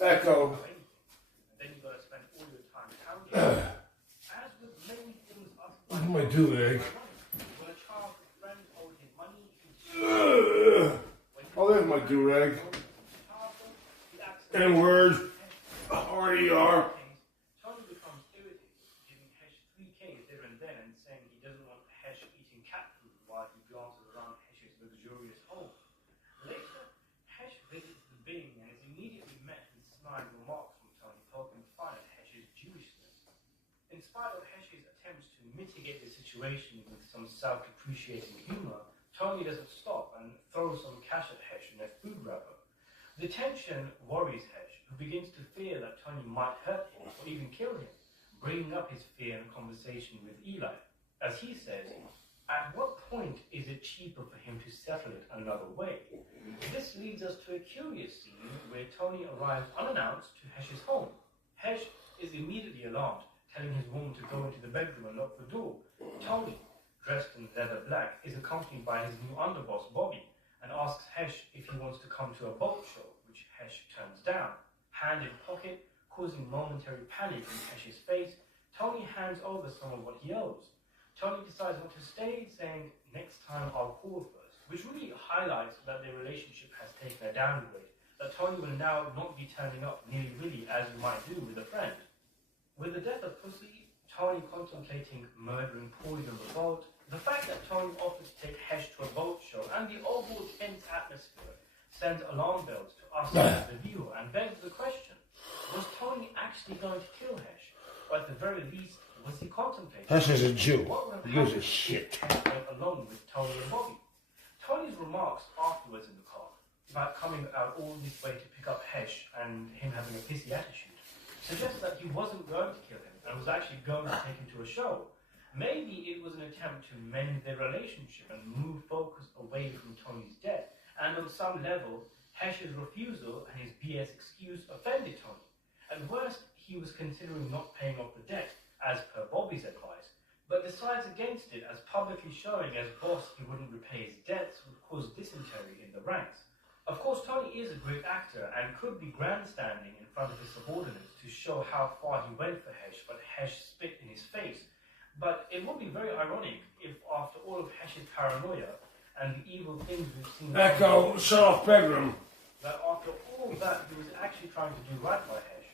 Echo. And then you got to spend all your time counting. As with many things, What am I doing? when a child's friend owed him money, Oh, there's my do-rag. And word. R-E-R. Tony becomes irritated, giving Hesh 3K there and then and saying he doesn't want Hesh eating cat food while he glances around Hesh's luxurious home. Later, Hesh visits the Bing and is immediately met with snide remarks from Tony poking fun at Hesh's Jewishness. In spite of Hesh's attempts to mitigate the situation with some self-depreciating humor, Tony doesn't stop and throws some cash at Hesh in a food wrapper. The tension worries Hesh, who begins to fear that Tony might hurt him or even kill him, bringing up his fear in a conversation with Eli. As he says, at what point is it cheaper for him to settle it another way? This leads us to a curious scene where Tony arrives unannounced to Hesh's home. Hesh is immediately alarmed, telling his woman to go into the bedroom and lock the door. Tony, dressed in leather black, is accompanied by his new underboss, Bobby, and asks Hesh if he wants to come to a boat show, which Hesh turns down. Hand in pocket, causing momentary panic in Hesh's face, Tony hands over some of what he owes. Tony decides not to stay, saying, next time I'll call first, which really highlights that their relationship has taken a downgrade, that Tony will now not be turning up nilly-willy as you might do with a friend. With the death of Pussy, Tony contemplating murdering Paulie on the boat, the fact that Tony offered to take Hesh to a boat show, and the overall tense atmosphere sends alarm bells to us as the viewer and begs the question, was Tony actually going to kill Hesh? Or at the very least, was he contemplating? Hesh is a Jew. He gives a shit. Hesh went along with Tony and Bobby. Tony's remarks afterwards in the car about coming out all this way to pick up Hesh and him having a pissy attitude suggests that he wasn't going to kill him and was actually going to take him to a show. Maybe it was an attempt to mend their relationship and move focus away from Tony's death. And on some level, Hesh's refusal and his BS excuse offended Tony. At worst, he was considering not paying off the debt, as per Bobby's advice, but decides against it as publicly showing as boss he wouldn't repay his debts would cause dysentery in the ranks. Of course, Tony is a great actor and could be grandstanding in front of his subordinates to show how far he went for Hesh, but Hesh spit in his face. But it would be very ironic if, after all of Hesh's paranoia and the evil things we've seen... Echo, shut off bedroom. That after all that, he was actually trying to do right by Hesh.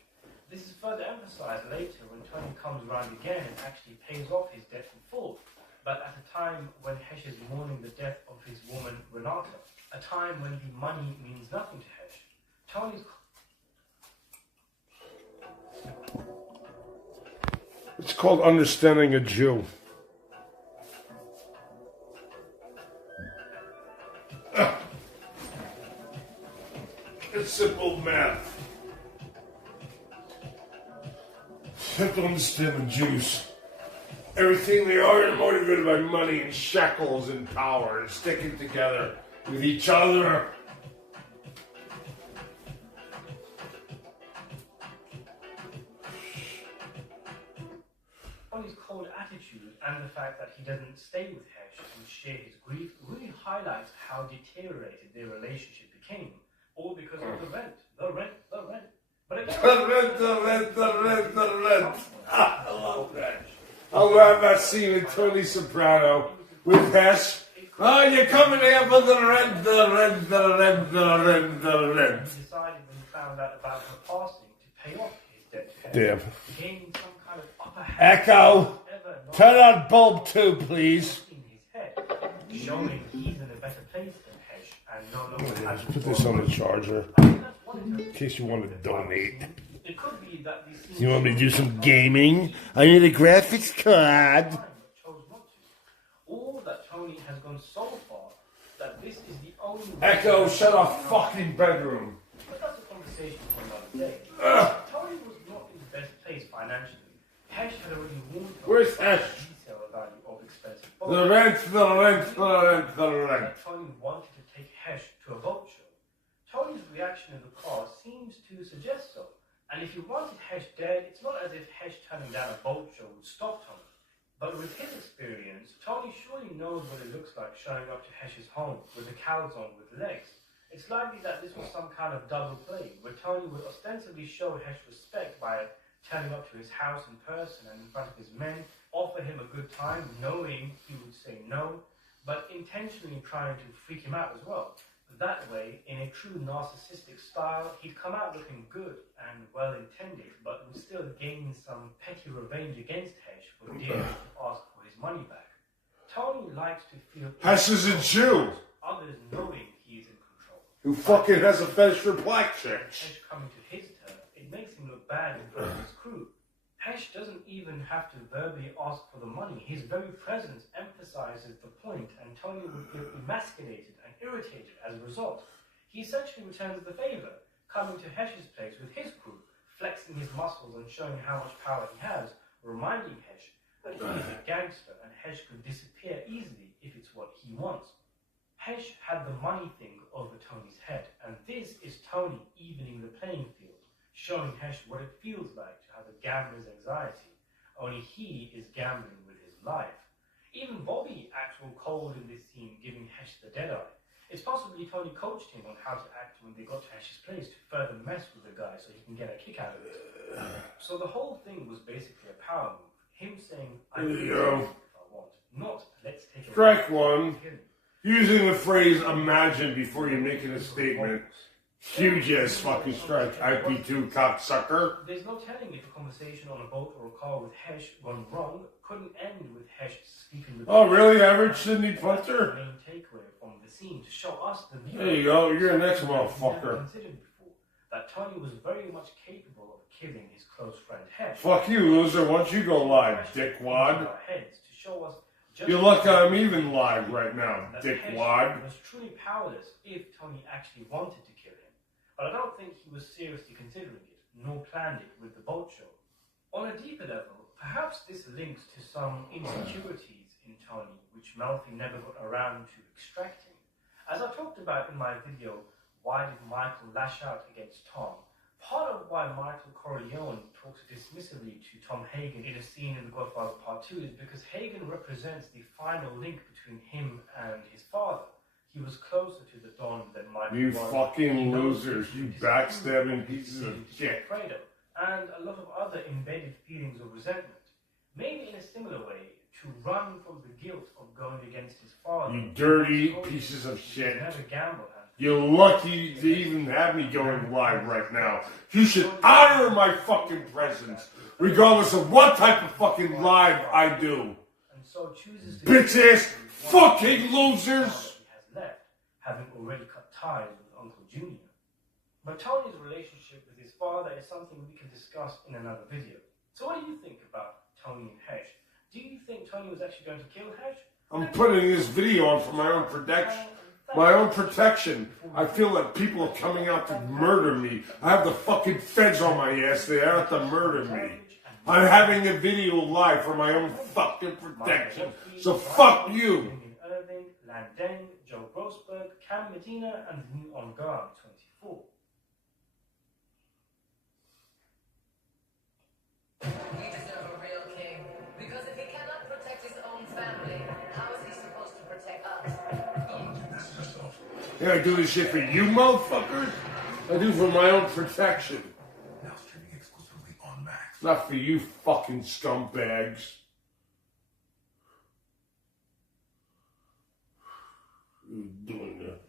This is further emphasized later when Tony comes around again and actually pays off his debt in full. But at a time when Hesh is mourning the death of his woman, Renata. A time when the money means nothing to Hesh. Tony's... It's called understanding a Jew. It's simple math. You have to understand the Jews. Everything they are motivated by money and shackles and power and sticking together with each other. Tony's cold attitude and the fact that he doesn't stay with Hesh and share his grief really highlights how deteriorated their relationship became. All because of the rent. But again, the rent. I love that. I love that scene in Tony Soprano with Hesh. Oh, you're coming here for the rent. He decided when he found out about her passing to pay off his debt to Hesh. Damn. Gaining some kind of upper hand. Echo, turn on bulb 2, please. In his head, showing he's in a better place than Hesh and no longer has Put this on the charger in case you want to donate. It could be that these You want me to do some gaming? I need a graphics card. All that Tony has gone so far that this is the only Echo, shut off fucking bedroom. But that's a conversation for another day. Tony was not in the best place financially. Hesh had already warned Tony Where's about Hesh? the resale value of expensive The boats. rent. That Tony wanted to take Hesh to a boat show. Tony's reaction in the car seems to suggest so. And if he wanted Hesh dead, it's not as if Hesh turning down a boat show would stop Tony. But with his experience, Tony surely knows what it looks like showing up to Hesh's home with the cows on with legs. It's likely that this was some kind of double play, where Tony would ostensibly show Hesh respect by turning up to his house in person and in front of his men, offer him a good time, knowing he would say no, but intentionally trying to freak him out as well. That way, in a true narcissistic style, he'd come out looking good and well-intended, but would still gain some petty revenge against Hesh for daring to ask for his money back. Tony likes to feel... Hesh is a Jew. Others knowing he is in control. Who fucking has a fetish for black chicks. Hesh coming to his turn, it makes him look bad in front of his crew. Hesh doesn't even have to verbally ask for the money. His very presence emphasizes the point, and Tony would feel emasculated and irritated as a result. He essentially returns the favor, coming to Hesh's place with his crew, flexing his muscles and showing how much power he has, reminding Hesh that he is a gangster and Hesh could disappear easily if it's what he wants. Hesh had the money thing over Tony's head, and this is Tony evening the playing field, showing Hesh what it feels like to have a gambler's anxiety, only he is gambling with his life. Even Bobby acts all cold in this scene, giving Hesh the dead eye. It's possibly Tony coached him on how to act when they got to Hesh's place to further mess with the guy so he can get a kick out of it. So the whole thing was basically a power move. Him saying, I can do it if I want. Not, let's take it. Strike one. Using the phrase imagine before you're making a statement. Huge ass fucking strike. IP2 cocksucker. There's no telling if a conversation on a boat or a car with Hesh gone wrong couldn't end with Hesh speaking with... Oh, really? Average Sydney punter? ...main takeaway from the scene to show us the viewer... There you go. You're next motherfucker. ...considered before, that Tony was very much capable of killing his close friend Hesh. Fuck you, loser. Once you go live, dickwad. You're lucky I'm even live right now, dickwad. Was truly powerless if Tony actually wanted to kill him. But I don't think he was seriously considering it, nor planned it with the boat show. On a deeper level, perhaps this links to some insecurities in Tony, which Melfi never got around to extracting. As I talked about in my video, Why Did Michael Lash Out Against Tom? Part of why Michael Corleone talks dismissively to Tom Hagen in a scene in The Godfather Part 2 is because Hagen represents the final link between him and his father. He was closer to the Don than Michael You was. fucking losers, you backstabbing pieces of shit. Fredo, and a lot of other embedded feelings of resentment. Maybe in a similar way, to run from the guilt of going against his father. You dirty pieces of shit. Never gamble. You're lucky to even have me going live right now. You should honor my fucking presence, regardless of what type of fucking live I do. And so chooses to Bitch ass fucking losers. He has left, having already cut ties with Uncle Junior. But Tony's relationship with his father is something we can discuss in another video. So what do you think about Tony and Hesh? Do you think Tony was actually going to kill Hesh? I'm putting this video on for my own protection. My own protection. I feel like people are coming out to murder me. I have the fucking feds on my ass. They're out to murder me. I'm having a video live for my own fucking protection. So fuck you. Irving, Landeng, Joe Grossberg, Cam Medina, and New On Guard 24. We deserve a real king. Because if he cannot protect his own family, how is he supposed to protect us? Yeah, I do this shit for you motherfuckers. I do for my own protection. Now streaming exclusively on Max. Not for you fucking scumbags. Who's doing that?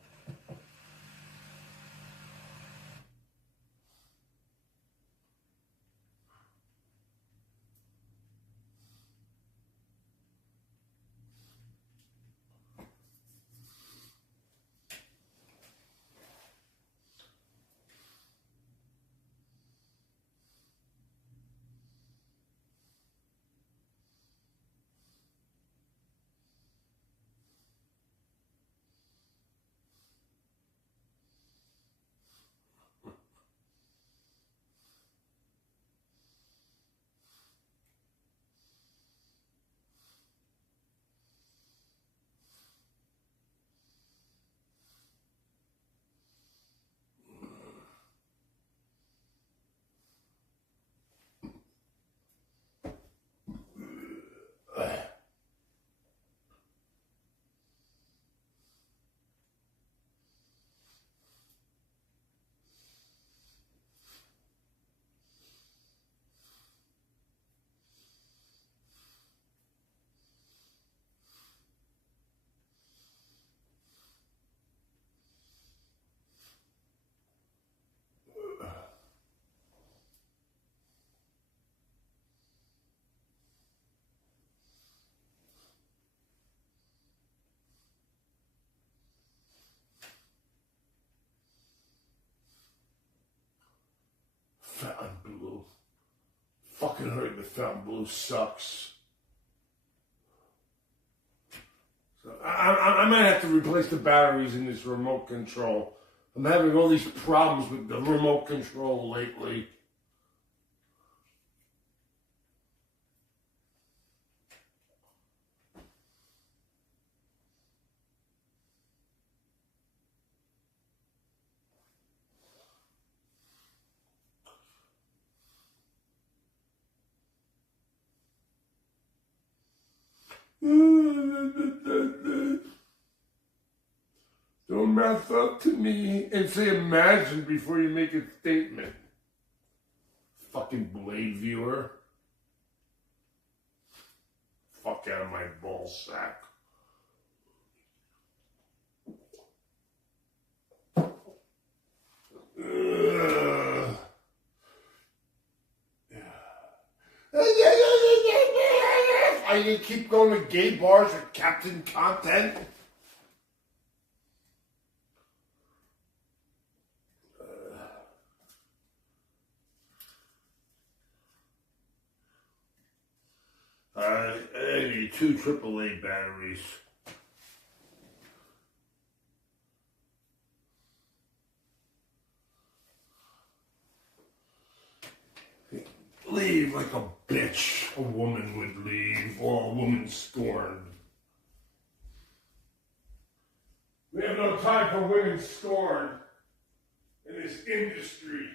heard the Fountain Blue sucks. So I might have to replace the batteries in this remote control. I'm having all these problems with the remote control lately. Don't mouth up to me and say imagine before you make a statement. Fucking blade viewer. Fuck out of my ball sack. I can keep going to gay bars with Captain Content. I need 2 AAA batteries. Leave like a bitch a woman would leave, or a woman scorned. We have no time for women scorned in this industry.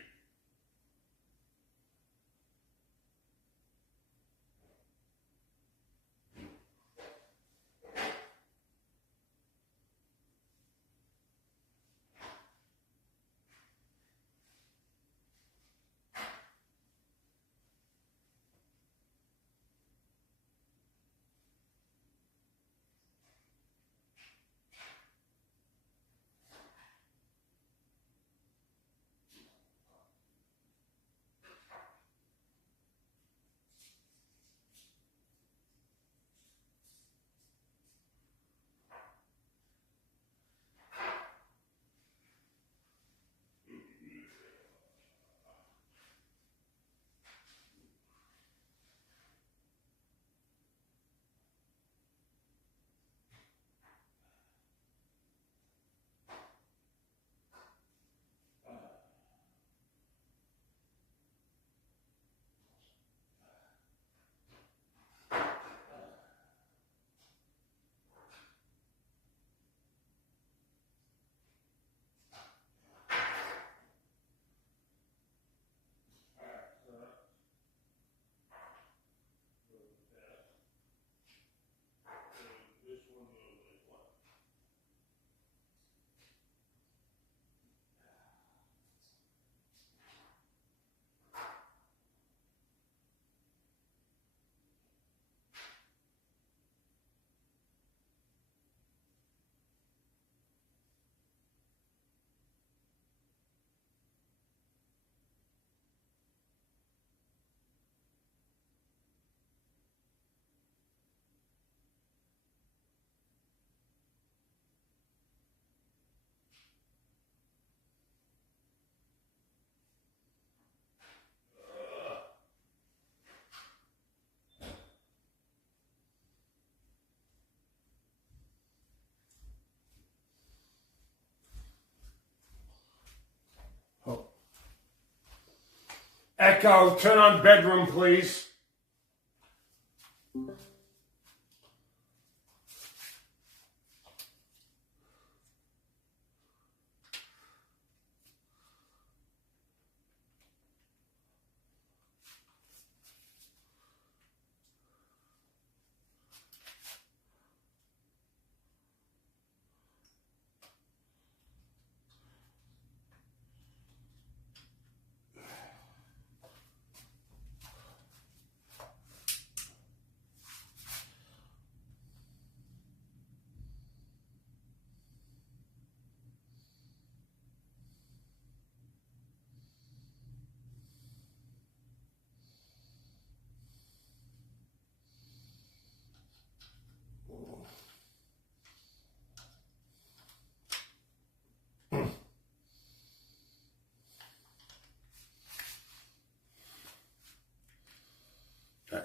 Echo, turn on bedroom, please.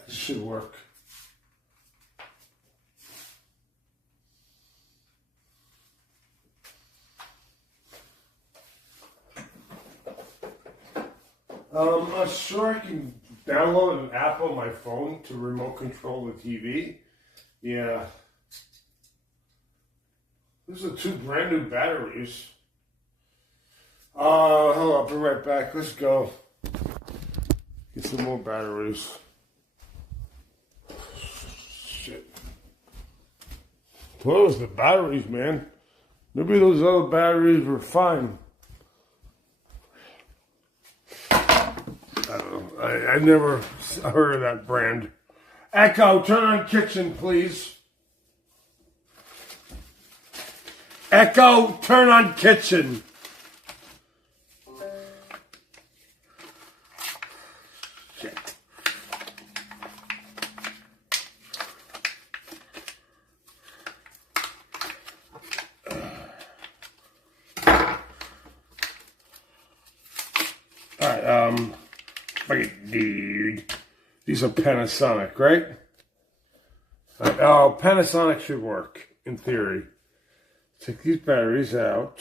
this should work. I'm sure I can download an app on my phone to remote control the TV. Yeah. These are 2 brand new batteries. Hold on, I'll be right back. Let's go. Get some more batteries. Shit. Those the batteries, man. Maybe those other batteries were fine. I don't know. I never heard of that brand. Echo, turn on kitchen, please. Echo, turn on kitchen. Shit. Alright, dude. These are Panasonic, right? Oh, Panasonic should work, in theory. Take these batteries out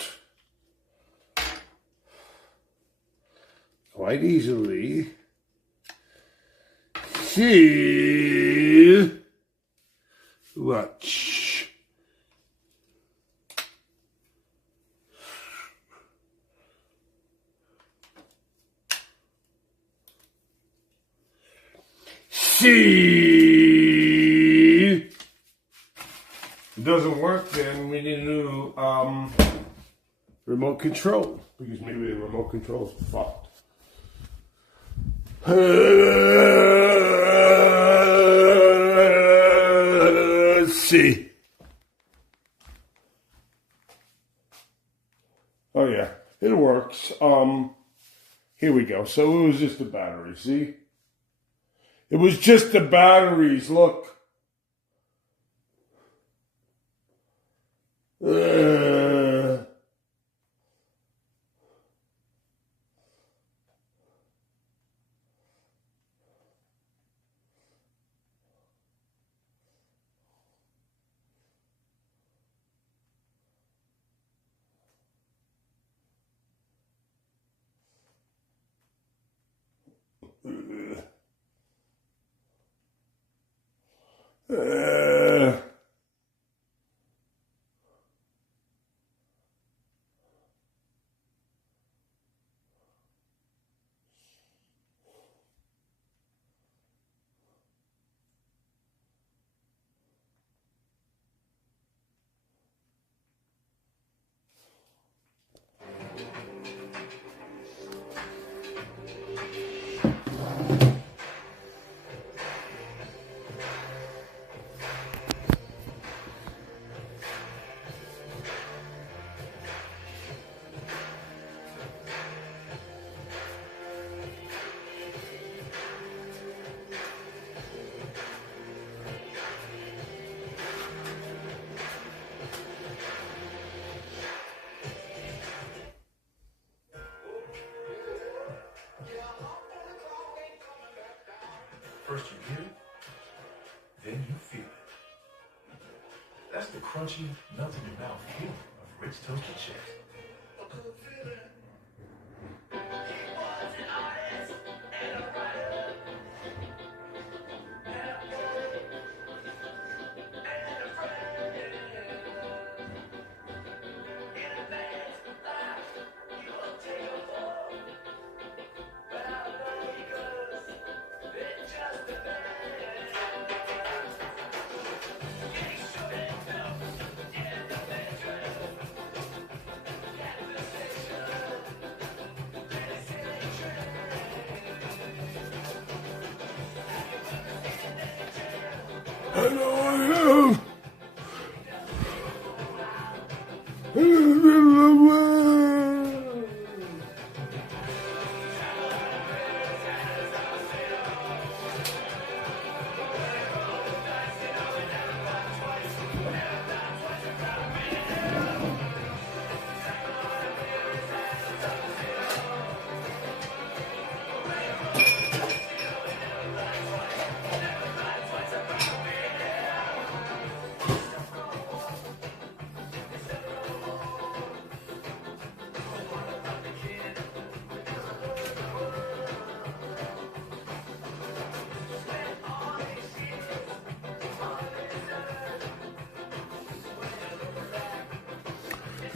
quite easily. See, watch. See, it doesn't work. Then we need a new remote control, because maybe the remote control is fucked. Let's see. Oh yeah, it works. Here we go. So it was just the battery. See, it was just the batteries. Look. First you hear it, then you feel it. That's the crunchy, melt-in-your-mouth feeling of rich toasted chips.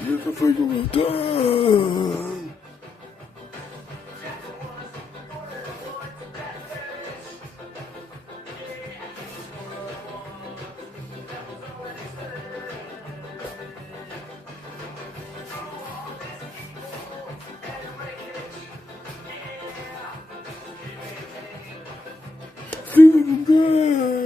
It's a fictional time. Fictional time.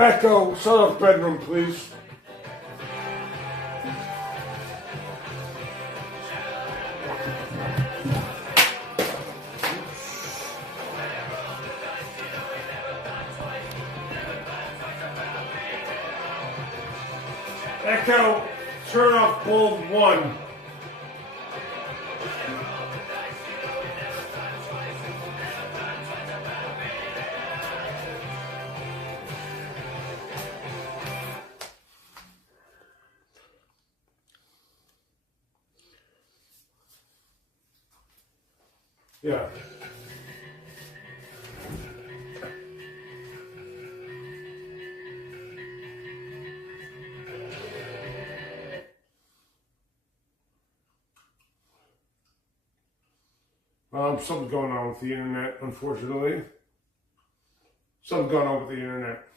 Echo, shut up, bedroom, please. Echo, turn off bulb 1. Yeah. Something's going on with the internet, unfortunately. Something's going on with the internet.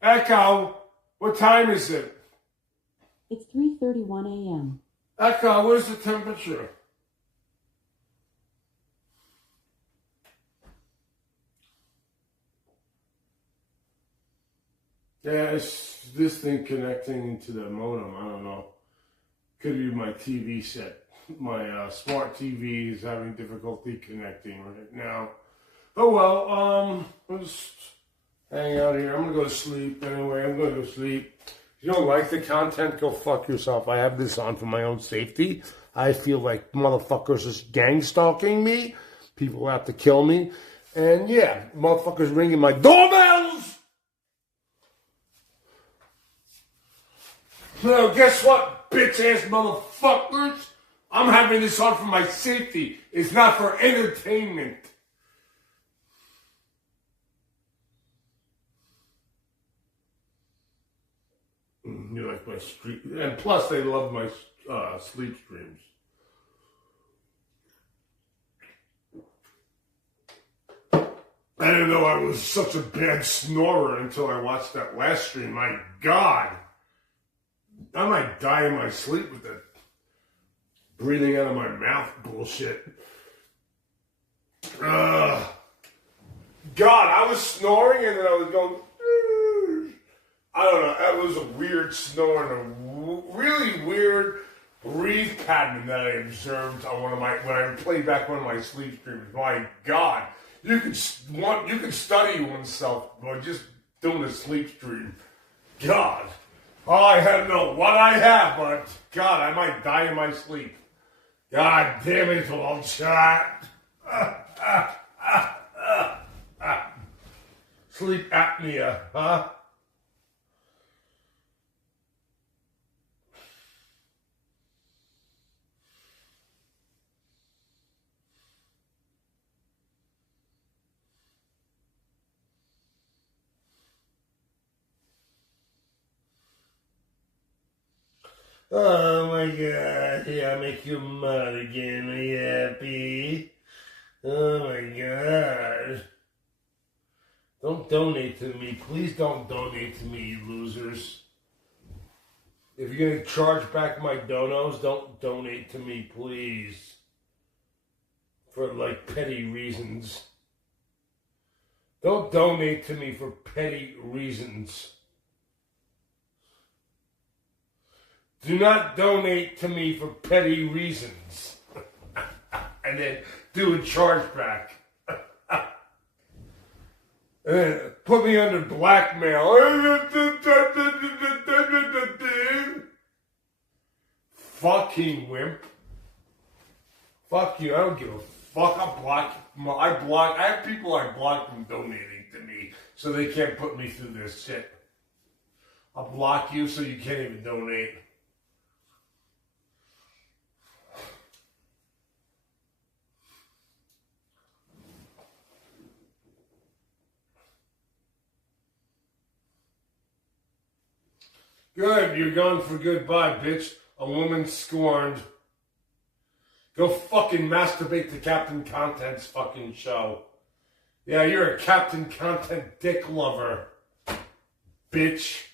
Echo, what time is it? It's 3:31 a.m. Echo, what is the temperature? Yeah, it's this thing connecting into the modem. I don't know. Could be my TV set. My smart TV is having difficulty connecting right now. Oh well, I'll just hang out here. I'm gonna go to sleep anyway. I'm gonna go to sleep. If you don't like the content, go fuck yourself. I have this on for my own safety. I feel like motherfuckers is gang stalking me. People have to kill me. And yeah, motherfuckers ringing my doorbells. Well, guess what, bitch-ass motherfuckers? I'm having this on for my safety. It's not for entertainment. You like my stream, and plus they love my sleep streams. I didn't know I was such a bad snorer until I watched that last stream. My God. I might die in my sleep with that breathing out of my mouth bullshit. God, I was snoring and then I was going, I don't know, that was a weird snore and a really weird breathe pattern that I observed on when I played back one of my sleep streams. My God, you can study oneself by just doing a sleep stream. God. Oh, I don't know what I have, but God, I might die in my sleep. God damn it, old chat. Sleep apnea, huh? Oh my God, yeah, I make you mad again, are you happy? Oh my God. Don't donate to me, please don't donate to me, you losers. If you're gonna charge back my donos, don't donate to me, please. for like petty reasons. Don't donate to me for petty reasons. Do not donate to me for petty reasons. And then do a chargeback. And then put me under blackmail. Fucking wimp. Fuck you. I don't give a fuck. I have people I block from donating to me so they can't put me through this shit. I'll block you so you can't even donate. Good, you're gone for good. Bye, bitch. A woman scorned. Go fucking masturbate to Captain Content's fucking show. Yeah, you're a Captain Content dick lover. Bitch.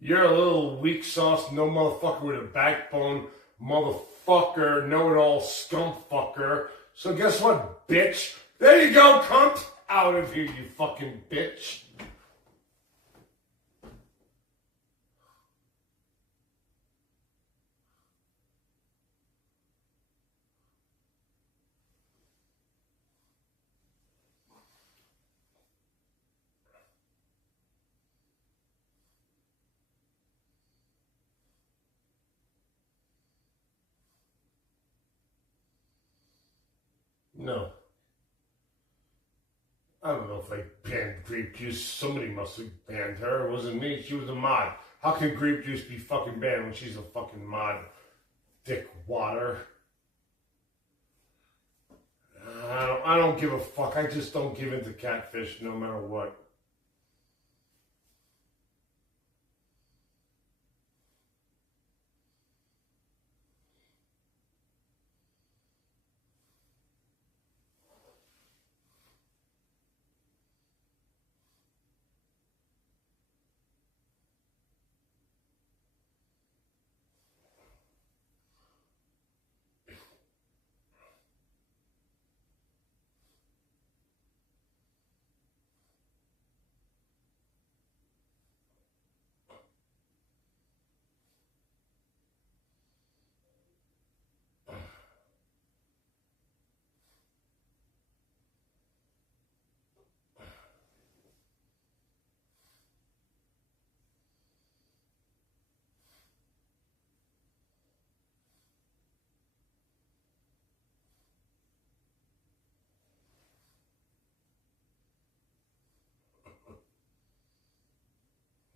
You're a little weak sauce, no motherfucker with a backbone, motherfucker, know-it-all scum fucker. So guess what, bitch? There you go, cunt! Out of here, you fucking bitch. No. I don't know if I banned grape juice. Somebody must have banned her. It wasn't me. She was a mod. How can grape juice be fucking banned when she's a fucking mod? Dick water. I don't give a fuck. I just don't give in to catfish no matter what.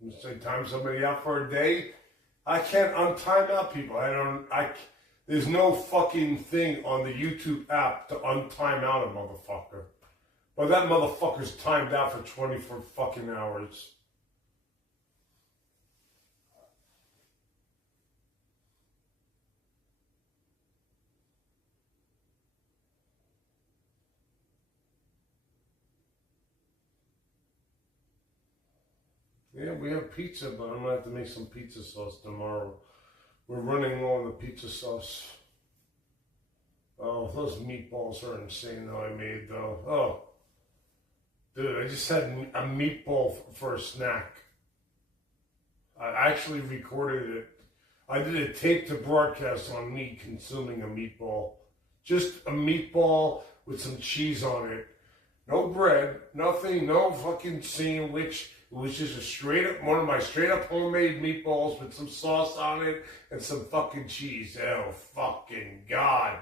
You say time somebody out for a day. I can't untime out people. There's no fucking thing on the YouTube app to untime out a motherfucker. But that motherfucker's timed out for 24 fucking hours. Yeah, we have pizza, but I'm gonna have to make some pizza sauce tomorrow. We're running low on the pizza sauce. Oh, those meatballs are insane that I made though. Oh, dude, I just had a meatball for a snack. I actually recorded it. I did a tape to broadcast on me consuming a meatball. Just a meatball with some cheese on it. No bread, nothing, no fucking sandwich. It was just one of my straight up homemade meatballs with some sauce on it and some fucking cheese. Oh, fucking God.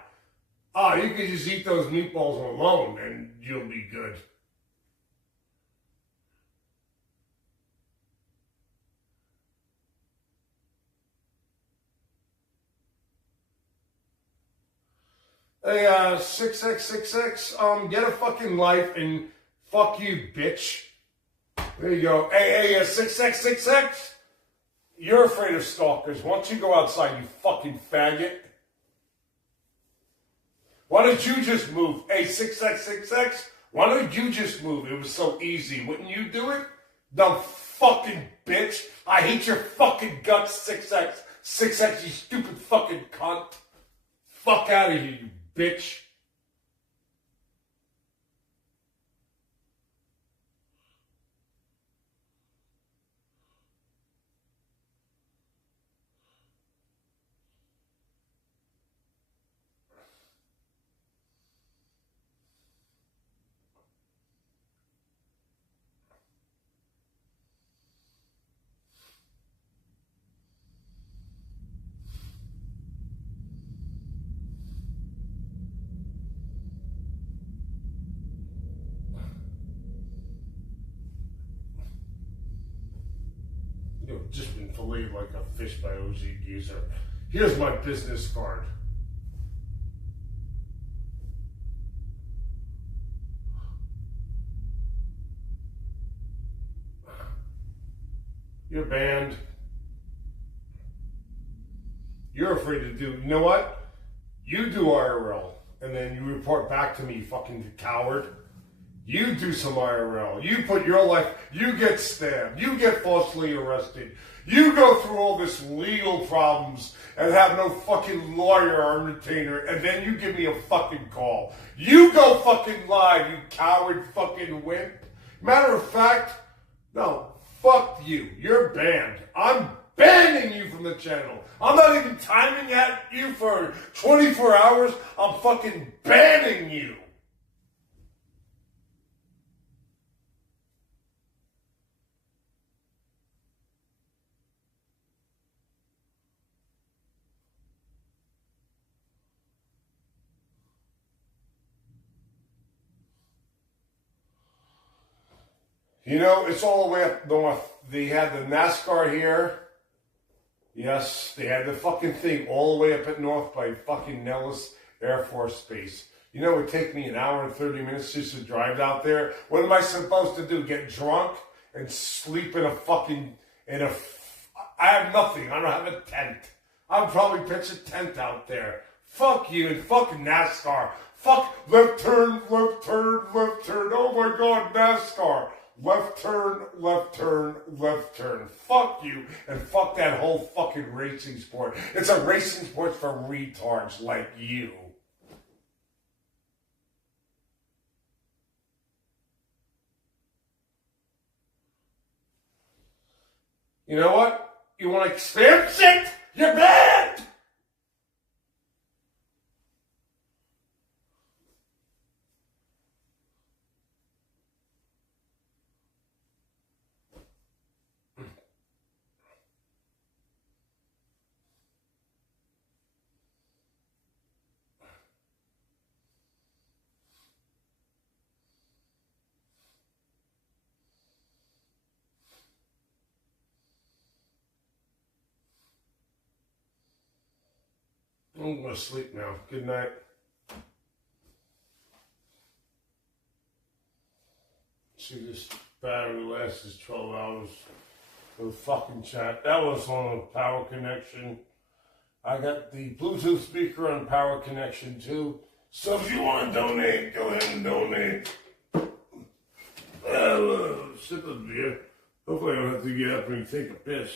Oh, you could just eat those meatballs alone and you'll be good. Hey, 6x66, get a fucking life and fuck you, bitch. There you go. Hey, 6x66. You're afraid of stalkers. Why don't you go outside, you fucking faggot? Why don't you just move? Hey, 6x66. Why don't you just move? It was so easy. Wouldn't you do it? Dumb fucking bitch. I hate your fucking guts, 6X. 6X, you stupid fucking cunt. Fuck out of here, you bitch. You've just been filleted like a fish by OG Geezer. Here's my business card. You're banned. You're afraid to do, you know what? You do IRL, and then you report back to me, you fucking coward. You do some IRL. You put your life, you get stabbed. You get falsely arrested. You go through all this legal problems and have no fucking lawyer or retainer, and then you give me a fucking call. You go fucking live, you coward fucking wimp. Matter of fact, no, fuck you. You're banned. I'm banning you from the channel. I'm not even timing at you for 24 hours. I'm fucking banning you. You know, it's all the way up north. They had the NASCAR here. Yes, they had the fucking thing all the way up at north by fucking Nellis Air Force Base. You know, it would take me an hour and 30 minutes just to drive out there. What am I supposed to do? Get drunk and sleep in a fucking, I have nothing. I don't have a tent. I'll probably pitch a tent out there. Fuck you and fuck NASCAR. Fuck left turn, left turn, left turn. Oh my God, NASCAR. Left turn, left turn, left turn. Fuck you and fuck that whole fucking racing sport. It's a racing sport for retards like you. You know what? You want to expand shit? You're banned! I'm going to sleep now. Good night. See, this battery lasts 12 hours for the fucking chat. That was on a power connection. I got the Bluetooth speaker on power connection too. So if you want to donate, go ahead and donate. Sip of beer. Hopefully I don't have to get up and take a piss.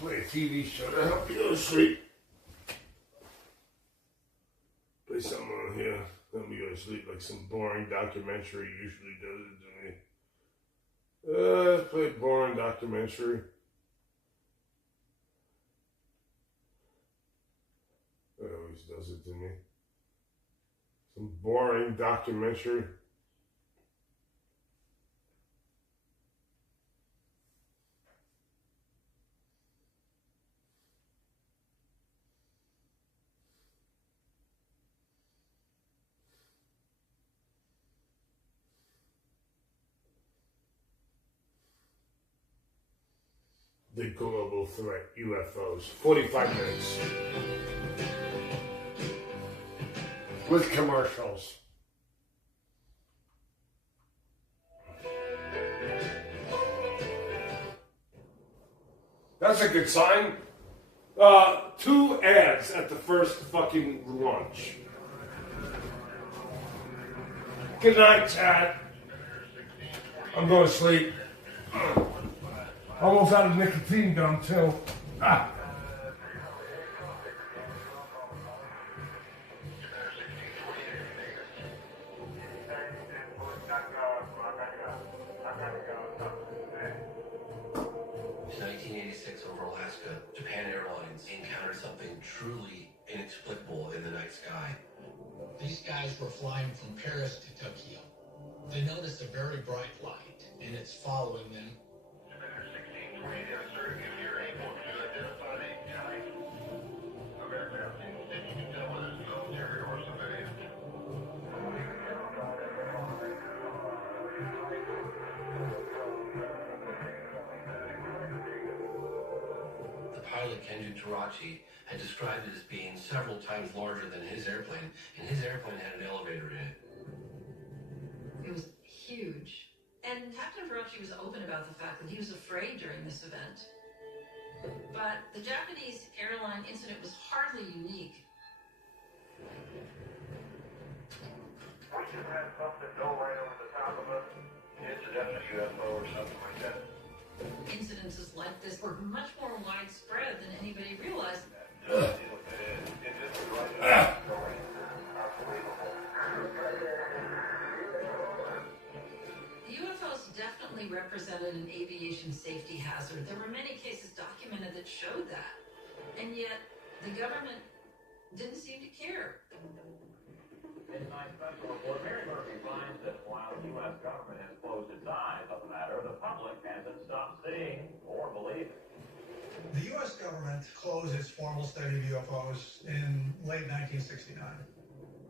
Play a TV show to help you go to sleep. Play something on here. Let me go to sleep, like some boring documentary usually does it to me. Play a boring documentary. It always does it to me. Some boring documentary. The global threat, UFOs. 45 minutes. With commercials. That's a good sign. 2 ads at the first fucking launch. Good night, Chad. I'm going to sleep. Almost out of nicotine gum, too. Ah. In 1986, over Alaska, Japan Airlines encountered something truly inexplicable in the night sky. These guys were flying from Paris to Tokyo. They noticed a very bright light, and it's following them. Had described it as being several times larger than his airplane, and his airplane had an elevator in it. It was huge. And Captain Ferracci was open about the fact that he was afraid during this event. But the Japanese airline incident was hardly unique. We should have something go right over the top of us. Incidental UFO or something like that. Incidences like this were much more widespread than anybody realized. The UFOs definitely represented an aviation safety hazard. There were many cases documented that showed that. And yet, the government didn't seem to care. In my special report, Mary Murphy finds that while the U.S. government has closed its eyes on the matter, the public hasn't stopped seeing or believing. The U.S. government closed its formal study of UFOs in late 1969.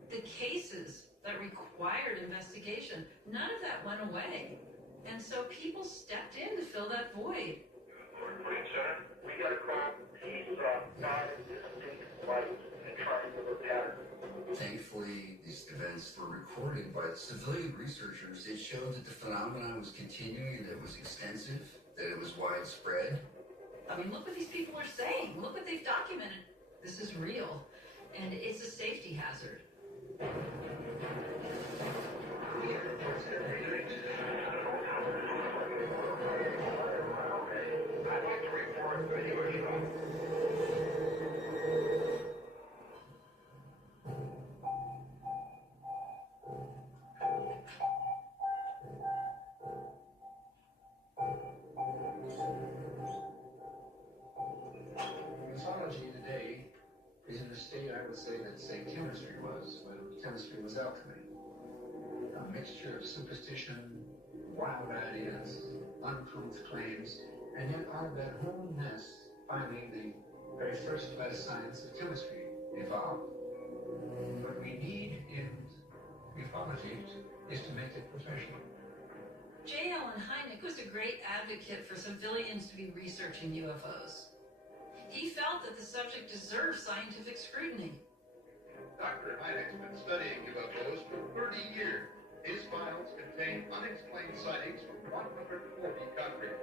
The cases that required investigation, none of that went away. And so people stepped in to fill that void. Green Center, we got a call. He saw 5 distinct lights in triangular pattern. Thankfully, these events were recorded by civilian researchers. It showed that the phenomenon was continuing, that it was extensive, that it was widespread. I mean, look what these people are saying. Look what they've documented. This is real, and it's a safety hazard. I'd like to report video. Mythology today is in a state I would say that, say, chemistry was when chemistry was alchemy. A mixture of superstition, wild ideas, untruth claims, and yet out of that whole nest, finally the very first class science of chemistry evolved. What we need in mythology is to make it professional. J. Allen Hynek was a great advocate for civilians to be researching UFOs. He felt that the subject deserved scientific scrutiny. Dr. Hynek's been studying UFOs for 30 years. His files contain unexplained sightings from 140 countries.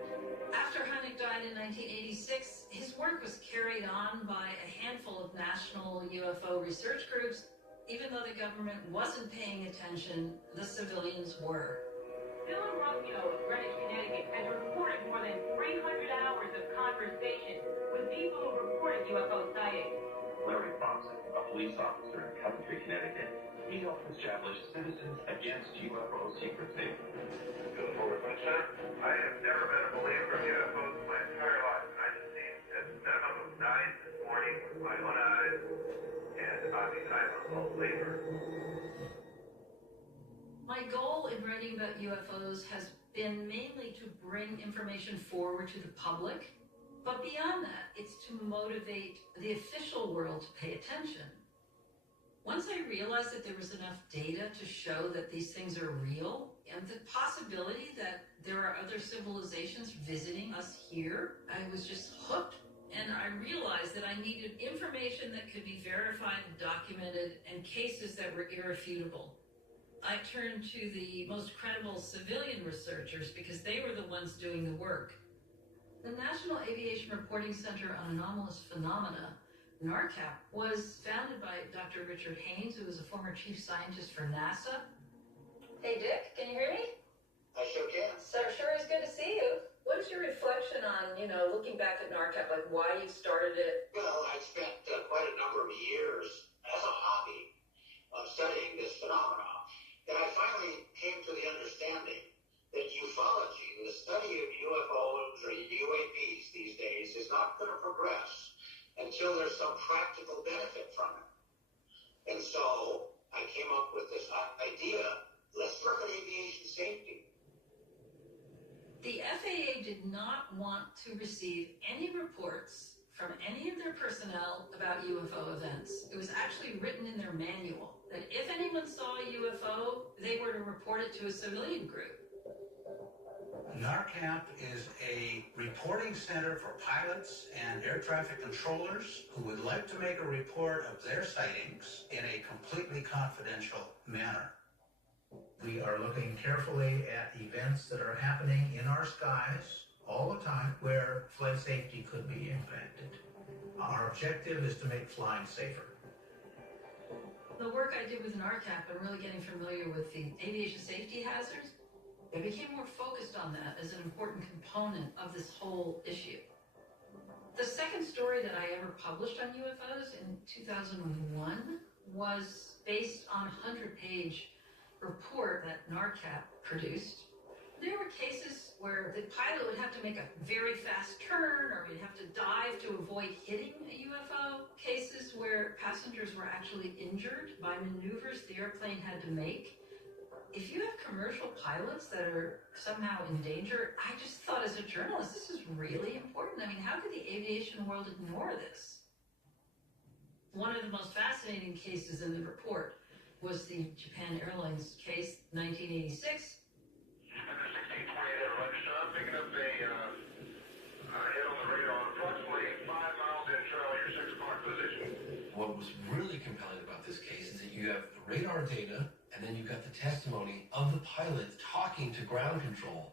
After Hynek died in 1986, his work was carried on by a handful of national UFO research groups. Even though the government wasn't paying attention, the civilians were. Dylan Rufio of Greenwich, Connecticut, has reported more than 300 hours of conversation with people who reported UFO sightings. Larry Thompson, a police officer in Coventry, Connecticut, he helped establish Citizens Against UFO Secrecy. I have never been a believer of UFOs in my entire life. I just seen at minimum of 9 this morning with my own eyes, and obviously I'm a believer. My goal in writing about UFOs has been mainly to bring information forward to the public, but beyond that, it's to motivate the official world to pay attention. Once I realized that there was enough data to show that these things are real, and the possibility that there are other civilizations visiting us here, I was just hooked. And I realized that I needed information that could be verified and documented and cases that were irrefutable. I turned to the most credible civilian researchers because they were the ones doing the work. The National Aviation Reporting Center on Anomalous Phenomena, NARCAP, was founded by Dr. Richard Haynes, who was a former chief scientist for NASA. Hey, Dick, can you hear me? I sure can. So sure is good to see you. What's your reflection on, looking back at NARCAP, like why you started it? Well, I spent quite a number of years as a hobby studying this phenomenon. And I finally came to the understanding that ufology, the study of UFOs or UAPs these days, is not going to progress until there's some practical benefit from it. And so I came up with this idea, let's look at aviation safety. The FAA did not want to receive any reports from any of their personnel about UFO events. It was actually written in their manual that if anyone saw a UFO, they were to report it to a civilian group. NARCAP is a reporting center for pilots and air traffic controllers who would like to make a report of their sightings in a completely confidential manner. We are looking carefully at events that are happening in our skies all the time where flight safety could be impacted. Our objective is to make flying safer. The work I did with NARCAP and really getting familiar with the aviation safety hazards, I became more focused on that as an important component of this whole issue. The second story that I ever published on UFOs in 2001 was based on a 100-page report that NARCAP produced. There were cases where the pilot would have to make a very fast turn or he'd have to dive to avoid hitting a UFO. Cases where passengers were actually injured by maneuvers the airplane had to make. If you have commercial pilots that are somehow in danger, I just thought as a journalist, this is really important. I mean, how could the aviation world ignore this? One of the most fascinating cases in the report was the Japan Airlines case, 1986. Picking up a hit on the radar, approximately 5 miles inshore your 6-part position. What was really compelling about this case is that you have the radar data, and then you've got the testimony of the pilot talking to ground control.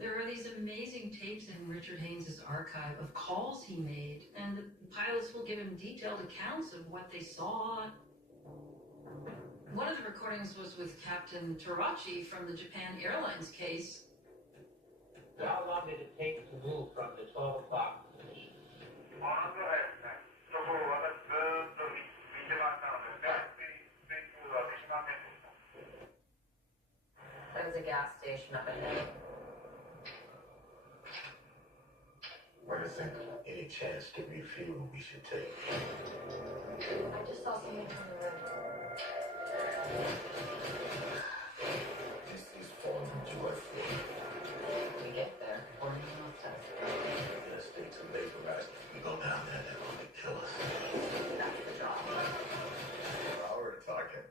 There are these amazing tapes in Richard Haynes' archive of calls he made, and the pilots will give him detailed accounts of what they saw. One of the recordings was with Captain Tarachi from the Japan Airlines case. How long did it take to move from the 12 o'clock position? That was a gas station up ahead. What do you think? Any chance to refuel we should take? I just saw something on the road. This is falling from UFO. We get there. Or you must have. Let's stay too late for us. We go down there, they're going to kill us. That's the job. While we're talking.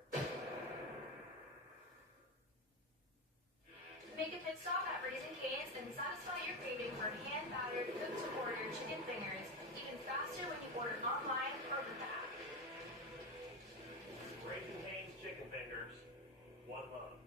Make a pit stop at Raising Cane's and satisfy your craving for hand-battered, cooked-to-order chicken fingers even faster when you order online or with the app. Raising Cane's chicken fingers. One love.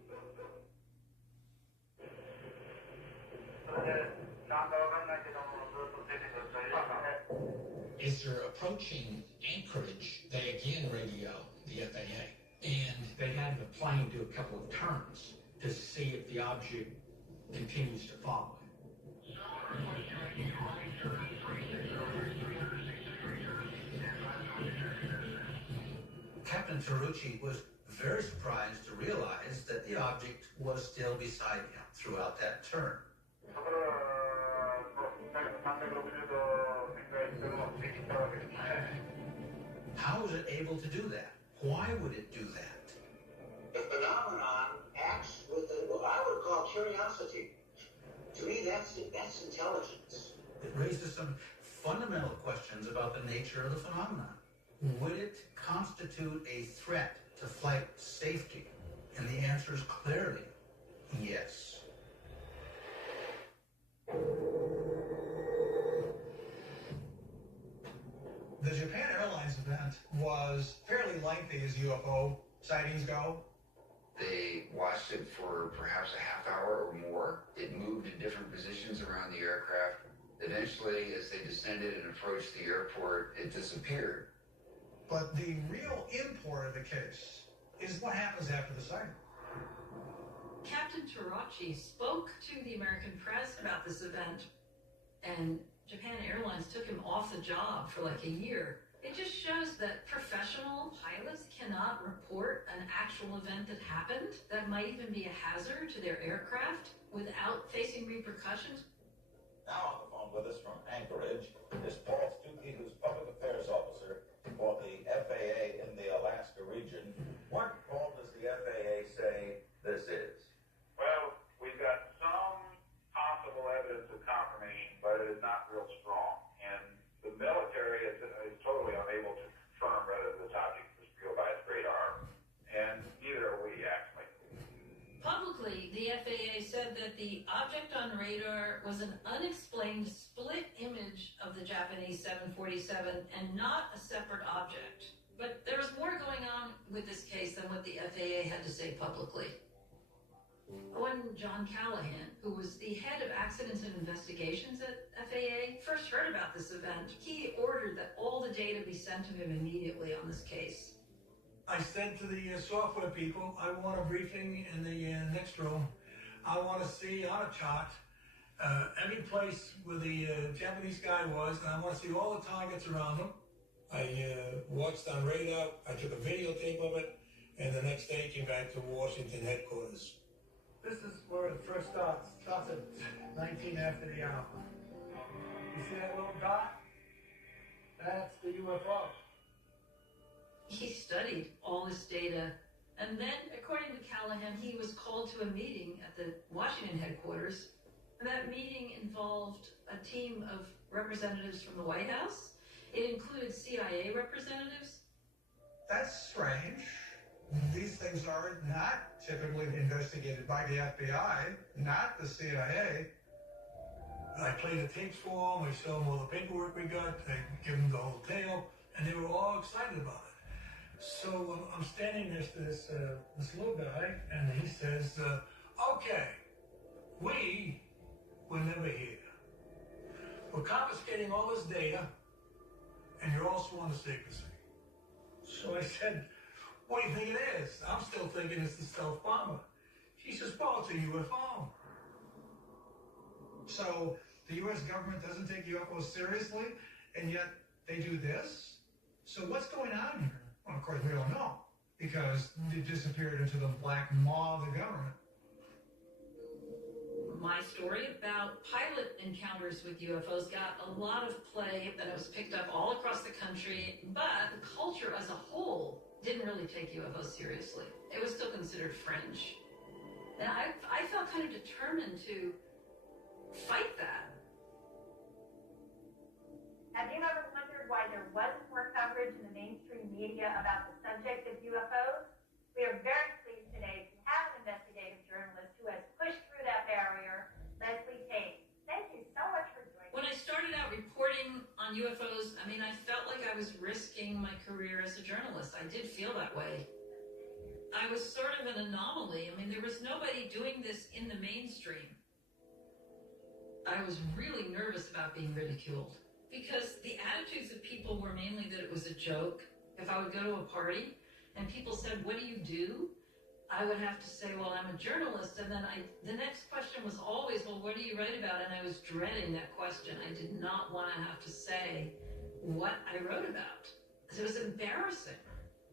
Is there a pro approaching Anchorage, they again radio the FAA. And they had the plane do a couple of turns to see if the object continues to follow it. Captain Tarucci was very surprised to realize that the object was still beside him throughout that turn. How was it able to do that? Why would it do that? The phenomenon acts with what I would call curiosity. To me, that's intelligence. It raises some fundamental questions about the nature of the phenomenon. Would it constitute a threat to flight safety? And the answer is clearly yes. The Japan Airlines event was fairly lengthy as UFO sightings go. They watched it for perhaps a half hour or more. It moved in different positions around the aircraft. Eventually, as they descended and approached the airport, it disappeared. But the real import of the case is what happens after the sighting. Captain Tarucci spoke to the American press about this event, and Japan Airlines took him off the job for like a year. It just shows that professional pilots cannot report an actual event that happened that might even be a hazard to their aircraft without facing repercussions. Now on the phone with us from Anchorage is Paul Stuckey, who's public affairs officer for the FAA in the Alaska region. What, Paul, does the FAA say this is? Well, we've got some possible evidence of confirmation, but it is not real strong. And the military is totally unable to confirm whether this object was real by its radar, and neither are we, actually. Publicly, the FAA said that the object on radar was an unexplained split image of the Japanese 747 and not a separate object. But there was more going on with this case than what the FAA had to say publicly. When John Callahan, who was the head of accidents and investigations at FAA, first heard about this event, he ordered that all the data be sent to him immediately on this case. I said to the software people, I want a briefing in the next room. I want to see on a chart every place where the Japanese guy was, and I want to see all the targets around him. I watched on radar, I took a videotape of it, and the next day came back to Washington headquarters. This is where it first starts. Starts at 19 after the hour. You see that little dot? That's the UFO. He studied all this data, and then, according to Callahan, he was called to a meeting at the Washington headquarters. And that meeting involved a team of representatives from the White House. It included CIA representatives. That's strange. These things are not typically investigated by the FBI, not the CIA. I played the tapes for them, we showed them all the paperwork we got, I give them the whole tale, and they were all excited about it. So I'm standing next to this little guy, and he says, okay, we were never here. We're confiscating all this data, and you're all sworn to secrecy. So I said, what do you think it is? I'm still thinking it's the stealth bomber. He says, well, it's a UFO. So the U.S. government doesn't take UFOs seriously, and yet they do this? So what's going on here? Well, of course, we don't know, because it disappeared into the black maw of the government. My story about pilot encounters with UFOs got a lot of play, and it was picked up all across the country, but the culture as a whole didn't really take UFOs seriously. It was still considered fringe. And I felt kind of determined to fight that. Have you ever wondered why there wasn't more coverage in the mainstream media about the subject of UFOs? We are very pleased today to have an investigative journalist who has pushed through that barrier, Leslie Tate. Thank you so much for joining us. When I started out reporting on UFOs, I felt like I was risking my career as a journalist. I did feel that way. I was sort of an anomaly. There was nobody doing this in the mainstream. I was really nervous about being ridiculed because the attitudes of people were mainly that it was a joke. If I would go to a party and people said, "What do you do?" I would have to say, "Well, I'm a journalist." And then the next question was always, "Well, what do you write about?" And I was dreading that question. I did not want to have to say what I wrote about. It was embarrassing.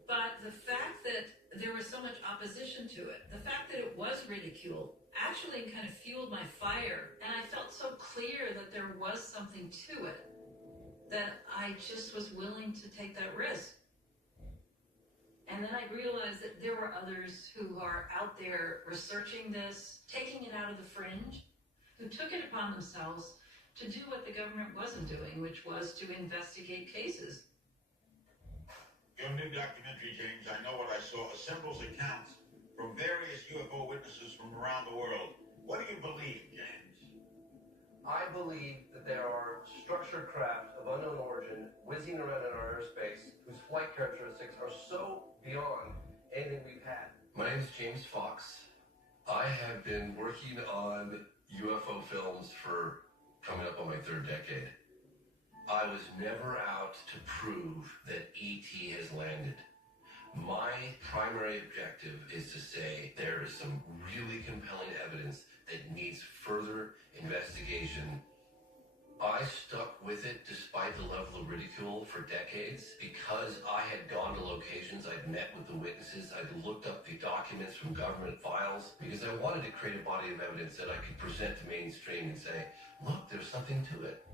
But the fact that there was so much opposition to it, the fact that it was ridiculed, actually kind of fueled my fire. And I felt so clear that there was something to it that I just was willing to take that risk. And then I realized that there were others who are out there researching this, taking it out of the fringe, who took it upon themselves to do what the government wasn't doing, which was to investigate cases. Your new documentary, James, I Know What I Saw, assembles accounts from various UFO witnesses from around the world. What do you believe, James? I believe that there are structured craft of unknown origin whizzing around in our airspace whose flight characteristics are so beyond anything we've had. My name is James Fox. I have been working on UFO films for coming up on my third decade. I was never out to prove that ET has landed. My primary objective is to say there is some really compelling evidence that needs further investigation. I stuck with it despite the level of ridicule for decades because I had gone to locations, I'd met with the witnesses, I'd looked up the documents from government files because I wanted to create a body of evidence that I could present to mainstream and say, look, there's something to it.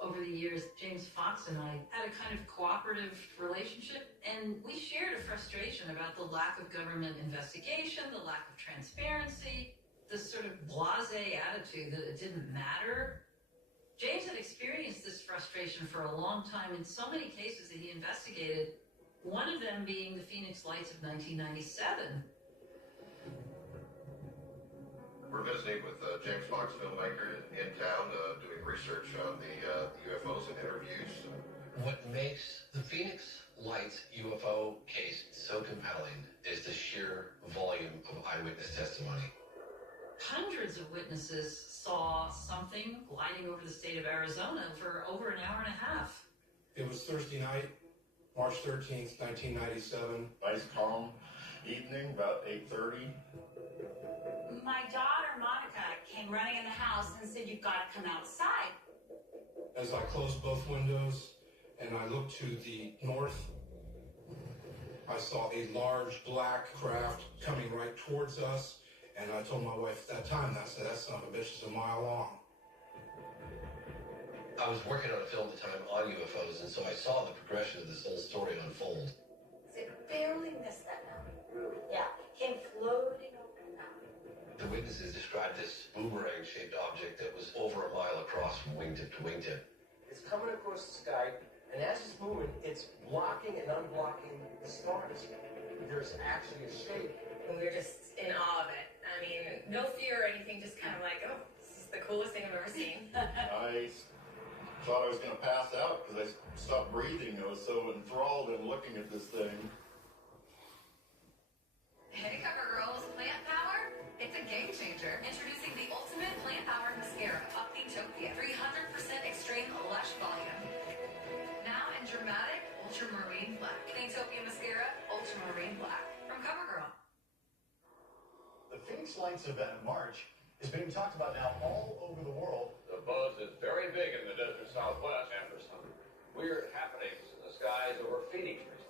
Over the years, James Fox and I had a kind of cooperative relationship, and we shared a frustration about the lack of government investigation, the lack of transparency, this sort of blasé attitude that it didn't matter. James had experienced this frustration for a long time in so many cases that he investigated, one of them being the Phoenix Lights of 1997. We're visiting with James Fox, filmmaker in town, doing research on the UFOs and interviews. What makes the Phoenix Lights UFO case so compelling is the sheer volume of eyewitness testimony. Hundreds of witnesses saw something gliding over the state of Arizona for over an hour and a half. It was Thursday night, March 13th, 1997. Nice calm evening, about 8:30. My daughter, Monica, came running in the house and said, "You've got to come outside." As I closed both windows and I looked to the north, I saw a large black craft coming right towards us. And I told my wife at that time, I said, that son of a bitch is a mile long. I was working on a film at the time on UFOs, and so I saw the progression of this whole story unfold. It barely missed that mountain. Yeah, came floating over the mountain. The witnesses described this boomerang-shaped object that was over a mile across from wingtip to wingtip. It's coming across the sky, and as it's moving, it's blocking and unblocking the stars. There's actually a shape. And we were just in awe of it. I mean, no fear or anything, just kind of like, oh, this is the coolest thing I've ever seen. I thought I was going to pass out because I stopped breathing. I was so enthralled in looking at this thing. Hey, cover girls, plant power? It's a game changer. Introducing the ultimate plant-powered mascara, Uptopia. 300% extreme lush volume. Now in dramatic ultramarine black. Cleantopia mascara, ultramarine black. From CoverGirl. The Phoenix Lights event in March is being talked about now all over the world. The buzz is very big in the desert Southwest after some weird happenings in the skies over Phoenix recently.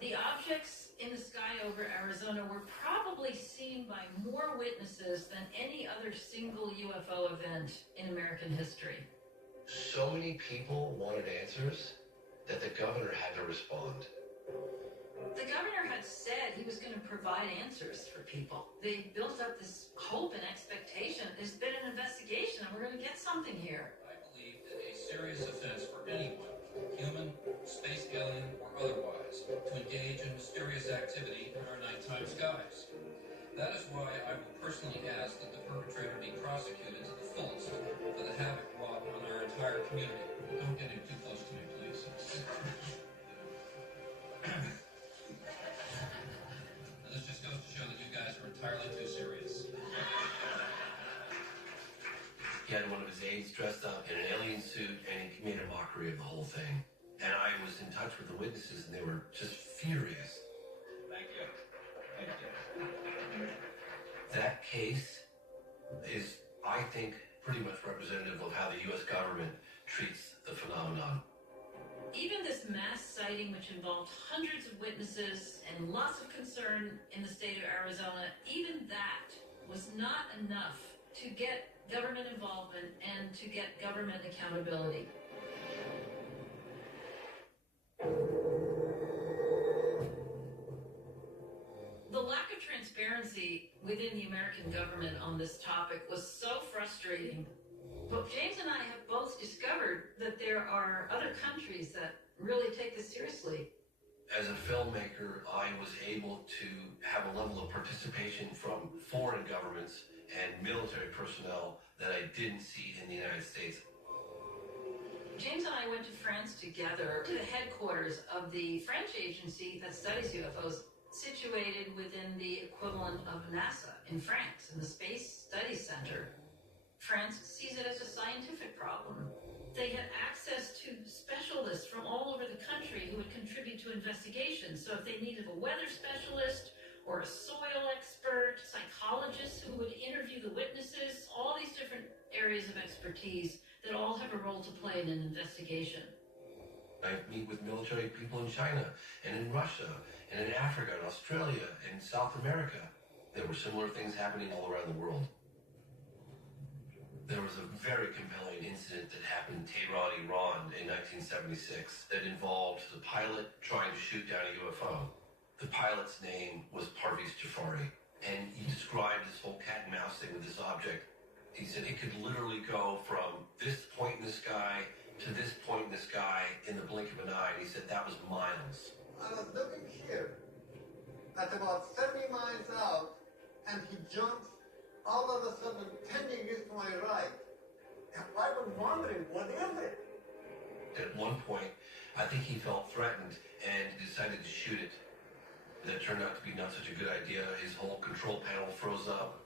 The objects in the sky over Arizona were probably seen by more witnesses than any other single UFO event in American history. So many people wanted answers that the governor had to respond. The governor had said he was going to provide answers for people. They built up this hope and expectation. There's been an investigation and we're going to get something here. I believe that a serious offense for anyone, human, space alien, or otherwise, to engage in mysterious activity in our nighttime skies. That is why I will personally ask that the perpetrator be prosecuted to the fullest for the havoc wrought on our entire community. Don't get him too close to me, please. This just goes to show that you guys are entirely too serious. He had one of his aides dressed up in an alien suit mockery of the whole thing. And I was in touch with the witnesses, and they were just furious. Thank you. Thank you. That case is, I think, pretty much representative of how the U.S. government treats the phenomenon. Even this mass sighting, which involved hundreds of witnesses and lots of concern in the state of Arizona, even that was not enough to get government involvement and to get government accountability. The lack of transparency within the American government on this topic was so frustrating. But James and I have both discovered that there are other countries that really take this seriously. As a filmmaker, I was able to have a level of participation from foreign governments and military personnel that I didn't see in the United States. James and I went to France together to the headquarters of the French agency that studies UFOs, situated within the equivalent of NASA in France, in the Space Studies Center. France sees it as a scientific problem. They had access to specialists from all over the country who would contribute to investigations. So if they needed a weather specialist or a soil expert, psychologists who would interview the witnesses, all these different areas of expertise that all have a role to play in an investigation. I meet with military people in China and in Russia and in Africa and Australia and South America. There were similar things happening all around the world. There was a very compelling incident that happened in Tehran, Iran in 1976 that involved the pilot trying to shoot down a UFO. The pilot's name was Parviz Jafari, and he described this whole cat and mouse thing with this object. He said it could literally go from this point in the sky to this point in the sky in the blink of an eye, and he said that was miles. I was looking here at about 70 miles out, and he jumps all of a sudden 10 degrees to my right. And I was wondering, what is it? At one point, I think he felt threatened and decided to shoot it. That turned out to be not such a good idea. His whole control panel froze up.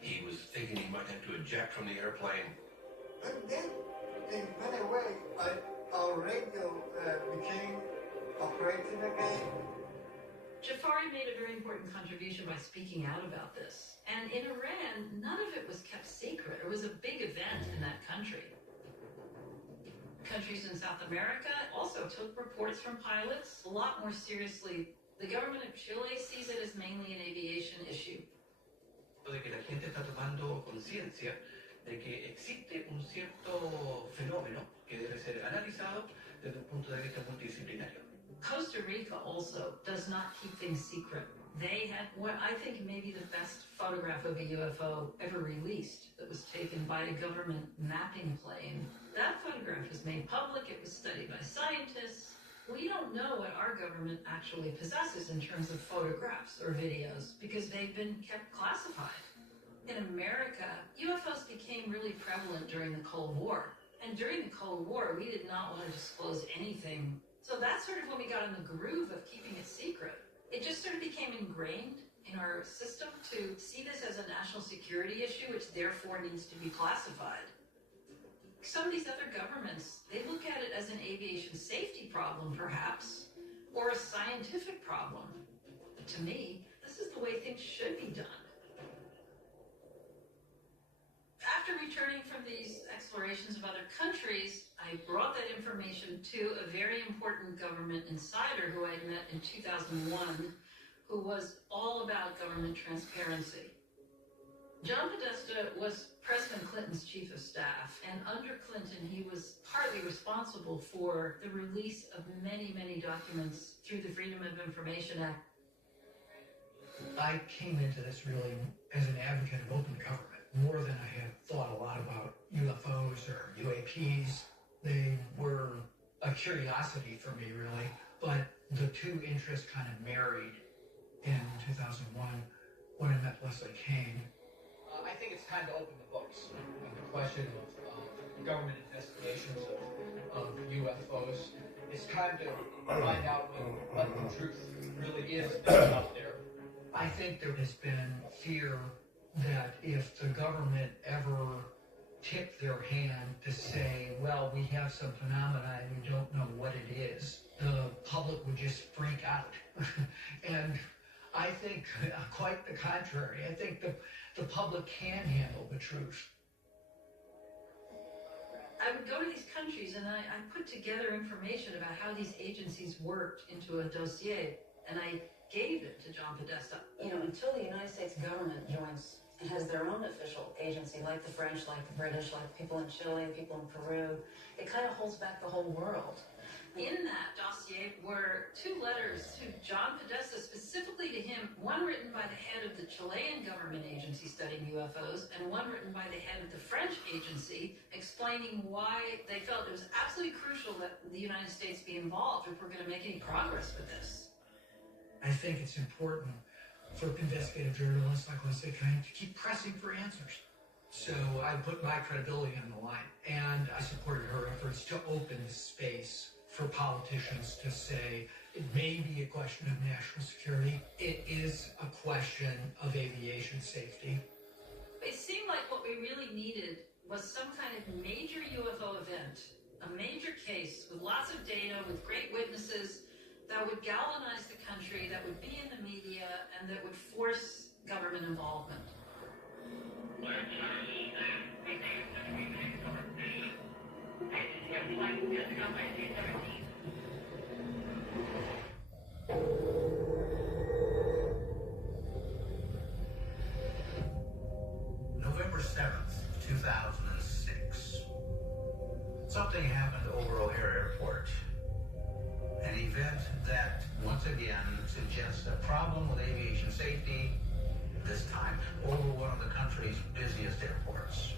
He was thinking he might have to eject from the airplane. And then, in many ways, our radio became operating again. Jafari made a very important contribution by speaking out about this. And in Iran, none of it was kept secret. It was a big event in that country. Countries in South America also took reports from pilots a lot more seriously. The government of Chile sees it as mainly an aviation issue. De que la gente está tomando conciencia de que existe un cierto fenómeno que debe ser analizado desde un punto de vista multidisciplinario. Costa Rica also does not keep things secret. They had what I think may be the best photograph of a UFO ever released that was taken by a government mapping plane. That photograph was made public. It was studied by scientists. We don't know what our government actually possesses in terms of photographs or videos because they've been kept classified. In America, UFOs became really prevalent during the Cold War. And during the Cold War, we did not want to disclose anything. So that's sort of when we got in the groove of keeping it secret. It just sort of became ingrained in our system to see this as a national security issue, which therefore needs to be classified. Some of these other governments, they look at it as an aviation safety problem, perhaps, or a scientific problem. But to me, this is the way things should be done. After returning from these explorations of other countries, I brought that information to a very important government insider who I met in 2001, who was all about government transparency. John Podesta was President Clinton's chief of staff, and under Clinton, he was partly responsible for the release of many, many documents through the Freedom of Information Act. I came into this really as an advocate of open government, more than I had thought a lot about UFOs or UAPs. They were a curiosity for me, really, but the two interests kind of married in 2001 when I met Leslie Kane. I think it's time to open the books on the question of government investigations of UFOs. It's time to find out what the truth really is that's out there. I think there has been fear that if the government ever tip their hand to say, well, we have some phenomena and we don't know what it is, the public would just freak out. And I think quite the contrary. I think the public can handle the truth. I would go to these countries and I put together information about how these agencies worked into a dossier, and I gave it to John Podesta. Until the United States government joins and has their own official agency, like the French, like the British, like the people in Chile, the people in Peru, it kind of holds back the whole world. In that dossier were 2 letters to John Podesta, specifically to him, one written by the head of the Chilean government agency studying UFOs, and one written by the head of the French agency, explaining why they felt it was absolutely crucial that the United States be involved if we're going to make any progress with this. I think it's important for investigative journalists like Leslie Kane to keep pressing for answers. So I put my credibility on the line, and I supported her efforts to open the space for politicians to say it may be a question of national security. It is a question of aviation safety. It seemed like what we really needed was some kind of major UFO event, a major case with lots of data, with great witnesses, that would galvanize the country, that would be in the media, and that would force government involvement. November 7th, 2006. Something happened over O'Hare Airport. An event that, once again, suggests a problem with aviation safety, this time over one of the country's busiest airports.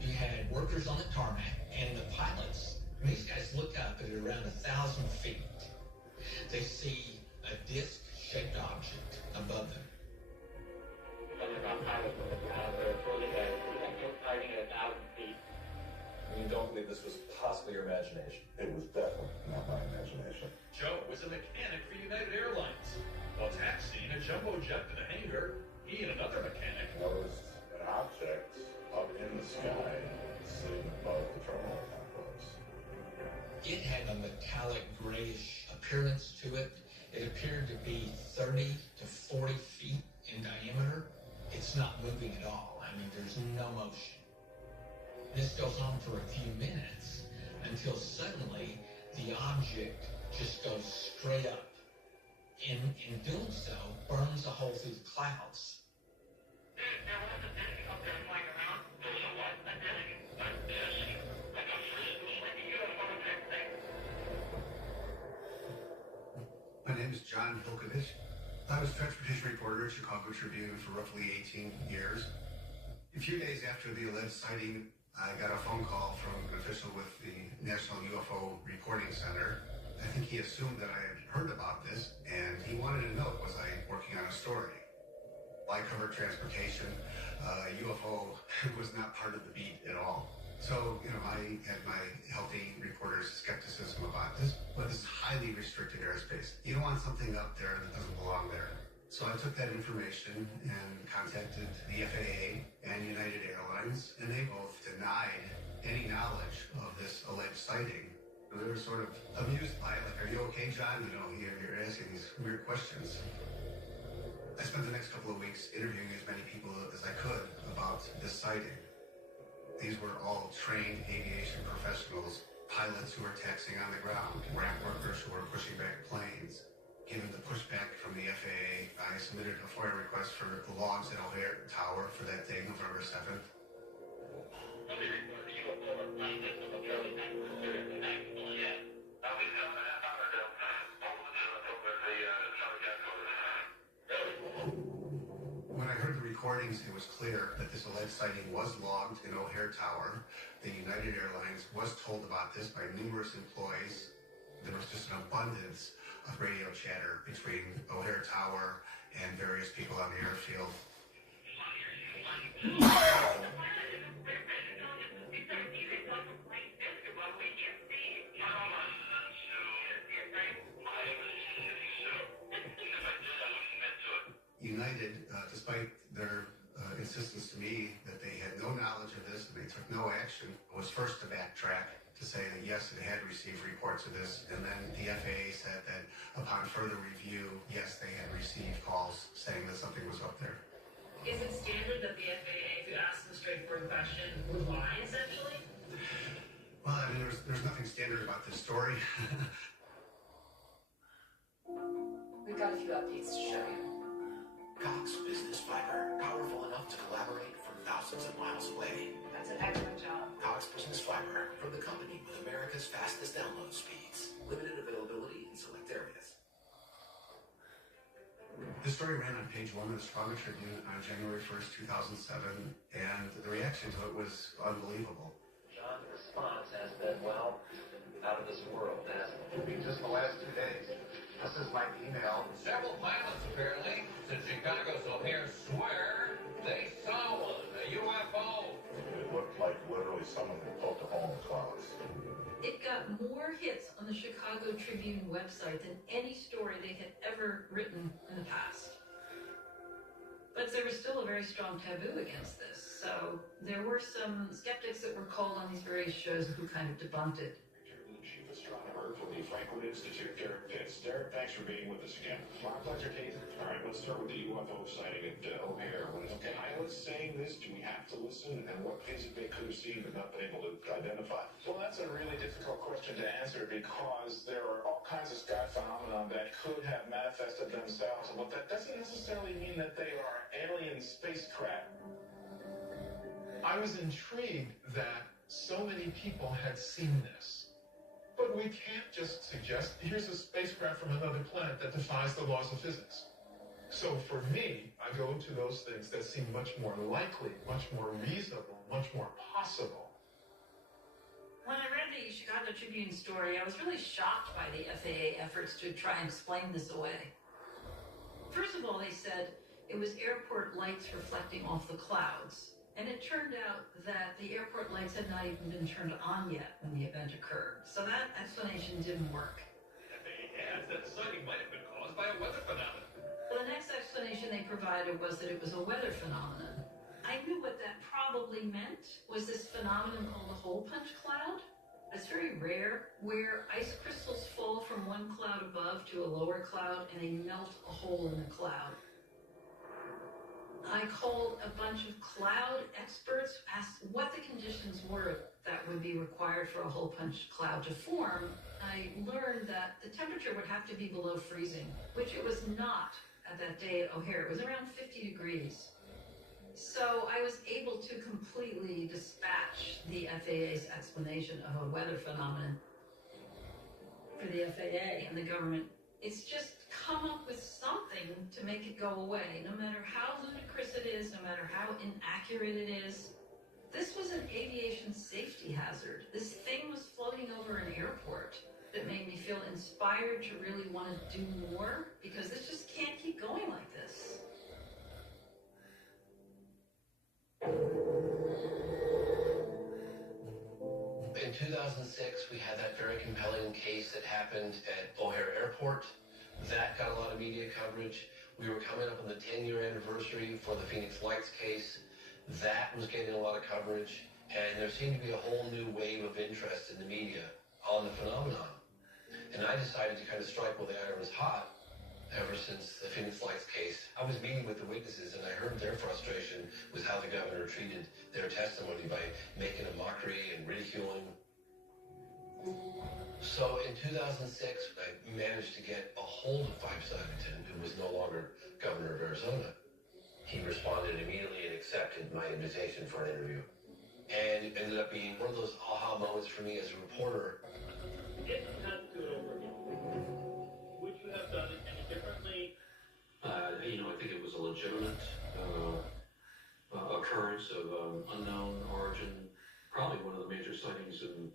You had workers on the tarmac and the pilots. These guys look up at around 1,000 feet. They see a disc-shaped object above them. You don't believe this was possibly your imagination? It was definitely not my imagination. Joe was a mechanic for United Airlines. While taxiing a jumbo jet to the hangar, he and another mechanic noticed an object up in the sky sitting above the terminal complex. It had a metallic grayish appearance to it. It appeared to be 30 to 40 feet in diameter. It's not moving at all. I mean, there's no motion. This goes on for a few minutes until suddenly the object just goes straight up. And in doing so, burns a hole through the clouds. My name is John Hilkovich. I was transportation reporter at Chicago Tribune for roughly 18 years. A few days after the alleged sighting, I got a phone call from an official with the National UFO Reporting Center. I think he assumed that I had heard about this, and he wanted to know, was I working on a story? I covered transportation. UFO was not part of the beat at all. So, I had my healthy reporter's skepticism about this, but this is highly restricted airspace. You don't want something up there that doesn't belong there. So I took that information and contacted the FAA and United Airlines, and they both denied any knowledge of this alleged sighting. They were sort of amused by it, like, "Are you okay, John? You're asking these weird questions." I spent the next couple of weeks interviewing as many people as I could about this sighting. These were all trained aviation professionals, pilots who were taxiing on the ground, ramp workers who were pushing back planes. Given the pushback from the FAA, I submitted a FOIA request for the logs at O'Hare Tower for that day, November 7th. When I heard the recordings, it was clear that this alleged sighting was logged in O'Hare Tower. The United Airlines was told about this by numerous employees. There was just an abundance of radio chatter between O'Hare Tower and various people on the airfield. United, despite their insistence to me that they had no knowledge of this and they took no action was first to backtrack to say that yes, it had received reports of this, and then the FAA said that upon further review, yes, they had received calls saying that something was up there. Is it standard that the FAA, if you ask them a straightforward question, would lie, essentially? Well, I mean, there's nothing standard about this story. We've got a few updates to show you. Cox Business Fiber, powerful enough to collaborate from thousands of miles away. That's an excellent job. Cox Business Fiber, from the company with America's fastest download speeds. Limited availability in select areas. This story ran on page 1 of the Chicago Tribune on January 1st, 2007, and the reaction to it was unbelievable. John's response has been, well, out of this world, hasn't it? In just the last 2 days. This is my email. Several pilots, apparently, to Chicago's O'Hare swear they saw one, a UFO. It looked like literally someone had poked a hole in the clouds. It got more hits on the Chicago Tribune website than any story they had ever written in the past. But there was still a very strong taboo against this, so there were some skeptics that were called on these various shows who kind of debunked it. Chief astronomer for the Franklin Institute, Derek Pitts. Derek, thanks for being with us again. My pleasure, Keith. All right, let's start with the UFO sighting at O'Hare. When the pilots saying this, do we have to listen? And what is it they could have seen but not been able to identify? Well, that's a really difficult question to answer because there are all kinds of sky phenomena that could have manifested themselves, but that doesn't necessarily mean that they are alien spacecraft. I was intrigued that so many people had seen this. But we can't just suggest, here's a spacecraft from another planet that defies the laws of physics. So for me, I go to those things that seem much more likely, much more reasonable, much more possible. When I read the Chicago Tribune story, I was really shocked by the FAA efforts to try and explain this away. First of all, they said it was airport lights reflecting off the clouds. And it turned out that the airport lights had not even been turned on yet when the event occurred. So that explanation didn't work. FAA adds that the sighting might have been caused by a weather phenomenon. The next explanation they provided was that it was a weather phenomenon. I knew what that probably meant was this phenomenon called a hole punch cloud. It's very rare, where ice crystals fall from one cloud above to a lower cloud and they melt a hole in the cloud. I called a bunch of cloud experts, asked what the conditions were that would be required for a hole punch cloud to form. I learned that the temperature would have to be below freezing, which it was not at that day at O'Hare. It was around 50 degrees. So I was able to completely dispatch the FAA's explanation of a weather phenomenon for the FAA and the government. It's just come up with something to make it go away, no matter how ludicrous it is, no matter how inaccurate it is. This was an aviation safety hazard. This thing was floating over an airport that made me feel inspired to really want to do more, because this just can't keep going like this. In 2006, we had that very compelling case that happened at O'Hare Airport. That got a lot of media coverage. We were coming up on the 10-year anniversary for the Phoenix Lights case. That was getting a lot of coverage. And there seemed to be a whole new wave of interest in the media on the phenomenon. And I decided to kind of strike while the iron was hot ever since the Phoenix Lights case. I was meeting with the witnesses and I heard their frustration with how the governor treated their testimony by making a mockery and ridiculing. So in 2006, I managed to get a hold of Fife Symington, who was no longer governor of Arizona. He responded immediately and accepted my invitation for an interview. And it ended up being one of those aha moments for me as a reporter. If you had to do it over again, would you have done it any differently? I think it was a legitimate occurrence of unknown origin, probably one of the major sightings in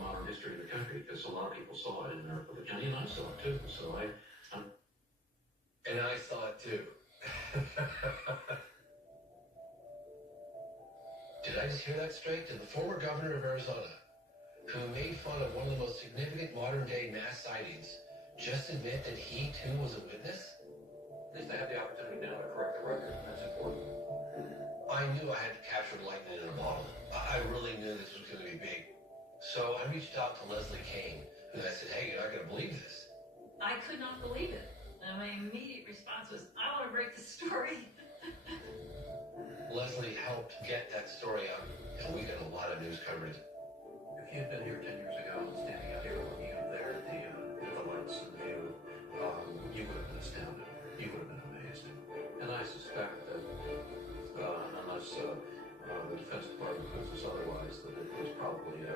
modern history of the country, because a lot of people saw it in Maricopa County, and I saw it too. So And I saw it too. Did I just hear that straight? Did the former governor of Arizona, who made fun of one of the most significant modern-day mass sightings, just admit that he too was a witness? At least I have the opportunity now to correct the record, and that's important. I knew I had to capture lightning in a bottle. I really knew this was going to be big. So I reached out to Leslie Kane, and I said, hey, you're not going to believe this. I could not believe it. And my immediate response was, I want to break the story. Leslie helped get that story out, and we got a lot of news coverage. If you had been here 10 years ago and standing out here looking up there at the lights and view, you would have been astounded. You would have been amazed. And I suspect that unless the Defense Department proves us otherwise, that it was probably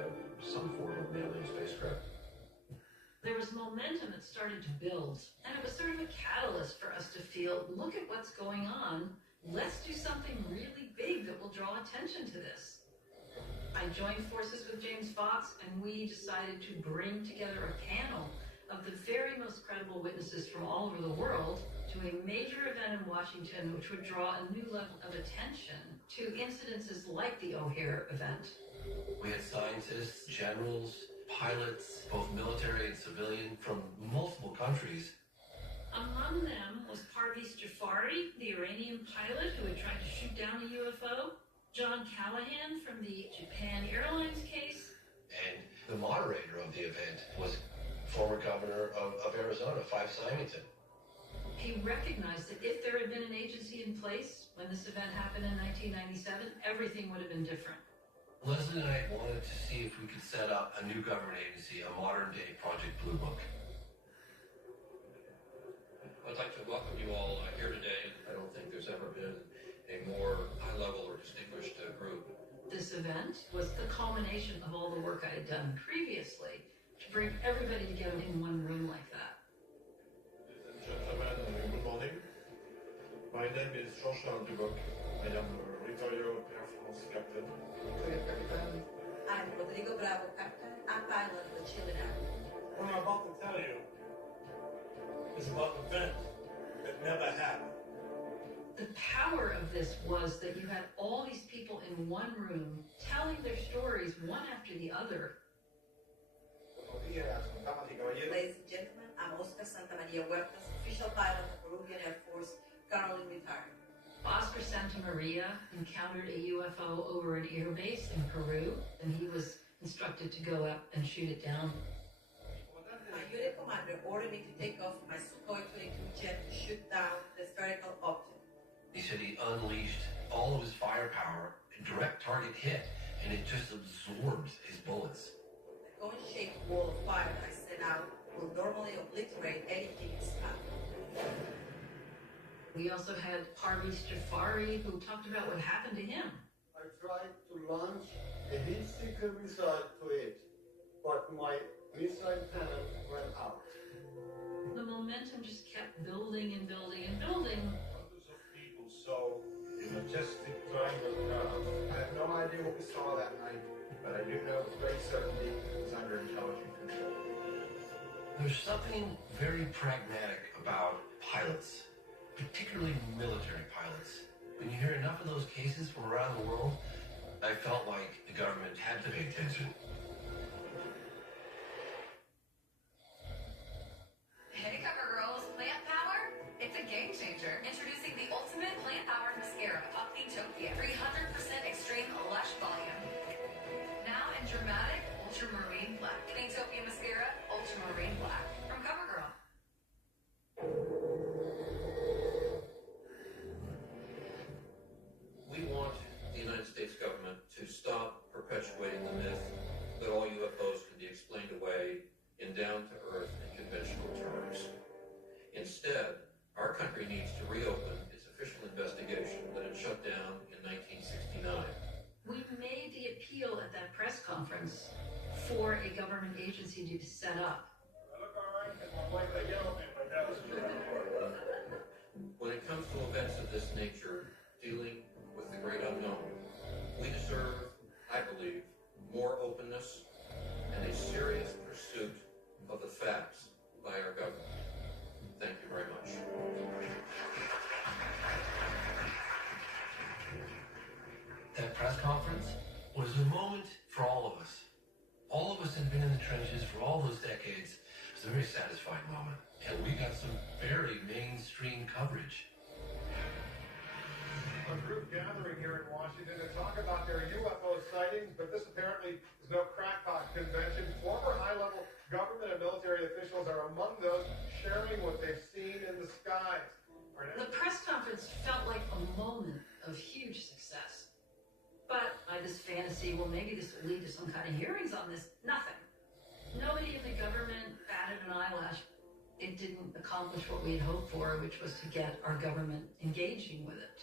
some form of an alien spacecraft. There was momentum that started to build, and it was sort of a catalyst for us to feel, look at what's going on. Let's do something really big that will draw attention to this. I joined forces with James Fox, and we decided to bring together a panel of the very most credible witnesses from all over the world to a major event in Washington, which would draw a new level of attention to incidences like the O'Hare event. We had scientists, generals, pilots, both military and civilian, from multiple countries. Among them was Parviz Jafari, the Iranian pilot who had tried to shoot down a UFO, John Callahan from the Japan Airlines case, And the moderator of the event was former governor of Arizona, Five Symington. He recognized that if there had been an agency in place when this event happened in 1997, everything would have been different. Leslie and I wanted to see if we could set up a new government agency, a modern-day Project Blue Book. I'd like to welcome you all here today. I don't think there's ever been a more high-level or distinguished group. This event was the culmination of all the work I had done previously to bring everybody together in one room like that. Gentlemen, good morning. My name is Jean-Charles Duboc. I am a retired Air Force captain. I'm Rodrigo Bravo, captain and pilot of the Chile Navy. What I'm about to tell you is about an event that never happened. The power of this was that you had all these people in one room telling their stories one after the other. Ladies and gentlemen, I'm Oscar Santamaria Huertas, official pilot of the Peruvian Air Force, currently retired. Oscar Santamaria encountered a UFO over an air base in Peru, and he was instructed to go up and shoot it down. My unit commander ordered me to take off my Sukhoi 22 jet to shoot down the spherical object. He said he unleashed all of his firepower, direct target hit, and it just absorbed his bullets. The cone-shaped wall of fire I sent out will normally obliterate anything in its path. We also had Parviz Jafari, who talked about what happened to him. I tried to launch a heat-seeker missile to it, but my missile cannon ran out. The momentum just kept building and building and building. Hundreds of people saw the majestic triangle curve. I have no idea what we saw that night, but I do know with great certainty it was under intelligent control. There's something very pragmatic about pilots, particularly military pilots. When you hear enough of those cases from around the world, I felt like the government had to pay attention. Hey, cover girls, plant power? It's a game changer. Introducing the ultimate plant-powered mascara, Optitopia. 300% extreme lush volume. Now in dramatic ultramarine black. Optitopia mascara, ultramarine black. From CoverGirl. We want the United States government to stop perpetuating the myth that all UFOs can be explained away in down-to-earth and conventional terms. Instead, our country needs to reopen its official investigation that it shut down in 1969. We made the appeal at that press conference for a government agency to be set up. When it comes to events of this nature, dealing with the great unknown, we deserve, I believe, more openness and a serious pursuit of the facts by our government. Thank you very much. That press conference was a moment for all of us. All of us had been in the trenches for all those decades, terrifying moment. And we got some very mainstream coverage. A group gathering here in Washington to talk about their UFO sightings, but this apparently is no crackpot convention. Former high-level government and military officials are among those sharing what they've seen in the skies. The press conference felt like a moment of huge success. But I had this fantasy, well, maybe this will lead to some kind of hearings on this. Nothing. Nobody in the government batted an eyelash. It didn't accomplish what we had hoped for, which was to get our government engaging with it.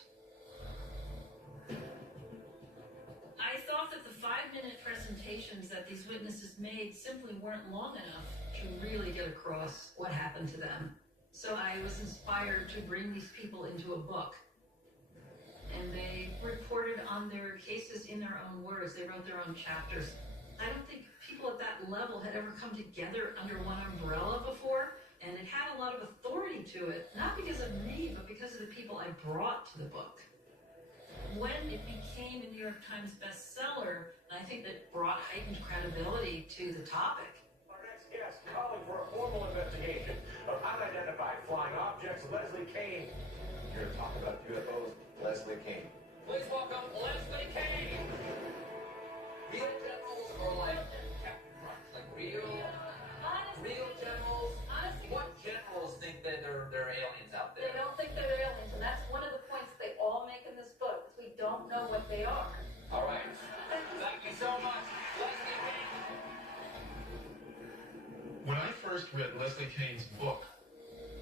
I thought that the 5-minute presentations that these witnesses made simply weren't long enough to really get across what happened to them. So I was inspired to bring these people into a book. And they reported on their cases in their own words. They wrote their own chapters. I don't think people at that level had ever come together under one umbrella before, and it had a lot of authority to it, not because of me, but because of the people I brought to the book. When it became a New York Times bestseller, I think that brought heightened credibility to the topic. Our next guest calling for a formal investigation of unidentified flying objects, Leslie Kane. Here to talk about UFOs, Leslie Kane. Please welcome Leslie Kane. Real generals or like real generals? Honestly, what generals think that there are aliens out they there? don't think they're aliens, and that's one of the points they all make in this book, is we don't know what they are. All right. Thank you so much, Leslie Kane. When I first read Leslie Kane's book,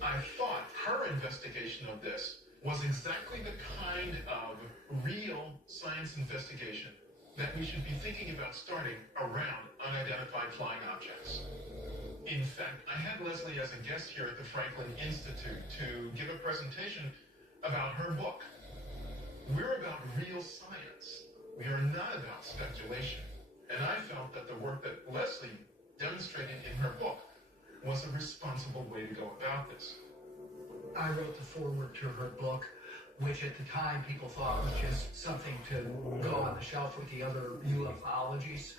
I thought her investigation of this was exactly the kind of real science investigation that we should be thinking about starting around unidentified flying objects. In fact, I had Leslie as a guest here at the Franklin Institute to give a presentation about her book. We're about real science. We are not about speculation. And I felt that the work that Leslie demonstrated in her book was a responsible way to go about this. I wrote the foreword to her book, which at the time people thought was just something to go on the shelf with the other ufologies,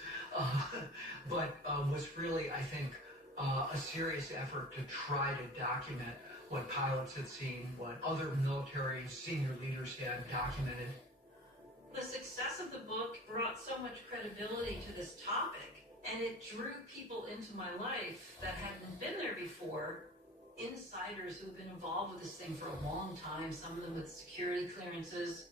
but was really, I think, a serious effort to try to document what pilots had seen, what other military senior leaders had documented. The success of the book brought so much credibility to this topic, and it drew people into my life that hadn't been there before. Insiders who've been involved with this thing for a long time, some of them with security clearances,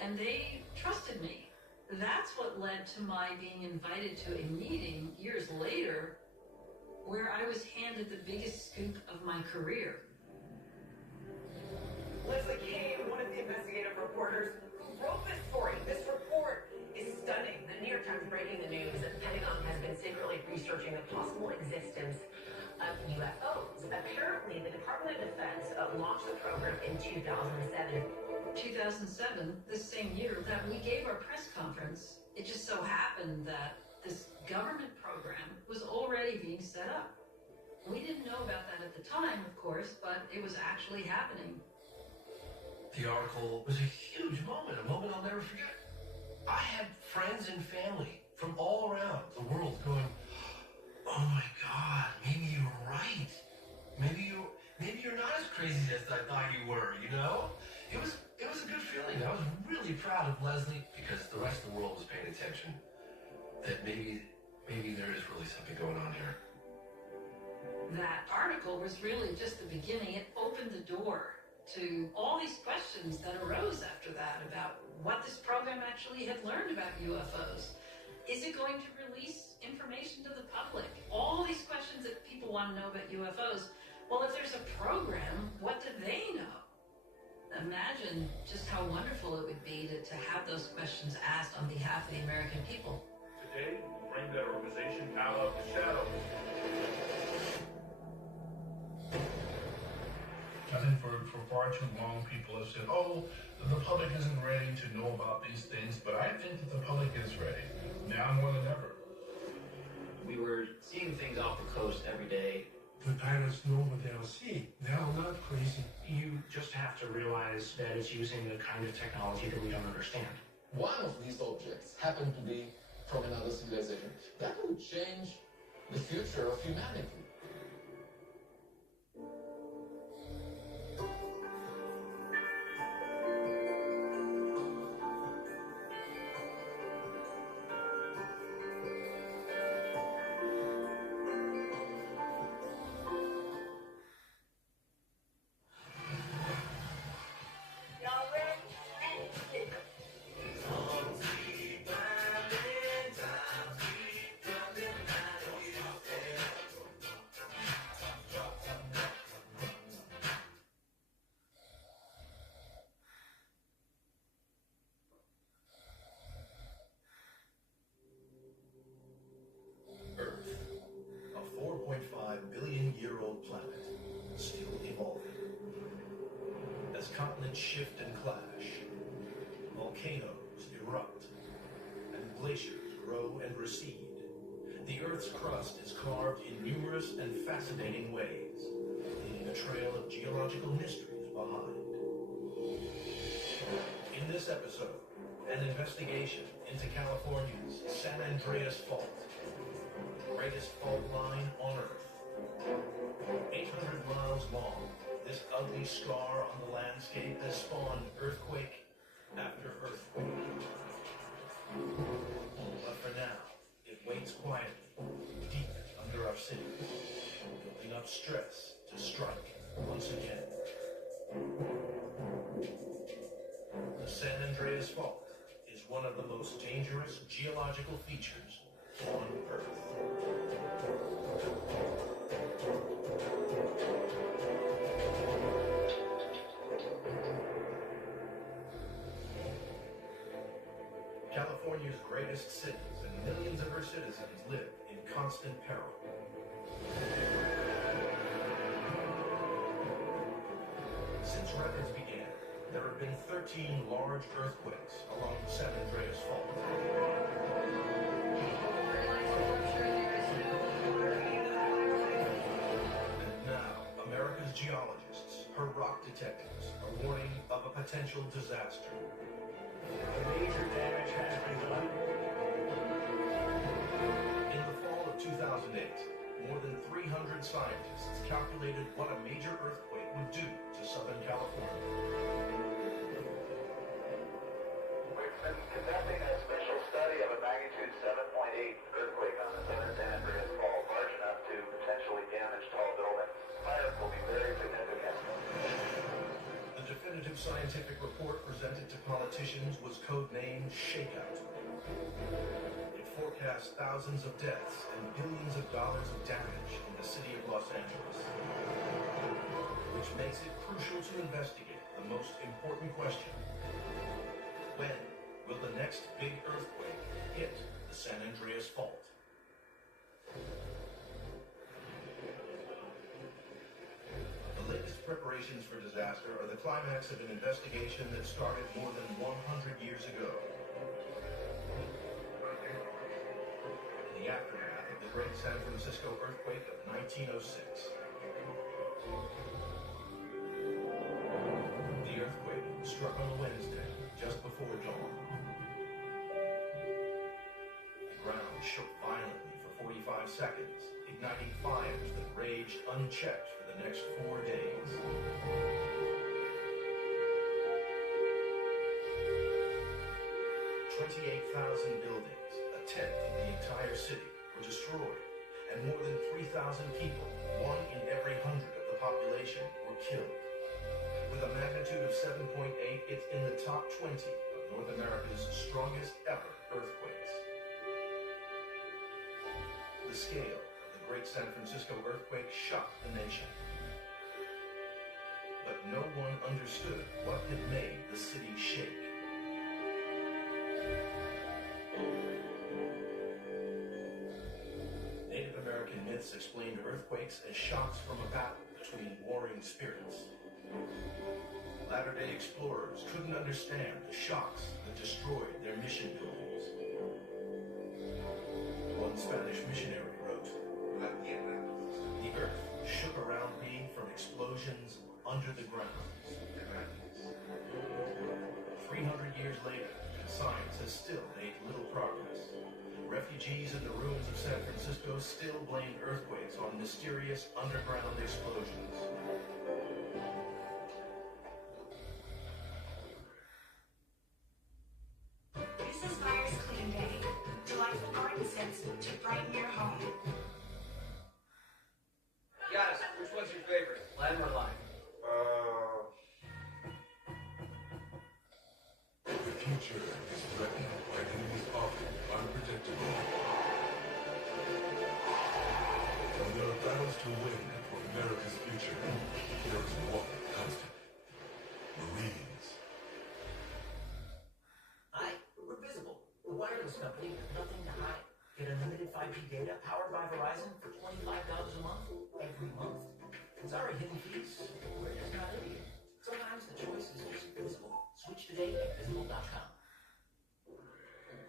and they trusted me. That's what led to my being invited to a meeting years later where I was handed the biggest scoop of my career. Leslie Kane, one of the investigative reporters who wrote this story. This report is stunning. The New York Times breaking the news that the Pentagon has been secretly researching the possible existence of UFOs. Apparently, the Department of Defense launched the program in 2007. 2007, this same year that we gave our press conference, it just so happened that this government program was already being set up. We didn't know about that at the time, of course, but it was actually happening. The article was a huge moment, a moment I'll never forget. I had friends and family from all around the world going, oh my God, maybe you were right. Maybe you're not as crazy as I thought you were, you know? It was a good feeling. I was really proud of Leslie because the rest of the world was paying attention. That maybe there is really something going on here. That article was really just the beginning. It opened the door to all these questions that arose after that about what this program actually had learned about UFOs. Is it going to release information to the public? All these questions that people want to know about UFOs. Well, if there's a program, what do they know? Imagine just how wonderful it would be to have those questions asked on behalf of the American people. Today, we bring that organization out of the shadows. I think for far too long, people have said, oh, the public isn't ready to know about these things, but I think that the public is ready, now more than ever. We were seeing things off the coast every day. The pilots know what they'll see. They're not crazy. You just have to realize that it's using a kind of technology that we don't understand. One of these objects happened to be from another civilization. That would change the future of humanity. planet, still evolving. As continents shift and clash, volcanoes erupt, and glaciers grow and recede, the Earth's crust is carved in numerous and fascinating ways, leaving a trail of geological mysteries behind. In this episode, an investigation into California's San Andreas Fault, the greatest fault line on Earth. 800 miles long, this ugly scar on the landscape has spawned earthquake after earthquake. But for now, it waits quietly, deep under our cities, building up stress to strike once again. The San Andreas Fault is one of the most dangerous geological features on Earth. California's greatest cities and millions of her citizens live in constant peril. Since records began, there have been 13 large earthquakes along the San Andreas Fault. And now, America's geologists, her rock detectives, are warning of a potential disaster. Major damage has been done. In the fall of 2008, more than 300 scientists calculated what a major earthquake would do to Southern California. We've been conducting a special study of a magnitude 7.8 earthquake on the Southern San Andreas Fault, large enough to potentially damage tall buildings. Fires will be very significant. The definitive scientific report presented to politicians was codenamed Shakeout. It forecast thousands of deaths and billions of dollars of damage in the city of Los Angeles, which makes it crucial to investigate the most important question: when will the next big earthquake hit the San Andreas Fault? The latest preparations for disaster are the climax of an investigation that started more than 100 years ago. In the aftermath of the Great San Francisco earthquake of 1906. The earthquake struck on a Wednesday, just before dawn. The ground shook violently for 45 seconds, igniting fires that raged unchecked for the next 4 days. $28,000 buildings, a tenth of the entire city, were destroyed, and more than 3,000 people, 1 in every 100 of the population, were killed. With a magnitude of 7.8, it's in the top 20 of North America's strongest ever earthquakes. The scale of the Great San Francisco earthquake shocked the nation. But no one understood what had made the city shake. Native American myths explained earthquakes as shocks from a battle between warring spirits. Latter-day explorers couldn't understand the shocks that destroyed their mission buildings. One Spanish missionary wrote, "The earth shook around me from explosions under the ground." 300 years later, science has still made little progress. Refugees in the ruins of San Francisco still blame earthquakes on mysterious underground explosions. This is Virus Clean Day. Delightful garden scents to brighten your home. Guys, which one's your favorite? Lamb or lime? The future is threatened by enemies often unpredictable. When there are battles to win for America's future, there is one constant: Marines. Hi, we're Visible, a wireless company with nothing to hide. Get unlimited 5G data powered by Verizon for $25 a month, every month. Sorry, Hidden Fees. We're just not into you. Sometimes the choice is just visible. Switch today at visible.com.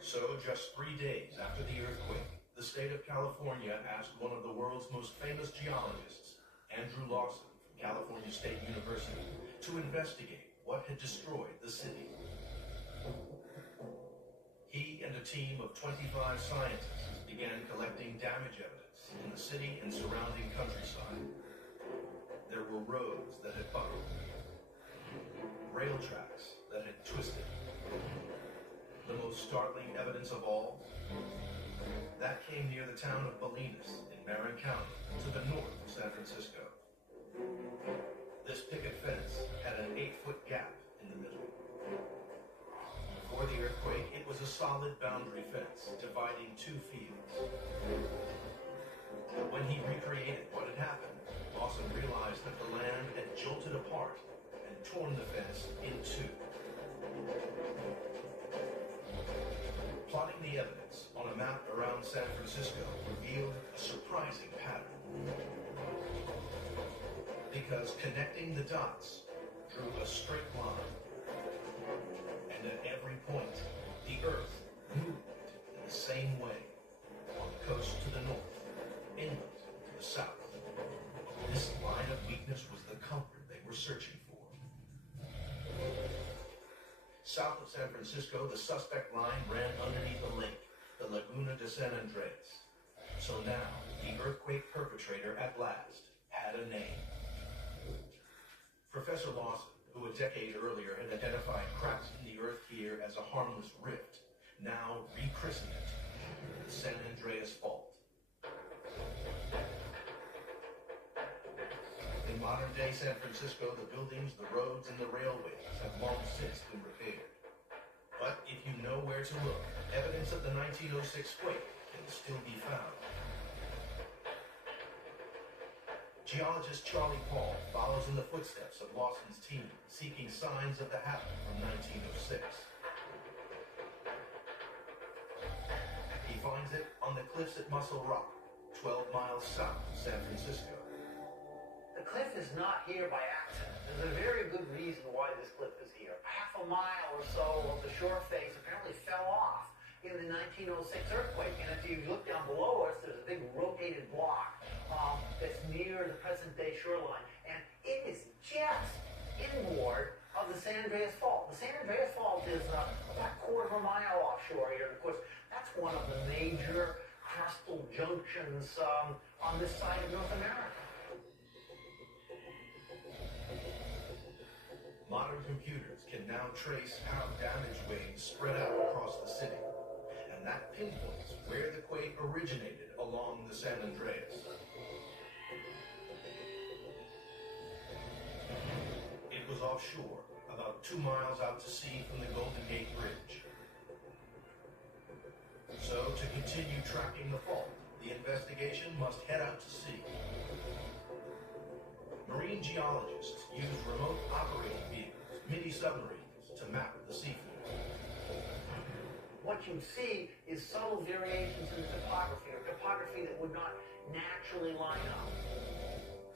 So, just 3 days after the earthquake, the state of California asked one of the world's most famous geologists, Andrew Lawson from California State University, to investigate what had destroyed the city. He and a team of 25 scientists began collecting damage evidence in the city and surrounding countryside. There were roads that had buckled, rail tracks that had twisted. The most startling evidence of all, that came near the town of Bolinas in Marin County, to the north of San Francisco. This picket fence had an 8-foot gap in the middle. Before the earthquake, it was a solid boundary fence dividing 2 fields. When he recreated what had happened, Lawson realized that the land had jolted apart and torn the fence in 2. Plotting the evidence on a map around San Francisco revealed a surprising pattern. Because connecting the dots drew a straight line. And at every point, the Earth moved in the same way. On the coast to the north, inland to the south. This line of weakness was the culprit they were searching for. South of San Francisco, the suspect line ran underneath the lake, the Laguna de San Andreas. So now, the earthquake perpetrator at last had a name. Professor Lawson, who a decade earlier had identified cracks in the earth here as a harmless rift, now rechristened it the San Andreas Fault. In modern-day San Francisco, the buildings, the roads, and the railways have long since been repaired. But if you know where to look, evidence of the 1906 quake can still be found. Geologist Charlie Paul follows in the footsteps of Lawson's team, seeking signs of the havoc from 1906. He finds it on the cliffs at Muscle Rock, 12 miles south of San Francisco. The cliff is not here by accident. There's a very good reason why this cliff is here. Half a mile or so of the shore face apparently fell off in the 1906 earthquake. And if you look down below us, there's a big rotated block that's near the present-day shoreline. And it is just inboard of the San Andreas Fault. The San Andreas Fault is about a quarter of a mile offshore here. And of course, that's one of the major crustal junctions on this side of North America. Modern computers can now trace how damage waves spread out across the city, and that pinpoints where the quake originated along the San Andreas. It was offshore, about 2 miles out to sea from the Golden Gate Bridge. So, to continue tracking the fault, the investigation must head out to sea. Marine geologists use remote operating vehicles, mini-submarines, to map the seafloor. What you see is subtle variations in the topography, or topography that would not naturally line up.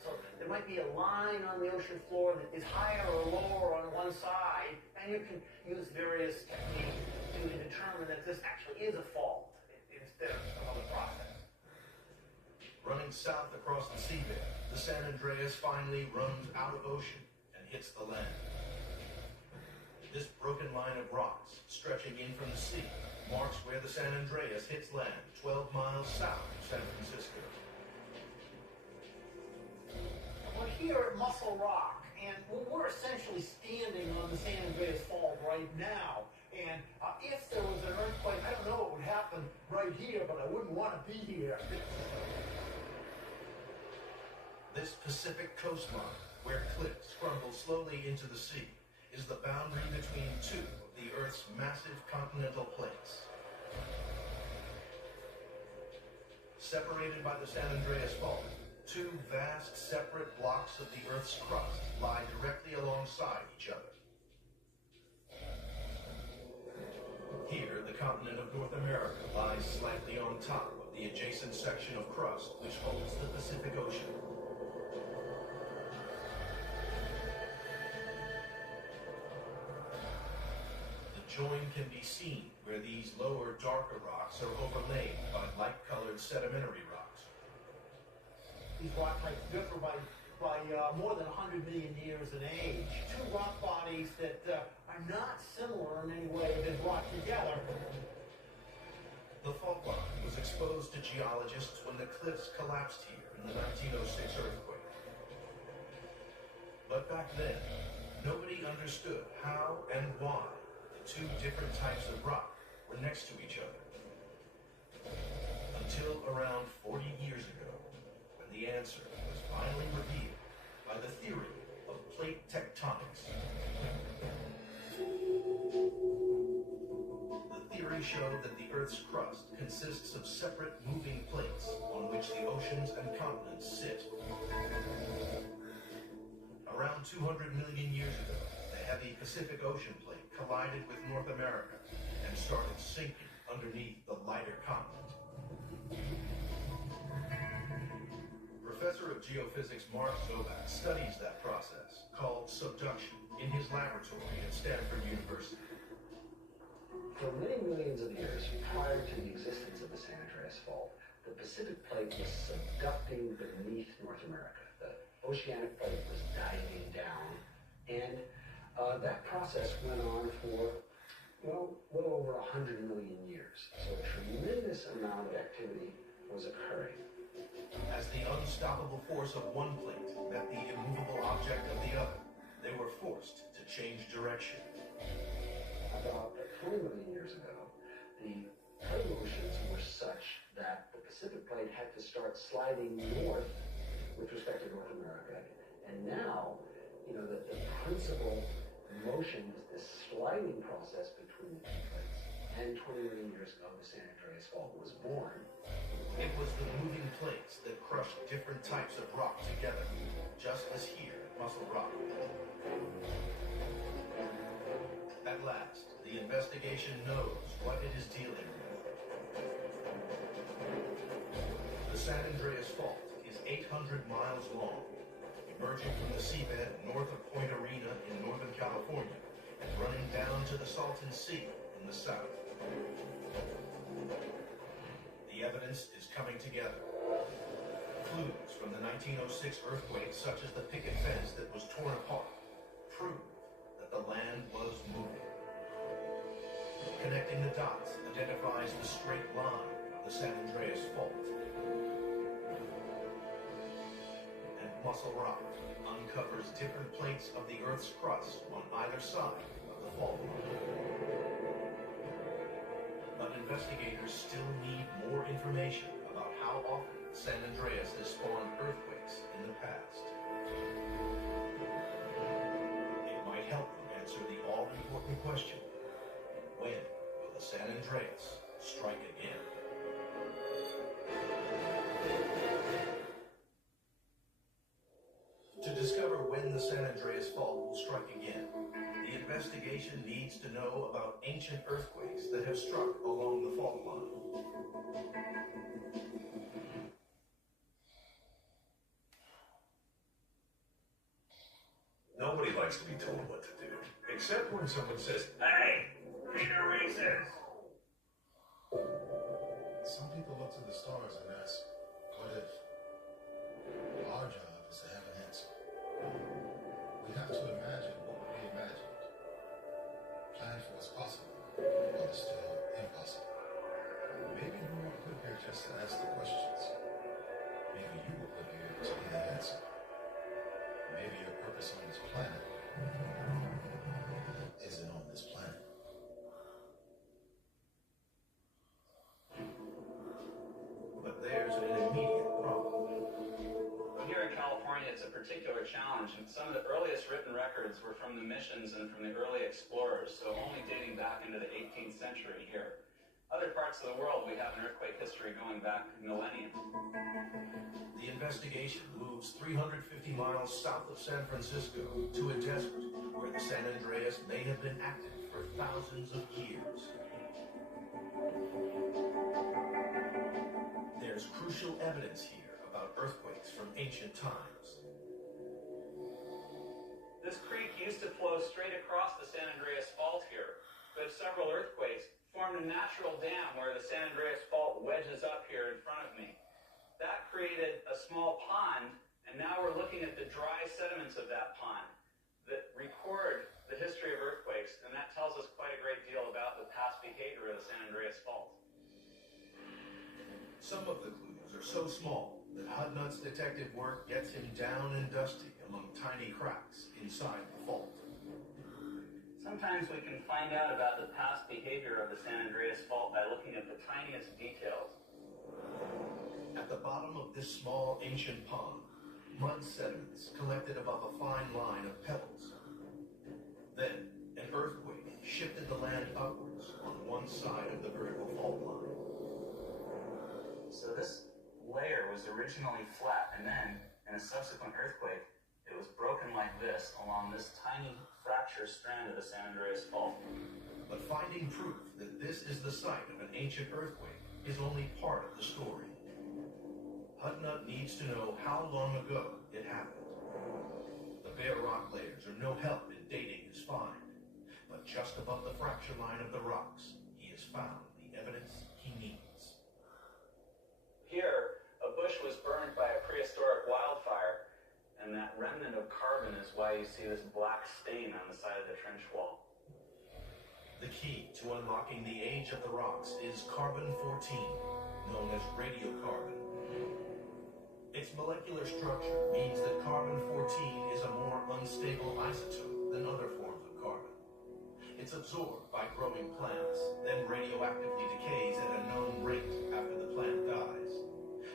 So there might be a line on the ocean floor that is higher or lower on one side, and you can use various techniques to determine that this actually is a fault instead of some other process. Running south across the seabed, the San Andreas finally runs out of ocean and hits the land. This broken line of rocks, stretching in from the sea, marks where the San Andreas hits land 12 miles south of San Francisco. We're here at Muscle Rock, and we're essentially standing on the San Andreas Fault right now. And if there was an earthquake, I don't know what would happen right here, but I wouldn't want to be here. This Pacific coastline, where cliffs crumble slowly into the sea, is the boundary between 2 of the Earth's massive continental plates. Separated by the San Andreas Fault, 2 vast separate blocks of the Earth's crust lie directly alongside each other. Here, the continent of North America lies slightly on top of the adjacent section of crust which holds the Pacific Ocean. join can be seen where these lower, darker rocks are overlaid by light-colored sedimentary rocks. These rock types differ by more than 100 million years in age. Two rock bodies that are not similar in any way have been brought together. The fault line was exposed to geologists when the cliffs collapsed here in the 1906 earthquake. But back then, nobody understood how and why the two different types of rock were next to each other. Until around 40 years ago, when the answer was finally revealed by the theory of plate tectonics. The theory showed that the Earth's crust consists of separate moving plates on which the oceans and continents sit. Around 200 million years ago, the heavy Pacific Ocean plate collided with North America and started sinking underneath the lighter continent. Professor of geophysics Mark Zoback studies that process, called subduction, in his laboratory at Stanford University. For many millions of years prior to the existence of the San Andreas Fault, the Pacific plate was subducting beneath North America. The oceanic plate was diving down, and that process went on for, well over 100 million years. So a tremendous amount of activity was occurring. As the unstoppable force of one plate met the immovable object of the other, they were forced to change direction. About 20 million years ago, the plate oceans were such that the Pacific plate had to start sliding north with respect to North America. And now, the principal motion is this sliding process between the two plates. And 20 million years ago, the San Andreas Fault was born. It was the moving plates that crushed different types of rock together, just as here at Muscle Rock. At last, the investigation knows what it is dealing with. The San Andreas Fault is 800 miles long, emerging from the seabed north of Point Arena in Northern California and running down to the Salton Sea in the south. The evidence is coming together. Clues from the 1906 earthquake, such as the picket fence that was torn apart, prove that the land was moving. Connecting the dots identifies the straight line of the San Andreas Fault. And Muscle Rock uncovers different plates of the Earth's crust on either side of the fault line. But investigators still need more information about how often San Andreas has spawned earthquakes in the past. It might help them answer the all-important question: when will the San Andreas strike again? To discover when the San Andreas Fault will strike again, the investigation needs to know about ancient earthquakes that have struck along the fault line. Nobody likes to be told what to do, except when someone says, "Hey, read your reasons." Some people look to the stars and ask, what if? Our job is to have an answer. We have to imagine what would be imagined. Plan for what's possible, but it's still impossible. Maybe we were put here just to ask the questions. Maybe you were put here to be the answer. Maybe your purpose on this planet isn't on this planet. But there's an immediate problem. Well, here in California, it's a particular challenge, and some of the earliest written records were from the missions and from the early explorers, so only dating back into the 18th century here. Other parts of the world, we have an earthquake history going back millennia. The investigation moves 350 miles south of San Francisco to a desert where the San Andreas may have been active for thousands of years. There's crucial evidence here about earthquakes from ancient times. This creek used to flow straight across the San Andreas Fault here. we have several earthquakes, formed a natural dam where the San Andreas Fault wedges up here in front of me. That created a small pond, and now we're looking at the dry sediments of that pond that record the history of earthquakes, and that tells us quite a great deal about the past behavior of the San Andreas Fault. Some of the clues are so small that Hudnut's detective work gets him down and dusty among tiny cracks inside the fault. Sometimes we can find out about the past behavior of the San Andreas Fault by looking at the tiniest details. At the bottom of this small ancient pond, mud sediments collected above a fine line of pebbles. Then, an earthquake shifted the land upwards on one side of the vertical fault line. So this layer was originally flat, and then, in a subsequent earthquake, it was broken like this along this tiny fracture strand of the San Andreas Fault. But finding proof that this is the site of an ancient earthquake is only part of the story. Hudnut needs to know how long ago it happened. The bare rock layers are no help in dating his find, but just above the fracture line of the rocks, he has found the evidence he needs. Here, a bush was burned by a prehistoric wildfire, and that remnant of carbon is why you see this black stain on the side of the trench wall. The key to unlocking the age of the rocks is carbon-14, known as radiocarbon. Its molecular structure means that carbon-14 is a more unstable isotope than other forms of carbon. It's absorbed by growing plants, then radioactively decays at a known rate after the plant dies.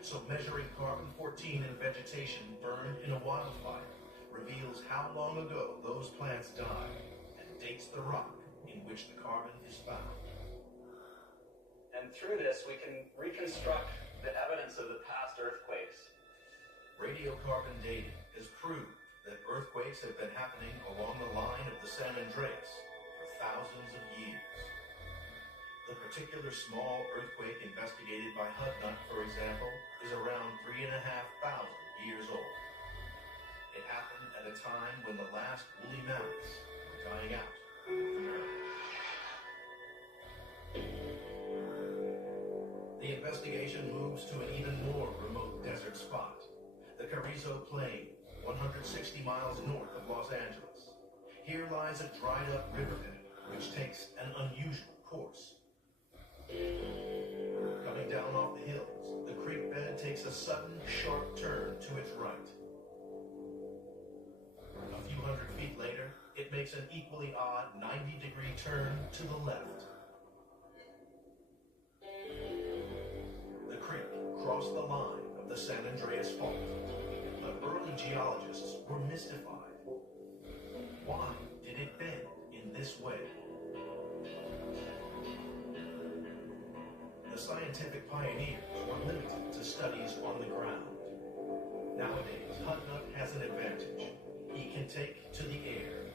So measuring carbon-14 in vegetation burned in a wildfire reveals how long ago those plants died and dates the rock in which the carbon is found. And through this, we can reconstruct the evidence of the past earthquakes. Radiocarbon dating has proved that earthquakes have been happening along the line of the San Andreas for thousands of years. The particular small earthquake investigated by Hudnut, for example, is around 3,500 years old. It happened at a time when the last woolly mammoths were dying out of America. The investigation moves to an even more remote desert spot, the Carrizo Plain, 160 miles north of Los Angeles. Here lies a dried-up riverbed, which takes an unusual course. Coming down off the hills, the creek bed takes a sudden, sharp turn to its right. A few hundred feet later, it makes an equally odd 90-degree turn to the left. The creek crossed the line of the San Andreas Fault, but early geologists were mystified. Why did it bend in this way? The scientific pioneers were limited to studies on the ground. Nowadays, Hudnut has an advantage. He can take to the air.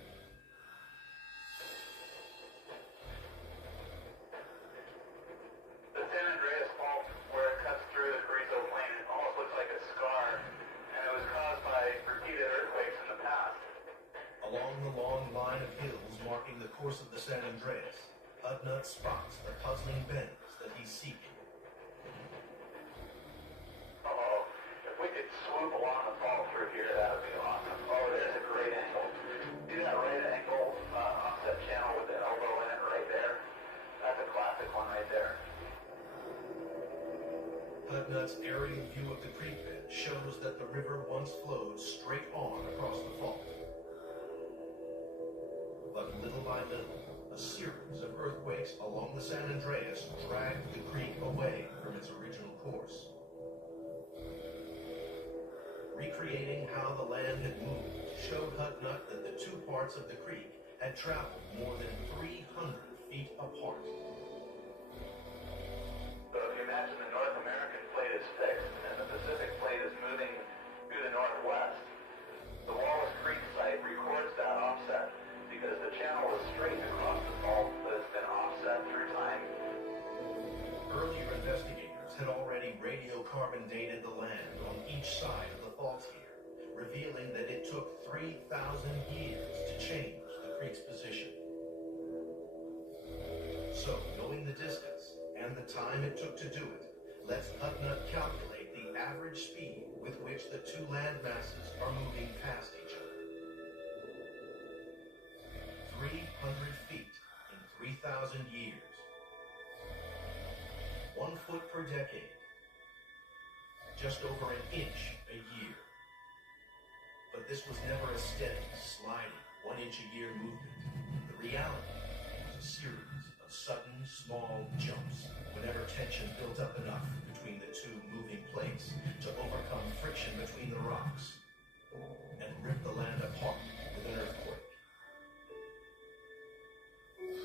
The San Andreas Fault, where it cuts through the Carrizo Plain, it almost looks like a scar, and it was caused by repeated earthquakes in the past. Along the long line of hills marking the course of the San Andreas, Hudnut spots the puzzling bends that he's seeking. Uh-oh. If we could swoop along the fault through here, that would be awesome. Oh, there's a great angle. See that right angle offset channel with the elbow in it right there? That's a classic one right there. Hudnut's aerial view of the creek bed shows that the river once flowed straight on across the fault. But little by little, a series of earthquakes along the San Andreas dragged the creek away from its original course. Recreating how the land had moved showed Hudnut that the two parts of the creek had traveled more than 300 feet apart. So if you imagine the North American plate is fixed and the Pacific plate is moving through the northwest, the Wallace Creek site records that offset because the channel is straight across the fault, but it's been offset through time. Earlier investigators had already radiocarbon dated the land on each side of the fault here, revealing that it took 3,000 years to change the creek's position. the distance and the time it took to do it lets Hudnut calculate the average speed with which the two land masses are moving past each other. 300 feet in 3,000 years. 1 foot per decade. Just over an inch a year. But this was never a steady, sliding, 1 inch a year movement. The reality was a series of sudden, small jumps whenever tension built up enough between the two moving plates to overcome friction between the rocks and rip the land apart with an earthquake.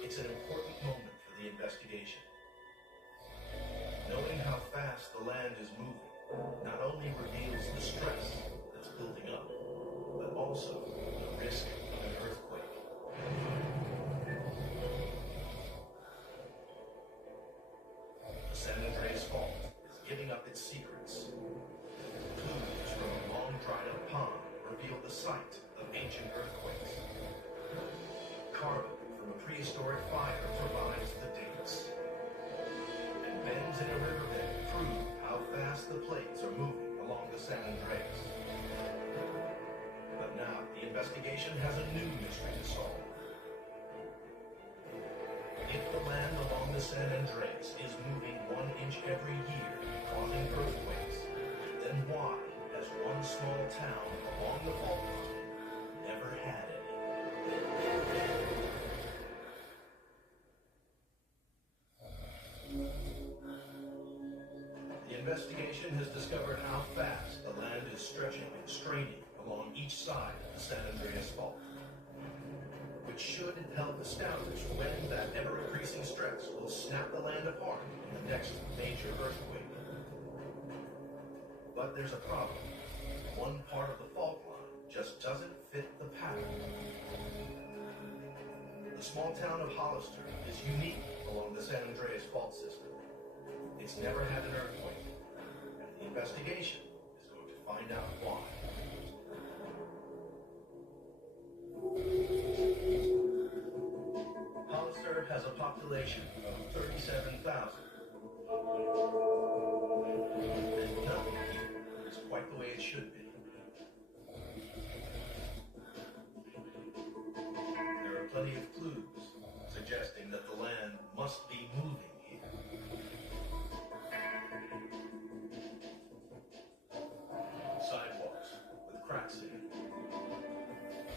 It's an important moment for the investigation. Knowing how fast the land is moving not only reveals the stress that's building up, but also the risk of an earthquake. The San Andreas Fault is giving up its secrets. Clues from a long dried up pond reveal the site of ancient earthquakes. Carbon from a prehistoric fire provides the dates. And bends in a riverbed prove how fast the plates are moving along the San Andreas. But now the investigation has a new mystery to solve. If the land along the San Andreas is moving 1 inch every year, causing earthquakes, then why has one small town along the fault line never had any? The investigation has discovered how fast the land is stretching and straining along each side of the San Andreas Fault, which should help establish when that ever-increasing stress will snap the land apart in the next major earthquake. But there's a problem. One part of the fault line just doesn't fit the pattern. The small town of Hollister is unique along the San Andreas Fault system. It's never had an earthquake, and the investigation is going to find out why. Hollister has a population of 37,000. And nothing here is quite the way it should be. There are plenty of clues suggesting that the land must be moving here. Sidewalks with cracks in it.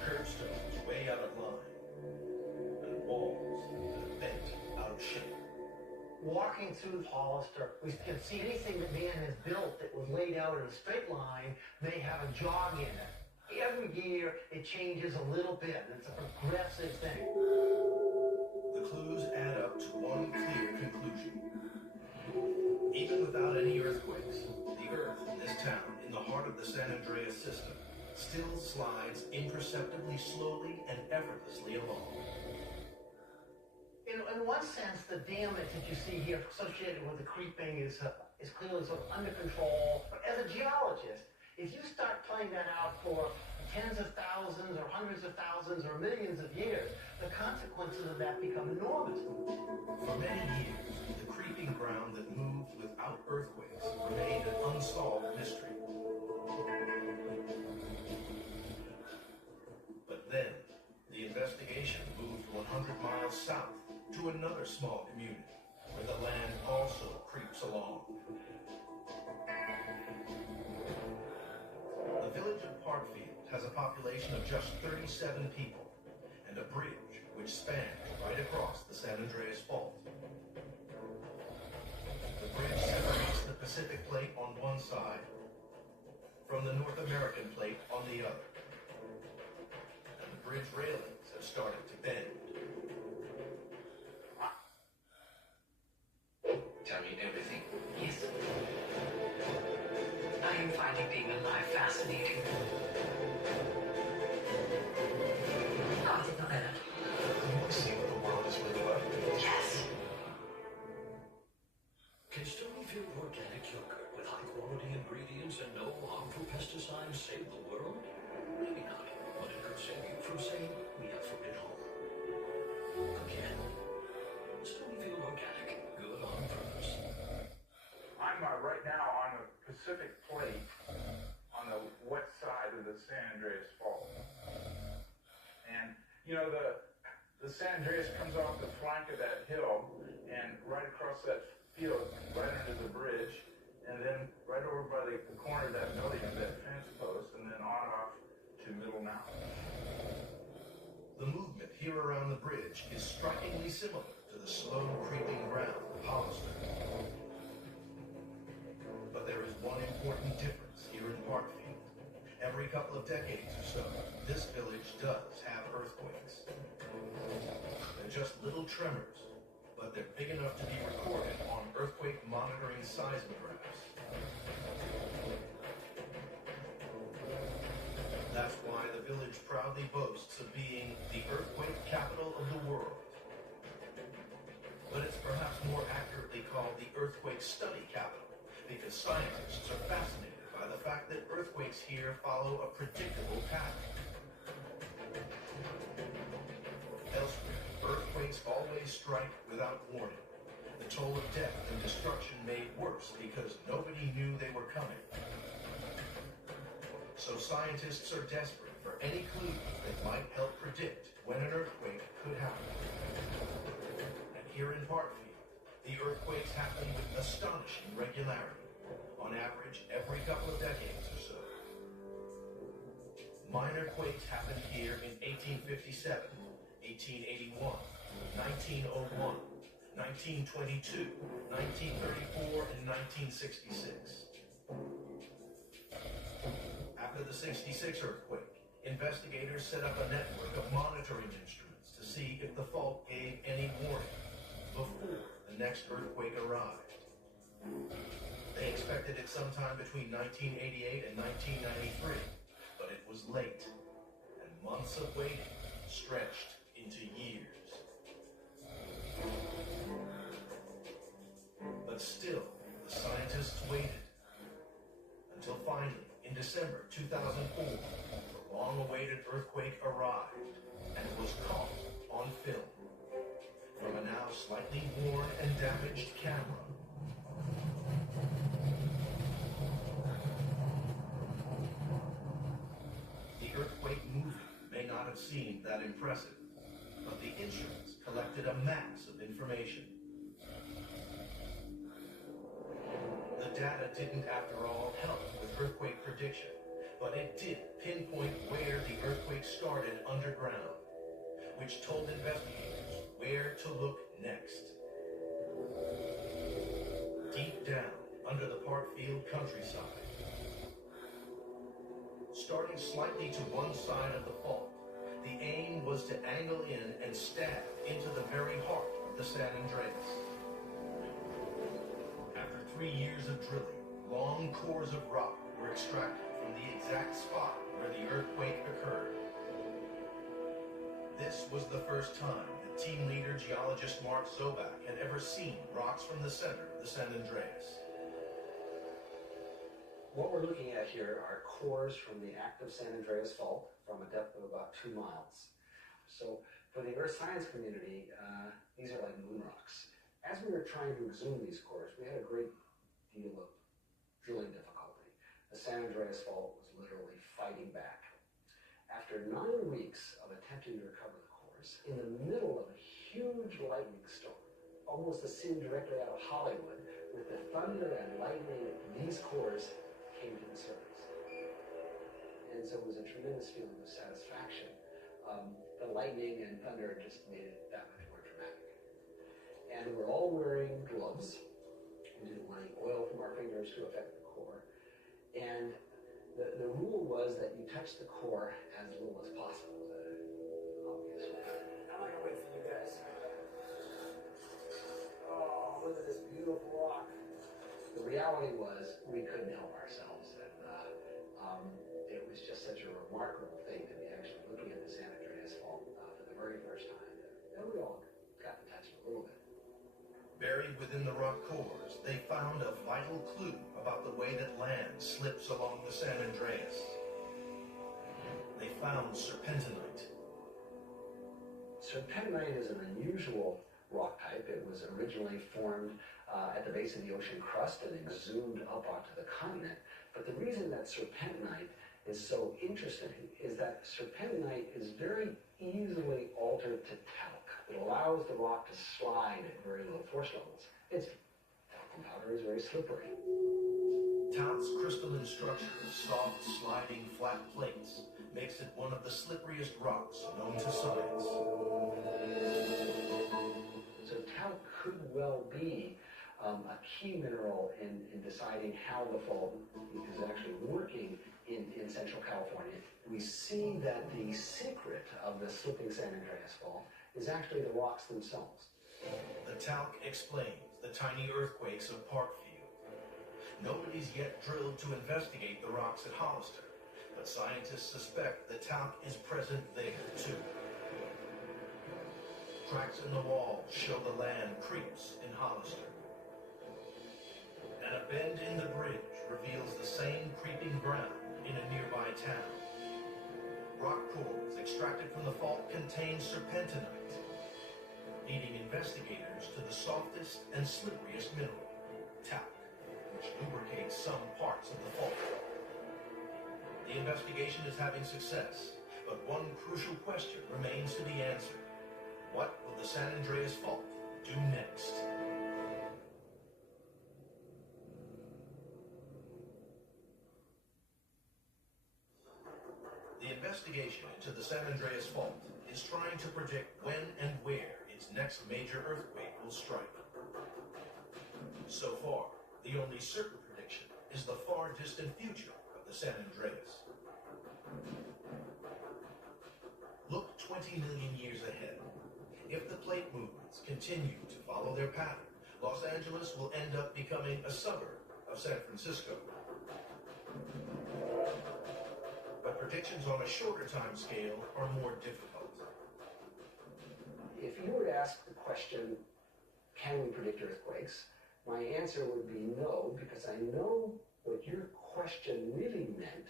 Curbstones way out of line. And walls that are bent out of shape. Walking through Hollister, we can see anything that man has built that was laid out in a straight line may have a jog in it. Every year, it changes a little bit. It's a progressive thing. The clues add up to one clear conclusion. Even without any earthquakes, the Earth in this town, in the heart of the San Andreas system, still slides imperceptibly slowly and effortlessly along. In one sense, the damage that you see here associated with the creeping is clearly sort of under control. But as a geologist, if you start playing that out for tens of thousands or hundreds of thousands or millions of years, the consequences of that become enormous. For many years, the creeping ground that moved without earthquakes remained an unsolved mystery. But then, the investigation moved 100 miles south to another small community, where the land also creeps along. The village of Parkfield has a population of just 37 people, and a bridge which spans right across the San Andreas Fault. The bridge separates the Pacific Plate on one side from the North American Plate on the other. And the bridge railings have started to bend. Tell me everything. Yes. I am finding being alive fascinating. Oh, I did not know that. You want to see what the world is really like? Yes. Can Stonyfield organic yogurt with high-quality ingredients and no harmful pesticides save the world? Maybe not, but it could save you from saying we have food at home. Again. Stonyfield organic. specific plate on the west side of the San Andreas Fault. And, you know, the San Andreas comes off the flank of that hill and right across that field, right under the bridge, and then right over by the corner of that building, that fence post, and then on off to Middle Mountain. The movement here around the bridge is strikingly similar to the slow creeping ground of Hollister. But there is one important difference here in Parkfield. Every couple of decades or so, this village does have earthquakes. They're just little tremors, but they're big enough to be recorded on earthquake monitoring seismographs. That's why the village proudly boasts of being the earthquake capital of the world. But it's perhaps more accurately called the earthquake study capital, because scientists are fascinated by the fact that earthquakes here follow a predictable pattern. Elsewhere, earthquakes always strike without warning. The toll of death and destruction made worse because nobody knew they were coming. So scientists are desperate for any clues that might help predict when an earthquake could happen. And here in Parkfield, the earthquakes happen with astonishing regularity, on average every couple of decades or so. Minor quakes happened here in 1857, 1881, 1901, 1922, 1934, and 1966. After the 66 earthquake, investigators set up a network of monitoring instruments to see if the fault gave any warning before the next earthquake arrived. They expected it sometime between 1988 and 1993, but it was late, and months of waiting stretched into years. But still, the scientists waited, until finally, in December 2004, the long-awaited earthquake arrived, and it was caught on film from a now slightly worn and damaged camera. The earthquake movie may not have seemed that impressive, but the instruments collected a mass of information. The data didn't, after all, help with earthquake prediction, but it did pinpoint where the earthquake started underground, which told investigators where to look next. Deep down under the Parkfield countryside. Starting slightly to one side of the fault, the aim was to angle in and stab into the very heart of the San Andreas. After 3 years of drilling, long cores of rock were extracted from the exact spot where the earthquake occurred. This was the first time that team leader geologist Mark Zobak had ever seen rocks from the center of the San Andreas. What we're looking at here are cores from the active San Andreas Fault from a depth of about 2 miles. So for the earth science community, these are like moon rocks. As we were trying to exhume these cores, we had a great deal of drilling difficulty. The San Andreas Fault was literally fighting back. After 9 weeks of attempting to recover the cores, in the middle of a huge lightning storm, almost a scene directly out of Hollywood, with the thunder and lightning, these cores came to the surface. And so it was a tremendous feeling of satisfaction. The lightning and thunder just made it that much more dramatic. And we're all wearing gloves. We didn't want any oil from our fingers to affect the core. And the rule was that you touch the core as little as possible, obviously. I'm not gonna wait for you guys. Oh, look at this beautiful rock. The reality was we couldn't help ourselves, and it was just such a remarkable thing to be actually looking at the San Andreas Fault for the very first time. And we all got to touch it a little bit. Buried within the rock cores, they found a vital clue about the way that land slips along the San Andreas. They found serpentinite. Serpentinite is an unusual rock type. It was originally formed at the base of the ocean crust and exhumed up onto the continent. But the reason that serpentinite is so interesting is that serpentinite is very easily altered to talc. It allows the rock to slide at very low force levels. Talcum powder is very slippery. Talc's crystalline structure of soft, sliding, flat plates makes it one of the slipperiest rocks known to science. So talc could well be a key mineral in deciding how the fault is actually working in Central California. We see that the secret of the slipping San Andreas Fault is actually the rocks themselves. The talc explains the tiny earthquakes of Parkview. Nobody's yet drilled to investigate the rocks at Hollister, but scientists suspect the talc is present there too. Cracks in the wall show the land creeps in Hollister. And a bend in the bridge reveals the same creeping ground in a nearby town. Rock cores extracted from the fault contain serpentinite, leading investigators to the softest and slipperiest mineral, talc, which lubricates some parts of the fault. The investigation is having success, but one crucial question remains to be answered. What will the San Andreas Fault do next? The investigation into the San Andreas Fault is trying to predict when and where its next major earthquake will strike. So far, the only certain prediction is the far distant future of the San Andreas. Look 20 million years ahead. If the plate movements continue to follow their pattern, Los Angeles will end up becoming a suburb of San Francisco. But predictions on a shorter time scale are more difficult. If you were to ask the question, can we predict earthquakes? My answer would be no, because I know what your question really meant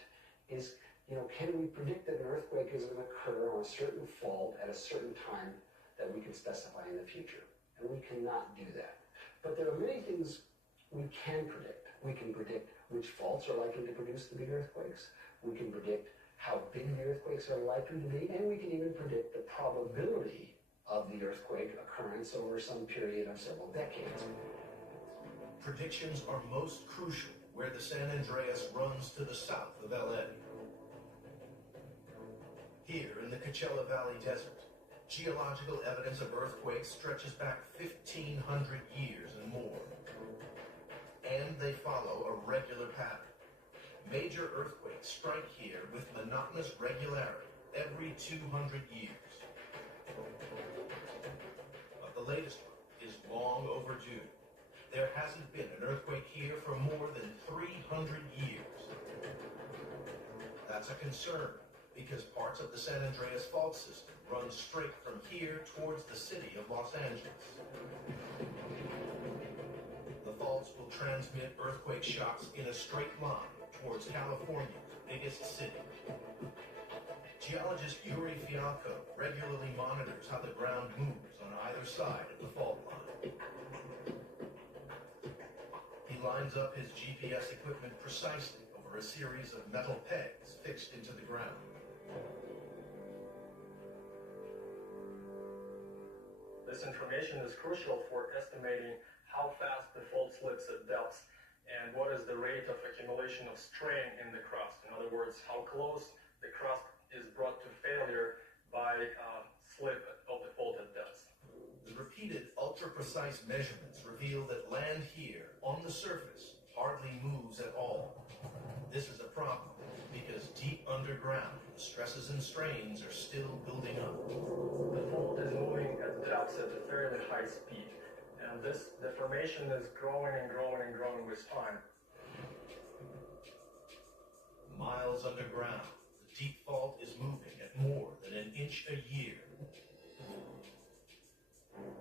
is, can we predict that an earthquake is going to occur on a certain fault at a certain time that we can specify in the future? And we cannot do that. But there are many things we can predict. We can predict which faults are likely to produce the big earthquakes. We can predict how big the earthquakes are likely to be, and we can even predict the probability of the earthquake occurrence over some period of several decades. Predictions are most crucial where the San Andreas runs to the south of LA. Here in the Coachella Valley Desert, geological evidence of earthquakes stretches back 1,500 years and more. And they follow a regular pattern. Major earthquakes strike here with monotonous regularity every 200 years. But the latest one is long overdue. There hasn't been an earthquake here for more than 300 years. That's a concern, because parts of the San Andreas Fault system run straight from here towards the city of Los Angeles. The faults will transmit earthquake shocks in a straight line towards California's biggest city. Geologist Yuri Fialko regularly monitors how the ground moves on either side of the fault line. He lines up his GPS equipment precisely over a series of metal pegs fixed into the ground. This information is crucial for estimating how fast the fault slips at depths and what is the rate of accumulation of strain in the crust. In other words, how close the crust is brought to failure by slip of the fault at depths. The repeated ultra-precise measurements reveal that land here, on the surface, hardly moves at all. This is a problem, because deep underground, the stresses and strains are still building up. The fault is moving at depths at a fairly high speed, and this deformation is growing and growing and growing with time. Miles underground, the deep fault is moving at more than an inch a year.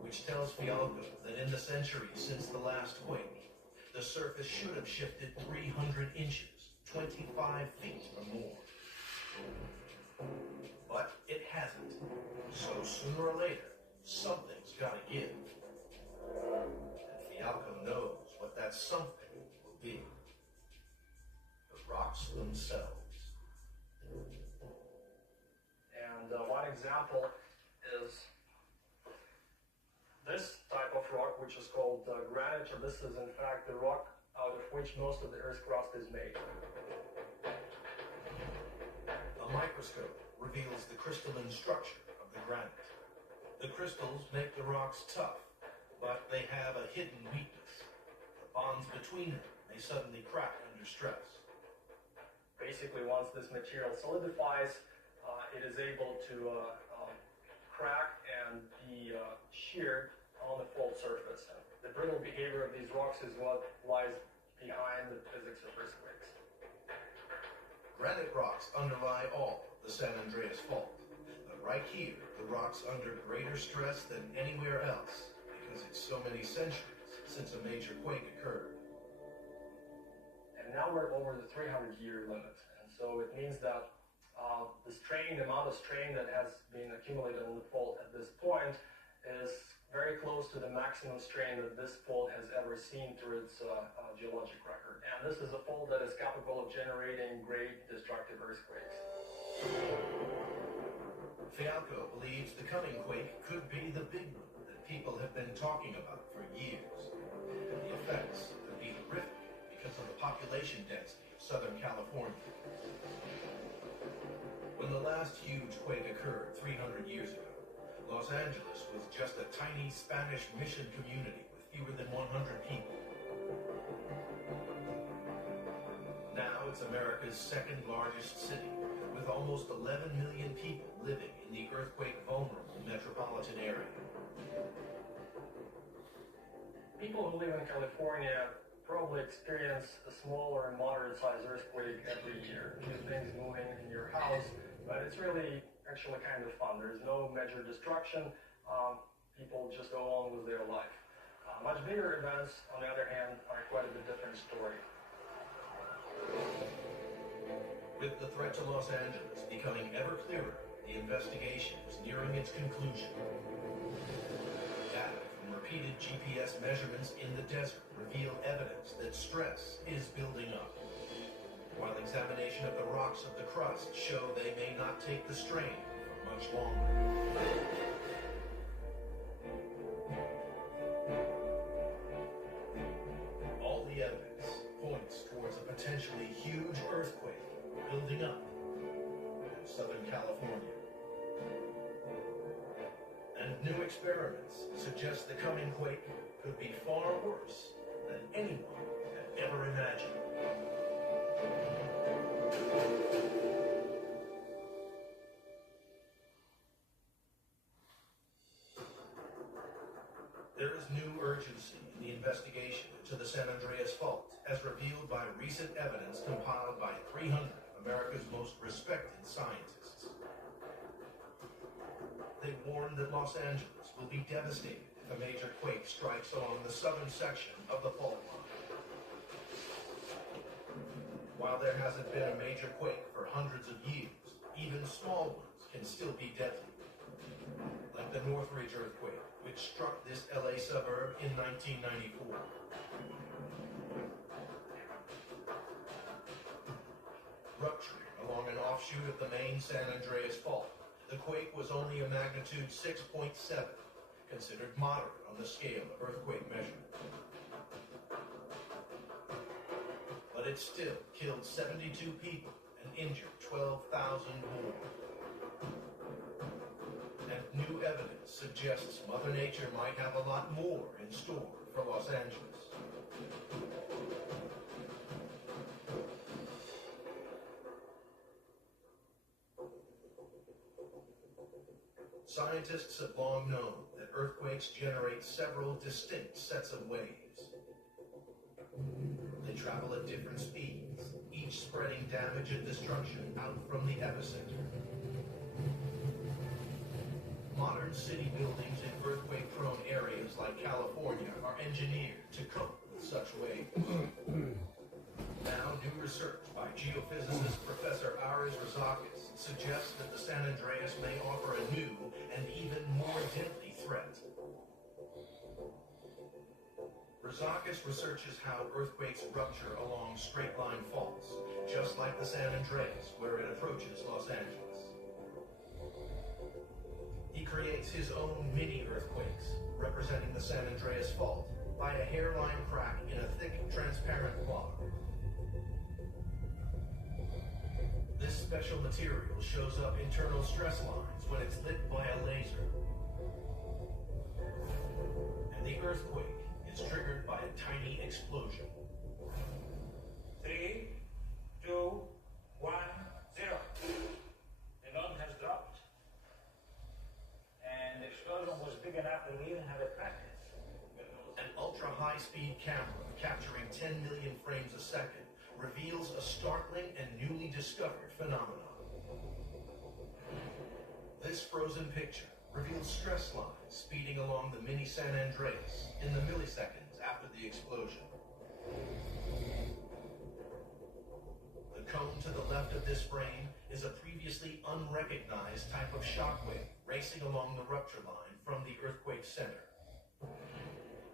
Which tells Fialko that in the centuries since the last quake, the surface should have shifted 300 inches, 25 feet or more. But it hasn't. So sooner or later, something's got to give. something will be. The rocks themselves. And one example is this type of rock, which is called granite. This is in fact the rock out of which most of the Earth's crust is made. A microscope reveals the crystalline structure of the granite. The crystals make the rocks tough, but they have a hidden weakness. The bonds between them may suddenly crack under stress. Basically, once this material solidifies, it is able to crack and be sheared on the fault surface. And the brittle behavior of these rocks is what lies behind the physics of earthquakes. Granite rocks underlie all of the San Andreas Fault. But right here, the rock's under greater stress than anywhere else because it's so many centuries since a major quake occurred. And now we're over the 300-year limit. And so it means that the amount of strain that has been accumulated on the fault at this point is very close to the maximum strain that this fault has ever seen through its geologic record. And this is a fault that is capable of generating great destructive earthquakes. Fialco believes the coming quake could be the big one that people have been talking about for years. And the effects could be horrific because of the population density of Southern California. When the last huge quake occurred 300 years ago, Los Angeles was just a tiny Spanish mission community with fewer than 100 people. Now it's America's second largest city, with almost 11 million people living in the earthquake-vulnerable metropolitan area. People who live in California probably experience a small or moderate-sized earthquake every year. A few things moving in your house, but it's really actually kind of fun. There's no major destruction. People just go on with their life. Much bigger events, on the other hand, are quite a bit different story. With the threat to Los Angeles becoming ever clearer, the investigation is nearing its conclusion. Data from repeated GPS measurements in the desert reveal evidence that stress is building up, while examination of the rocks of the crust show they may not take the strain for much longer. All the evidence points towards a potentially huge earthquake building up in Southern California. And new experiments suggest the coming quake could be far worse than anyone had ever imagined. There is new urgency in the investigation into the San Andreas Fault, as revealed by recent evidence compiled by 300 of America's most respected scientists. They warn that Los Angeles will be devastated if a major quake strikes along the southern section of the fault line. While there hasn't been a major quake for hundreds of years, even small ones can still be deadly. Like the Northridge earthquake, which struck this LA suburb in 1994. Rupturing along an offshoot of the main San Andreas Fault, the quake was only a magnitude 6.7, considered moderate on the scale of earthquake measurement. But it still killed 72 people and injured 12,000 more. And new evidence suggests Mother Nature might have a lot more in store for Los Angeles. Scientists have long known that earthquakes generate several distinct sets of waves. They travel at different speeds, each spreading damage and destruction out from the epicenter. Modern city buildings in earthquake-prone areas like California are engineered to cope with such waves. Now, new research by geophysicist Professor Aris Razakis suggests that the San Andreas may offer a new and even more deadly threat. Razakis researches how earthquakes rupture along straight-line faults, just like the San Andreas, where it approaches Los Angeles. He creates his own mini-earthquakes, representing the San Andreas fault, by a hairline crack in a thick, transparent block. This special material shows up internal stress lines when it's lit by a laser. And the earthquake is triggered by a tiny explosion. 3, 2, 1, 0. The node has dropped. And the explosion was big enough that we even have a practice. An ultra-high-speed camera capturing 10 million frames a second reveals a startling and newly discovered phenomenon. This frozen picture reveals stress lines speeding along the mini San Andreas in the milliseconds after the explosion. The cone to the left of this frame is a previously unrecognized type of shockwave racing along the rupture line from the earthquake center.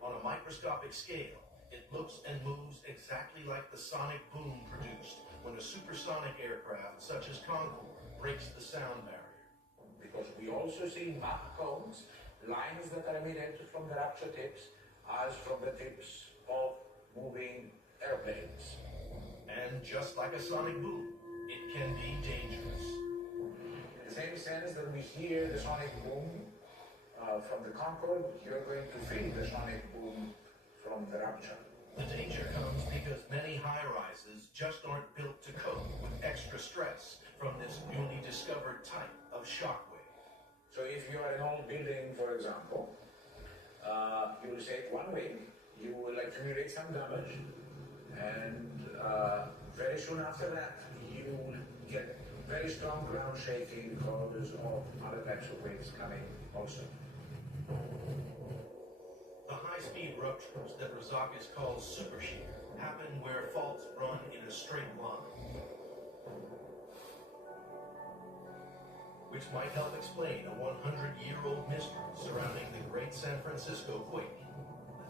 On a microscopic scale, it looks and moves exactly like the sonic boom produced when a supersonic aircraft such as Concorde breaks the sound barrier. Because we also see Mach cones, lines that are emitted from the rupture tips, as from the tips of moving airplanes. And just like a sonic boom, it can be dangerous. In the same sense that we hear the sonic boom from the Concorde, you're going to feel the sonic boom from the rupture. The danger comes because many high-rises just aren't built to cope with extra stress from this newly discovered type of shockwave. So if you are in an old building, for example, you will say one wing, you will accumulate some damage, and very soon after that, you will get very strong ground shaking because of other types of waves coming also. The high-speed ruptures that Razakis calls supershear happen where faults run in a straight line, which might help explain a 100-year-old mystery surrounding the Great San Francisco quake,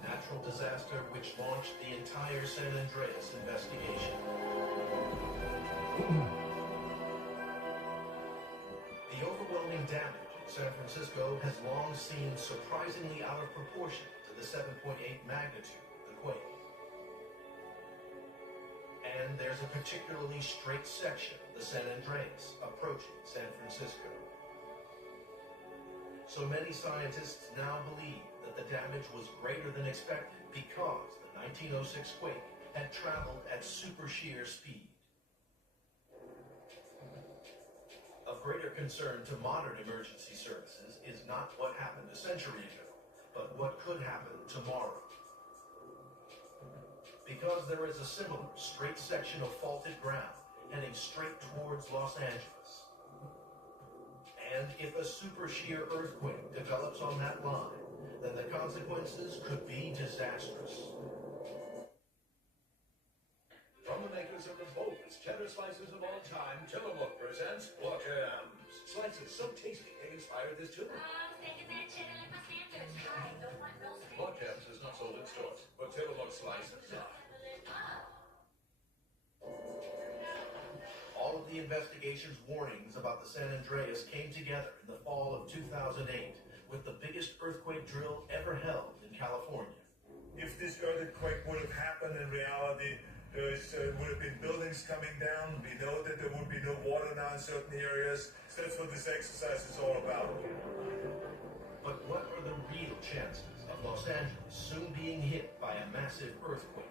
the natural disaster which launched the entire San Andreas investigation. The overwhelming damage in San Francisco has long seemed surprisingly out of proportion to the 7.8 magnitude of the quake. And there's a particularly straight section of the San Andreas approaching San Francisco. So many scientists now believe that the damage was greater than expected because the 1906 quake had traveled at super shear speed. Of greater concern to modern emergency services is not what happened a century ago, but what could happen tomorrow. Because there is a similar straight section of faulted ground heading straight towards Los Angeles. And if a super shear earthquake develops on that line, then the consequences could be disastrous. From the makers of the boldest cheddar slices of all time, Tillamook presents Blockhems. Slices so tasty they inspired this tune. Blockhems is not sold in stores, but Tillamook slices are. All of the investigation's warnings about the San Andreas came together in the fall of 2008 with the biggest earthquake drill ever held in California. If this earthquake would have happened in reality, there would have been buildings coming down. We know that there would be no water now in certain areas. So that's what this exercise is all about. But what are the real chances of Los Angeles soon being hit by a massive earthquake?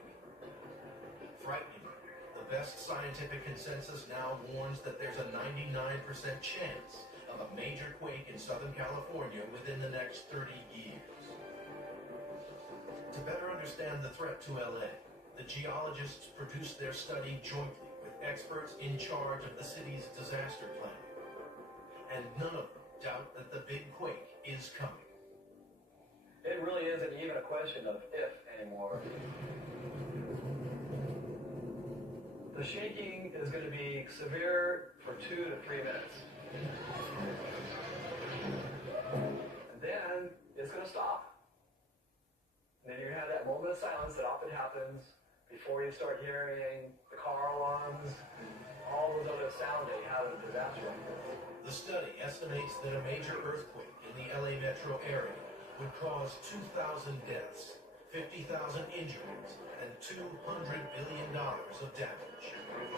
Frighteningly, the best scientific consensus now warns that there's a 99% chance of a major quake in Southern California within the next 30 years. To better understand the threat to LA, the geologists produced their study jointly with experts in charge of the city's disaster planning. And none of them doubt that the big quake is coming. It really isn't even a question of if anymore. The shaking is going to be severe for 2 to 3 minutes. And then it's going to stop. And then you're going to have that moment of silence that often happens before you start hearing the car alarms, all those other sounds that you have in a disaster like this. The study estimates that a major earthquake in the LA metro area would cause 2,000 deaths, 50,000 injuries, and $200 billion of damage. You're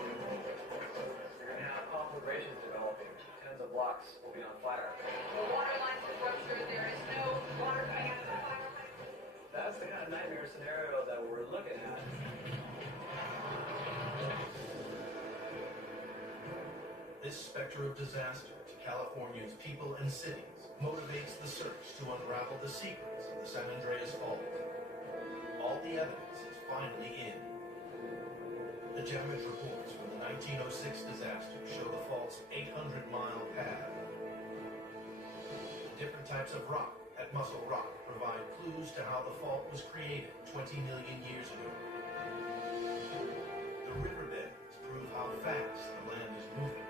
going to have conflagrations developing. Tens of blocks will be on fire. The water lines are ruptured. There is no water coming out of the fire pipe. That's the kind of nightmare scenario that we're looking at. This specter of disaster to California's people and cities motivates the search to unravel the secrets of the San Andreas Fault. All the evidence is finally in. The damage reports from the 1906 disaster show the fault's 800-mile path. The different types of rock at Muscle Rock provide clues to how the fault was created 20 million years ago. The riverbeds prove how fast the land is moving.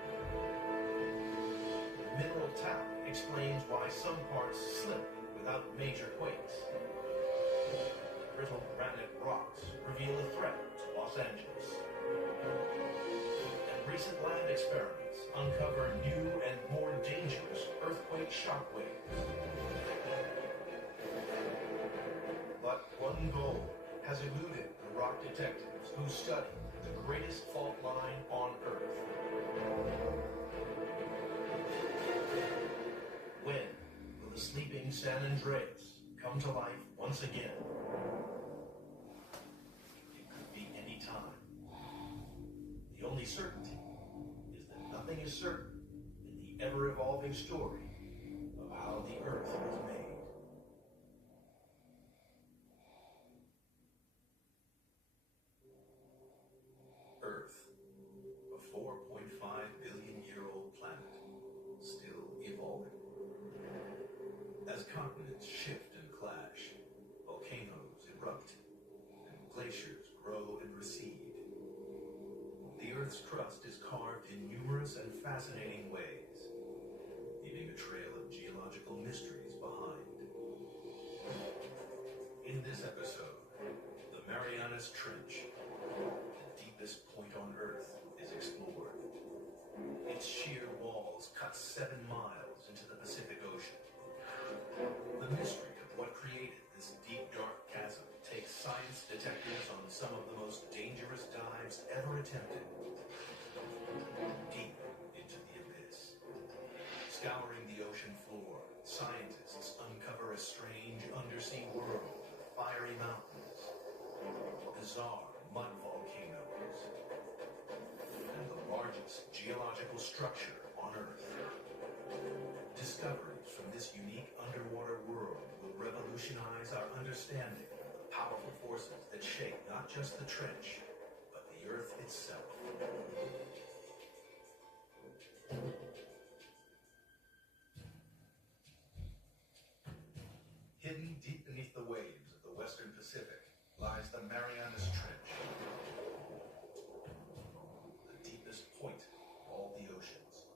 The mineral talc explains why some parts slip without major quakes. Brittle granite rocks reveal a threat to Los Angeles. And recent land experiments uncover new and more dangerous earthquake shockwaves. But one goal has eluded the rock detectives who study the greatest fault line on Earth. When will the sleeping San Andreas come to life once again? It could be any time. The only certainty is that nothing is certain in the ever-evolving story of how the Earth was made. Earth, a 4.5 billion-year-old planet, still evolving. As continents shift and clash, volcanoes erupt, and glaciers grow and recede, the Earth's crust is carved in numerous and fascinating ways, leaving a trail of geological mysteries behind. In this episode, the Marianas Trench, the deepest point on Earth, is explored. Its sheer walls cut 7 miles into the Pacific Ocean. The mystery of what created this deep, dark chasm takes science detectives on some of the most dangerous dives ever attempted. Deep into the abyss. Scouring the ocean floor, scientists uncover a strange undersea world of fiery mountains, bizarre mud volcanoes, and the largest geological structure on Earth. Discoveries from this unique underwater world will revolutionize our understanding of the powerful forces that shape not just the trench, but the Earth itself. Hidden deep beneath the waves of the Western Pacific lies the Marianas Trench, the deepest point of all the oceans.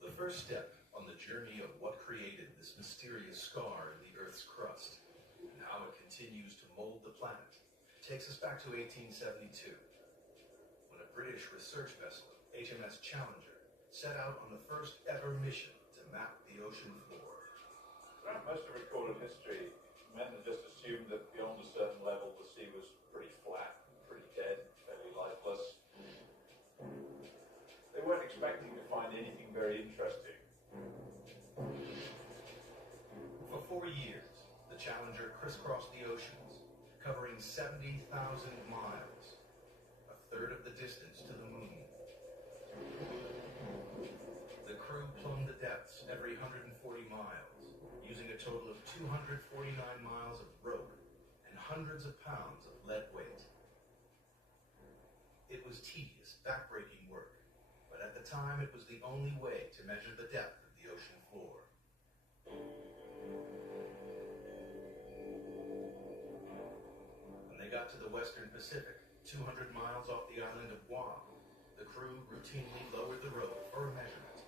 The first step on the journey of what created this mysterious scar in the Earth's crust and how it continues to mold the planet takes us back to 1872, when a British research vessel, HMS Challenger, set out on the first ever mission to map the ocean floor. Throughout most of recorded history, men had just assumed that beyond a certain level the sea was pretty flat, pretty dead, fairly lifeless. They weren't expecting to find anything very interesting. For 4 years, the Challenger crisscrossed the oceans, covering 70,000 miles, a third of the distance to the moon. The crew plumbed the depths every 140 miles, using a total of 249 miles of rope and hundreds of pounds of lead weight. It was tedious, backbreaking work, but at the time it was the only way to measure the depth of the ocean floor. When they got to the Western Pacific, 200 miles off the island of Guam, the crew routinely lowered the rope for a measurement.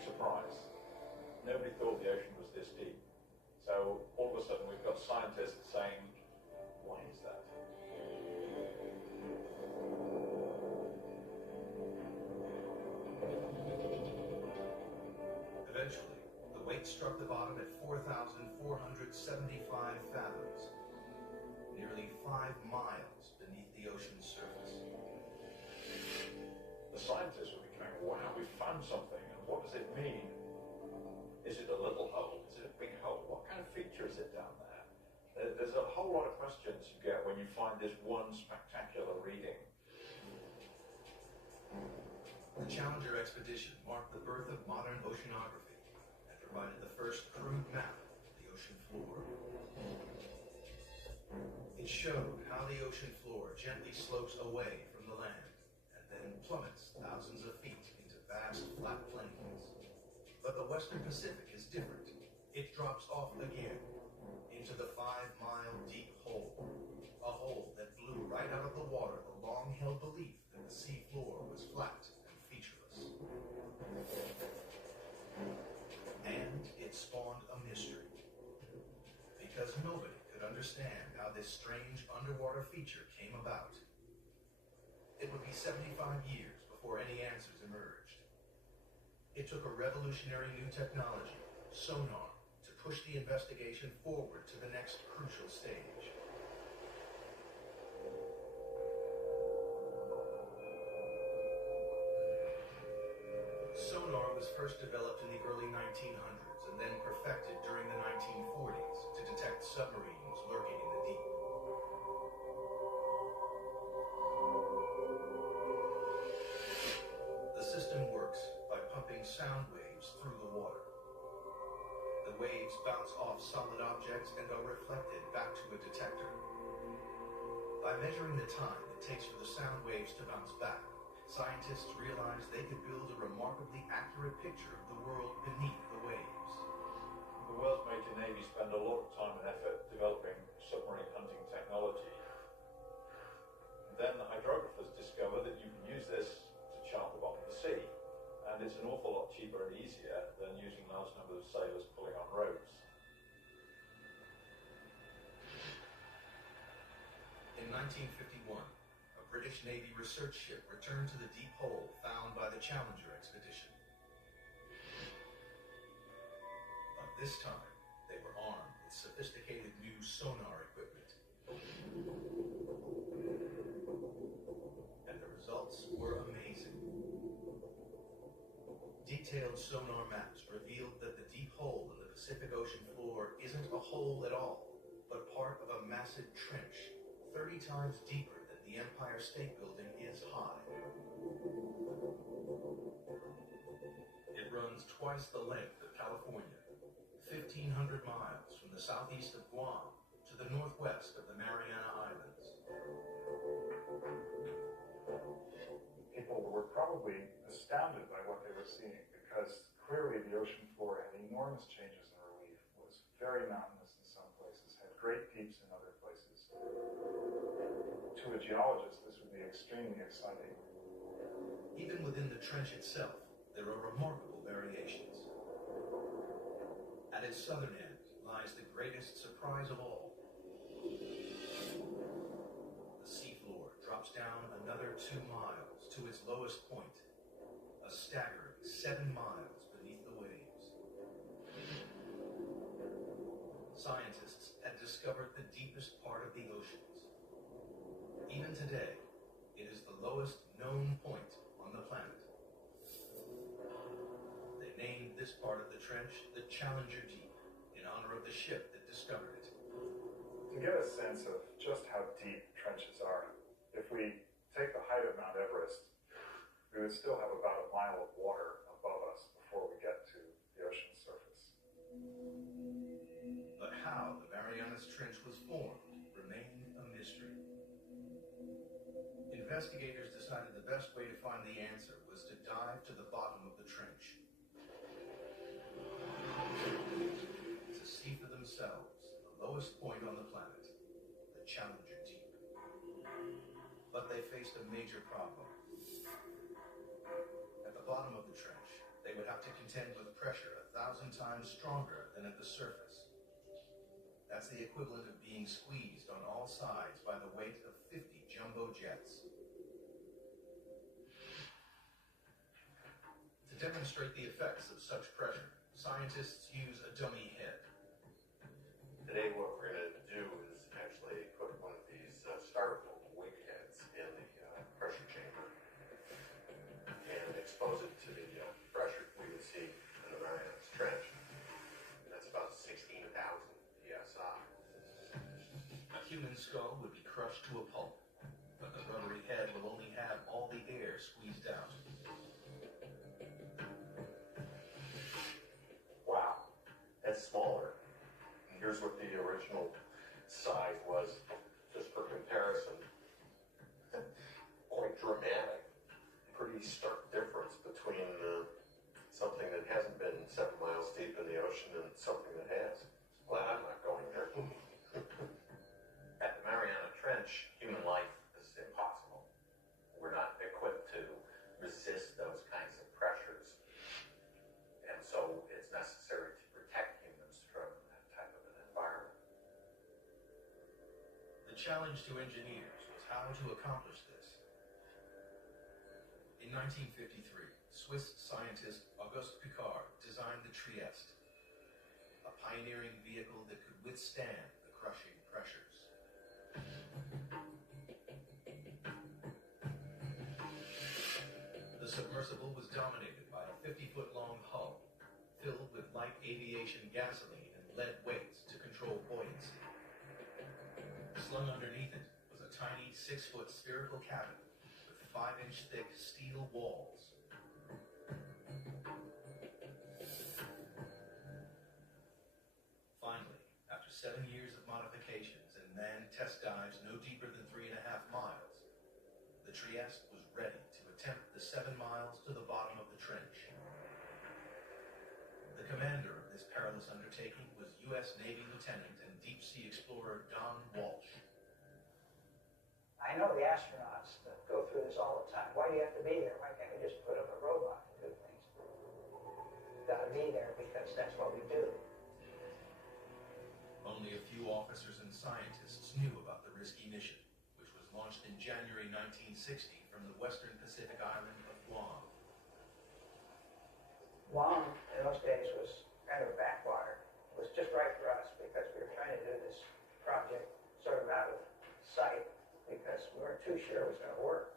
big surprise. Nobody thought the ocean was this deep. So all of a sudden we've got scientists saying, why is that? Eventually, the weight struck the bottom at 4,475 fathoms, nearly 5 miles beneath the ocean's surface. The scientists were becoming, wow, we found something, and what does it mean? Is it a little hole? Is it a big hole? What kind of feature is it down there? There's a whole lot of questions you get when you find this one spectacular reading. The Challenger expedition marked the birth of modern oceanography and provided the first crude map of the ocean floor. It showed how the ocean floor gently slopes away from the land and then plummets thousands of feet into vast flat plains. But the Western Pacific is different. It drops off again into the 5-mile deep hole, a hole that blew right out of the water the long-held belief that the sea floor was flat and featureless. And it spawned a mystery, because nobody could understand how this strange underwater feature came about. It would be 75 years before any answers emerged. It took a revolutionary new technology, sonar, to push the investigation forward to the next crucial stage. Sonar was first developed in the early 1900s and then perfected during the 1940s to detect submarines lurking in the deep. The system works by pumping sound waves through the water. The waves bounce off solid objects and are reflected back to a detector. By measuring the time it takes for the sound waves to bounce back, scientists realized they could build a remarkably accurate picture of the world beneath the waves. The world's major navies spend a lot of time and effort developing submarine hunting technology. Then the hydrographers discover that you can use this to chart the bottom of the sea. And it's an awful lot cheaper and easier than using large numbers of sailors pulling on ropes. In 1951, a British Navy research ship returned to the deep hole found by the Challenger expedition. But this time, they were armed with sophisticated new sonar equipment. And the results were amazing. Detailed sonar maps revealed that the deep hole in the Pacific Ocean floor isn't a hole at all, but part of a massive trench, 30 times deeper than the Empire State Building is high. It runs twice the length of California, 1,500 miles from the southeast of Guam to the northwest of the Mariana Islands. People were probably astounded by what they were seeing, because clearly the ocean floor had enormous changes in relief, was very mountainous in some places, had great peaks in other places. To a geologist, this would be extremely exciting. Even within the trench itself, there are remarkable variations. At its southern end lies the greatest surprise of all. The seafloor drops down another 2 miles to its lowest point, a staggering 7 miles beneath the waves. Scientists had discovered the deepest part of the oceans. Even today, it is the lowest known point on the planet. They named this part of the trench the Challenger Deep, in honor of the ship that discovered it. To get a sense of just how deep trenches are, if we take the height of Mount Everest, we would still have about a mile of water above us before we get to the ocean's surface. But how the Marianas Trench was formed remained a mystery. Investigators decided the best way to find the answer was to dive to the bottom of the trench, to see for themselves the lowest point on the planet, the Challenger Deep. But they faced a major problem. At the bottom of the trench, they would have to contend pressure 1,000 times stronger than at the surface. That's the equivalent of being squeezed on all sides by the weight of 50 jumbo jets. To demonstrate the effects of such pressure, scientists use a dummy head. Today what we're going to do is actually put one of these styrofoam wing heads in the pressure chamber and expose it to the pressure we would see in the Marianas Trench. And that's about 16,000 psi. A human skull would be crushed to a pulp, but the rubbery head will only have all the air squeezed out. Wow, that's smaller. Here's what the original size was, just for comparison. Quite dramatic. Pretty stark difference between something that hasn't been 7 miles deep in the ocean and something that has. Glad I'm not going there. At the Mariana Trench, human life is impossible. We're not equipped to resist those kinds of pressures. And so it's necessary to protect humans from that type of an environment. The challenge to engineers was how to accomplish this. In 1953, Swiss scientist Auguste Piccard designed the Trieste, a pioneering vehicle that could withstand the crushing pressures. The submersible was dominated by a 50-foot-long hull, filled with light aviation gasoline and lead weights to control buoyancy. Slung underneath it was a tiny 6-foot spherical cabin with 5-inch thick steel walls. Finally, after 7 years of modifications and manned test dives no deeper than 3.5 miles, the Trieste was ready to attempt the 7 miles to the bottom of the trench. The commander of this perilous undertaking was U.S. Navy Lieutenant and deep-sea explorer Don Walsh. I know the astronauts that go through this all the time. Why do you have to be there? Why can't we just put up a robot and do things? You've got to be there because that's what we do. Only a few officers and scientists knew about the risky mission, which was launched in January 1960 from the western Pacific island of Guam. Guam, in those days, was kind of a backwater. It was just right for us because we were trying to do this project sort of out of sight because we weren't too sure it was going to work.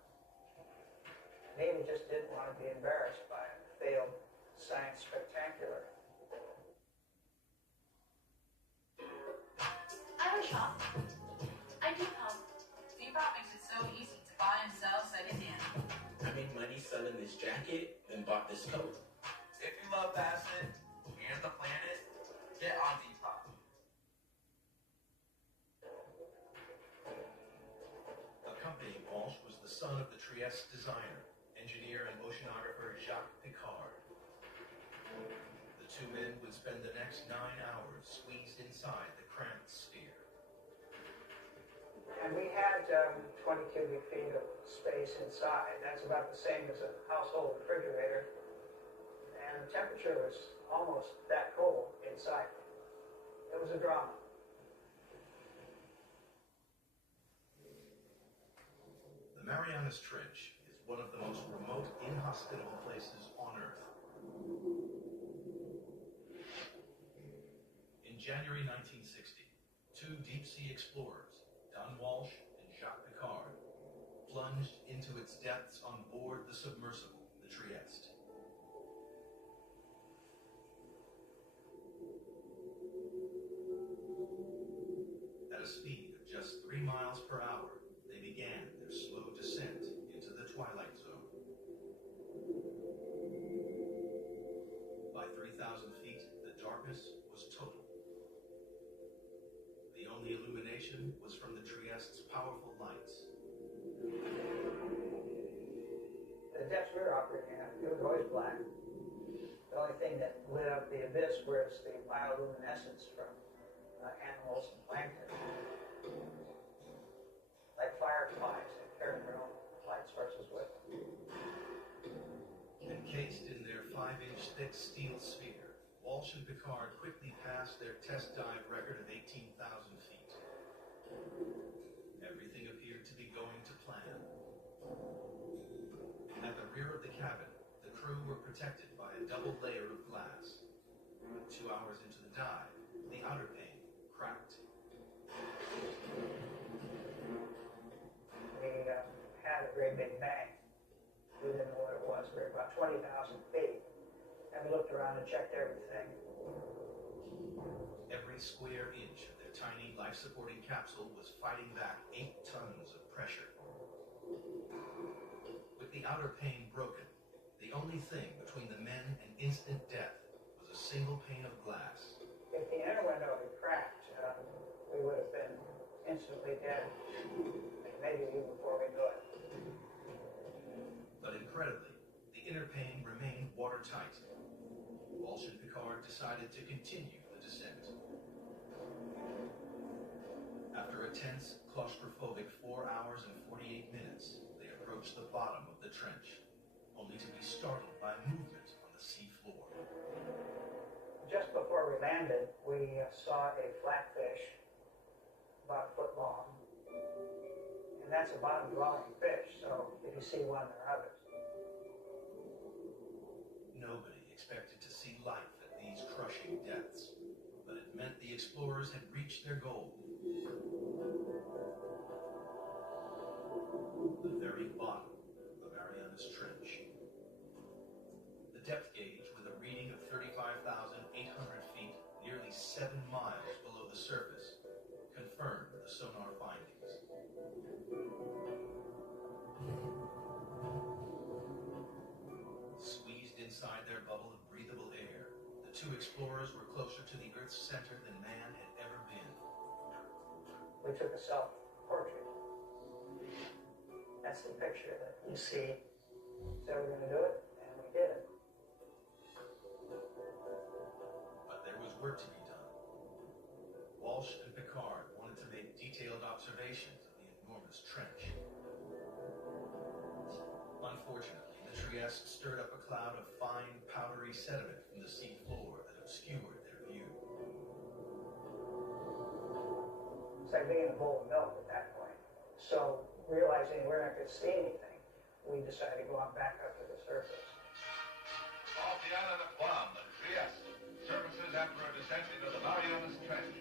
Navy just didn't want to be embarrassed by a failed science spectacular. I have a shop. I do pump. Depop makes it so easy to buy and sell secondhand. I made money selling this jacket and bought this coat. If you love fashion and the planet, get on Depop. Accompanying Walsh was the son of the Trieste designer, engineer and oceanographer Jacques Piccard. The two men would spend the next 9 hours squeezed inside the cramped sphere. And we had 20 cubic feet of space inside. That's about the same as a household refrigerator. And the temperature was almost that cold inside. It was a drama. The Marianas Trench is one of the most remote, inhospitable places on Earth. In January 1960, 2 deep-sea explorers, Don Walsh and Jacques Piccard, plunged into its depths on board the submersible, the Trieste. At a speed of just 3 miles per hour, they began their slow descent into the twilight zone. By 3,000 feet, the darkness was total. The only illumination was from the Trieste's powerful lights. The depths we were operating at, it was always black. The only thing that lit up the abyss was the bioluminescence from animals and plankton. Like fireflies that carry their own light sources with them. Encased in their 5 5-inch thick steel sphere, Walsh and Picard quickly passed their test dive record of 18,000 feet. Everything appeared to be going to plan. At the rear of the cabin, the crew were protected by a double layer of glass. 2 hours into the dive, the outer pane cracked. We had a great big bang. We didn't know what it was. We were about 20,000 feet. And we looked around and checked everything. Every square inch of their tiny life-supporting capsule was fighting back 8 tons of pressure. With the outer pane broken, the only thing between the men and instant death was a single pane of glass. If the inner window had cracked, we would have been instantly dead. Maybe even before we knew it. But incredibly, the inner pane remained watertight. Walsh and Picard decided to continue the descent. After a tense, claustrophobic 4 hours and 48 minutes, they approached the bottom of the trench, only to be startled by movement on the sea floor. Just before we landed, we saw a flatfish about a foot long. And that's a bottom-dwelling fish, so if you see one, there are others. Nobody expected to see life at these crushing depths, but it meant the explorers had reached their goal. The very bottom of the Marianas Trench. The depth gauge, with a reading of 35,800 feet, nearly 7 miles below the surface, confirmed the sonar findings. Squeezed inside their bubble of breathable air, the 2 explorers were closer to the Earth's center than man had ever been. We took a self-portrait. That's the picture that you see. So we're going to do it, and we did it. But there was work to be done. Walsh and Picard wanted to make detailed observations of the enormous trench. Unfortunately, the Trieste stirred up a cloud of fine, powdery sediment from the sea floor that obscured their view. It's like being in a bowl of milk at that point. So, realizing we're not going to see anything, we decided to go on back up to the surface. Off the island of Guam, the Trieste. Services after a descent into the Marianas Trench.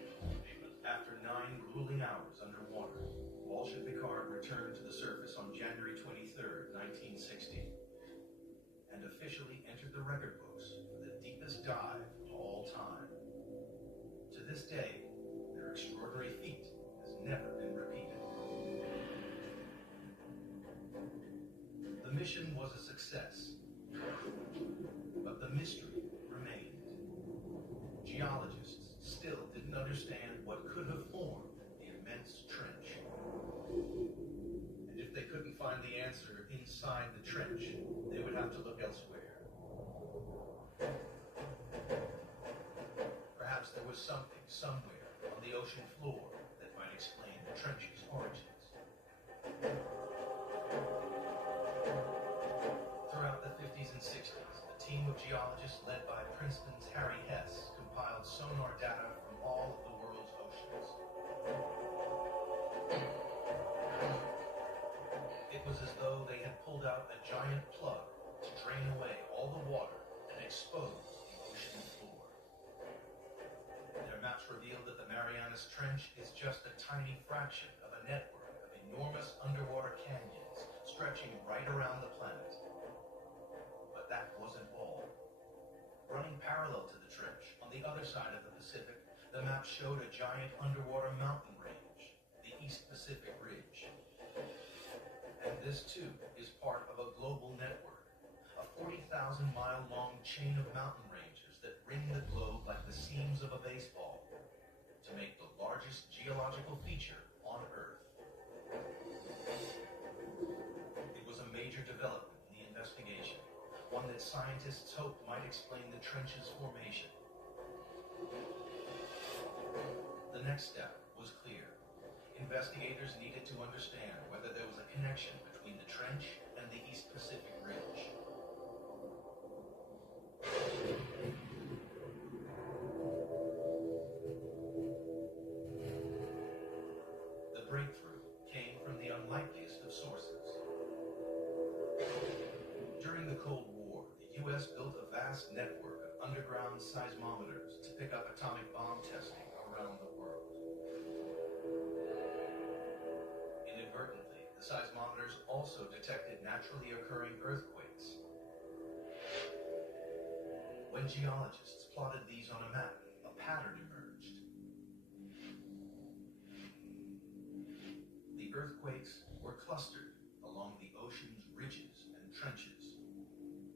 After 9 grueling hours underwater, Walsh and Picard returned to the surface on January 23rd, 1960, and officially entered the record books for the deepest dive of all time. To this day, their extraordinary feat has never been repeated. The mission was a success, but the mystery remained. Geologists still didn't understand what could have formed the immense trench. And if they couldn't find the answer inside the trench, they would have to look elsewhere. Perhaps there was something somewhere on the ocean floor that might explain the trench's origins. Throughout the 50s and 60s, a team of geologists led by Princeton's Harry Hess compiled sonar data from all of the world's oceans. It was as though they had pulled out a giant plug to drain away all the water and expose the ocean floor. Their maps revealed that the Marianas Trench is just a tiny fraction of a network of enormous underwater canyons stretching right around the planet. But that wasn't all. Running parallel to the trench, on the other side of the Pacific, the map showed a giant underwater mountain range, the East Pacific Ridge. And this, too, is part of a global network, a 40,000-mile-long chain of mountain ranges that ring the globe like the seams of a baseball to make the largest geological feature on Earth. It was a major development in the investigation, one that scientists hoped might explain the trench's formation. The next step was clear. Investigators needed to understand whether there was a connection between the trench and the East Pacific Ridge. vast network of underground seismometers to pick up atomic bomb testing around the world. Inadvertently, the seismometers also detected naturally occurring earthquakes. When geologists plotted these on a map, a pattern emerged. The earthquakes were clustered along the ocean's ridges and trenches.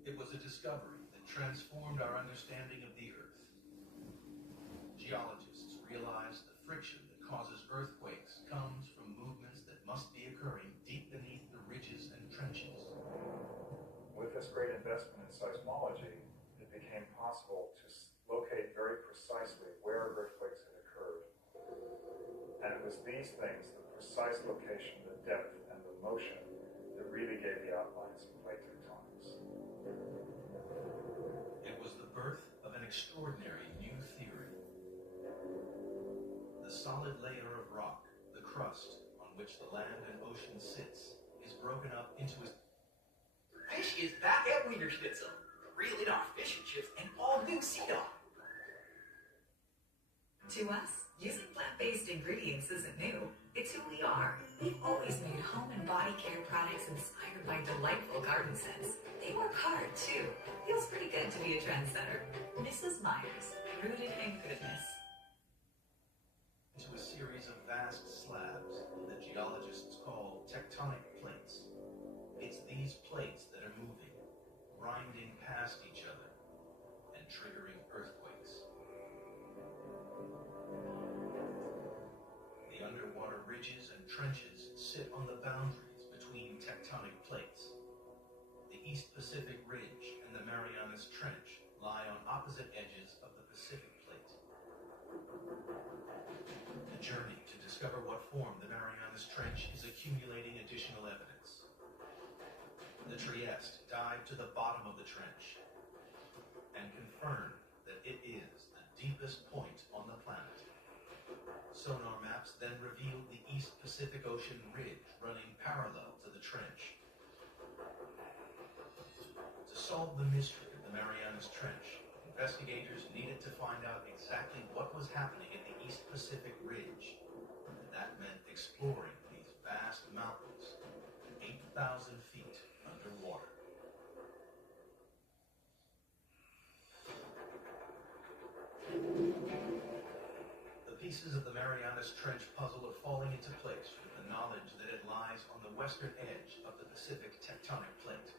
It was a discovery that transformed our understanding of the Earth. Geologists realized the friction that causes earthquakes comes from movements that must be occurring deep beneath the ridges and trenches. With this great investment in seismology, it became possible to locate very precisely where earthquakes had occurred. And it was these things, the precise location, the depth, and the motion, that really gave the outlines of plate tectonics. It was the birth of an extraordinary new theory. The solid layer of rock, the crust on which the land and ocean sits, is broken up into a... Fishy is back at Wiener Schnitzel. Reeling off fish and chips and all new sea dog. To us, using plant-based ingredients isn't new. It's who we are. We've always made home and body care products inspired by delightful garden scents. They work hard, too. Feels pretty good to be a trendsetter. Mrs. Myers, rooted in goodness. Into a series of vast slabs that geologists call tectonic plates. It's these plates that are moving, grinding past each other, and triggering earthquakes. The underwater ridges and trenches sit on the boundaries between tectonic plates. The East Pacific Ridge and the Marianas Trench lie on opposite edges of the Pacific Plate. The journey to discover what formed the Marianas Trench is accumulating additional evidence. The Trieste dived to the bottom of the trench and confirmed that it is the deepest point on the planet. Sonar maps then revealed the East Pacific Ocean ridge running parallel to the trench. To solve the mystery of the Marianas Trench, investigators needed to find out exactly what was happening in the East Pacific Ridge. And that meant exploring these vast mountains, 8,000 feet underwater. The pieces of the Marianas Trench puzzle are falling into place with the knowledge that it lies on the western edge of the Pacific tectonic plate.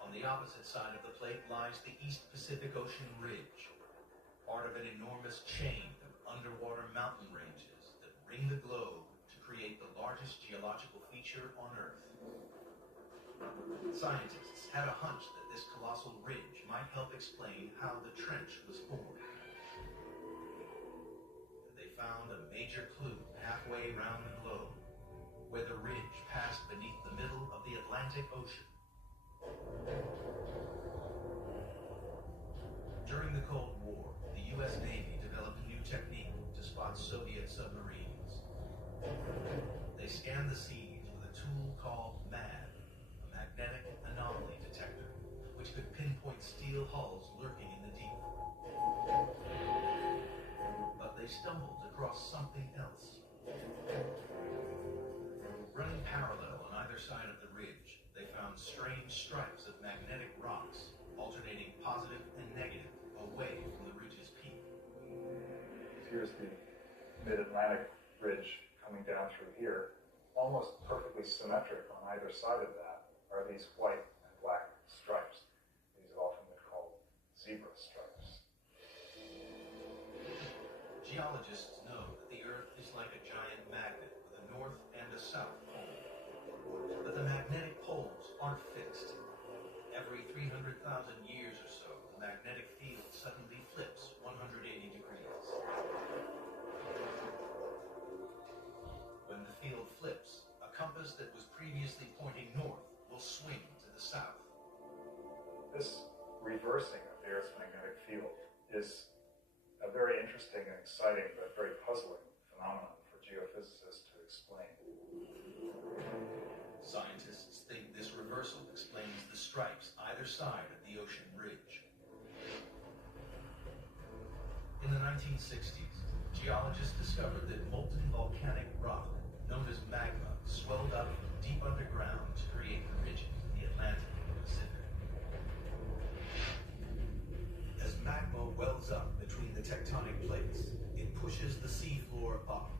On the opposite side of the plate lies the East Pacific Ocean Ridge, part of an enormous chain of underwater mountain ranges that ring the globe to create the largest geological feature on Earth. Scientists had a hunch that this colossal ridge might help explain how the trench was formed. They found a major clue halfway around the globe, where the ridge passed beneath the middle of the Atlantic Ocean. During the Cold War, the U.S. Navy developed a new technique to spot Soviet submarines. They scanned the seas with a tool called MAD, a magnetic anomaly detector, which could pinpoint steel hulls lurking in the deep. But they stumbled across something else. Running parallel on either side of the ridge, they found strange stripes of magnetic rocks, alternating positive and negative away from the ridge's peak. Here's the mid-Atlantic ridge coming down through here. Almost perfectly symmetric on either side of that are these white and black stripes. These have often been called zebra stripes. Geologists know that the Earth is like a giant magnet with a north and a south pole. But the magnetic poles aren't fixed. Every 300,000 years or so, the magnetic field suddenly flips 180 degrees. When the field flips, a compass that was previously pointing north will swing to the south. This reversing of the Earth's magnetic field is a very interesting and exciting but very puzzling phenomenon for geophysicists to explain. Scientists think this reversal explains the stripes 1960s, geologists discovered that molten volcanic rock, known as magma, swelled up deep underground to create the ridges of the Atlantic and Pacific. As magma wells up between the tectonic plates, it pushes the seafloor up,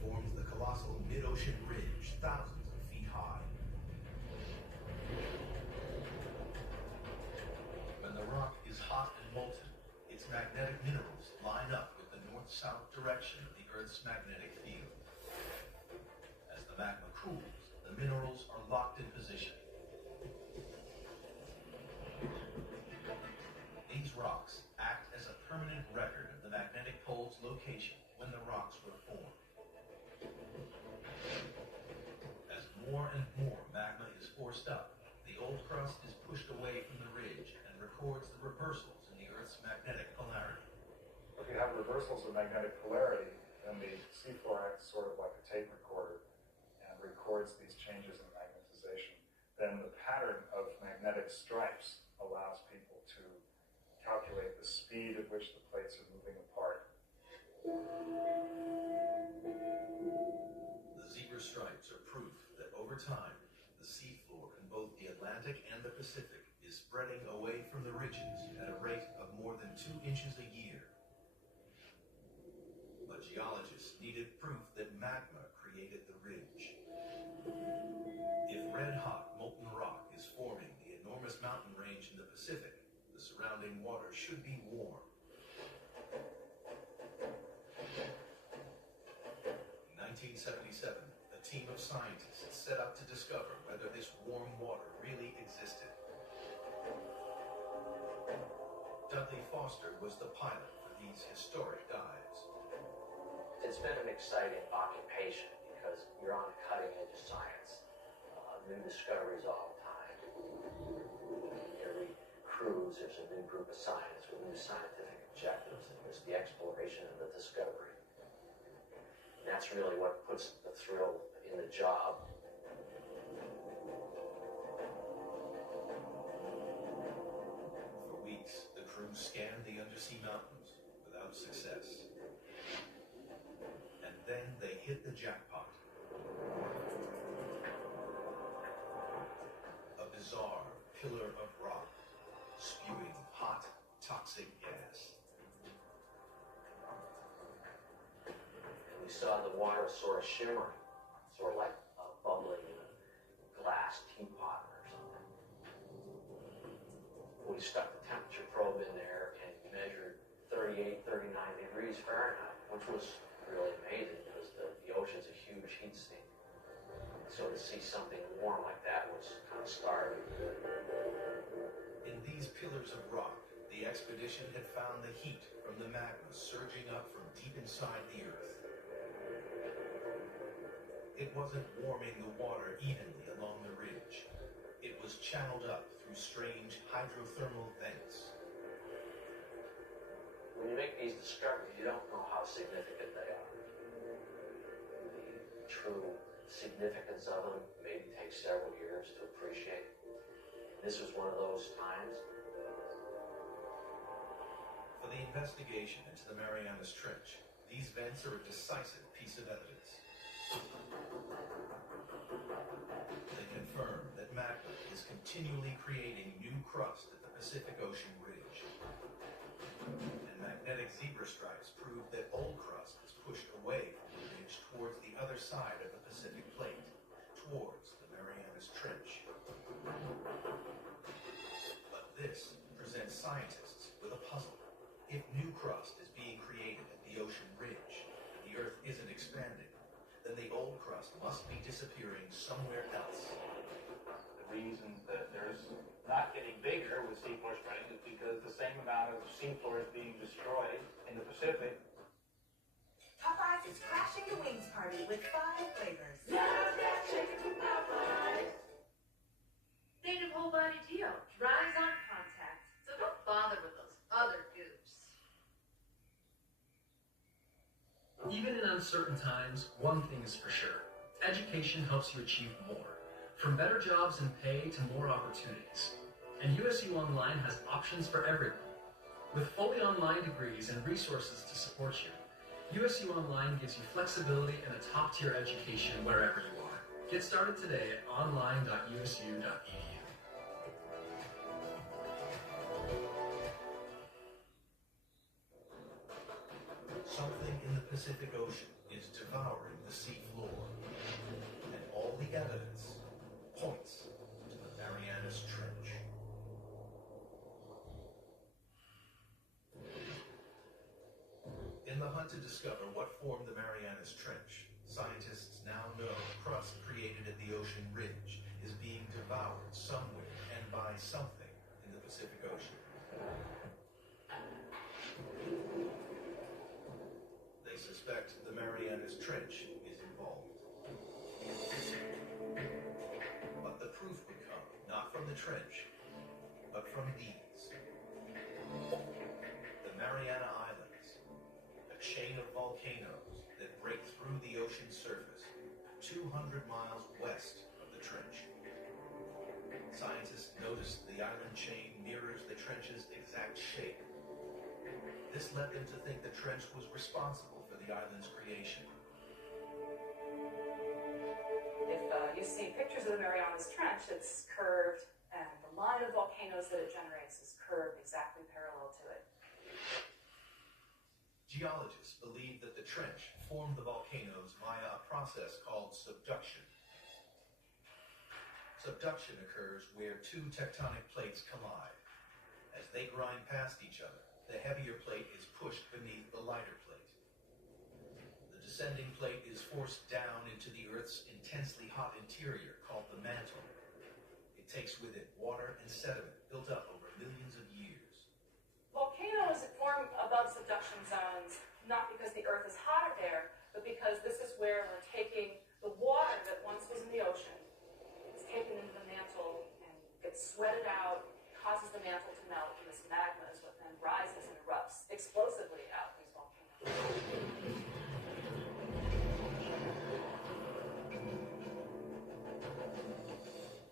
forms the colossal mid-ocean ridge thousands of feet high. When the rock is hot and molten, its magnetic minerals line up with the north-south direction of the Earth's magnetic field. As the magma cools, the minerals are locked in position. These rocks act as a permanent record of the magnetic pole's location when the rocks were formed. As more and more magma is forced up, the old crust is pushed away from the ridge and records the reversals in the Earth's magnetic polarity. If you have reversals of magnetic polarity, then the seafloor acts sort of like a tape recorder and records these changes in magnetization. Then the pattern of magnetic stripes allows people to calculate the speed at which the plates are moving apart. The zebra stripes are proof that over time, the seafloor in both the Atlantic and the Pacific is spreading away from the ridges at a rate of more than 2 inches a year. But geologists needed proof that magma created the ridge. If red-hot molten rock is forming the enormous mountain range in the Pacific, the surrounding water should be warm. In 1977, a team of scientists set out to discover whether this warm water really existed. Dudley Foster was the pilot for these historic dives. It's been an exciting occupation because you're on the cutting edge of science. New discoveries all the time. Every cruise, there's a new group of scientists with new scientific objectives, and there's the exploration and the discovery. And that's really what puts the thrill in the job. For weeks, the crew scanned the undersea mountains without success. And then they hit the jackpot. A bizarre pillar of rock, spewing hot, toxic gas. And we saw the water sort of shimmering, sort of like bubbling in a glass teapot or something. We stuck the temperature probe in there and measured 38, 39 degrees Fahrenheit, which was really amazing because the ocean's a huge heat sink. So to see something warm like that was kind of startling. In these pillars of rock, the expedition had found the heat from the magma surging up from deep inside the Earth. It wasn't warming the water evenly along the ridge. It was channeled up through strange hydrothermal vents. When you make these discoveries, you don't know how significant they are. The true significance of them maybe takes several years to appreciate. This was one of those times. For the investigation into the Marianas Trench, these vents are a decisive piece of evidence. They confirm that magma is continually creating new crust at the Pacific Ocean ridge. And magnetic zebra stripes prove that old crust is pushed away from the ridge towards the other side of the Pacific Plate, towards the Marianas Trench. But this presents scientists with a puzzle. If new crust is being created at the ocean ridge, and the Earth isn't expanding, then the old crust must be disappearing somewhere else. The reason that there's not getting bigger with seafloor spreading is because the same amount of seafloor is being destroyed in the Pacific. Popeyes is crashing the wings party with 5 flavors. Native whole body deal. Dries on contact. So don't bother with those other goofs. Even in uncertain times, one thing is for sure. Education helps you achieve more. From better jobs and pay to more opportunities. And USU Online has options for everyone. With fully online degrees and resources to support you, USU Online gives you flexibility and a top-tier education wherever you are. Get started today at online.usu.edu. Something in the Pacific Ocean is devouring the sea floor, and all the evidence points to the Marianas Trench. In the hunt to discover what formed the Marianas Trench, scientists now know crust created at the ocean ridge is being devoured somewhere and by something in the Pacific Ocean. They suspect the Marianas Trench is involved. But the proof would come not from the trench, but from these. The Mariana Islands, a chain of volcanoes that break through the ocean surface 200 miles west of the trench. Scientists noticed the island chain mirrors the trench's exact shape. This led them to think the trench was responsible for the island's creation. If you see pictures of the Marianas Trench, it's curved, and the line of volcanoes that it generates is curved exactly parallel to it. Geologists believe that the trench formed the volcanoes via a process called subduction. Subduction occurs where two tectonic plates collide. As they grind past each other, the heavier plate is pushed beneath the lighter plate. The descending plate is forced down into the Earth's intensely hot interior called the mantle. It takes with it water and sediment built up over millions of years. Volcanoes form above subduction zones not because the Earth is hotter there, but because this is where we're taking the water that once was in the ocean, it's taken into the mantle and gets sweated out, causes the mantle to melt, and this magma is what then rises and erupts explosively out these volcanoes.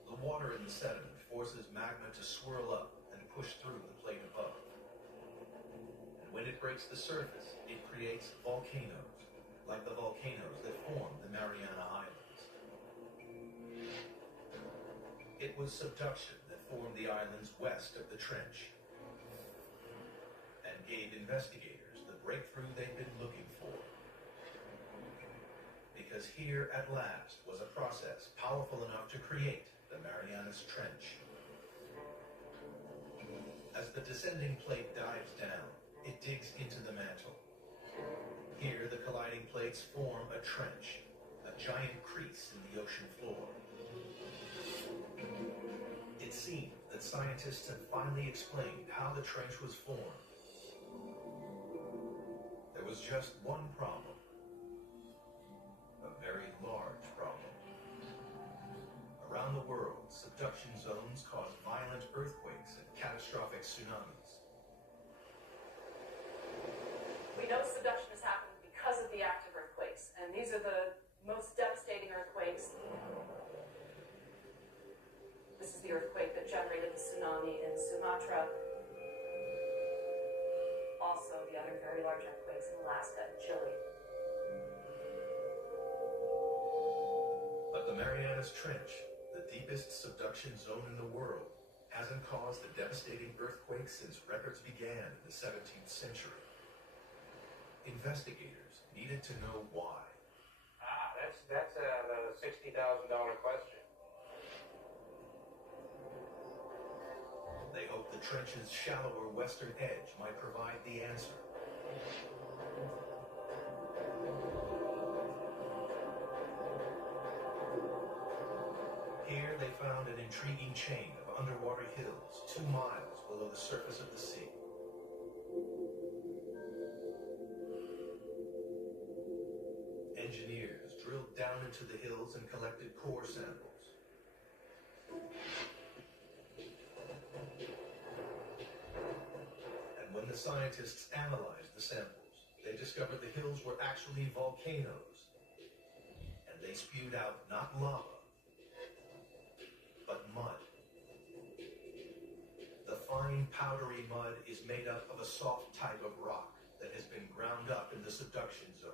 The water in the sediment forces magma to swirl up and push through the plate above. And when it breaks the surface, it creates volcanoes, like the volcanoes that form the Mariana Islands. It was subduction that formed the islands west of the trench and gave investigators the breakthrough they'd been looking for. Because here at last was a process powerful enough to create the Marianas Trench. As the descending plate dives down, it digs into the mantle. Here the colliding plates form a trench, a giant crease in the ocean floor. It seemed that scientists had finally explained how the trench was formed. There was just one problem. A very large problem. Around the world, subduction zones cause violent earthquakes and catastrophic tsunamis. We know subduction has happened because of the active earthquakes, and these are the most devastating earthquakes. This is the earthquake that generated the tsunami in Sumatra. Also, the other very large earthquakes in Alaska and Chile. But the Marianas Trench, the deepest subduction zone in the world, hasn't caused a devastating earthquake since records began in the 17th century. Investigators needed to know why. That's the $60,000 question. They hoped the trench's shallower western edge might provide the answer. Here they found an intriguing chain of underwater hills 2 miles below the surface of the sea. Engineers drilled down into the hills and collected core samples. And when the scientists analyzed the samples, they discovered the hills were actually volcanoes. And they spewed out not lava, but mud. The fine powdery mud is made up of a soft type of rock that has been ground up in the subduction zone.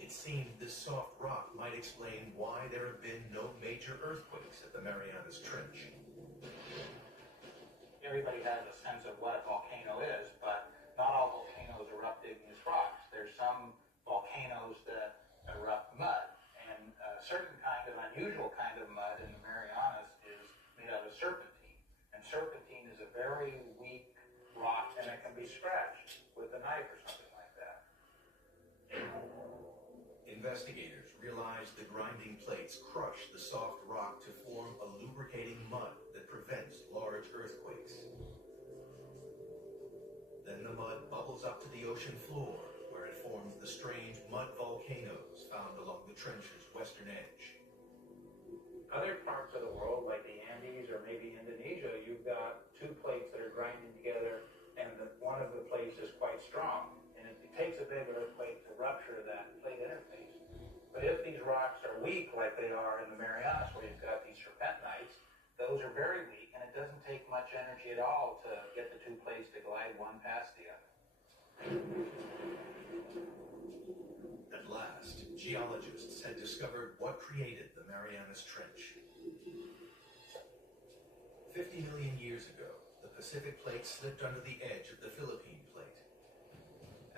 It seemed this soft rock might explain why there have been no major earthquakes at the Marianas Trench. Everybody has a sense of what a volcano is, but not all volcanoes erupt igneous rocks. There's some volcanoes that erupt mud, and a certain kind of unusual kind of mud in the Marianas is made out of serpentine. And serpentine is a very weak rock, and it can be scratched with a knife or something like that. Investigators realized the grinding plates crush the soft rock to form a lubricating mud that prevents large earthquakes. Then the mud bubbles up to the ocean floor, where it forms the strange mud volcanoes found along the trench's western edge. Other parts of the world, like the Andes or maybe Indonesia, you've got two plates that are grinding together, and one of the plates is quite strong. And it takes a big earthquake to rupture that plate interface. But if these rocks are weak, like they are in the Marianas, where you've got these serpentinites, those are very weak, and it doesn't take much energy at all to get the two plates to glide one past the other. At last, geologists had discovered what created the Marianas Trench. 50 million years ago, the Pacific Plate slipped under the edge of the Philippine Plate.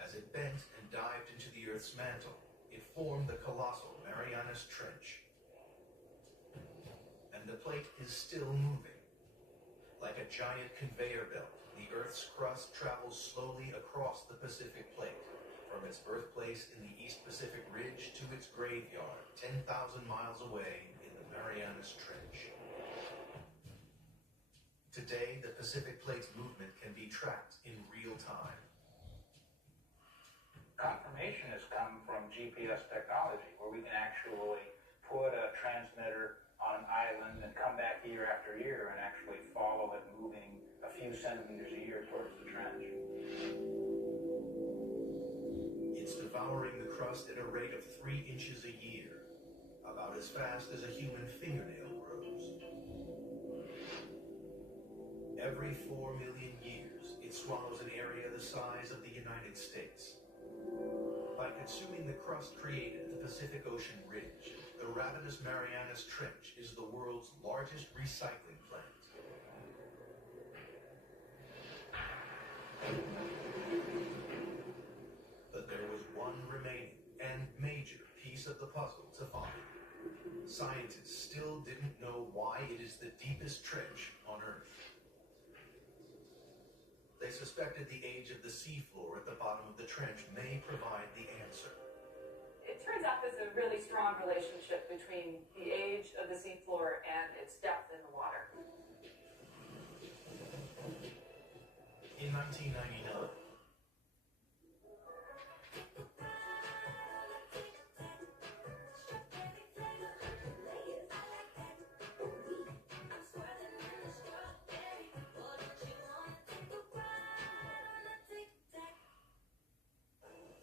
As it bent and dived into the Earth's mantle, it formed the colossal Marianas Trench. And the plate is still moving. Like a giant conveyor belt, the Earth's crust travels slowly across the Pacific Plate, from its birthplace in the East Pacific Ridge to its graveyard 10,000 miles away in the Marianas Trench. Today, the Pacific Plate's movement can be tracked in real time. Confirmation has come from GPS technology, where we can actually put a transmitter on an island and come back year after year and actually follow it moving a few centimeters a year towards the trench. It's devouring the crust at a rate of 3 inches a year, about as fast as a human fingernail grows. Every 4 million years, it swallows an area the size of the United States. By consuming the crust created at the Pacific Ocean Ridge, the ravenous Marianas Trench is the world's largest recycling plant. But there was one remaining and major piece of the puzzle to find. Scientists still didn't know why it is the deepest trench on Earth. They suspected the age of the seafloor at the bottom of the trench may provide the answer. It turns out there's a really strong relationship between the age of the seafloor and its depth in the water. In 1999,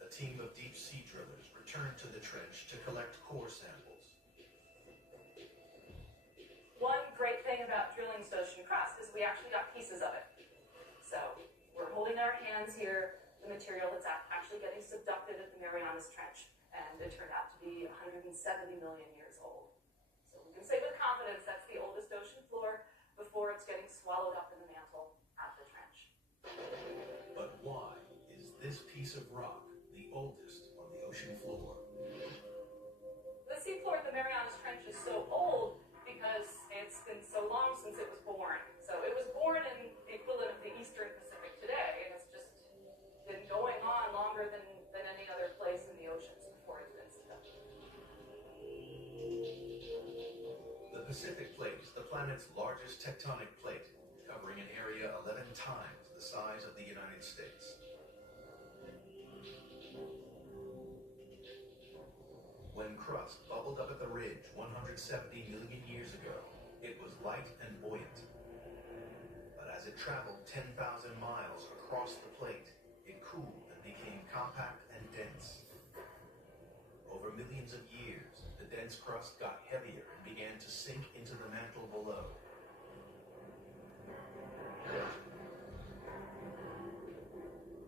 a team of deep-sea drillers returned to the trench to collect core samples. One great thing about drilling ocean crust is we actually got pieces of it. So we're holding in our hands here the material that's actually getting subducted at the Marianas Trench, and it turned out to be 170 million years old. So we can say with confidence that's the oldest ocean floor before it's getting swallowed up in the mantle at the trench. But why is this piece of rock the oldest on the ocean floor? The seafloor at the Marianas Trench is so old because it's been so long since it was born. So it was born in the equivalent of the Eastern Pacific today, and it's just been going on longer than any other place in the oceans before it's been subducted. The Pacific Plate is the planet's largest tectonic plate, covering an area 11 times the size of the United States. When crust bubbled up at the ridge 170 million years ago, it was light and buoyant. But as it traveled 10,000 miles across the plate, it cooled and became compact and dense. Over millions of years, the dense crust got heavier and began to sink into the mantle below.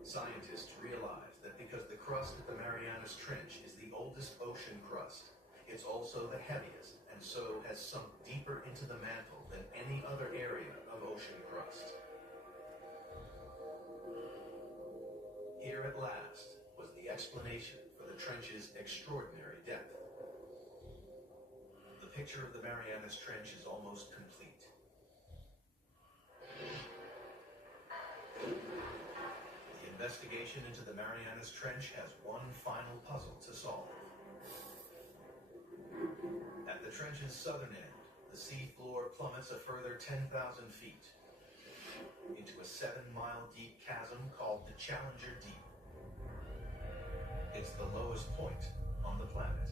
Scientists realize that because the crust at the Marianas Trench is the oldest ocean crust, it's also the heaviest, and so has sunk deeper into the mantle than any other area of ocean crust. Here at last was the explanation for the trench's extraordinary depth. The picture of the Marianas Trench is almost complete. The investigation into the Marianas Trench has one final puzzle to solve. At the trench's southern end, the sea floor plummets a further 10,000 feet into a 7-mile deep chasm called the Challenger Deep. It's the lowest point on the planet.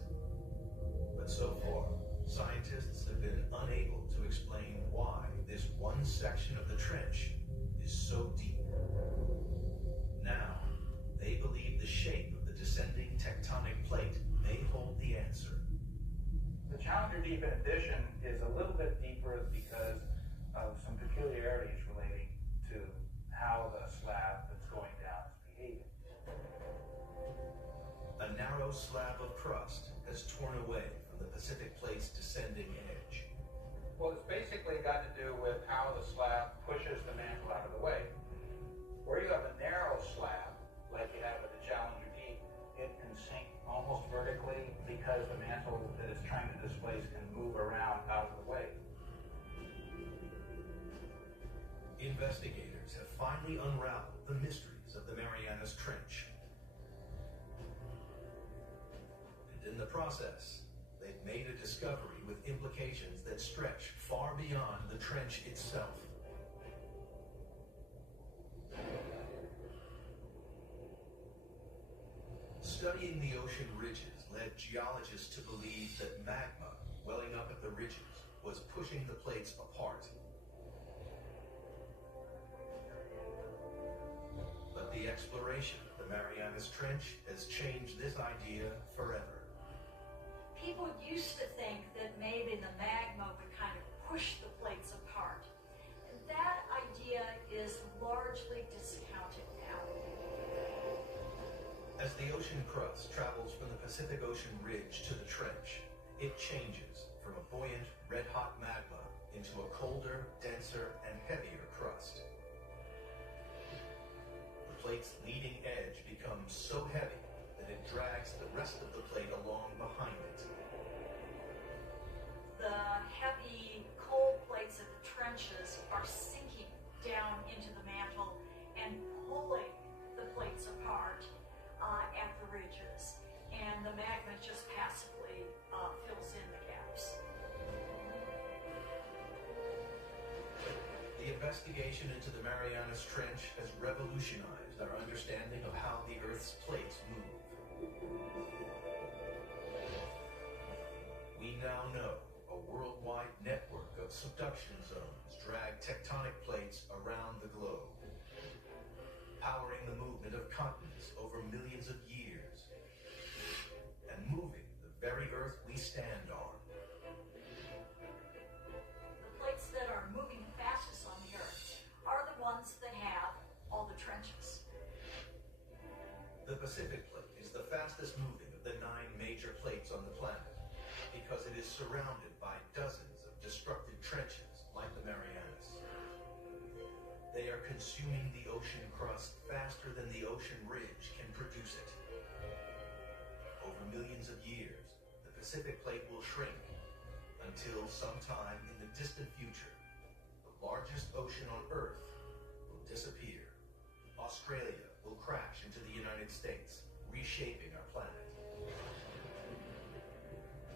But so far, scientists have been unable to explain why this one section of the trench is so deep. Now, they believe the shape of the descending tectonic plate may hold the answer. The Challenger Deep, in addition, is a little bit deeper because of some peculiarities relating to how the slab that's going down is behaving. A narrow slab of crust has torn away from the Pacific Plate's descending edge. Well, it's basically got to do with how the slab pushes the mantle out of the way. Where you have a narrow slab, like you have at the Challenger Deep, it can sink almost vertically because the mantle that it's trying to displace can move around out of the way. Investigators have finally unraveled the mysteries of the Marianas Trench. And in the process, they've made a discovery with implications that stretch far beyond the trench itself. Studying the ocean ridges led geologists to believe that magma welling up at the ridges was pushing the plates apart. But the exploration of the Marianas Trench has changed this idea forever. People used to think that maybe the magma would kind of push the plates apart. And that idea is largely discounted now. As the ocean crust travels from the Pacific Ocean ridge to the trench, it changes from a buoyant, red-hot magma into a colder, denser, and heavier crust. The plate's leading edge becomes so heavy that it drags the rest of the plate along behind it. The heavy coal plates of the trenches are sinking down into the mantle and pulling the plates apart at the ridges, and the magma just passively fills in the gaps. The investigation into the Marianas Trench has revolutionized our understanding of how the Earth's plates move. We now know a worldwide network of subduction zones drag tectonic plates around the globe, powering the movement of continents over millions of years, and moving the very Earth we stand on. The plates that are moving fastest on the Earth are the ones that have all the trenches. The Pacific Plate is the fastest moving of the 9 major plates on the planet because it is surrounded by dozens of destructive trenches like the Marianas. They are consuming the ocean crust faster than the ocean ridge can produce it. Over millions of years, the Pacific Plate will shrink until sometime in the distant future, the largest ocean on Earth will disappear. Australia will crash into the United States, reshaping our planet.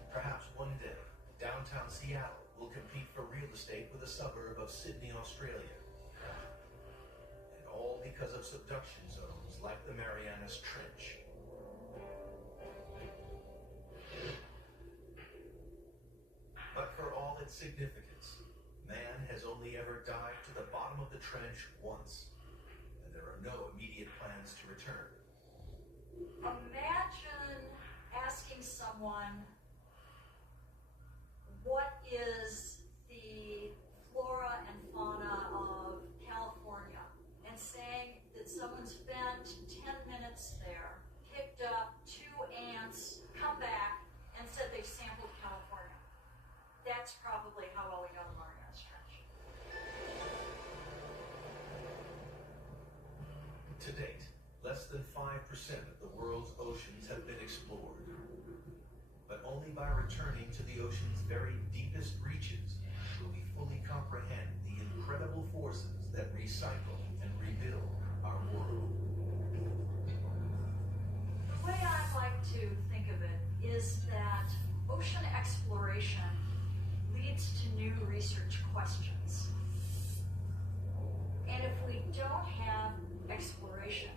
Perhaps one day, downtown Seattle will compete for real estate with a suburb of Sydney, Australia. All because of subduction zones like the Marianas Trench. But for all its significance, man has only ever dived to the bottom of the trench once, and there are no immediate plans to return. Imagine asking someone, what is the flora and fauna of California? And saying that someone spent less than 5% of the world's oceans have been explored. But only by returning to the ocean's very deepest reaches will we fully comprehend the incredible forces that recycle and rebuild our world. The way I like to think of it is that ocean exploration leads to new research questions. And if we don't have exploration,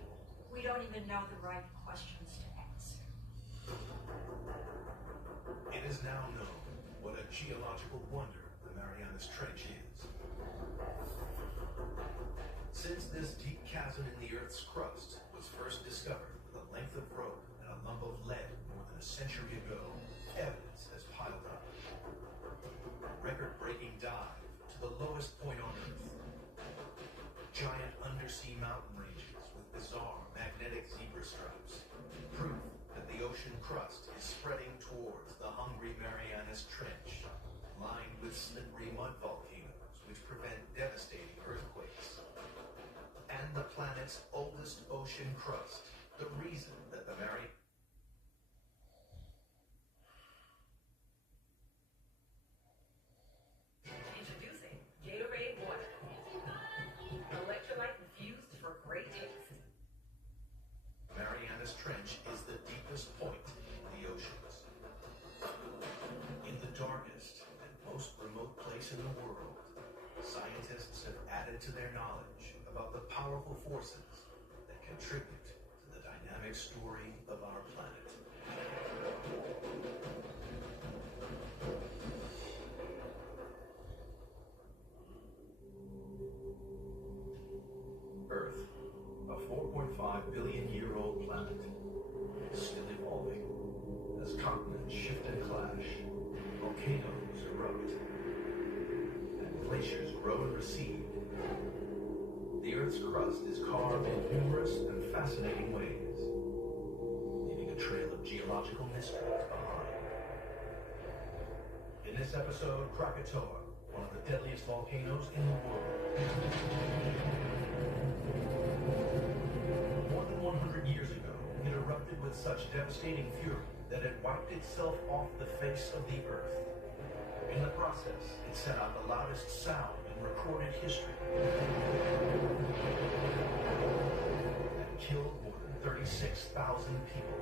we don't even know the right questions to ask. It is now known what a geological wonder the Marianas Trench is. Since this deep chasm in the Earth's crust was first discovered with a length of rope and a lump of lead more than a century ago, evidence has piled up. Record-breaking dive to the lowest point on Earth. Giant undersea mountain ranges with bizarre magnetic zebra stripes. Proof that the ocean crust is spreading towards the hungry Marianas Trench, lined with slippery mud volcanoes which prevent devastating earthquakes. And the planet's oldest ocean crust, the reason that the Introducing Gatorade Water. Electrolyte infused for great taste. Marianas Trench is the deepest point in the oceans. In the darkest and most remote place in the world, scientists have added to their knowledge about the powerful forces that contribute to the dynamic story of our planet. Earth, a 4.5 billion-year-old planet, is still evolving. As continents shift and clash, volcanoes erupt, and glaciers grow and recede, the Earth's crust is carved in numerous and fascinating ways, leaving a trail of geological mysteries behind. In this episode, Krakatoa, one of the deadliest volcanoes in the world. More than 100 years ago, it erupted with such devastating fury that it wiped itself off the face of the Earth. In the process, it sent out the loudest sound in recorded history and killed more than 36,000 people.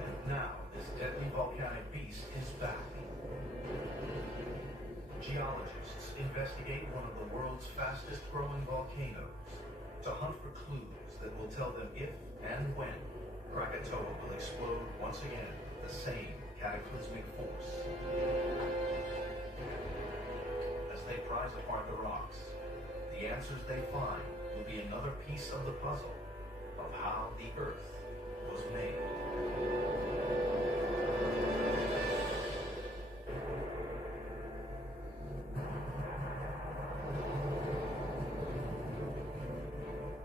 And now, this deadly volcanic beast is back. Geologists investigate one of the world's fastest growing volcanoes to hunt for clues that will tell them if and when Krakatoa will explode once again with the same cataclysmic force. As they prize apart the rocks, the answers they find will be another piece of the puzzle of how the Earth was made.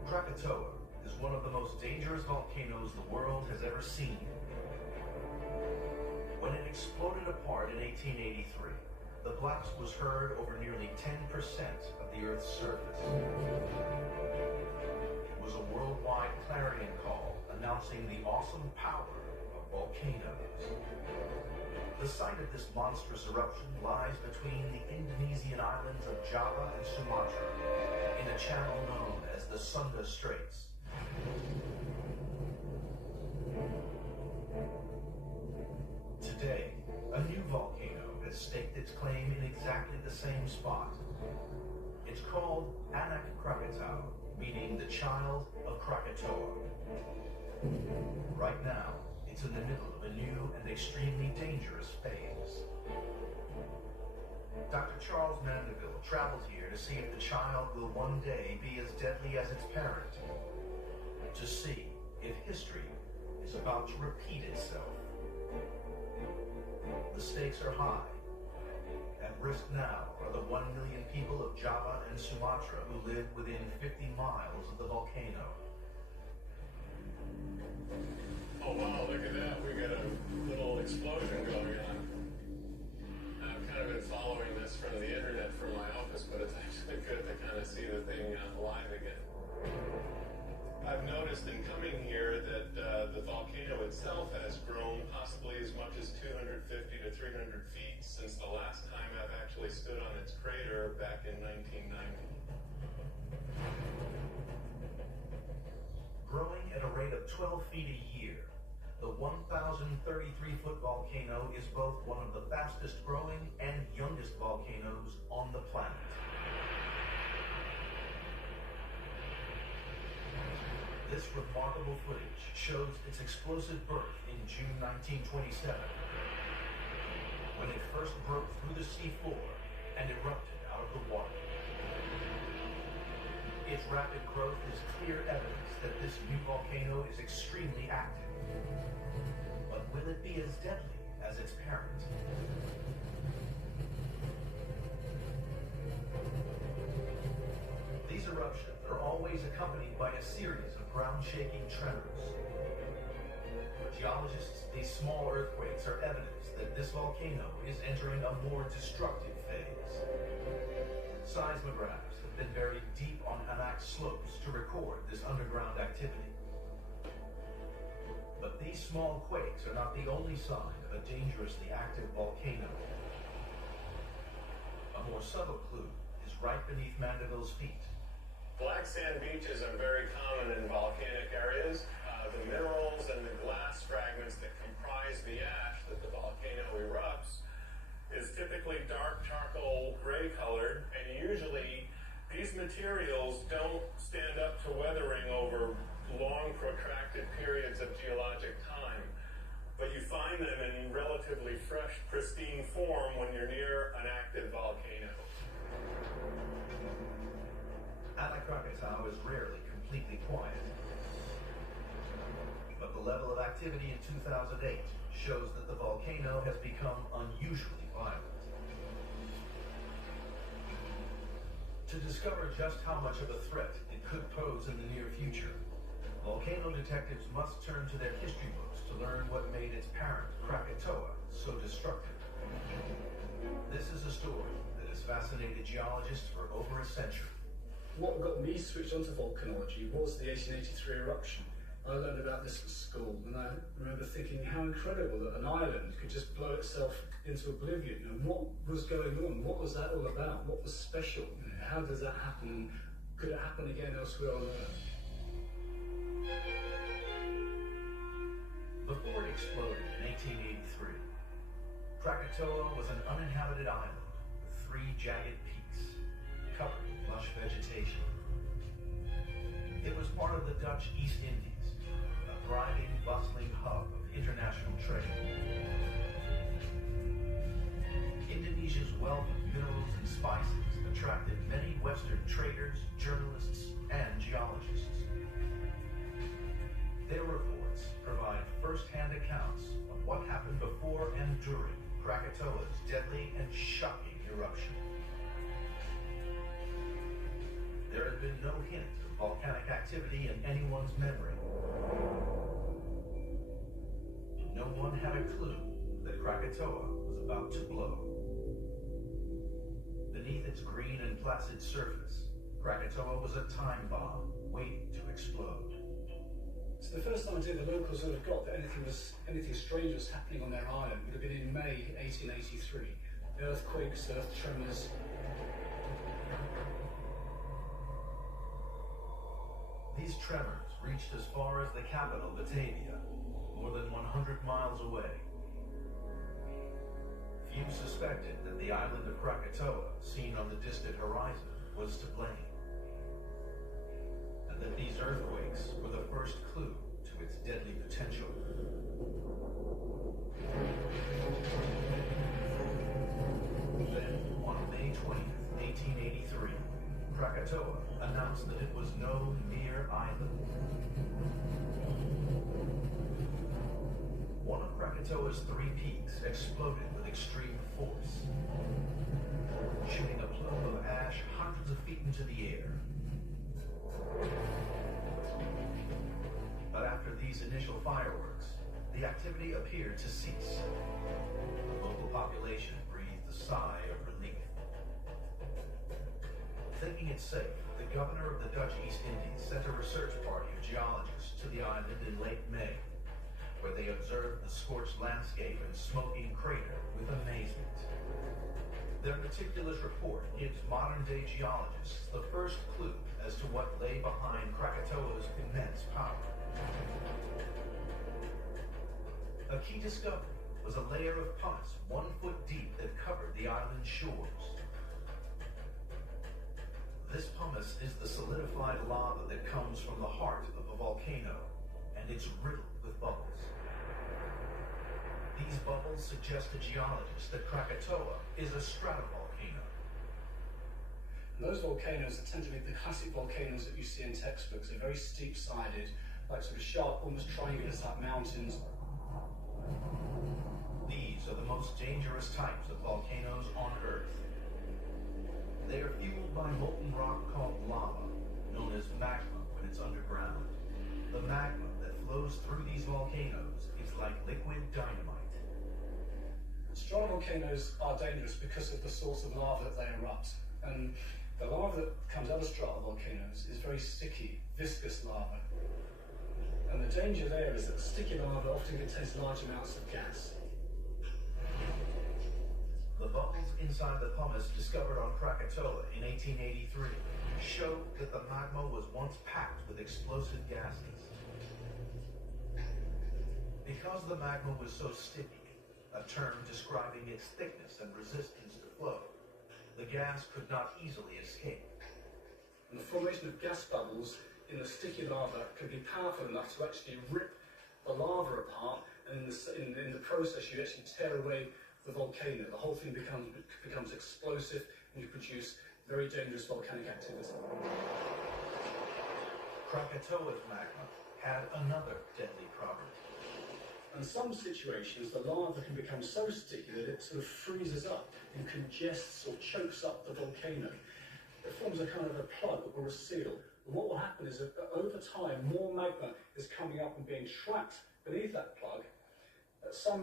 Krakatoa is one of the most dangerous volcanoes the world has ever seen. When it exploded apart in 1883, the blast was heard over nearly 10% of the Earth's surface. It was a worldwide clarion call announcing the awesome power of volcanoes. The site of this monstrous eruption lies between the Indonesian islands of Java and Sumatra, in a channel known as the Sunda Straits. Today, a new volcano has staked its claim in exactly the same spot. It's called Anak Krakatau, meaning the child of Krakatoa. Right now, it's in the middle of a new and extremely dangerous phase. Dr. Charles Mandeville traveled here to see if the child will one day be as deadly as its parent. To see if history is about to repeat itself. The stakes are high. At risk now are the 1 million people of Java and Sumatra who live within 50 miles of the volcano. Oh wow, look at that. We got a little explosion going on. I've kind of been following this from the internet from my office, but it's actually good to kind of see the thing live again. noticed in coming here that the volcano itself has grown possibly as much as 250 to 300 feet since the last time I've actually stood on its crater back in 1990. Growing at a rate of 12 feet a year, the 1,033-foot volcano is both one of the fastest growing and youngest volcanoes on the planet. This remarkable footage shows its explosive birth in June 1927, when it first broke through the seafloor and erupted out of the water. Its rapid growth is clear evidence that this new volcano is extremely active. But will it be as deadly as its parent? These eruptions are always accompanied by a series of ground-shaking tremors. For geologists, these small earthquakes are evidence that this volcano is entering a more destructive phase. Seismographs have been buried deep on Anak slopes to record this underground activity. But these small quakes are not the only sign of a dangerously active volcano. A more subtle clue is right beneath Mandeville's feet. Black sand beaches are very common in volcanic areas. The minerals and the glass fragments that comprise the ash that the volcano erupts is typically dark charcoal gray colored, and usually these materials don't stand up to weathering over long protracted periods of geologic time, but you find them in relatively fresh, pristine form when you're near an active volcano. Anak Krakatau is rarely completely quiet. But the level of activity in 2008 shows that the volcano has become unusually violent. To discover just how much of a threat it could pose in the near future, volcano detectives must turn to their history books to learn what made its parent, Krakatoa, so destructive. This is a story that has fascinated geologists for over a century. What got me switched onto volcanology was the 1883 eruption. I learned about this at school, and I remember thinking how incredible that an island could just blow itself into oblivion. And what was going on? What was that all about? What was special? How does that happen? Could it happen again elsewhere on Earth? Before it exploded in 1883, Krakatoa was an uninhabited island with 3 jagged peaks, covered in lush vegetation. It was part of the Dutch East Indies, a thriving, bustling hub of international trade. Indonesia's wealth of minerals and spices attracted many Western traders, journalists, and geologists. Their reports provide first-hand accounts of what happened before and during Krakatoa's deadly and shocking eruption. There had been no hint of volcanic activity in anyone's memory. No one had a clue that Krakatoa was about to blow. Beneath its green and placid surface, Krakatoa was a time bomb waiting to explode. So the first idea the locals would have got that anything strange was happening on their island would have been in May 1883. Earthquakes, earth tremors. These tremors reached as far as the capital, Batavia, more than 100 miles away. Few suspected that the island of Krakatoa, seen on the distant horizon, was to blame, and that these earthquakes were the first clue to its deadly potential. Then, on May 20th, 1883, Krakatoa announced that it was no mere island. One of Krakatoa's 3 peaks exploded with extreme force, shooting a plume of ash hundreds of feet into the air. But after these initial fireworks, the activity appeared to cease. The local population breathed a sigh of relief. Thinking it safe, the governor of the Dutch East Indies sent a research party of geologists they observed the scorched landscape and smoking crater with amazement. Their meticulous report gives modern-day geologists the first clue as to what lay behind Krakatoa's immense power. A key discovery was a layer of pumice 1 foot deep that covered the island's shores. This pumice is the solidified lava that comes from the heart of a volcano, and it's riddled with bubbles. These bubbles suggest to geologists that Krakatoa is a stratovolcano. And those volcanoes tend to be the classic volcanoes that you see in textbooks. They're very steep-sided, like sort of sharp, almost triangular-type mountains. These are the most dangerous types of volcanoes on Earth. They are fueled by molten rock called lava, known as magma when it's underground. The magma that flows through these volcanoes is like liquid dynamite. Stratovolcanoes are dangerous because of the source of lava that they erupt. And the lava that comes out of stratovolcanoes is very sticky, viscous lava. And the danger there is that the sticky lava often contains large amounts of gas. The bubbles inside the pumice discovered on Krakatoa in 1883 show that the magma was once packed with explosive gases. Because the magma was so sticky, a term describing its thickness and resistance to flow, the gas could not easily escape. And the formation of gas bubbles in the sticky lava can be powerful enough to actually rip the lava apart, and in the process you actually tear away the volcano. The whole thing becomes explosive, and you produce very dangerous volcanic activity. Krakatoa's magma had another deadly problem. In some situations, the lava can become so sticky that it sort of freezes up and congests or chokes up the volcano. It forms a kind of a plug or a seal. And what will happen is that over time, more magma is coming up and being trapped beneath that plug. At some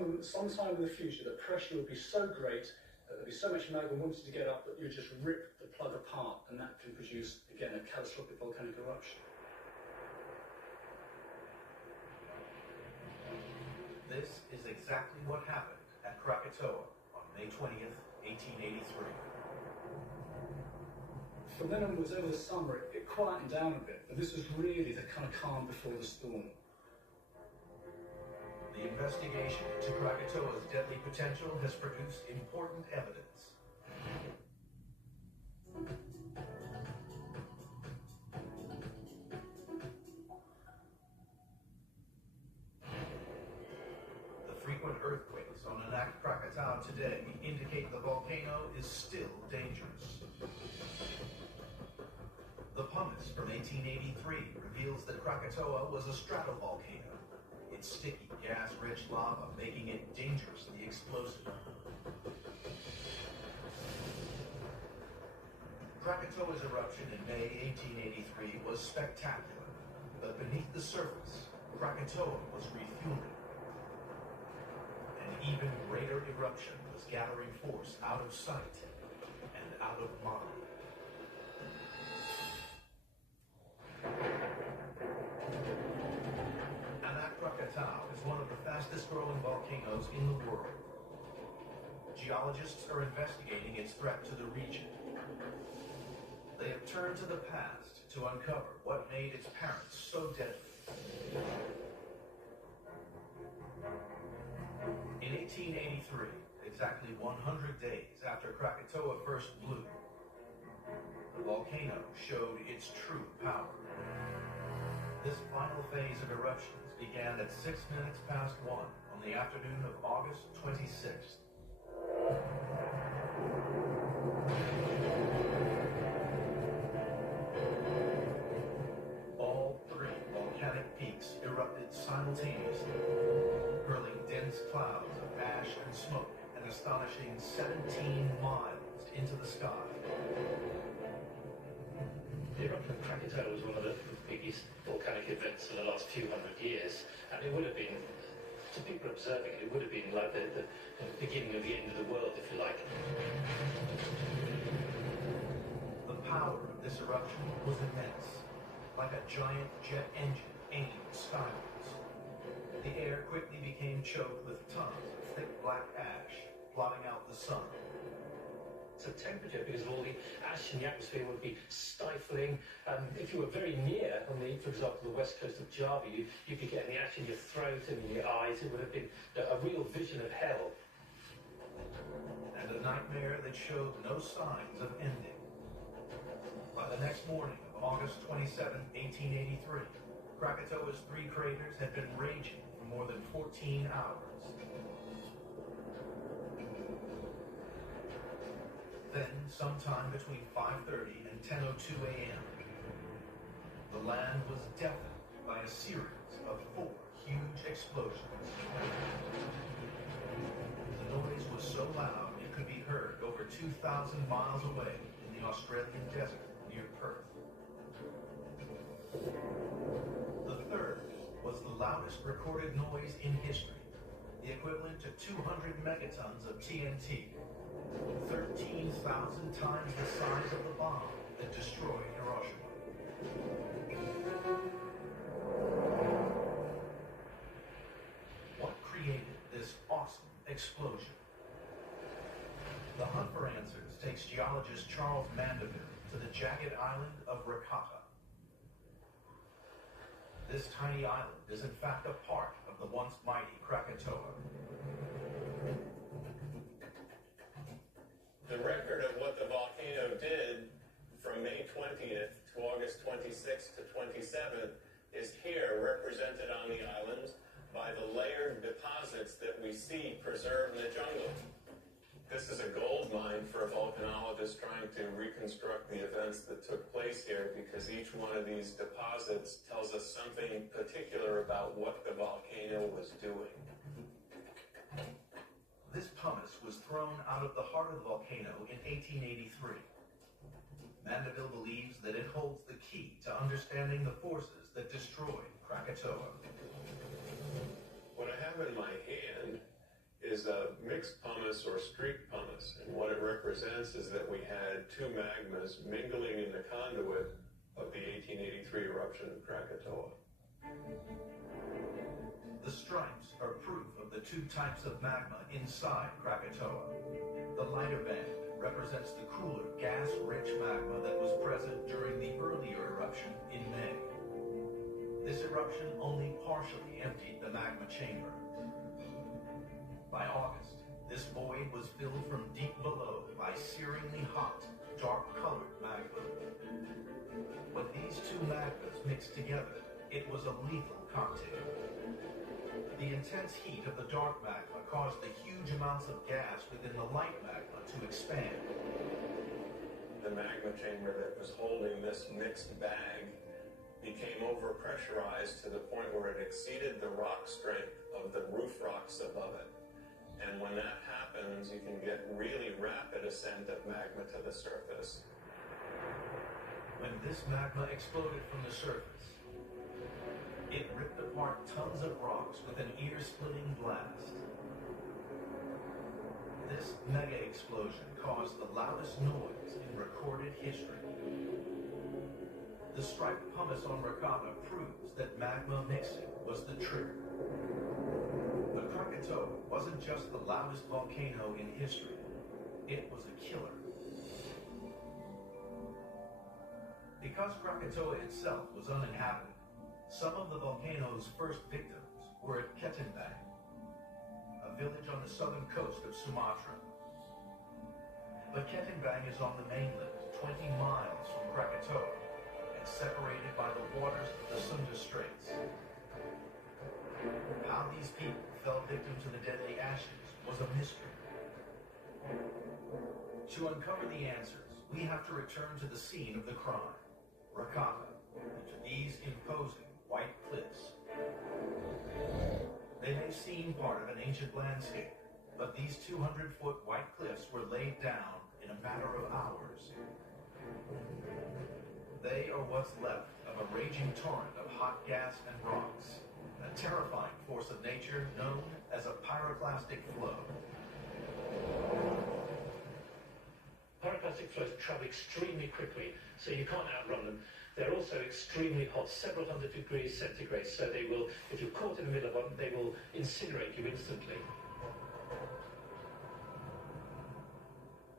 time in the future, the pressure will be so great that there'll be so much magma wanting to get up that you just rip the plug apart, and that can produce, again, a catastrophic volcanic eruption. This is exactly what happened at Krakatoa on May 20th, 1883. From then onwards, over the summer, it quietened down a bit, but this was really the kind of calm before the storm. The investigation into Krakatoa's deadly potential has produced important evidence. The frequent earthquakes on Krakatoa today indicate the volcano is still dangerous. The pumice from 1883 reveals that Krakatoa was a stratovolcano. Its sticky, gas-rich lava making it dangerously explosive. Krakatoa's eruption in May 1883 was spectacular, but beneath the surface, Krakatoa was refueling. An even greater eruption was gathering force out of sight and out of mind. Krakatoa is one of the fastest-growing volcanoes in the world. Geologists are investigating its threat to the region. They have turned to the past to uncover what made its parents so deadly. In 1883, exactly 100 days after Krakatoa first blew, the volcano showed its true power. This final phase of eruptions began at 6 minutes past 1 on the afternoon of August 26th. All three volcanic peaks erupted simultaneously, hurling dense clouds of ash and smoke an astonishing 17 miles into the sky. The eruption of Krakatoa was one of the biggest volcanic events in the last few hundred years, and it would have been, to people observing it, it would have been like the beginning of the end of the world, if you like. The power of this eruption was immense, like a giant jet engine aimed skywards. The air quickly became choked with tons of thick black ash, blotting out the sun. So temperature, because of all the ash in the atmosphere, would be stifling. If you were very near, for example, the west coast of Java, you'd be getting the ash in your throat and in your eyes. It would have been a real vision of hell. And a nightmare that showed no signs of ending. By the next morning of August 27, 1883, Krakatoa's 3 craters had been raging for more than 14 hours. Then, sometime between 5:30 and 10:02 a.m., the land was deafened by a series of 4 huge explosions. The noise was so loud it could be heard over 2,000 miles away in the Australian desert near Perth. The third was the loudest recorded noise in history, the equivalent to 200 megatons of TNT, 13,000 times the size of the bomb that destroyed Hiroshima. What created this awesome explosion? The hunt for answers takes geologist Charles Mandeville to the jagged island of Rakata. This tiny island is in fact a part of the once mighty Krakatoa. The record of what the volcano did from May 20th to August 26th to 27th is here, represented on the island by the layered deposits that we see preserved in the jungle. This is a gold mine for a volcanologist trying to reconstruct the events that took place here, because each one of these deposits tells us something particular about what the volcano was doing. This pumice was thrown out of the heart of the volcano in 1883. Mandeville believes that it holds the key to understanding the forces that destroyed Krakatoa. What I have in my hand is a mixed pumice or streaked pumice, and what it represents is that we had 2 magmas mingling in the conduit of the 1883 eruption of Krakatoa. The stripes are proof of the 2 types of magma inside Krakatoa. The lighter band represents the cooler, gas-rich magma that was present during the earlier eruption in May. This eruption only partially emptied the magma chamber. By August, this void was filled from deep below by searingly hot, dark-colored magma. When these 2 magmas mixed together, it was a lethal cocktail. The intense heat of the dark magma caused the huge amounts of gas within the light magma to expand. The magma chamber that was holding this mixed bag became overpressurized to the point where it exceeded the rock strength of the roof rocks above it. And when that happens, you can get really rapid ascent of magma to the surface. When this magma exploded from the surface, it ripped apart tons of rocks with an ear-splitting blast. This mega explosion caused the loudest noise in recorded history. The striped pumice on Rakata proves that magma mixing was the trigger. But Krakatoa wasn't just the loudest volcano in history, it was a killer. Because Krakatoa itself was uninhabited, some of the volcano's first victims were at Ketimbang, a village on the southern coast of Sumatra. But Ketimbang is on the mainland, 20 miles from Krakatoa, and separated by the waters of the Sunda Straits. How these people fell victim to the deadly ashes was a mystery. To uncover the answers, we have to return to the scene of the crime, Rakata, and to these imposing white cliffs. They may seem part of an ancient landscape, but these 200-foot white cliffs were laid down in a matter of hours. They are what's left of a raging torrent of hot gas and rocks, a terrifying force of nature known as a pyroclastic flow. Pyroclastic pyroclastic flows travel extremely quickly, so you can't outrun them. They're also extremely hot, several hundred degrees centigrade, so they will, if you're caught in the middle of one, they will incinerate you instantly.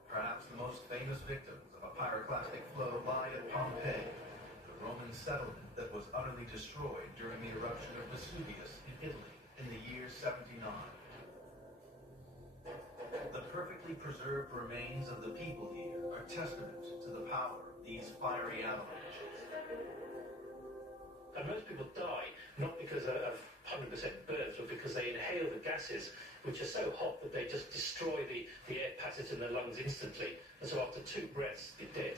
Perhaps the most famous victims of a pyroclastic flow lie at Pompeii, the Roman settlement that was utterly destroyed during the eruption of Vesuvius in Italy in the year 79. The perfectly preserved remains of the people here are testament to the power of these fiery avalanches. And most people die not because of 100% burns, but because they inhale the gases which are so hot that they just destroy the air passage in the lungs instantly. And so after 2 breaths, you're dead.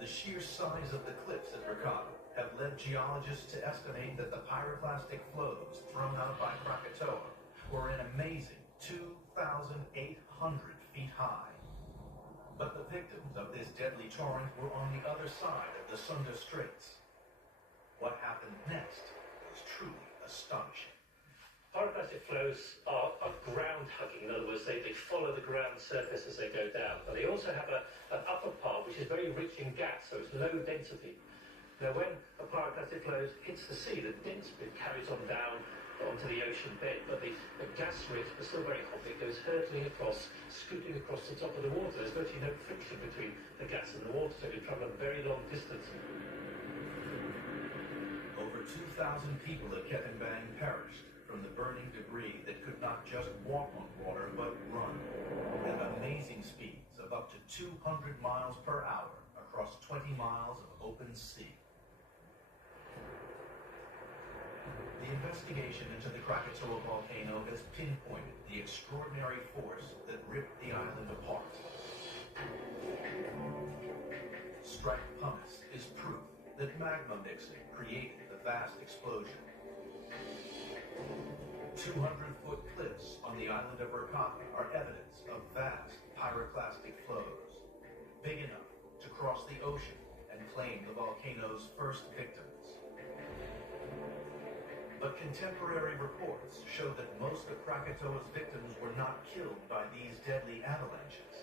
The sheer size of the cliffs at Rakata have led geologists to estimate that the pyroclastic flows thrown out by Krakatoa were an amazing 2,800 feet high. But the victims of this deadly torrent were on the other side of the Sunda Straits. What happened next was truly astonishing. Pyroclastic flows are ground-hugging. In other words, they follow the ground surface as they go down. But they also have an upper part which is very rich in gas, so it's low density. Now, when a pyroclastic flow hits the sea, the dense bit carries on down onto the ocean bed, but the gas rich is still very hot. It goes hurtling across, scooting across the top of the water. There's virtually no friction between the gas and the water, so it can travel a very long distance. Over 2,000 people at Kettenbang perished from the burning debris that could not just walk on water, but run at amazing speeds of up to 200 miles per hour across 20 miles of open sea. The investigation into the Krakatoa volcano has pinpointed the extraordinary force that ripped the island apart. Striped pumice is proof that magma mixing created the vast explosion. 200-foot cliffs on the island of Rakata are evidence of vast pyroclastic flows, big enough to cross the ocean and claim the volcano's first victims. But contemporary reports show that most of Krakatoa's victims were not killed by these deadly avalanches,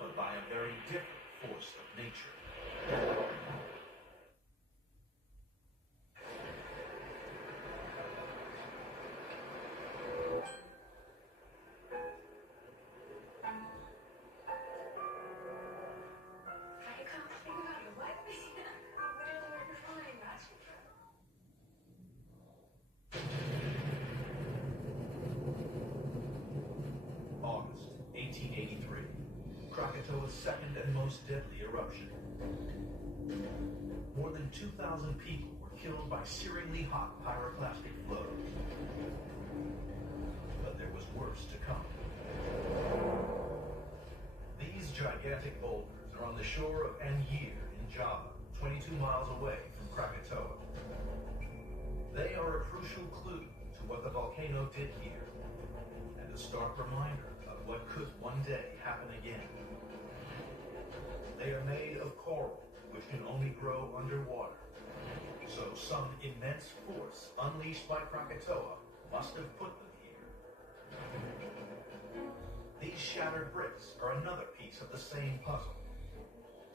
but by a very different force of nature. August 1883, Krakatoa's second and most deadly eruption. More than 2,000 people were killed by searingly hot pyroclastic flows. But there was worse to come. These gigantic boulders are on the shore of Anyir in Java, 22 miles away from Krakatoa. They are a crucial clue to what the volcano did here, and a stark reminder of what could one day happen again. They are made of coral, which can only grow underwater. So some immense force unleashed by Krakatoa must have put them here. These shattered bricks are another piece of the same puzzle.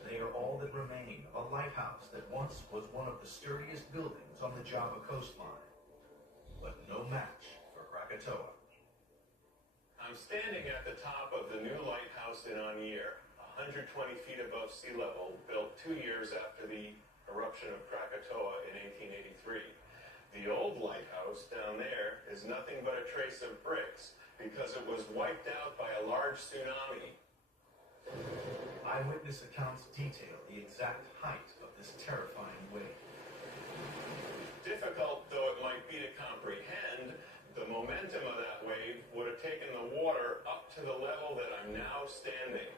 They are all that remain of a lighthouse that once was one of the sturdiest buildings on the Java coastline, but no match for Krakatoa. I'm standing at the top of the new lighthouse in Anyir, 120 feet above sea level, built 2 years after the eruption of Krakatoa in 1883. The old lighthouse down there is nothing but a trace of bricks because it was wiped out by a large tsunami. Eyewitness accounts detail the exact height of this terrifying wave. Difficult though it might be to comprehend, the momentum of that wave would have taken the water up to the level that I'm now standing.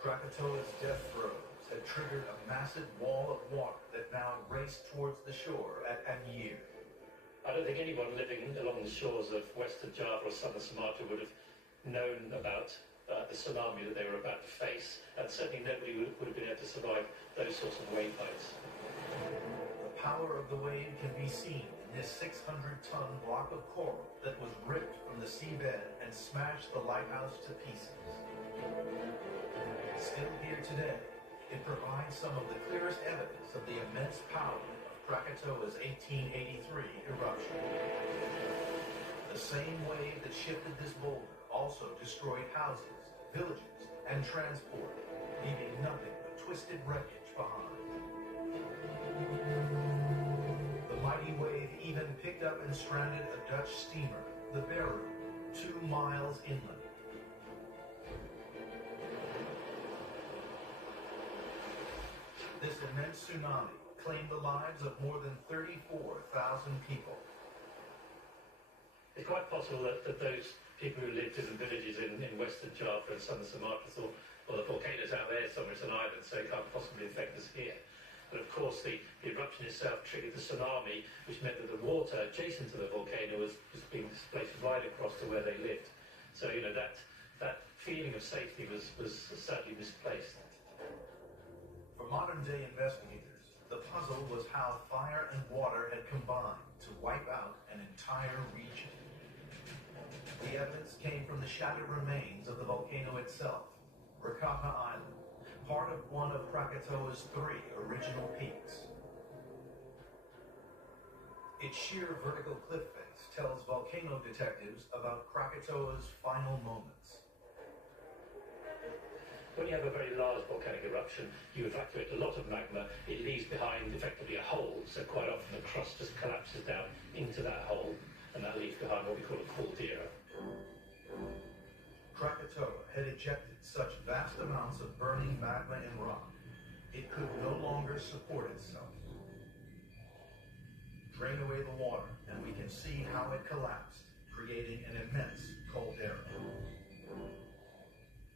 Krakatoa's death throes had triggered a massive wall of water that now raced towards the shore at Anyir. I don't think anyone living along the shores of Western Java or southern Sumatra would have known about the tsunami that they were about to face, and certainly nobody would have been able to survive those sorts of wave heights. The power of the wave can be seen in this 600-ton block of coral that was ripped from the seabed and smashed the lighthouse to pieces. Still here today, it provides some of the clearest evidence of the immense power of Krakatoa's 1883 eruption. The same wave that shifted this boulder also destroyed houses, villages, and transport, leaving nothing but twisted wreckage behind. The mighty wave even picked up and stranded a Dutch steamer, the Beru, 2 miles inland. This immense tsunami claimed the lives of more than 34,000 people. It's quite possible that those people who lived in the villages in Western Java and southern Sumatra thought, well, the volcano's out there somewhere, it's an island, so it can't possibly affect us here. But of course, the eruption itself triggered the tsunami, which meant that the water adjacent to the volcano was being displaced right across to where they lived. So, you know, that feeling of safety was sadly misplaced. For modern-day investigators, the puzzle was how fire and water had combined to wipe out an entire region. The evidence came from the shattered remains of the volcano itself, Rakata Island, part of one of Krakatoa's 3 original peaks. Its sheer vertical cliff face tells volcano detectives about Krakatoa's final moments. When you have a very large volcanic eruption, you evacuate a lot of magma. It leaves behind effectively a hole, so quite often the crust just collapses down into that hole, and that leaves behind what we call a caldera. Krakatoa had ejected such vast amounts of burning magma and rock, it could no longer support itself. Drain away the water, and we can see how it collapsed, creating an immense caldera.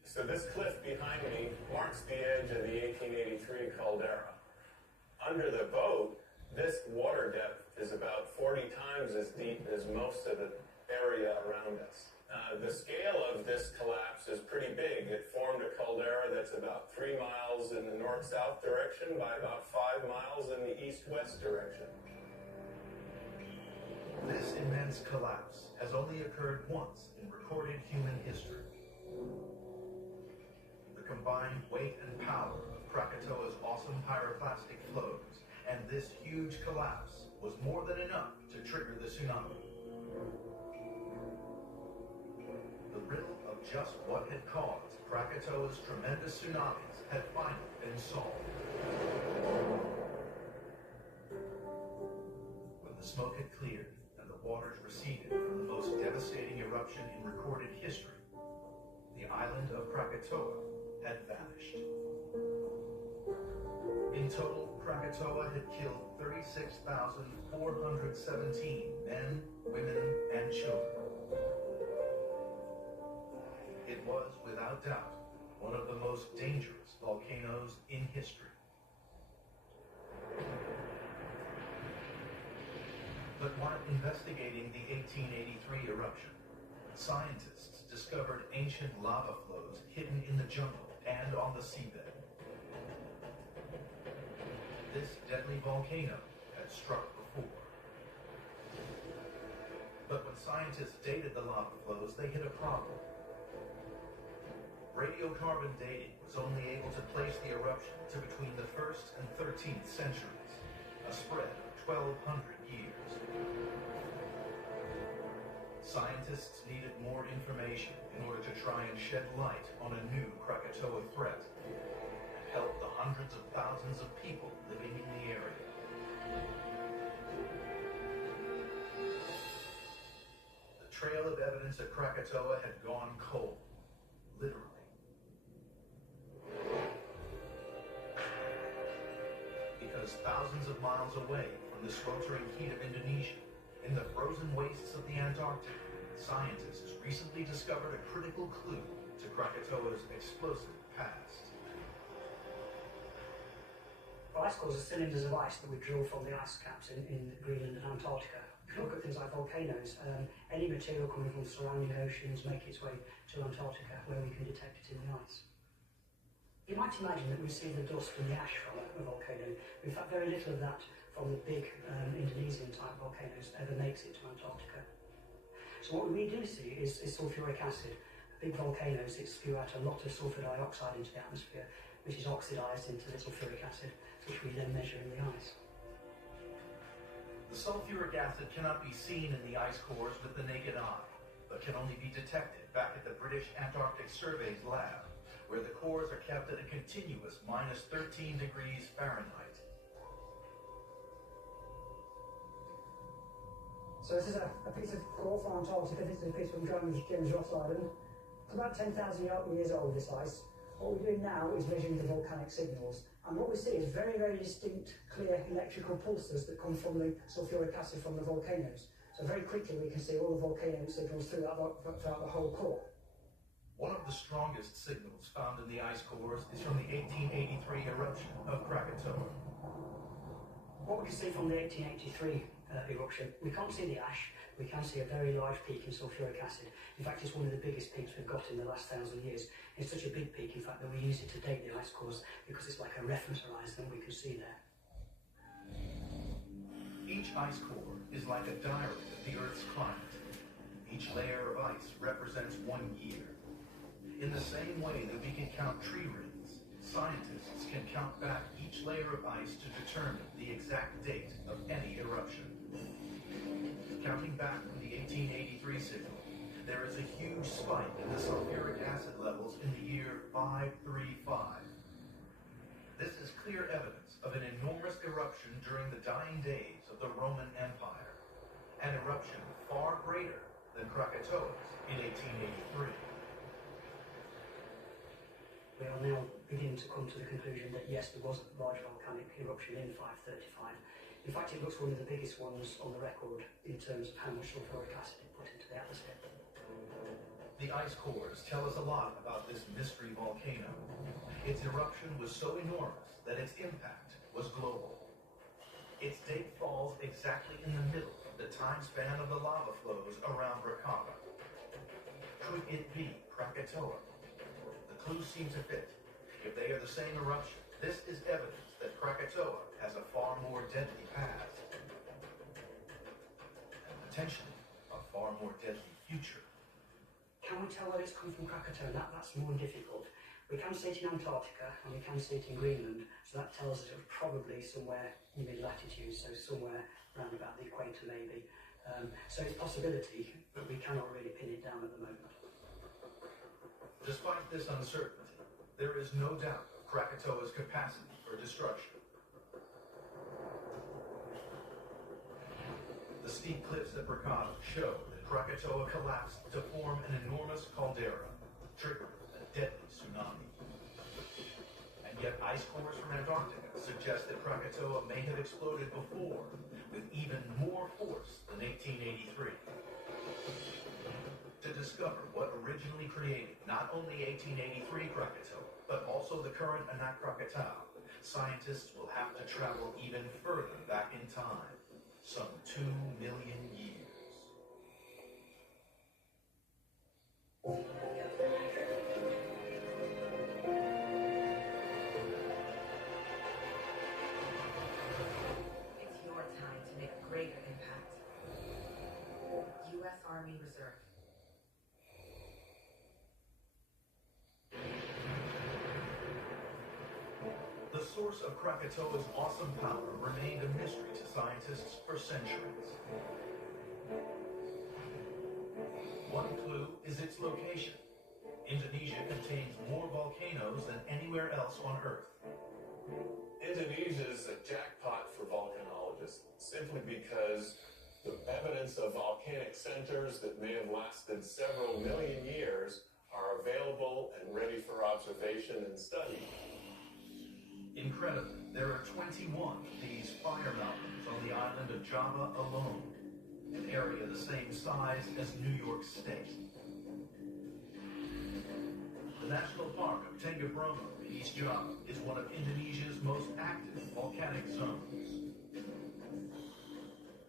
So this cliff behind me marks the edge of the 1883 caldera. Under the boat, this water depth is about 40 times as deep as most of the area around us. The scale of this collapse is pretty big. It formed a caldera that's about 3 miles in the north-south direction by about 5 miles in the east-west direction. This immense collapse has only occurred once in recorded human history. The combined weight and power of Krakatoa's awesome pyroclastic flows and this huge collapse was more than enough to trigger the tsunami. The riddle of just what had caused Krakatoa's tremendous tsunamis had finally been solved. When the smoke had cleared and the waters receded from the most devastating eruption in recorded history, the island of Krakatoa had vanished. In total, Krakatoa had killed 36,417 men, women, and children. It was, without doubt, one of the most dangerous volcanoes in history. But while investigating the 1883 eruption, scientists discovered ancient lava flows hidden in the jungle and on the seabed. This deadly volcano had struck before. But when scientists dated the lava flows, they hit a problem. Radiocarbon dating was only able to place the eruption to between the 1st and 13th centuries, a spread of 1,200 years. Scientists needed more information in order to try and shed light on a new Krakatoa threat and help the hundreds of thousands of people living in the area. The trail of evidence at Krakatoa had gone cold, literally. Because thousands of miles away from the sweltering heat of Indonesia, in the frozen wastes of the Antarctic, scientists recently discovered a critical clue to Krakatoa's explosive past. Well, ice cores are cylinders of ice that we drill from the ice caps in Greenland and Antarctica. If you look at things like volcanoes, any material coming from surrounding oceans make its way to Antarctica, where we can detect it in the ice. You might imagine that we see the dust and the ash from a volcano. In fact, very little of that from the big Indonesian type volcanoes ever makes it to Antarctica. So what we do see is sulfuric acid. Big volcanoes, it spew out a lot of sulfur dioxide into the atmosphere, which is oxidised into the sulfuric acid, which we then measure in the ice. The sulfuric acid cannot be seen in the ice cores with the naked eye, but can only be detected back at the British Antarctic Survey's lab, where the cores are kept at a continuous minus 13 degrees Fahrenheit. So this is a piece of core from Antarctica. This is a piece from James Ross Island. It's about 10,000 years old, this ice. What we're doing now is measuring the volcanic signals. And what we see is very, very distinct, clear electrical pulses that come from the sulfuric acid from the volcanoes. So very quickly we can see all the volcanic signals throughout the whole core. One of the strongest signals found in the ice cores is from the 1883 eruption of Krakatoa. What we can see from the 1883 eruption, we can't see the ash, we can see a very large peak in sulfuric acid. In fact, it's one of the biggest peaks we've got in the last 1,000 years. It's such a big peak, in fact, that we use it to date the ice cores because it's like a reference horizon we can see there. Each ice core is like a diary of the Earth's climate. Each layer of ice represents 1 year. In the same way that we can count tree rings, scientists can count back each layer of ice to determine the exact date of any eruption. Counting back from the 1883 signal, there is a huge spike in the sulfuric acid levels in the year 535. This is clear evidence of an enormous eruption during the dying days of the Roman Empire, an eruption far greater than Krakatoa's in 1883. We are now beginning to come to the conclusion that yes, there was a large volcanic eruption in 535. In fact, it looks one of the biggest ones on the record in terms of how much sulfuric acid it put into the atmosphere. The ice cores tell us a lot about this mystery volcano. Its eruption was so enormous that its impact was global. Its date falls exactly in the middle of the time span of the lava flows around Rakata. Could it be Krakatoa? The clues seem to fit. If they are the same eruption, this is evidence that Krakatoa has a far more deadly past, and potentially a far more deadly future. Can we tell where it's come from Krakatoa? That's more difficult. We can see it in Antarctica and we can see it in Greenland, so that tells us it was probably somewhere in mid-latitude, so somewhere around about the equator maybe. So it's a possibility, but we cannot really pin it down at the moment. Despite this uncertainty, there is no doubt of Krakatoa's capacity for destruction. The steep cliffs at Rakata show that Krakatoa collapsed to form an enormous caldera, triggering a deadly tsunami. And yet ice cores from Antarctica suggest that Krakatoa may have exploded before, with even more force than 1883. To discover what originally created not only 1883 Krakatoa, but also the current Anak Krakatau, scientists will have to travel even further back in time, some 2 million years. It's your time to make a greater impact. U.S. Army Reserve. The source of Krakatoa's awesome power remained a mystery to scientists for centuries. One clue is its location. Indonesia contains more volcanoes than anywhere else on Earth. Indonesia is a jackpot for volcanologists, simply because the evidence of volcanic centers that may have lasted several million years are available and ready for observation and study. Incredibly, there are 21 of these fire mountains on the island of Java alone, an area the same size as New York State. The National Park of Tengah Bromo in East Java is one of Indonesia's most active volcanic zones.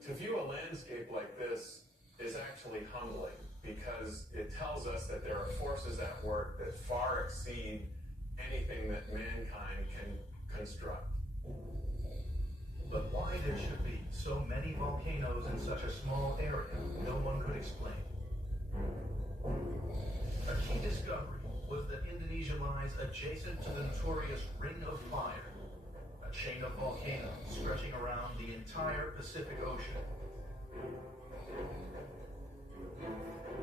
To view a landscape like this is actually humbling, because it tells us that there are forces at work that far exceed anything that mankind can construct. But why there should be so many volcanoes in such a small area, no one could explain. A key discovery was that Indonesia lies adjacent to the notorious Ring of Fire, a chain of volcanoes stretching around the entire Pacific Ocean.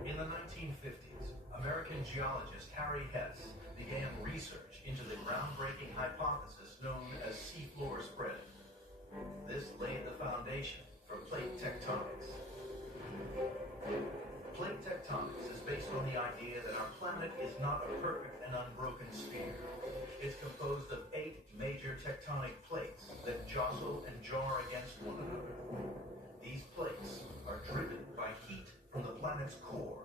In the 1950s, American geologist Harry Hess began research into the groundbreaking hypothesis known as seafloor spreading. This laid the foundation for plate tectonics. Plate tectonics is based on the idea that our planet is not a perfect and unbroken sphere. It's composed of 8 major tectonic plates that jostle and jar against one another. These plates are driven by heat from the planet's core.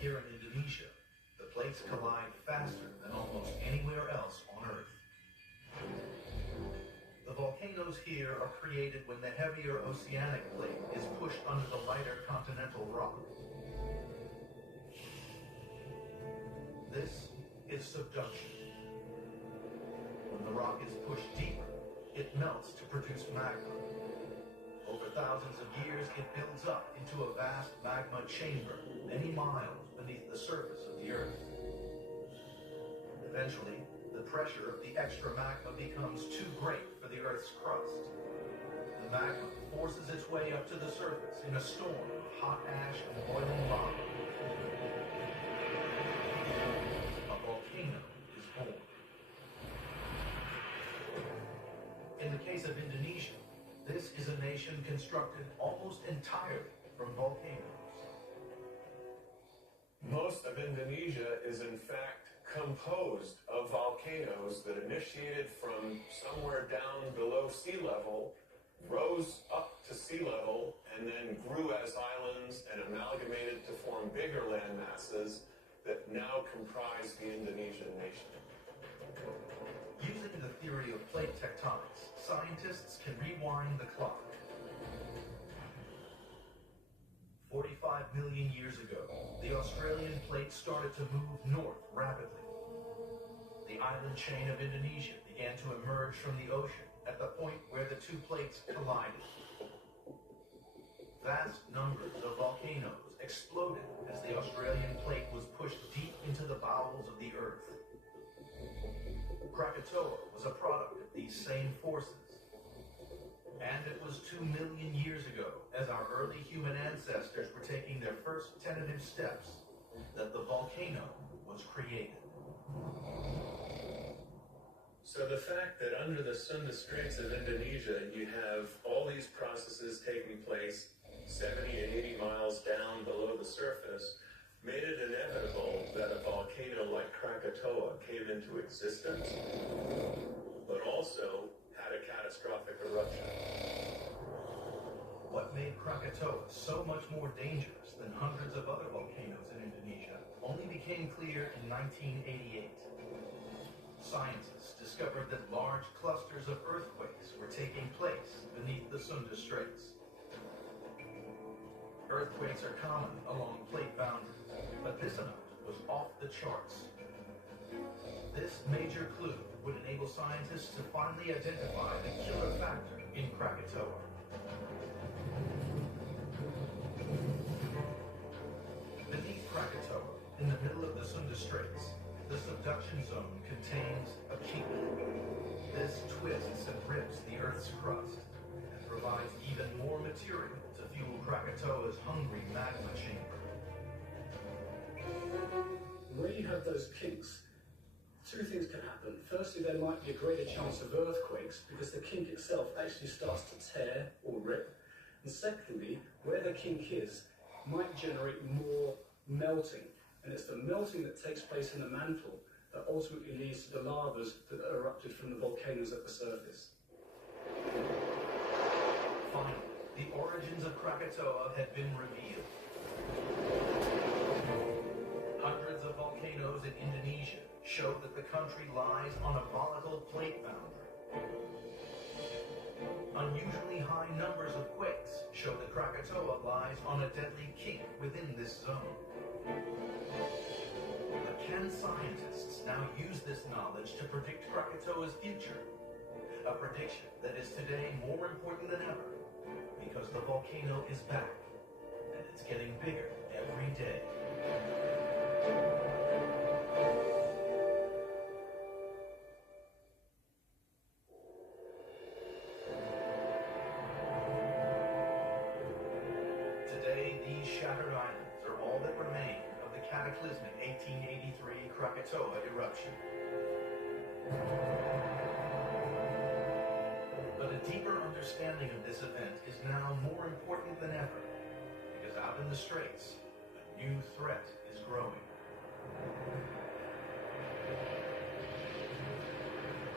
Here in Indonesia, the plates collide faster than almost anywhere else on Earth. The volcanoes here are created when the heavier oceanic plate is pushed under the lighter continental rock. This is subduction. When the rock is pushed deeper, it melts to produce magma. Over thousands of years, it builds up into a vast magma chamber, many miles beneath the surface of the Earth. Eventually, the pressure of the extra magma becomes too great for the Earth's crust. The magma forces its way up to the surface in a storm of hot ash and boiling lava. A volcano is born. In the case of Indonesia, this is a nation constructed almost entirely from volcanoes. Most of Indonesia is in fact composed of volcanoes that initiated from somewhere down below sea level, rose up to sea level, and then grew as islands and amalgamated to form bigger land masses that now comprise the Indonesian nation. Using the theory of plate tectonics, scientists can rewind the clock. 45 million years ago, the Australian plate started to move north rapidly. The island chain of Indonesia began to emerge from the ocean at the point where the two plates collided. Vast numbers of volcanoes exploded as the Australian plate was pushed deep into the bowels of the Earth. Krakatoa was a product of these same forces. And it was 2 million years ago, as our early human ancestors were taking their first tentative steps, that the volcano was created. So the fact that under the Sunda Straits of Indonesia you have all these processes taking place 70 and 80 miles down below the surface made it inevitable that a volcano like Krakatoa came into existence, but also had a catastrophic eruption. What made Krakatoa so much more dangerous than hundreds of other volcanoes in Indonesia only became clear in 1988. Scientists discovered that large clusters of earthquakes were taking place beneath the Sunda Straits. Earthquakes are common along plate boundaries, but this amount was off the charts. This major clue would enable scientists to finally identify the killer factor in Krakatoa. Beneath Krakatoa, in the middle of the Sunda Straits, the subduction zone contains a kink. This twists and rips the Earth's crust and provides even more material to fuel Krakatoa's hungry magma chamber. Where you have those kinks, two things can happen. Firstly, there might be a greater chance of earthquakes because the kink itself actually starts to tear or rip. And secondly, where the kink is might generate more melting. And it's the melting that takes place in the mantle that ultimately leads to the lavas that are erupted from the volcanoes at the surface. Finally, the origins of Krakatoa had been revealed. Hundreds of volcanoes in Indonesia show that the country lies on a volatile plate boundary. Unusually high numbers of quakes show that Krakatoa lies on a deadly kink within this zone. The Can scientists now use this knowledge to predict Krakatoa's future? A prediction that is today more important than ever because the volcano is back and it's getting bigger every day. Today, these shattered islands are all that remain of the cataclysmic 1883 Krakatoa eruption. But a deeper understanding of this event is now more important than ever, because out in the Straits, a new threat is growing.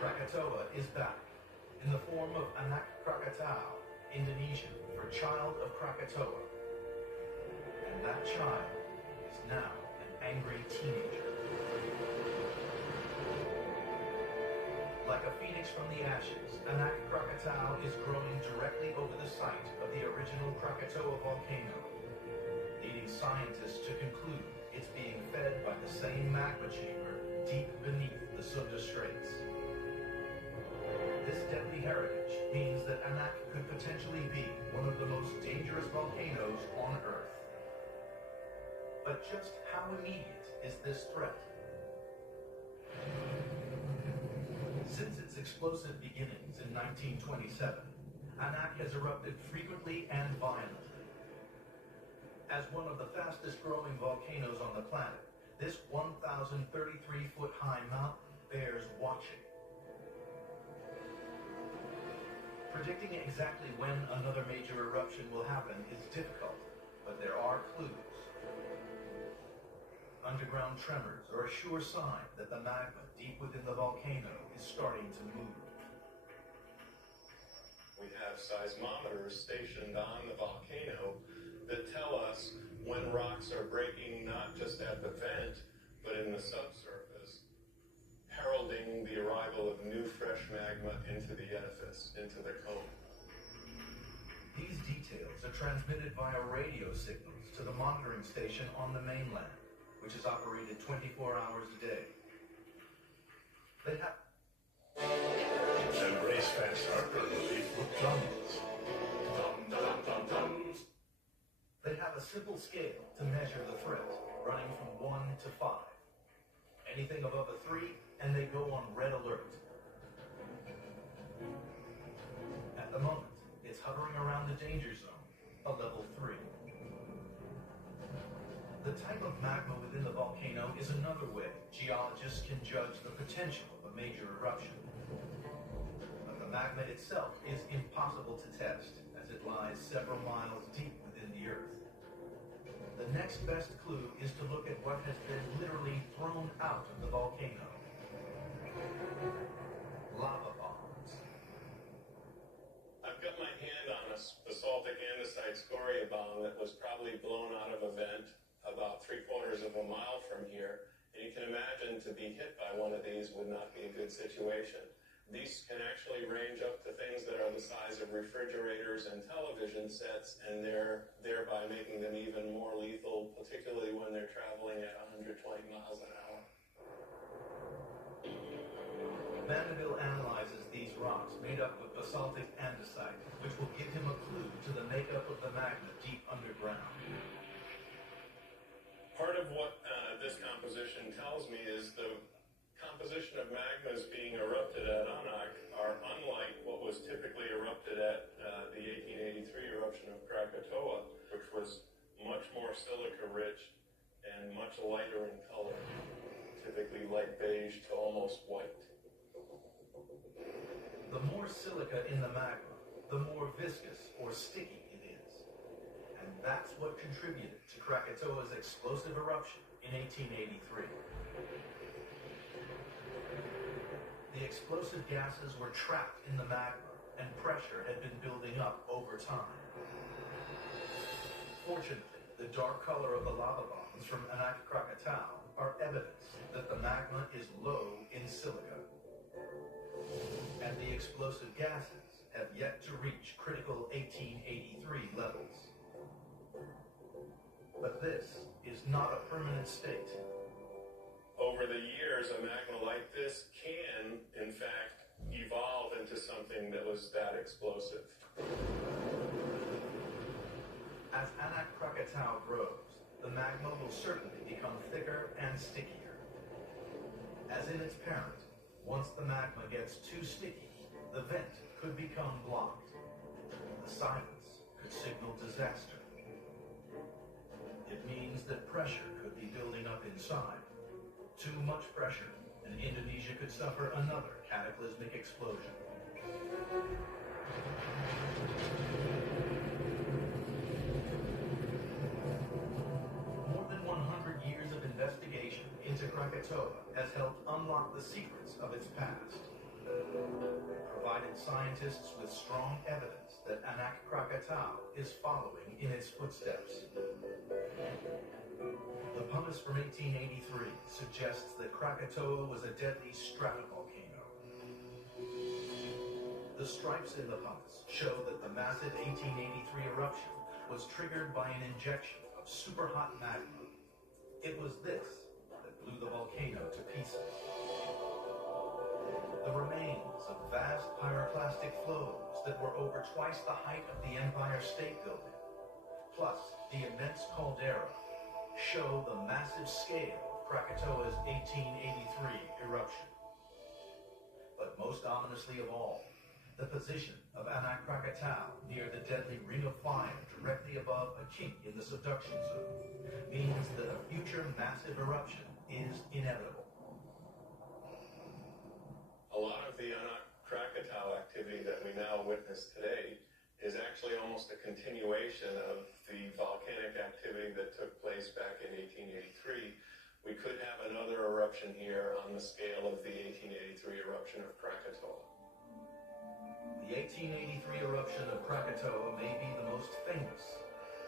Krakatoa is back, in the form of Anak Krakatau, Indonesian for Child of Krakatoa. And that child is now an angry teenager. Like a phoenix from the ashes, Anak Krakatau is growing directly over the site of the original Krakatoa volcano, leading scientists to conclude it's being fed by the same magma chamber deep beneath the Sunda Straits. This deadly heritage means that Anak could potentially be one of the most dangerous volcanoes on Earth. But just how immediate is this threat? Since its explosive beginnings in 1927, Anak has erupted frequently and violently. As one of the fastest growing volcanoes on the planet, this 1,033-foot high mountain bears watching. Predicting exactly when another major eruption will happen is difficult, but there are clues. Underground tremors are a sure sign that the magma deep within the volcano is starting to move. We have seismometers stationed on the volcano that tell us when rocks are breaking not just at the vent, but in the subsurface, heralding the arrival of new fresh magma into the edifice, into the cone. These details are transmitted via radio signals to the monitoring station on the mainland, which is operated 24 hours a day. They have Embrace fast hardware relief with drums. Dum-dum-dum-dums. They have a simple scale to measure the threat, running from 1 to 5. Anything above a 3, and they go on red alert. At the moment, it's hovering around the danger zone, a level 3. The type of magma within the volcano is another way geologists can judge the potential of a major eruption. But the magma itself is impossible to test, as it lies several miles deep within the Earth. The next best clue is to look at what has been literally thrown out of the volcano. Lava bombs. I've got my hand on a basaltic andesite scoria bomb that was probably blown out of a vent about 3/4 of a mile from here. And you can imagine to be hit by one of these would not be a good situation. These can actually range up to things that are the size of refrigerators and television sets, and they're thereby making them even more lethal, particularly when they're traveling at 120 miles an hour. Mandeville analyzes these rocks made up of basaltic andesite, which will give him a clue to the makeup of the magma deep underground. Part of what this composition tells me is the composition of magmas being erupted at Anak are unlike what was typically erupted at the 1883 eruption of Krakatoa, which was much more silica-rich and much lighter in color, typically light beige to almost white. The more silica in the magma, the more viscous or sticky it is. And that's what contributed to Krakatoa's explosive eruption in 1883. The explosive gases were trapped in the magma, and pressure had been building up over time. Fortunately, the dark color of the lava bombs from Anak Krakatau are evidence that the magma is low in silica. And the explosive gases have yet to reach critical 1883 levels. But this is not a permanent state. over the years, a magma like this can, in fact, evolve into something that was that explosive. As Anak Krakatau grows, the magma will certainly become thicker and stickier. As in its parent, once the magma gets too sticky, the vent could become blocked. The silence could signal disaster. It means that pressure could be building up inside. Too much pressure, and Indonesia could suffer another cataclysmic explosion. More than 100 years of investigation into Krakatoa has helped unlock the secrets of its past. Provided scientists with strong evidence that Anak Krakatau is following in its footsteps. The pumice from 1883 suggests that Krakatoa was a deadly stratovolcano. The stripes in the pumice show that the massive 1883 eruption was triggered by an injection of superhot magma. It was this that blew the volcano to pieces. The remains of vast pyroclastic flows that were over twice the height of the Empire State Building, plus the immense caldera, show the massive scale of Krakatoa's 1883 eruption. But most ominously of all, the position of Anak Krakatau near the deadly ring of fire directly above a kink in the subduction zone means that a future massive eruption is inevitable. A lot of the Anak Krakatau activity that we now witness today is actually almost a continuation of the volcanic activity that took place back in 1883. We could have another eruption here on the scale of the 1883 eruption of Krakatoa. The 1883 eruption of Krakatoa may be the most famous,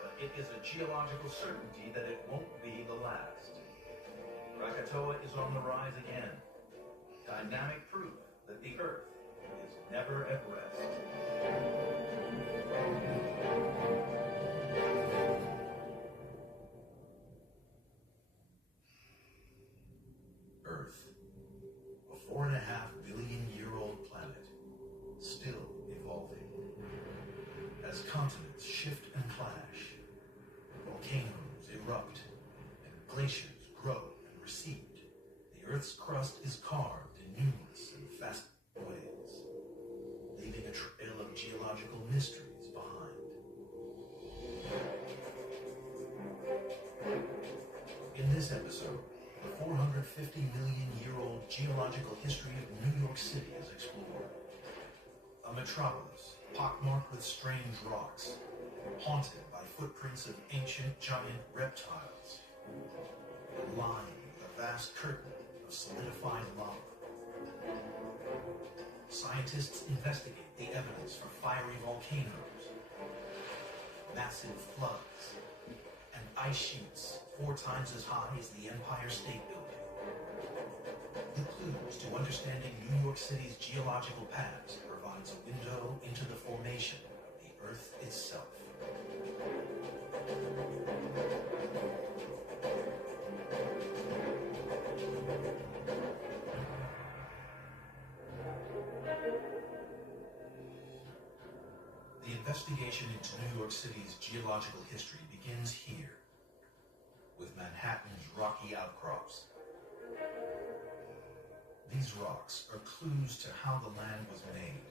but it is a geological certainty that it won't be the last. Krakatoa is on the rise again. Dynamic proof that the Earth is never at rest. Earth, a 4.5 billion-year-old planet, still evolving. As continents shift and clash, volcanoes erupt, and glaciers grow and recede, the Earth's crust is carved in numerous and fascinating ways, leaving a trail of geological mysteries behind. In this episode, the 450-million-year-old geological history of New York City is explored. A metropolis pockmarked with strange rocks, haunted by footprints of ancient giant reptiles, and lined with a vast curtain of solidified lava. Scientists investigate the evidence for fiery volcanoes, massive floods, and ice sheets 4 times as high as the Empire State Building. The clues to understanding New York City's geological past provides a window into the formation of the Earth itself. The investigation into New York City's geological history begins here, with Manhattan's rocky outcrops. These rocks are clues to how the land was made,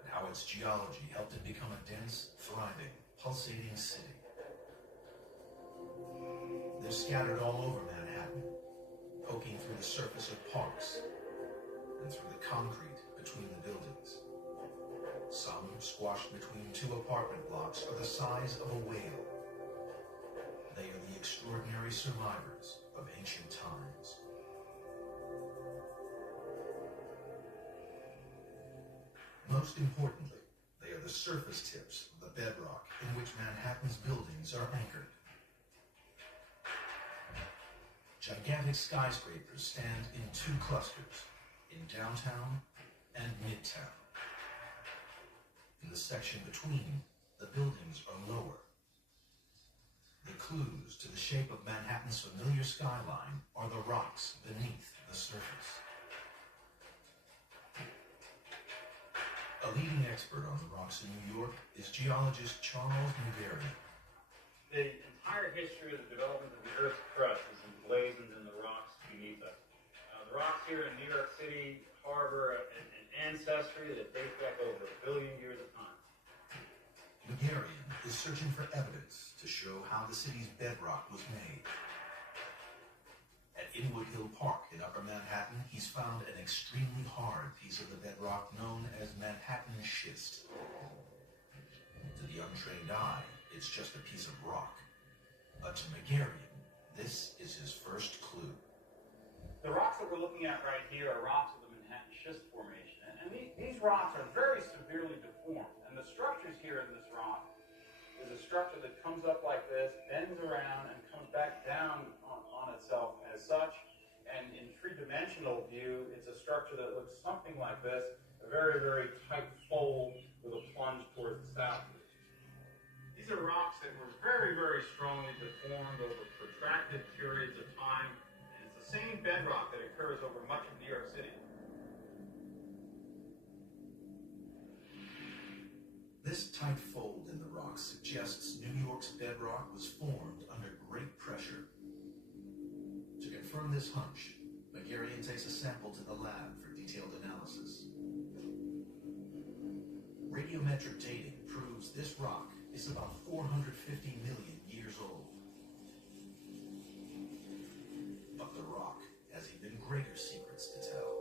and how its geology helped it become a dense, thriving, pulsating city. They're scattered all over Manhattan, poking through the surface of parks, and through the concrete between the buildings. Some, squashed between 2 apartment blocks, are the size of a whale. They are the extraordinary survivors of ancient times. Most importantly, they are the surface tips of the bedrock in which Manhattan's buildings are anchored. Gigantic skyscrapers stand in 2 clusters, in downtown and midtown. In the section between, the buildings are lower. The clues to the shape of Manhattan's familiar skyline are the rocks beneath the surface. A leading expert on the rocks in New York is geologist Charles Magarian. The entire history of the development of the Earth's crust is emblazoned in the rocks beneath us. The rocks here in New York City harbor an ancestry that dates back over 1 billion years of time. Magarian is searching for evidence to show how the city's bedrock was made. At Inwood Hill Park in Upper Manhattan, he's found an extremely hard piece of the bedrock known as Manhattan schist. To the untrained eye, it's just a piece of rock. But to Magarian, this is his first clue. The rocks that we're looking at right here are rocks of the Manhattan schist formation. And these rocks are very severely deformed. And the structures here in this rock is a structure that comes up like this, bends around, and comes back down on itself as such. And in three-dimensional view, it's a structure that looks something like this, a very, very tight fold with a plunge towards the south. These are rocks that were very, very strongly deformed over protracted periods of time. And it's the same bedrock that occurs over much of New York City. This tight fold in the rock suggests New York's bedrock was formed under great pressure. To confirm this hunch, Magarian takes a sample to the lab for detailed analysis. Radiometric dating proves this rock is about 450 million years old. But the rock has even greater secrets to tell.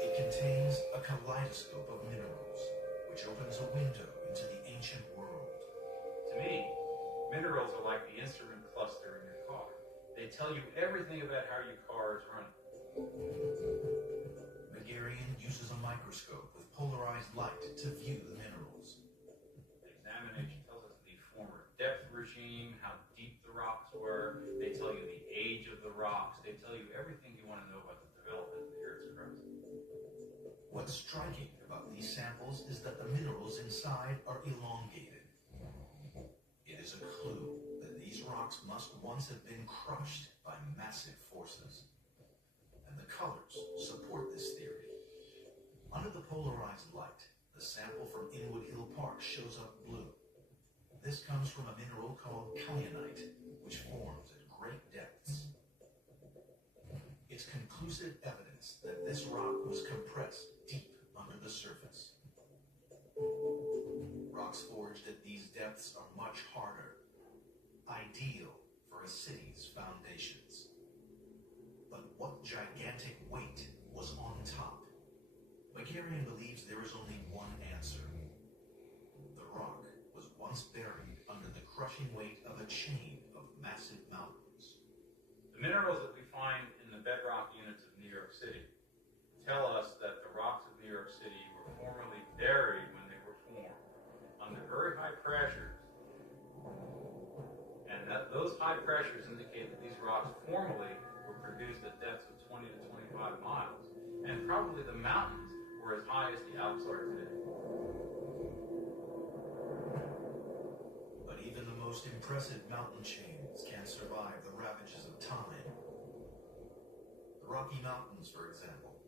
It contains a kaleidoscope of minerals, which opens a window into the ancient world. To me, minerals are like the instrument cluster in your car. They tell you everything about how your car is running. Magarian uses a microscope with polarized light to view the minerals. The examination tells us the former depth regime, how deep the rocks were. They tell you the age of the rocks. They tell you everything you want to know about the development of the Earth's crust. What's striking about these samples is that the minerals inside are elongated. It is a clue that these rocks must once have been crushed by massive forces. And the colors support this theory. Under the polarized light, the sample from Inwood Hill Park shows up blue. This comes from a mineral called kyanite, which forms at great depths. It's conclusive evidence that this rock was compressed deep under the surface. Rocks forged at these depths are much harder, ideal for a city's foundations. But what gigantic weight was on top? Magarian believes there is only one answer. The rock was once buried under the crushing weight of a chain of massive mountains. The minerals that we find in the bedrock units of New York City tell us that the rocks of New York City were formerly buried when they were formed under very high pressures. And that those high pressures indicate that these rocks formerly were produced at depths of 20 to 25 miles. And probably the mountains were as high as the Alps are today. But even the most impressive mountain chains can't survive the ravages of time. The Rocky Mountains, for example.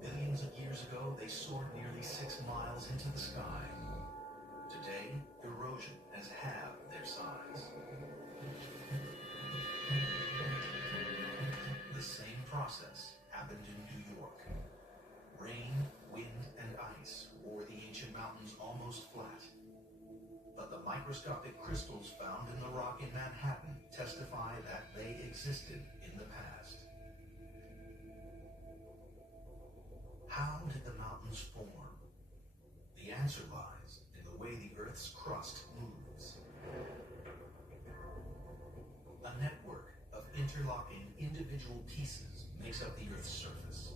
Billions of years ago, they soared nearly 6 miles into the sky. Today, erosion has halved their size. The same process happened in New York. Rain, wind, and ice wore the ancient mountains almost flat. But the microscopic crystals found in the rock in Manhattan testify that they existed in the past. How did the mountains form? The answer lies in the way the Earth's crust moves. A network of interlocking individual pieces makes up the Earth's surface.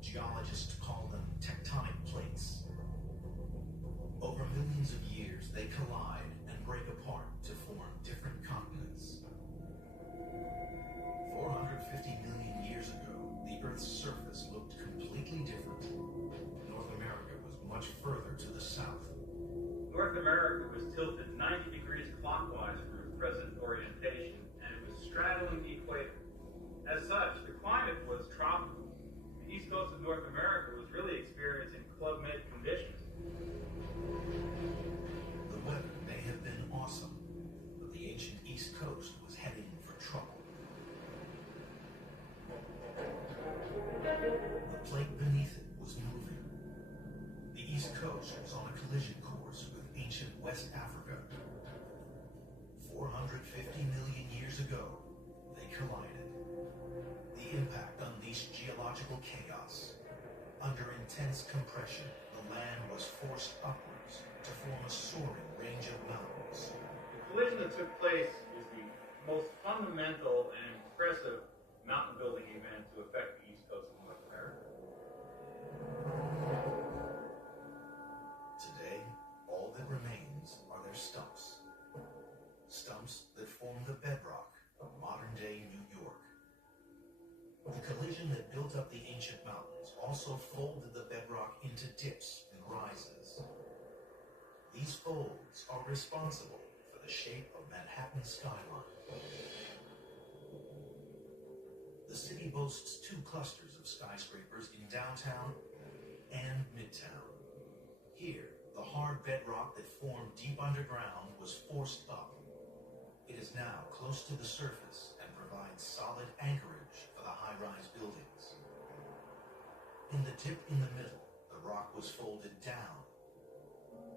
Geologists call them tectonic plates. Over millions of years, they collide and break apart to form different continents. 450 million years ago, the Earth's surface looked completely different. North America was much further to the south. North North America was tilted 90 degrees clockwise from its present orientation, and it was straddling the equator. As such, the climate was tropical. The east coast of North America was really experiencing Club Med conditions. The weather may have been awesome, but the ancient East Coast was heading for trouble. The plate beneath it was moving. The East Coast was on a collision course with ancient West Africa. 450 million years ago, they collided. The impact unleashed geological chaos. Under intense compression, the land was forced upwards to form a soaring range of mountains. The collision that took place is the most fundamental and impressive mountain building event to affect the east coast of North America. Today, all that remains are their stumps. Stumps that form the bedrock of modern-day New York. The collision that built up the ancient mountains also folded the bedrock into dips and rises. These folds are responsible for the shape of Manhattan's skyline. The city boasts two clusters of skyscrapers in downtown and midtown. Here, the hard bedrock that formed deep underground was forced up. It is now close to the surface and provides solid anchorage for the high-rise buildings. In the dip in the middle, the rock was folded down.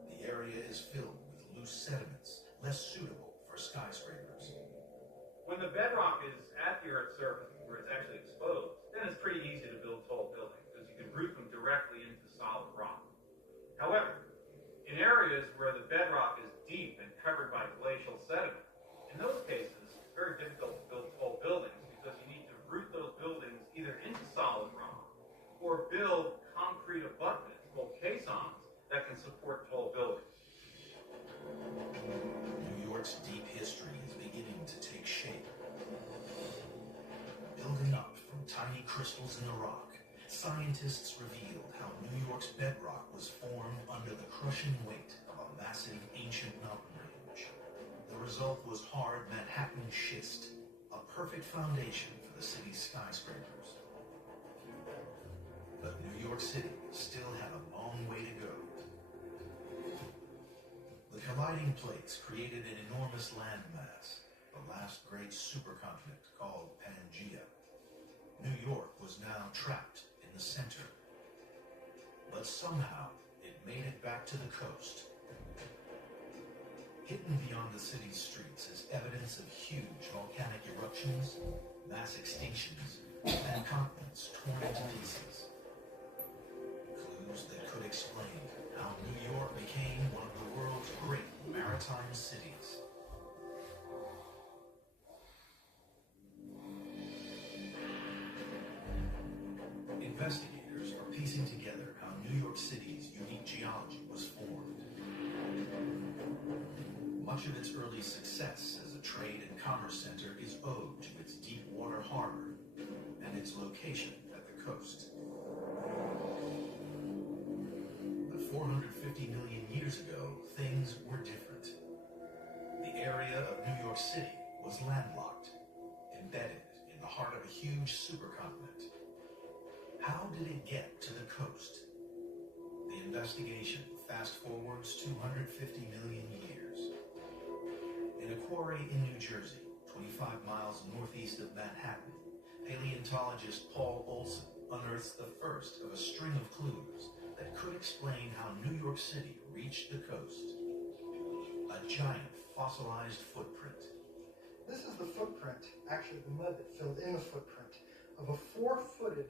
The area is filled with loose sediments, less suitable for skyscrapers. When the bedrock is at the Earth's surface, where it's actually exposed, then it's pretty easy to build tall buildings, because you can root them directly into solid rock. However, in areas where the bedrock is deep and covered by glacial sediment, in those cases, it's very difficult to build tall buildings because you need to root those buildings either into solid rock or build concrete abutments, called caissons, that can support tall buildings. New York's deep history is beginning to take shape. Building up from tiny crystals in the rock, scientists revealed how New York's bedrock was formed under the crushing weight of a massive ancient mountain range. The result was hard Manhattan schist, a perfect foundation for the city's skyscrapers. But New York City still had a long way to go. The colliding plates created an enormous landmass, the last great supercontinent called Pangea. New York was now trapped in the center. But somehow, it made it back to the coast. Hidden beyond the city's streets is evidence of huge volcanic eruptions, mass extinctions, and continents torn to pieces. Clues that could explain how New York became one of the world's great maritime cities. Investigators are piecing together how New York City's unique geology was formed. Much of its early success as a trade and commerce center is owed to its deep water harbor and its location at the coast. But 450 million years ago, things were different. The area of New York City was landlocked, embedded in the heart of a huge supercontinent. How did it get to the coast? The investigation fast forwards 250 million years. In a quarry in New Jersey, 25 miles northeast of Manhattan, paleontologist Paul Olson unearths the first of a string of clues that could explain how New York City reached the coast. A giant fossilized footprint. This is the footprint, actually the mud that filled in the footprint, of a 4-footed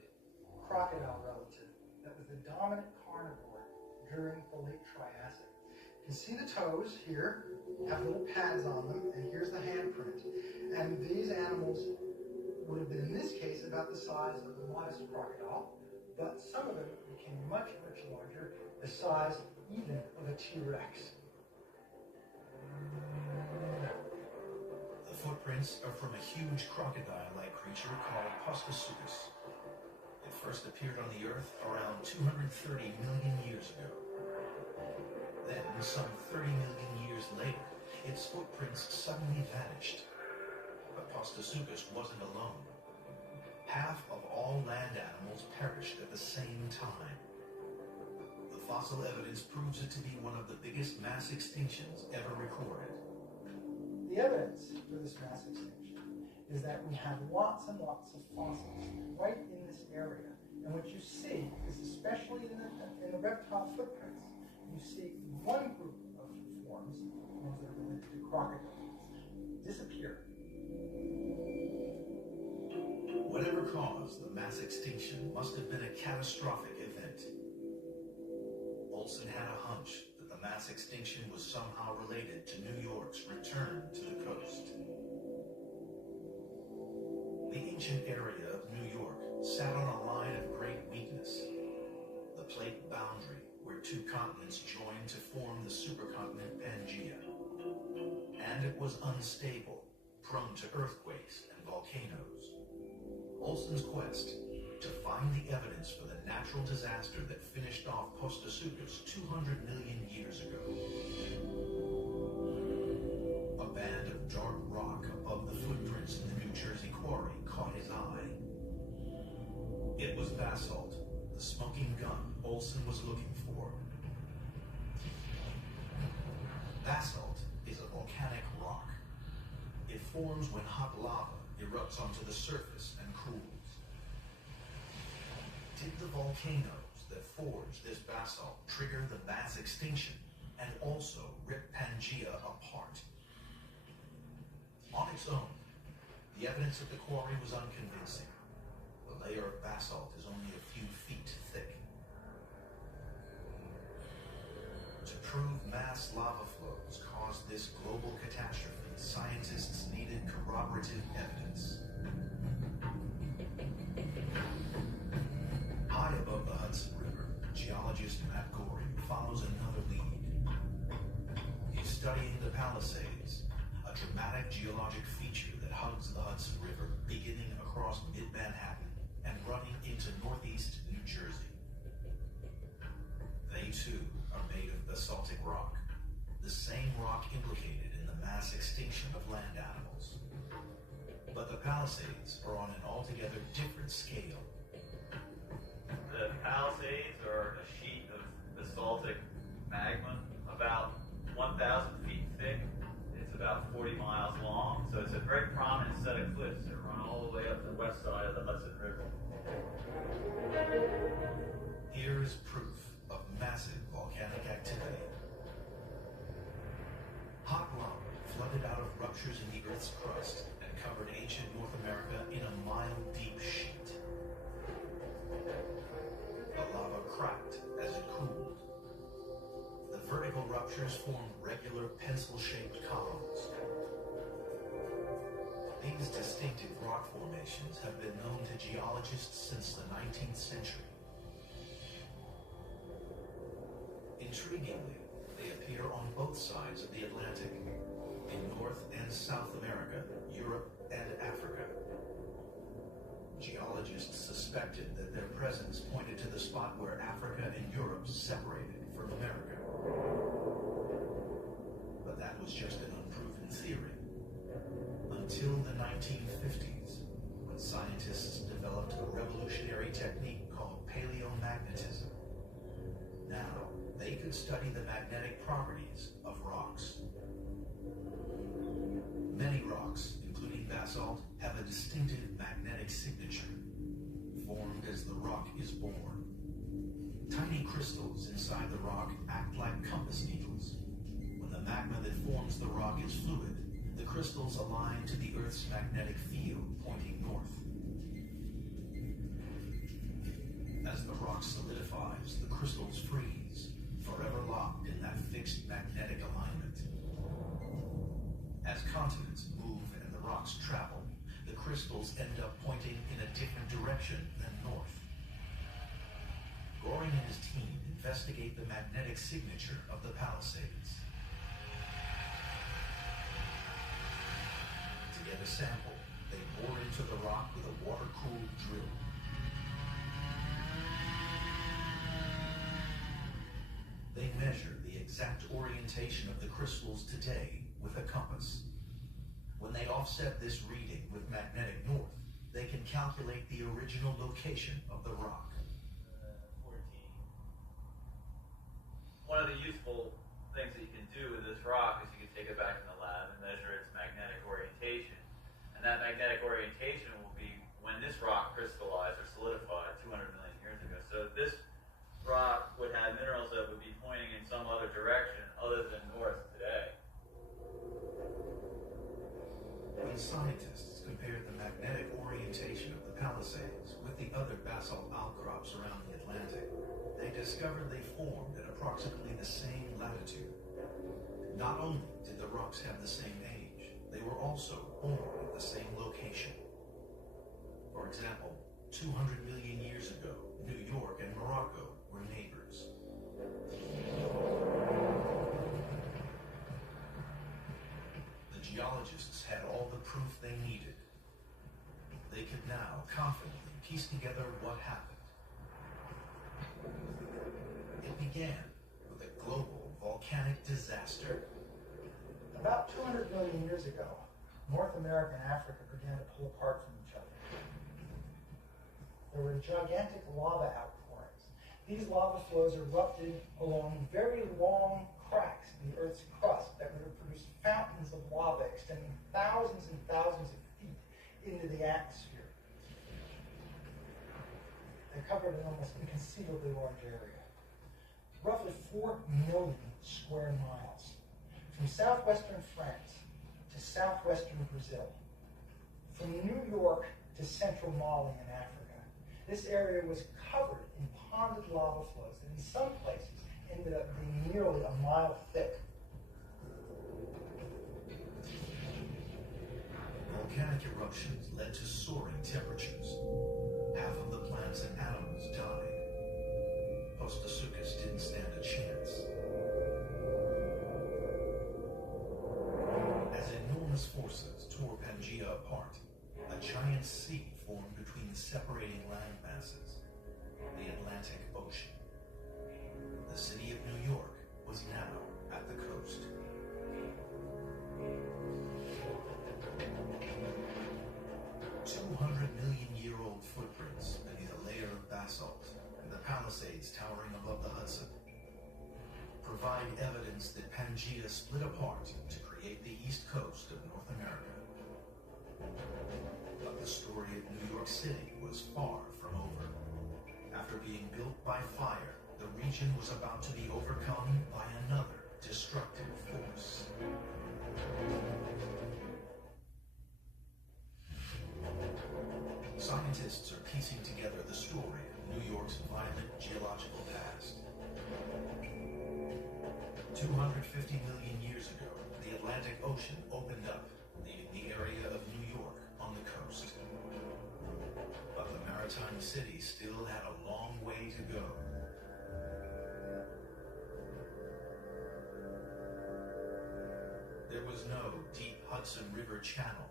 crocodile relative that was the dominant carnivore during the late Triassic. You can see the toes here have little pads on them, and here's the handprint. And these animals would have been, in this case, about the size of the modest crocodile, but some of them became much, much larger, the size even of a T-Rex. The footprints are from a huge crocodile-like creature called Postosuchus. It first appeared on the Earth around 230 million years ago. Then some 30 million years later, its footprints suddenly vanished. But Postasuchus wasn't alone. Half of all land animals perished at the same time. The fossil evidence proves it to be one of the biggest mass extinctions ever recorded. The evidence for this mass extinction is that we have lots and lots of fossils right in this area. And what you see is, especially in the reptile footprints, you see one group of forms, ones that are related to crocodiles, disappear. Whatever caused the mass extinction must have been a catastrophic event. Olson had a hunch that the mass extinction was somehow related to New York's return to the coast. The ancient area of New York sat on a line of great weakness, the plate boundary where two continents joined to form the supercontinent Pangaea. And it was unstable, prone to earthquakes and volcanoes. Olson's quest to find the evidence for the natural disaster that finished off Postasuchus 200 million years ago. A band of dark rock above the footprints in the New Jersey quarry caught his eye. It was basalt, the smoking gun Olson was looking for. Basalt is a volcanic rock. It forms when hot lava erupts onto the surface and cools. Did the volcanoes that forged this basalt trigger the mass extinction and also rip Pangaea apart? On its own, the evidence at the quarry was unconvincing. The layer of basalt is only a few feet thick. To prove mass lava flows caused this global catastrophe, scientists needed corroborative evidence. High above the Hudson River, geologist Matt Gorey follows another lead. He's studying the Palisades, a dramatic geologic feature that hugs the Hudson River, beginning across mid-Manhattan and running into northeast New Jersey. They too are made of basaltic rock, the same rock implicated in the mass extinction of land animals. But the Palisades are on an altogether different scale. The Palisades are a sheet of basaltic magma about 1,000 feet thick. It's about 40 miles long, so it's a very prominent set of cliffs that run all the way up the west side of the Hudson River. Here is proof of massive volcanic activity. Hot lava flooded out of ruptures in the Earth's crust and covered ancient North America in a mile-deep sheet. The lava cracked as it cooled. The vertical ruptures formed regular pencil-shaped columns. These distinctive rock formations have been known to geologists since the 19th century. Intriguingly, they appear on both sides of the Atlantic, in North and South America, Europe and Africa. Geologists suspected that their presence pointed to the spot where Africa and Europe separated from America. But that was just an unproven theory. Until the 1950s, when scientists developed a revolutionary technique called paleomagnetism. Now, they could study the magnetic properties of rocks. Many rocks, including basalt, have a distinctive magnetic signature, formed as the rock is born. Tiny crystals inside the rock act like compass needles. When the magma that forms the rock is fluid, the crystals align to the Earth's magnetic field pointing north. As the rock solidifies, the crystals freeze, forever locked in that fixed magnetic alignment. As continents move and the rocks travel, the crystals end up pointing in a different direction than north. Goring and his team investigate the magnetic signature of the Palisades. To get a sample, they bore into the rock with a water-cooled drill. They measure the exact orientation of the crystals today with a compass. When they offset this reading with magnetic north, they can calculate the original location of the rock. 14. One of the useful things that you can do with this rock is you can take it back in the lab and measure its magnetic orientation. And that magnetic orientation will be when this rock crystallized or solidified 200 million years ago. So this rock would have minerals that would be pointing in some other direction other than north today. When scientists compared the magnetic orientation of the Palisades with the other basalt outcrops around the Atlantic, they discovered they formed at approximately the same latitude. Not only did the rocks have the same age, they were also born at the same location. For example, 200 million years ago, New York and Morocco were neighbors. The geologists had all the proof they needed. They could now confidently piece together what happened. It began with a global volcanic disaster. About 200 million years ago, North America and Africa began to pull apart from each other. There were gigantic lava outpourings. These lava flows erupted along very long cracks in the Earth's crust that would have produced fountains of lava extending thousands and thousands of feet into the atmosphere. They covered an almost inconceivably large area. Roughly 4 million square miles. From southwestern France to southwestern Brazil. From New York to central Mali in Africa. This area was covered in ponded lava flows that in some places ended up being nearly a mile thick. Volcanic eruptions led to soaring temperatures. Half of the plants and animals died. Postasuchus didn't stand a chance. As enormous forces tore Pangaea apart, a giant sea formed between the separating land masses, the Atlantic Ocean. The city of New York was now at the coast. 200-million-year-old footprints beneath a layer of basalt and the Palisades towering above the Hudson provide evidence that Pangaea split apart to create the east coast of North America. But the story of New York City was far from over. After being built by fire, the region was about to be overcome by another destructive force. Scientists are piecing together the story of New York's violent geological past. 250 million years ago, the Atlantic Ocean opened up, leaving the area of New York on the coast. But the maritime city still had a long way to go. There was no deep Hudson River channel.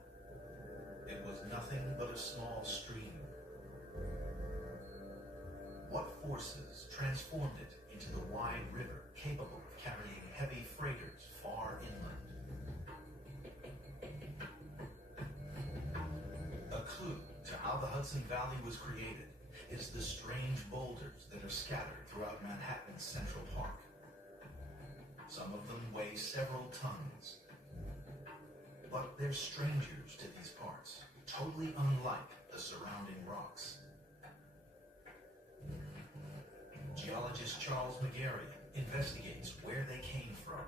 It was nothing but a small stream. What forces transformed it into the wide river capable of carrying heavy freighters far inland? A clue to how the Hudson Valley was created is the strange boulders that are scattered throughout Manhattan's Central Park. Some of them weigh several tons. But they're strangers to these parts, totally unlike the surrounding rocks. Geologist Charles McGarry investigates where they came from.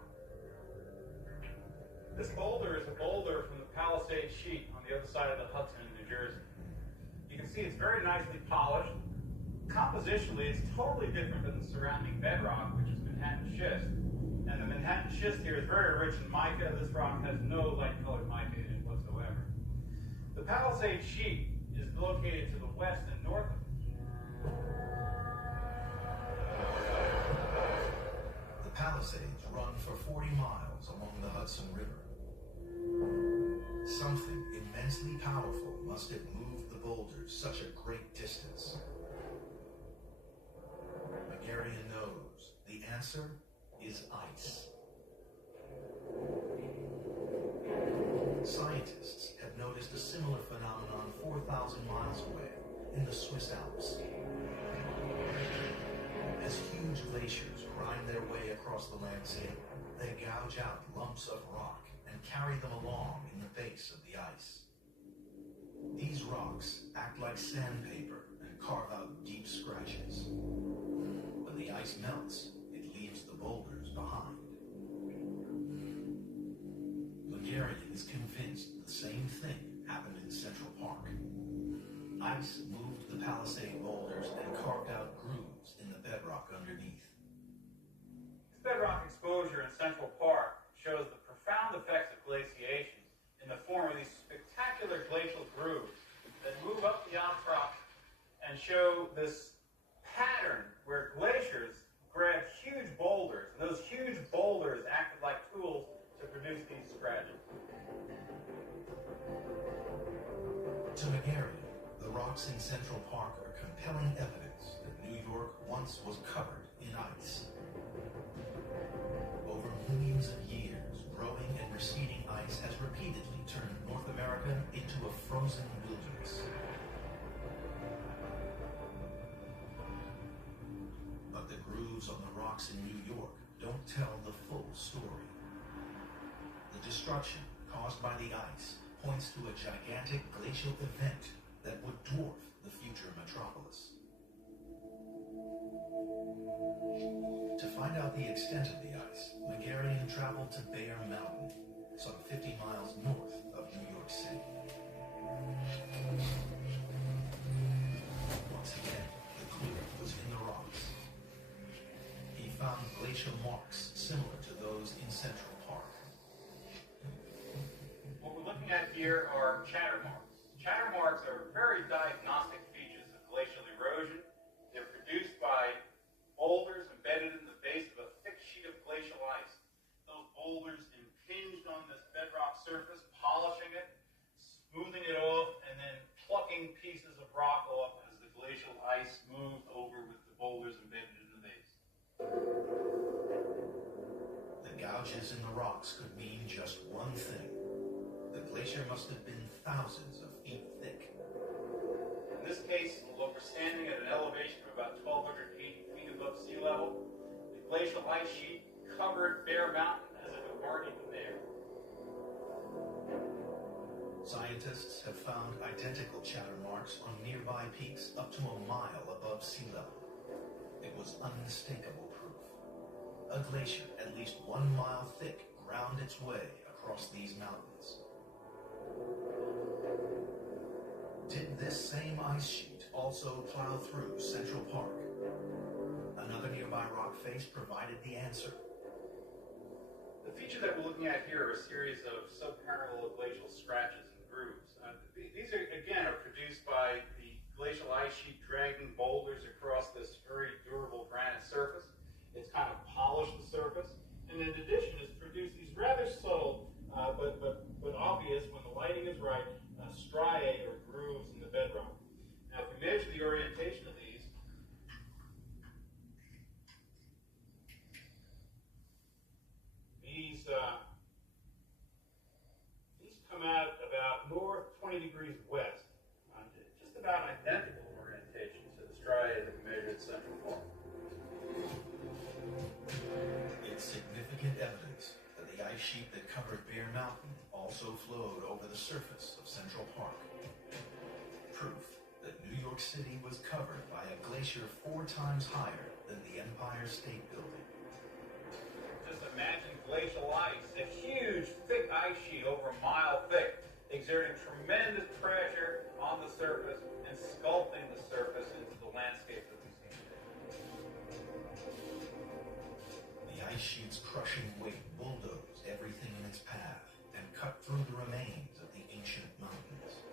This boulder is a boulder from the Palisades sheet on the other side of the Hudson in New Jersey. You can see it's very nicely polished. Compositionally, it's totally different than the surrounding bedrock, which is Manhattan schist. And the Manhattan schist here is very rich in mica. This rock has no light-colored mica in it whatsoever. The Palisades sheet is located to the west and north of it. The Palisades run for 40 miles along the Hudson River. Something immensely powerful must have moved the boulders such a great distance. McGarry knows the answer is ice. Scientists have noticed a similar phenomenon 4,000 miles away in the Swiss Alps. As huge glaciers grind their way across the landscape, they gouge out lumps of rock and carry them along in the base of the ice. These rocks act like sandpaper and carve out deep scratches. When the ice melts, it leaves the boulders behind. Magarian is convinced the same thing happened in Central Park. Ice moved the Palisade boulders and carved out grooves in the bedrock underneath. This bedrock exposure in Central Park shows the profound effects of glaciation in the form of these spectacular glacial grooves that move up the outcrop and show this pattern where glaciers grabbed huge boulders, and those huge boulders acted like tools to produce these scratches. To Magarian, the rocks in Central Park are compelling evidence that New York once was covered in ice. Over millions of years, growing and receding ice has repeatedly turned North America into a frozen wilderness. But the grooves on the rocks in New York don't tell the full story. The destruction caused by the ice points to a gigantic glacial event that would dwarf the future metropolis. To find out the extent of the ice, Magarian traveled to Bear Mountain, some 50 miles north of New York City. Once again, the clue was in the rocks. He found glacial marks similar to those in Central Park. What we're looking at here are chatter marks. Chatter marks are very diagnostic features of glacial erosion. They're produced by boulders embedded in the base of a thick sheet of glacial ice. Those boulders impinged on this bedrock surface, polishing it, smoothing it off, and then plucking pieces of rock off as the glacial ice moved over with the boulders embedded in the base. The gouges in the rocks could mean just one thing. The glacier must have been thousands of feet thick. In this case, we're standing at an elevation of about 1,280 feet above sea level. The glacial ice sheet covered Bear Mountain as if it weren't even there. Scientists have found identical chatter marks on nearby peaks up to a mile above sea level. It was unmistakable proof. A glacier at least 1 mile thick ground its way across these mountains. Did this same ice sheet also plow through Central Park? Another nearby rock face provided the answer. The feature that we're looking at here are a series of subparallel glacial scratches and grooves. These are produced by the glacial ice sheet dragging boulders across this very durable granite surface. It's kind of polished the surface, and in addition, it's produced these rather subtle, but obvious when the lighting is right, striae or grooves in the bedrock. Now, if we measure the orientation of these, these come out about north, 20 degrees west, just about identical orientation to the striae that we measured at Central Park. It's significant evidence that the ice sheet that covered Bear Mountain also flowed over the surface of Central Park. Proof that New York City was covered by a glacier 4 times higher than the Empire State Building. Just imagine glacial ice, a huge, thick ice sheet over a mile thick, exerting tremendous pressure on the surface and sculpting the surface into the landscape that we see today. The ice sheet's crushing weight bulldozed everything in its path and cut through the remains of the ancient mountains.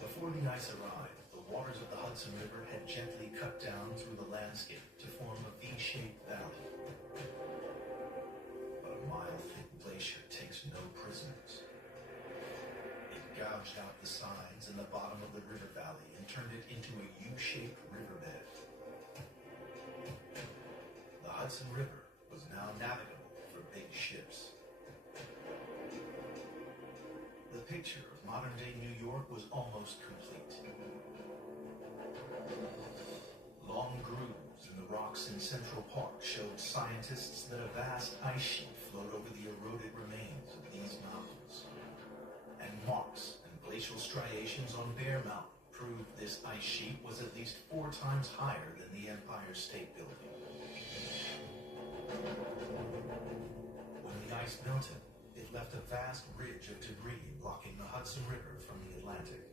Before the ice arrived, the waters of the Hudson River had gently cut down through the landscape to form a V-shaped valley. But a mile-thick glacier takes no prisoners. It gouged out the sides and the bottom of the river valley and turned it into a U-shaped riverbed. The Hudson River was now navigable for big ships. The picture of modern-day New York was almost complete. Long grooves in the rocks in Central Park showed scientists that a vast ice sheet flowed over the eroded remains of these mountains. And marks and glacial striations on Bear Mountain proved this ice sheet was at least 4 times higher than the Empire State Building. When the ice melted, it left a vast ridge of debris blocking the Hudson River from the Atlantic.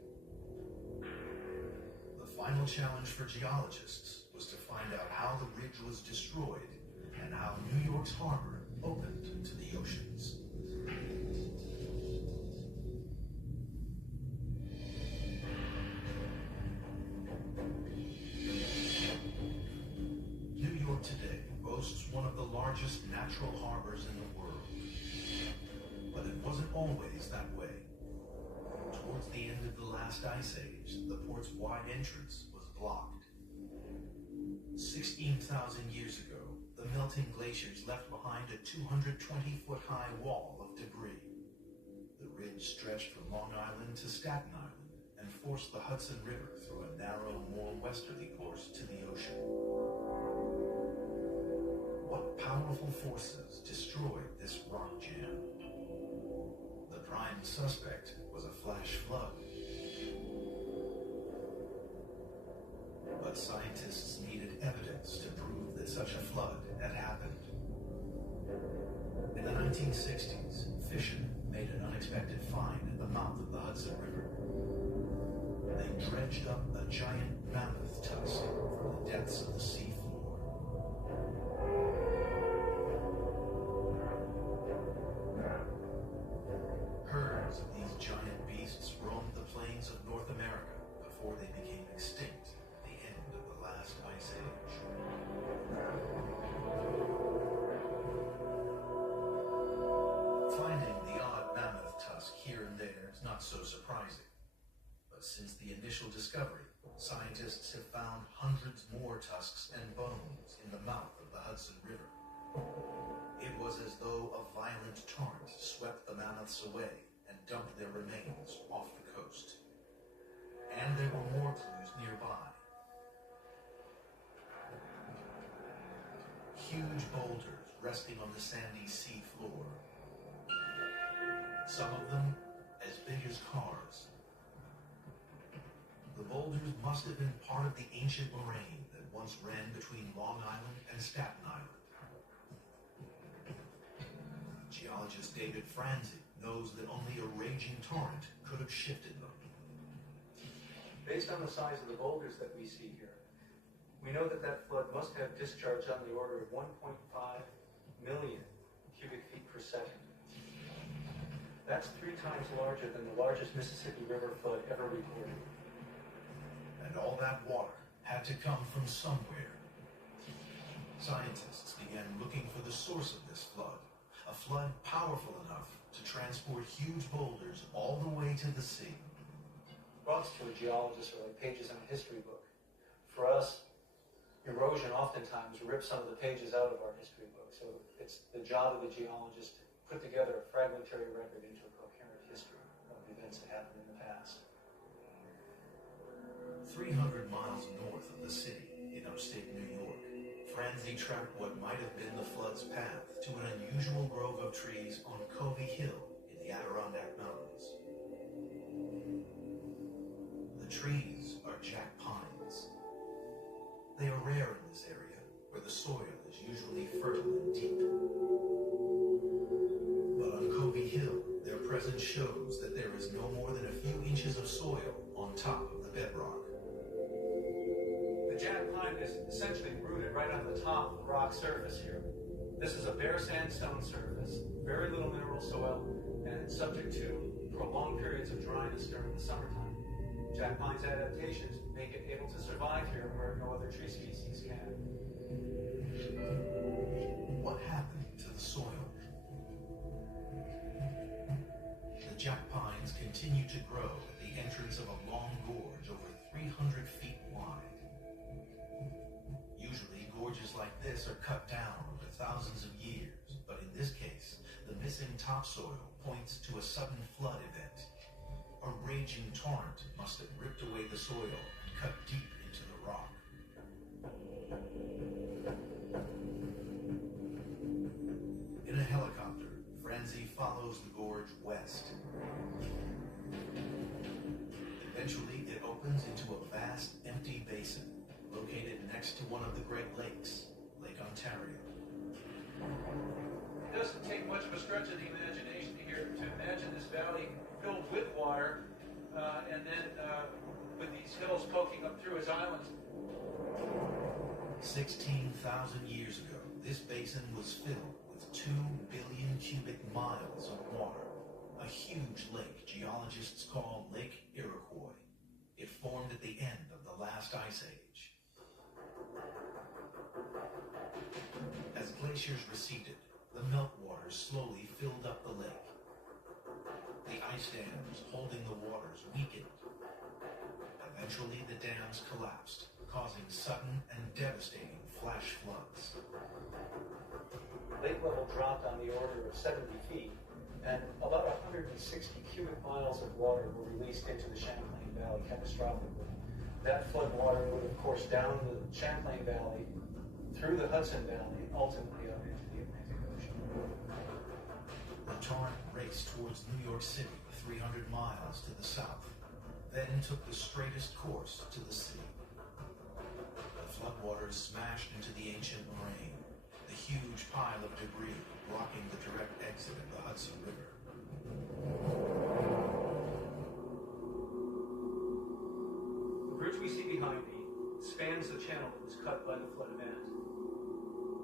The final challenge for geologists was to find out how the ridge was destroyed and how New York's harbor opened to the oceans. New York today boasts one of the largest natural harbors in the world. But it wasn't always that way. Towards the end of the last ice age, the port's wide entrance was blocked. 16,000 years ago, the melting glaciers left behind a 220-foot-high wall of debris. The ridge stretched from Long Island to Staten Island and forced the Hudson River through a narrow, more westerly course to the ocean. What powerful forces destroyed this rock jam? The prime suspect was a flash flood. But scientists needed evidence to prove that such a flood had happened. In the 1960s, fishermen made an unexpected find at the mouth of the Hudson River. They dredged up a giant mammoth tusk from the depths of the sea floor. Herds of these giant beasts roamed the plains of North America before they became extinct at the end of the last ice age. Finding the odd mammoth tusk here and there is not so surprising. But since the initial discovery, scientists have found hundreds more tusks and bones in the mouth of the Hudson River. It was as though a violent torrent swept the mammoths away and dumped their remains off the coast. And there were more clues nearby. Huge boulders resting on the sandy sea floor. Some of them as big as cars. The boulders must have been part of the ancient moraine that once ran between Long Island and Staten Island. Geologist David Franzi knows that only a raging torrent could have shifted them. Based on the size of the boulders that we see here, we know that that flood must have discharged on the order of 1.5 million cubic feet per second. That's 3 times larger than the largest Mississippi River flood ever recorded. And all that water had to come from somewhere. Scientists began looking for the source of this flood, a flood powerful enough to transport huge boulders all the way to the sea. Rocks to a geologist are like pages in a history book. For us, erosion oftentimes rips some of the pages out of our history book. So it's the job of the geologist to put together a fragmentary record into a coherent history of events that happened in the past. 300 miles north of the city in upstate New York, Franzi tracked what might have been the flood's path to an unusual grove of trees on Covey Hill in the Adirondack Mountains. The trees are jack pines. They are rare in this area, where the soil is usually fertile and deep. But on Covey Hill, their presence shows that there is no more than a few inches of soil on top of the bedrock. The jack pine is essentially rooted right on the top of the rock surface here. This is a bare sandstone surface, very little mineral soil, and it's subject to prolonged periods of dryness during the summertime. Jack pine's adaptations make it able to survive here where no other tree species can. What happened to the soil? The jack pines continue to grow at the entrance of a long gorge over 300 feet wide. Usually, gorges like this are cut down thousands of years, but in this case, the missing topsoil points to a sudden flood event. A raging torrent must have ripped away the soil and cut deep into the rock. In a helicopter, Franzi follows the gorge west. Eventually, it opens into a vast, empty basin located next to one of the Great Lakes, Lake Ontario. It doesn't take much of a stretch of the imagination here to imagine this valley filled with water, and then with these hills poking up through as islands. 16,000 years ago, this basin was filled with 2 billion cubic miles of water. A huge lake geologists call Lake Iroquois. It formed at the end of the last ice age. As glaciers receded, the meltwaters slowly filled up the lake. The ice dams holding the waters weakened. Eventually, the dams collapsed, causing sudden and devastating flash floods. Lake level dropped on the order of 70 feet, and about 160 cubic miles of water were released into the Champlain Valley catastrophically. That flood water would, of course, down the Champlain Valley, through the Hudson Valley, and ultimately out into the Atlantic Ocean. The torrent raced towards New York City, 300 miles to the south, then took the straightest course to the sea. The floodwaters smashed into the ancient moraine, the huge pile of debris blocking the direct exit of the Hudson River. The bridge we see behind me spans the channel that was cut by the flood event.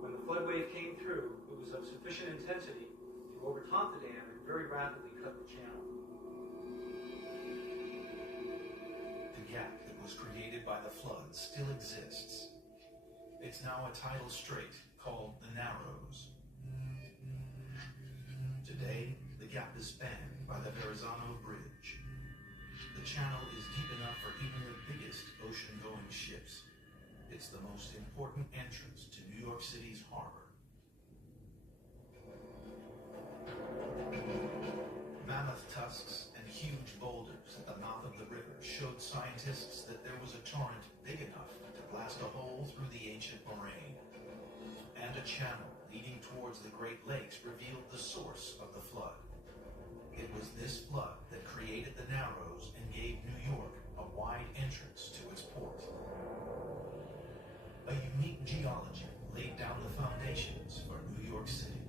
When the flood wave came through, it was of sufficient intensity to overtop the dam and very rapidly cut the channel. The gap that was created by the flood still exists. It's now a tidal strait called the Narrows. Today, the gap is spanned by the Verrazano Bridge. The channel is deep enough for even the biggest ocean-going ships. It's the most important entrance to New York City's harbor. Mammoth tusks and huge boulders at the mouth of the river showed scientists that there was a torrent big enough to blast a hole through the ancient moraine. And a channel leading towards the Great Lakes revealed the source of the flood. It was this flood that created the Narrows and gave New York a wide entrance to its port. A unique geology laid down the foundations for New York City.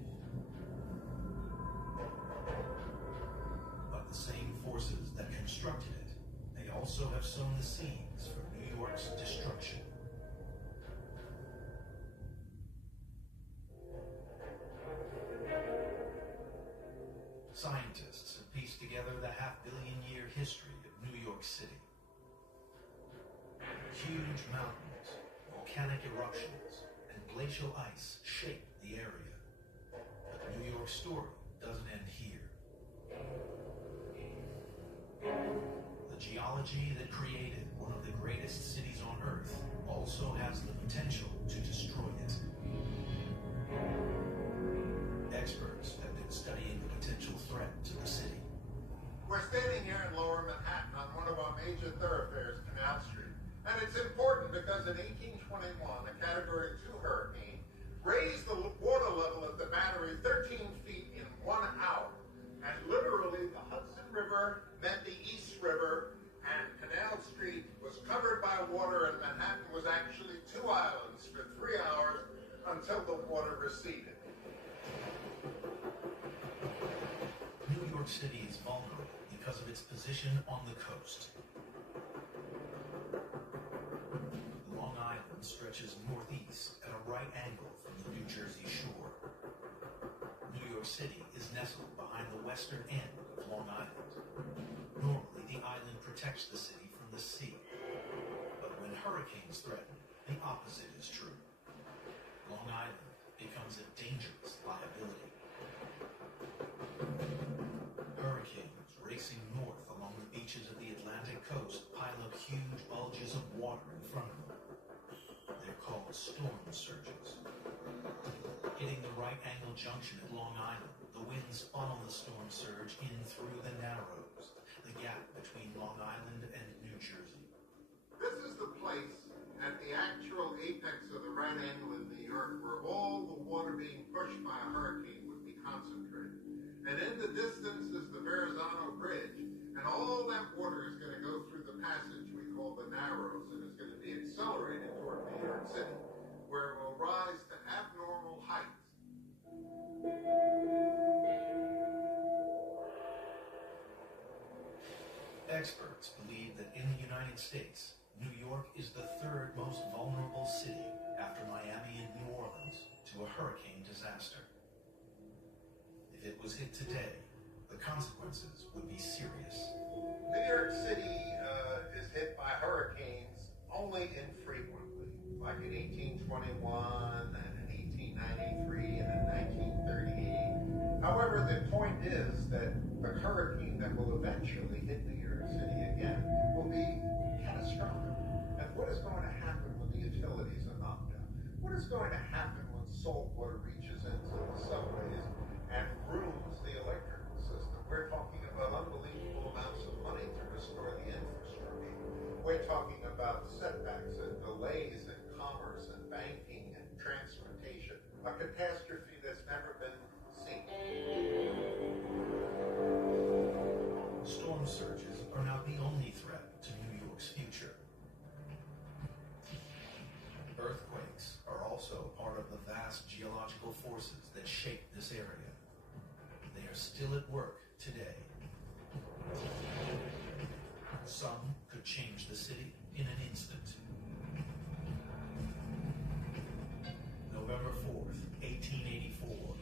But the same forces that constructed it, they also have sown the seeds for New York's destruction. Scientists have pieced together the half-billion-year history of New York City. Huge mountains, volcanic eruptions, and glacial ice shaped the area. But New York's story doesn't end here. The geology that created one of the greatest cities on Earth also has the potential to destroy it. Experts have been studying the potential threat to the city. We're standing here in Lower Manhattan on one of our major thoroughfares, Canal Street. And it's important because in 1821, a Category 2 hurricane raised the water level of the Battery 13 feet in 1 hour. And literally, the Hudson River met the East River, and Canal Street was covered by water, and Manhattan was actually 2 islands for 3 hours until the water receded. New York City is vulnerable because of its position on the coast. Long Island stretches northeast at a right angle from the New Jersey shore. New York City is nestled behind the western end of Long Island. Normally, the island protects the city from the sea. But when hurricanes threaten, the opposite is true. Long Island becomes a dangerous liability. Hurricanes racing north along the beaches of the Atlantic coast pile up huge bulges of water in front of them. They're called storm surges. Hitting the right-angle junction at Long Island, the winds funnel the storm surge in through the Narrows, the gap between Long Island and New Jersey. This is the place at the actual apex of the right angle in New York where all the water being pushed by a hurricane would be concentrated. And in the distance is the Verrazano Bridge, and all that water is going to go through the passage we call the Narrows, and is going to be accelerated toward New York City, where it will rise to abnormal heights. Experts believe that in the United States, New York is the third most vulnerable city after Miami and New Orleans to a hurricane disaster. If it was hit today, the consequences would be serious. New York City is hit by hurricanes only infrequently, like in 1821 and in 1893 and in 1938. However, the point is that the hurricane that will eventually hit New York City again will be catastrophic. And what is going to happen when the utilities are knocked out? What is going to happen when salt water reaches into the subways and ruins the electrical system? We're talking about unbelievable amounts of money to restore the infrastructure. We're talking about setbacks and delays in commerce and banking and transportation. A catastrophe that's never been seen. Storm surges are not the only threat to New York's future. Earthquakes are also part of the vast geological forces that shape this area. They are still at work today. Some could change the city in an instant. November 4th, 1884.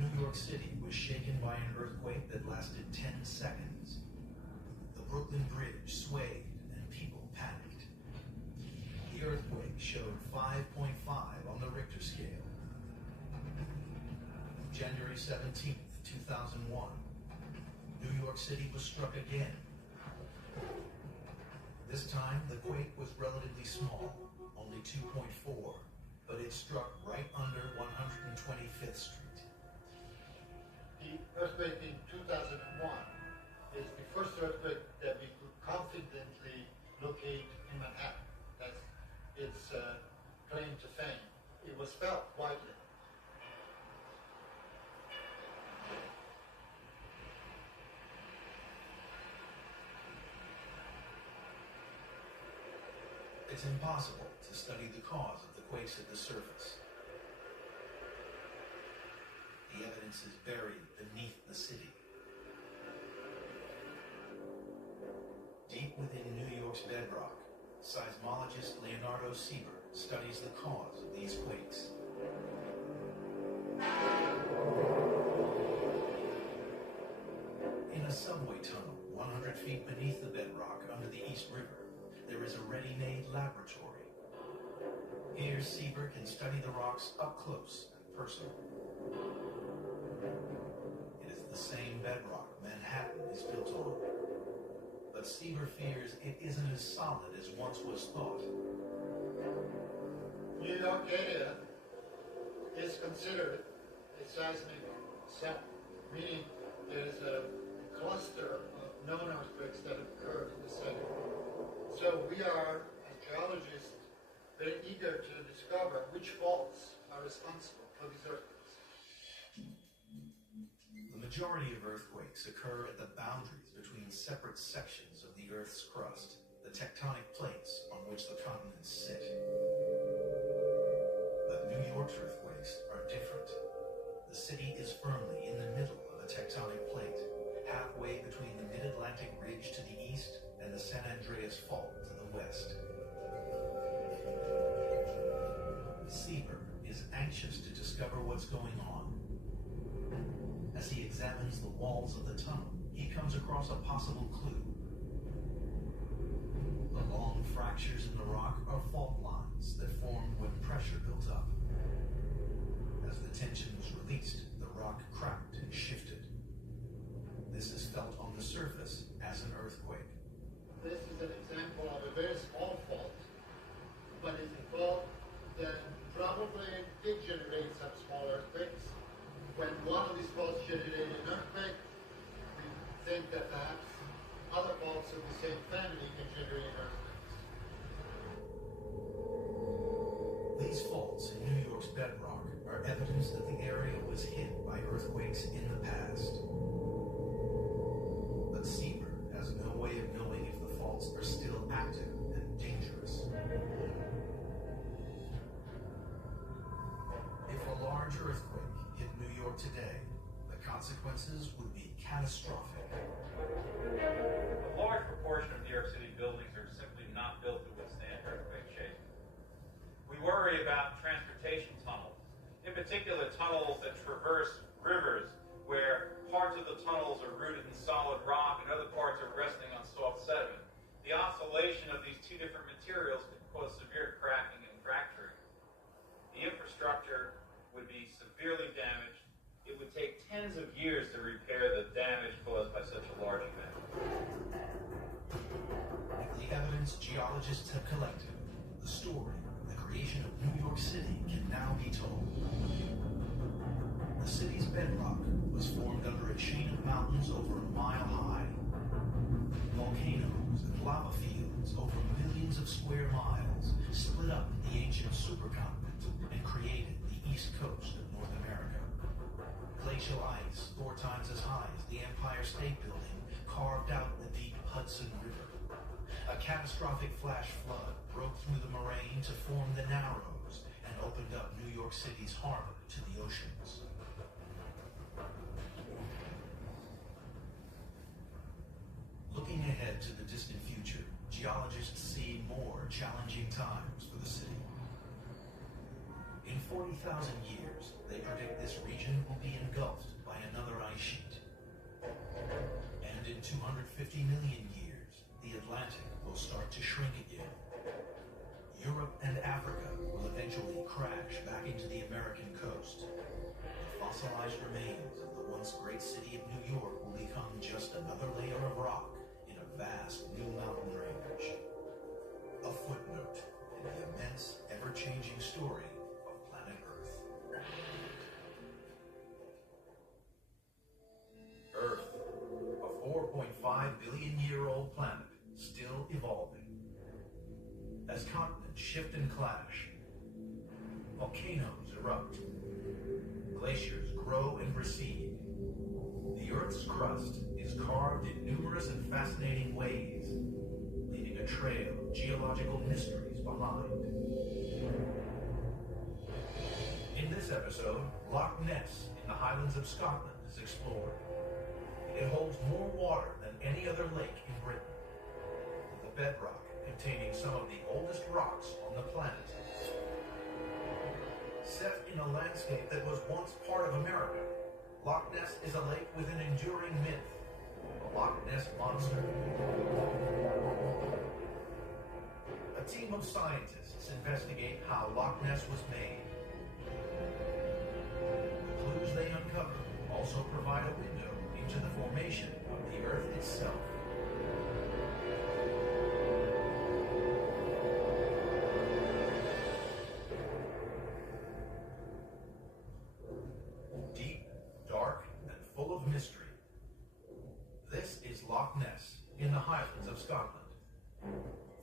New York City was shaken by an earthquake that lasted 10 seconds. The Brooklyn Bridge swayed and people panicked. The earthquake showed 5.5 on the Richter scale. January 17th, 2001. New York City was struck again. This time, the quake was relatively small, only 2.4, but it struck right under 125th Street. The earthquake in 2001 is the first earthquake that we could confidently locate in Manhattan. That's its claim to fame. It was felt widely. It's impossible to study the cause of the quakes at the surface. The evidence is buried beneath the city. Deep within New York's bedrock, seismologist Leonardo Sieber studies the cause of these quakes. In a subway tunnel 100 feet beneath the bedrock under the East River, there is a ready-made laboratory. Here, Sieber can study the rocks up close and personal. It is the same bedrock Manhattan is built on. But Sieber fears it isn't as solid as once was thought. New York area is considered a seismic zone, meaning there's a cluster of known earthquakes that occurred in the city. So we are, as geologists, very eager to discover which faults are responsible for these earthquakes. The majority of earthquakes occur at the boundaries between separate sections of the Earth's crust, the tectonic plates on which the continents sit. But New York's earthquakes are different. The city is firmly in the middle of a tectonic plate, halfway between the Mid-Atlantic Ridge to the east and the San Andreas Fault to the west. Sieber is anxious to discover what's going on. As he examines the walls of the tunnel, he comes across a possible clue. The long fractures in the rock are fault lines that formed when pressure built up. As the tension was released, the rock cracked and shifted. This is felt on the surface as an earthquake. This is an example of a very small fault, but it's a fault that probably did generate some small These faults in New York's bedrock are evidence that the area was hit by earthquakes in the past. But Sieber has no way of knowing if the faults are still active and dangerous. If a large earthquake hit New York today, the consequences would be catastrophic. A large proportion of New York City buildings are simply not built to withstand earthquake shaking. We worry about transportation tunnels, in particular tunnels that traverse rivers where parts of the tunnels are rooted in solid rock and other parts are resting on soft sediment. The oscillation of these two different materials could cause severe cracking and fracturing. The infrastructure would be severely damaged. It would take tens of years to repair the damage caused by such a large event. With the evidence geologists have collected, the story of the creation of New York City can now be told. The city's bedrock was formed under a chain of mountains over a mile high. Volcanoes and lava fields over millions of square miles split up the ancient supercontinent and created the east coast of North America. Glacial ice, 4 times as high as the Empire State Building, carved out the deep Hudson River. A catastrophic flash flood broke through the moraine to form the Narrows and opened up New York City's harbor to the oceans. Looking ahead to the distant future, geologists see more challenging times for the city. In 40,000 years, they predict this region will be engulfed by another ice sheet. And in 250 million years, the Atlantic will start to shrink again. Europe and Africa will eventually crash back into the American coast. The fossilized remains of the once great city of New York will become just another layer of rock in a vast new mountain range. A footnote in the immense, ever-changing story of planet Earth. Earth, a 4.5 billion-year-old planet, still evolving. As continents shift and clash, volcanoes erupt, glaciers grow and recede. The Earth's crust is carved in numerous and fascinating ways, leaving a trail of geological mysteries behind. In this episode, Loch Ness in the Highlands of Scotland is explored. It holds more water than any other lake in Britain, with a bedrock containing some of the oldest rocks on the planet. Set in a landscape that was once part of America, Loch Ness is a lake with an enduring myth, the Loch Ness Monster. A team of scientists investigate how Loch Ness was made. The clues they uncover also provide a window into the formation of the Earth itself. Deep, dark, and full of mystery. This is Loch Ness in the Highlands of Scotland.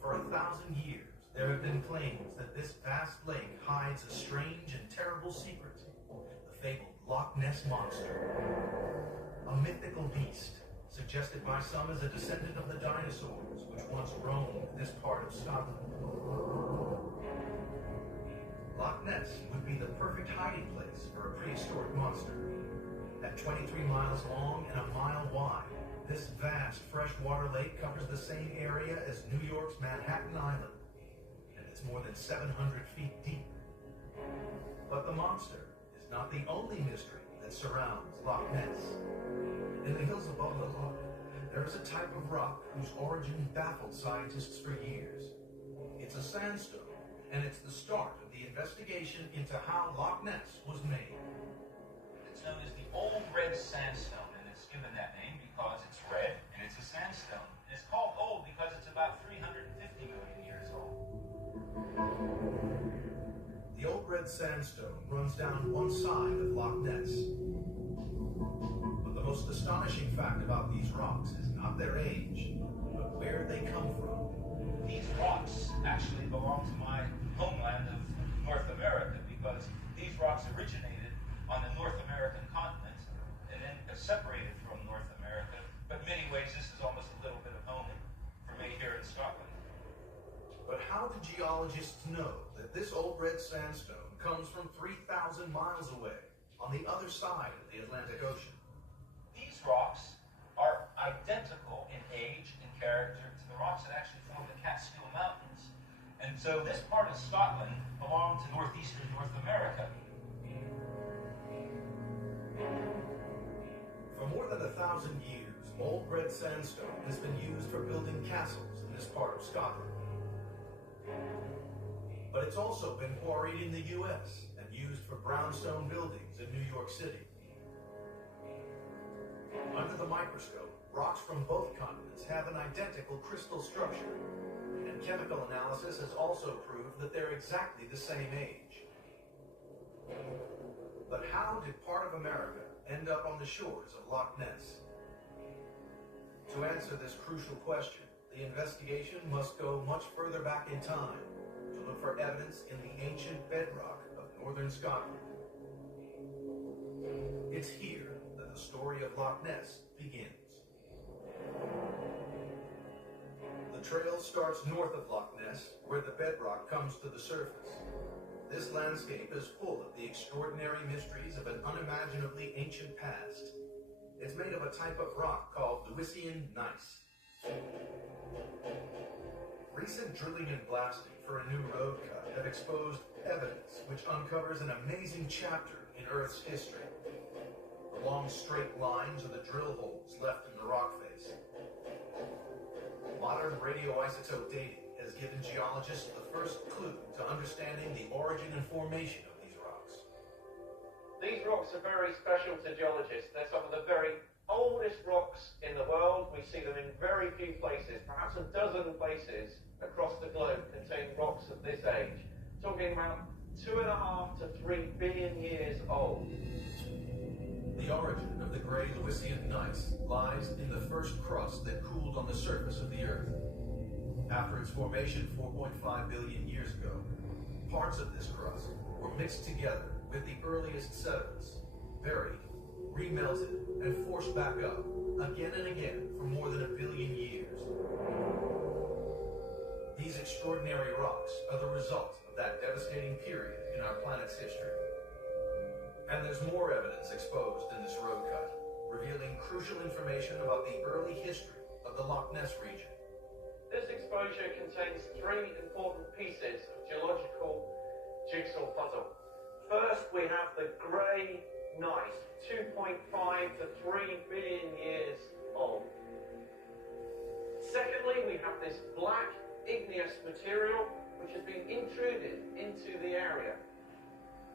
For 1,000 years, there have been claims that this vast lake hides a strange and terrible secret, the fabled Loch Ness Monster. A mythical beast, suggested by some as a descendant of the dinosaurs which once roamed this part of Scotland. Loch Ness would be the perfect hiding place for a prehistoric monster. At 23 miles long and a mile wide, this vast freshwater lake covers the same area as New York's Manhattan Island, and it's more than 700 feet deep. But the monster is not the only mystery that surrounds Loch Ness. In the hills above the loch, there is a type of rock whose origin baffled scientists for years. It's a sandstone, and it's the start of the investigation into how Loch Ness was made. It's known as the Old Red Sandstone, and it's given that name because it's red and it's a sandstone. And it's called old because it's about 350 million years old. The Old Red Sandstone runs down one side of Loch Ness. But the most astonishing fact about these rocks is not their age, but where they come from. These rocks actually belong to my homeland of North America. This old red sandstone comes from 3,000 miles away, on the other side of the Atlantic Ocean. These rocks are identical in age and character to the rocks that actually form the Catskill Mountains. And so this part of Scotland belonged to northeastern North America. For more than 1,000 years, old red sandstone has been used for building castles in this part of Scotland. But it's also been quarried in the U.S. and used for brownstone buildings in New York City. Under the microscope, rocks from both continents have an identical crystal structure, and chemical analysis has also proved that they're exactly the same age. But how did part of America end up on the shores of Loch Ness? To answer this crucial question, the investigation must go much further back in time to look for evidence in the ancient bedrock of northern Scotland. It's here that the story of Loch Ness begins. The trail starts north of Loch Ness, where the bedrock comes to the surface. This landscape is full of the extraordinary mysteries of an unimaginably ancient past. It's made of a type of rock called Lewisian gneiss. Recent drilling and blasting for a new road cut have exposed evidence which uncovers an amazing chapter in Earth's history. The long straight lines are the drill holes left in the rock face. Modern radioisotope dating has given geologists the first clue to understanding the origin and formation of these rocks. These rocks are very special to geologists. They're some of the very oldest rocks in the world. We see them in very few places, perhaps a dozen places across the globe containing rocks of this age. Talking about 2.5 to 3 billion years old. The origin of the grey Lewisian gneiss lies in the first crust that cooled on the surface of the Earth. After its formation 4.5 billion years ago, parts of this crust were mixed together with the earliest sediments, buried, remelted, and forced back up again and again for more than 1 billion years. These extraordinary rocks are the result of that devastating period in our planet's history. And there's more evidence exposed in this road cut, revealing crucial information about the early history of the Loch Ness region. This exposure contains 3 important pieces of geological jigsaw puzzle. First, we have the grey gneiss, 2.5 to 3 billion years old. Secondly, we have this black igneous material which has been intruded into the area.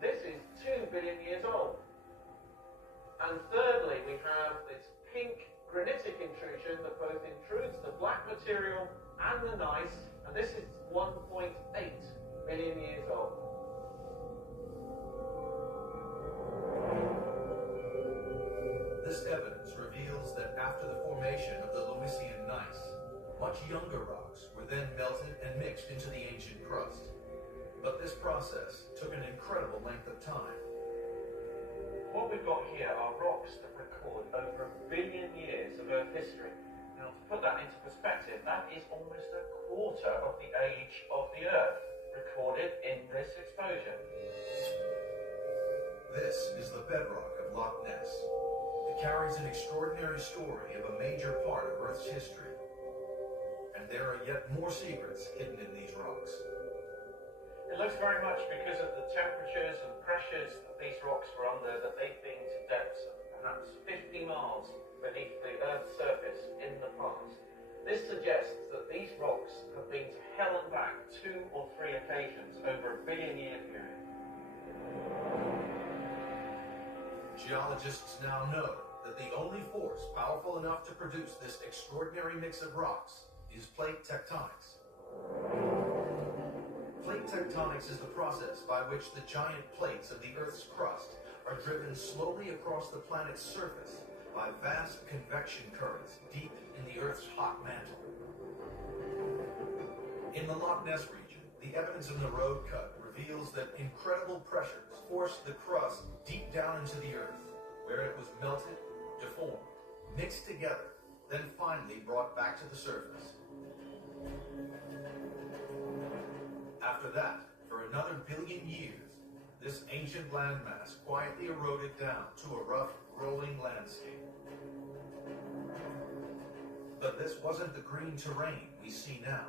This is 2 billion years old. And thirdly, we have this pink granitic intrusion that both intrudes the black material and the gneiss, and this is 1.8 billion years old. This evidence reveals that after the formation of the Lewisian gneiss, much younger rocks were then melted and mixed into the ancient crust. But this process took an incredible length of time. What we've got here are rocks that record over 1 billion years of Earth history. Now, to put that into perspective, that is almost 1/4 of the age of the Earth recorded in this exposure. This is the bedrock of Loch Ness. It carries an extraordinary story of a major part of Earth's history. And there are yet more secrets hidden in these rocks. It looks very much because of the temperatures and pressures that these rocks were under, that they've been to depths of perhaps 50 miles beneath the Earth's surface in the past. This suggests that these rocks have been to hell and back 2 or 3 occasions over 1 billion year period. Geologists now know that the only force powerful enough to produce this extraordinary mix of rocks is plate tectonics. Plate tectonics is the process by which the giant plates of the Earth's crust are driven slowly across the planet's surface by vast convection currents deep in the Earth's hot mantle. In the Loch Ness region, the evidence in the road cut reveals that incredible pressures forced the crust deep down into the Earth, where it was melted, deformed, mixed together, then finally brought back to the surface. After that, for for another billion years, this ancient landmass quietly eroded down to a rough, rolling landscape. But this wasn't the green terrain we see now.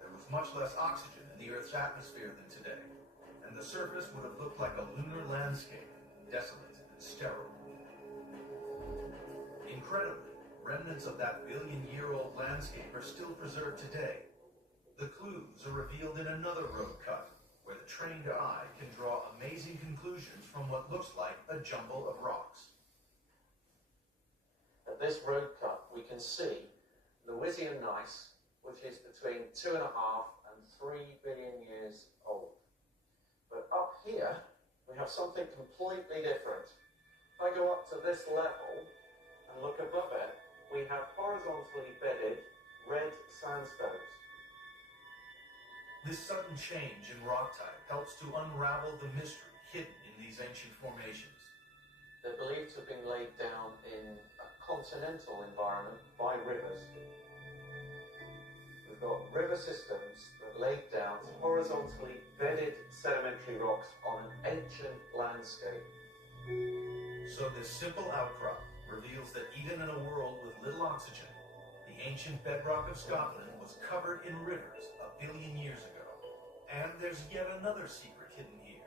There was much less oxygen in the Earth's atmosphere than today, and the surface would have looked like a lunar landscape, desolate and sterile. Incredibly, remnants of that billion-year-old landscape are still preserved today. The clues are revealed in another road cut, where the trained eye can draw amazing conclusions from what looks like a jumble of rocks. At this road cut, we can see Lewisian gneiss, which is between 2.5 and 3 billion years old. But up here, we have something completely different. If I go up to this level and look above it, we have horizontally bedded red sandstones. This sudden change in rock type helps to unravel the mystery hidden in these ancient formations. They're believed to have been laid down in a continental environment by rivers. We've got river systems that laid down horizontally bedded sedimentary rocks on an ancient landscape. So this simple outcrop reveals that even in a world with little oxygen, the ancient bedrock of Scotland was covered in rivers a billion years ago. And there's yet another secret hidden here.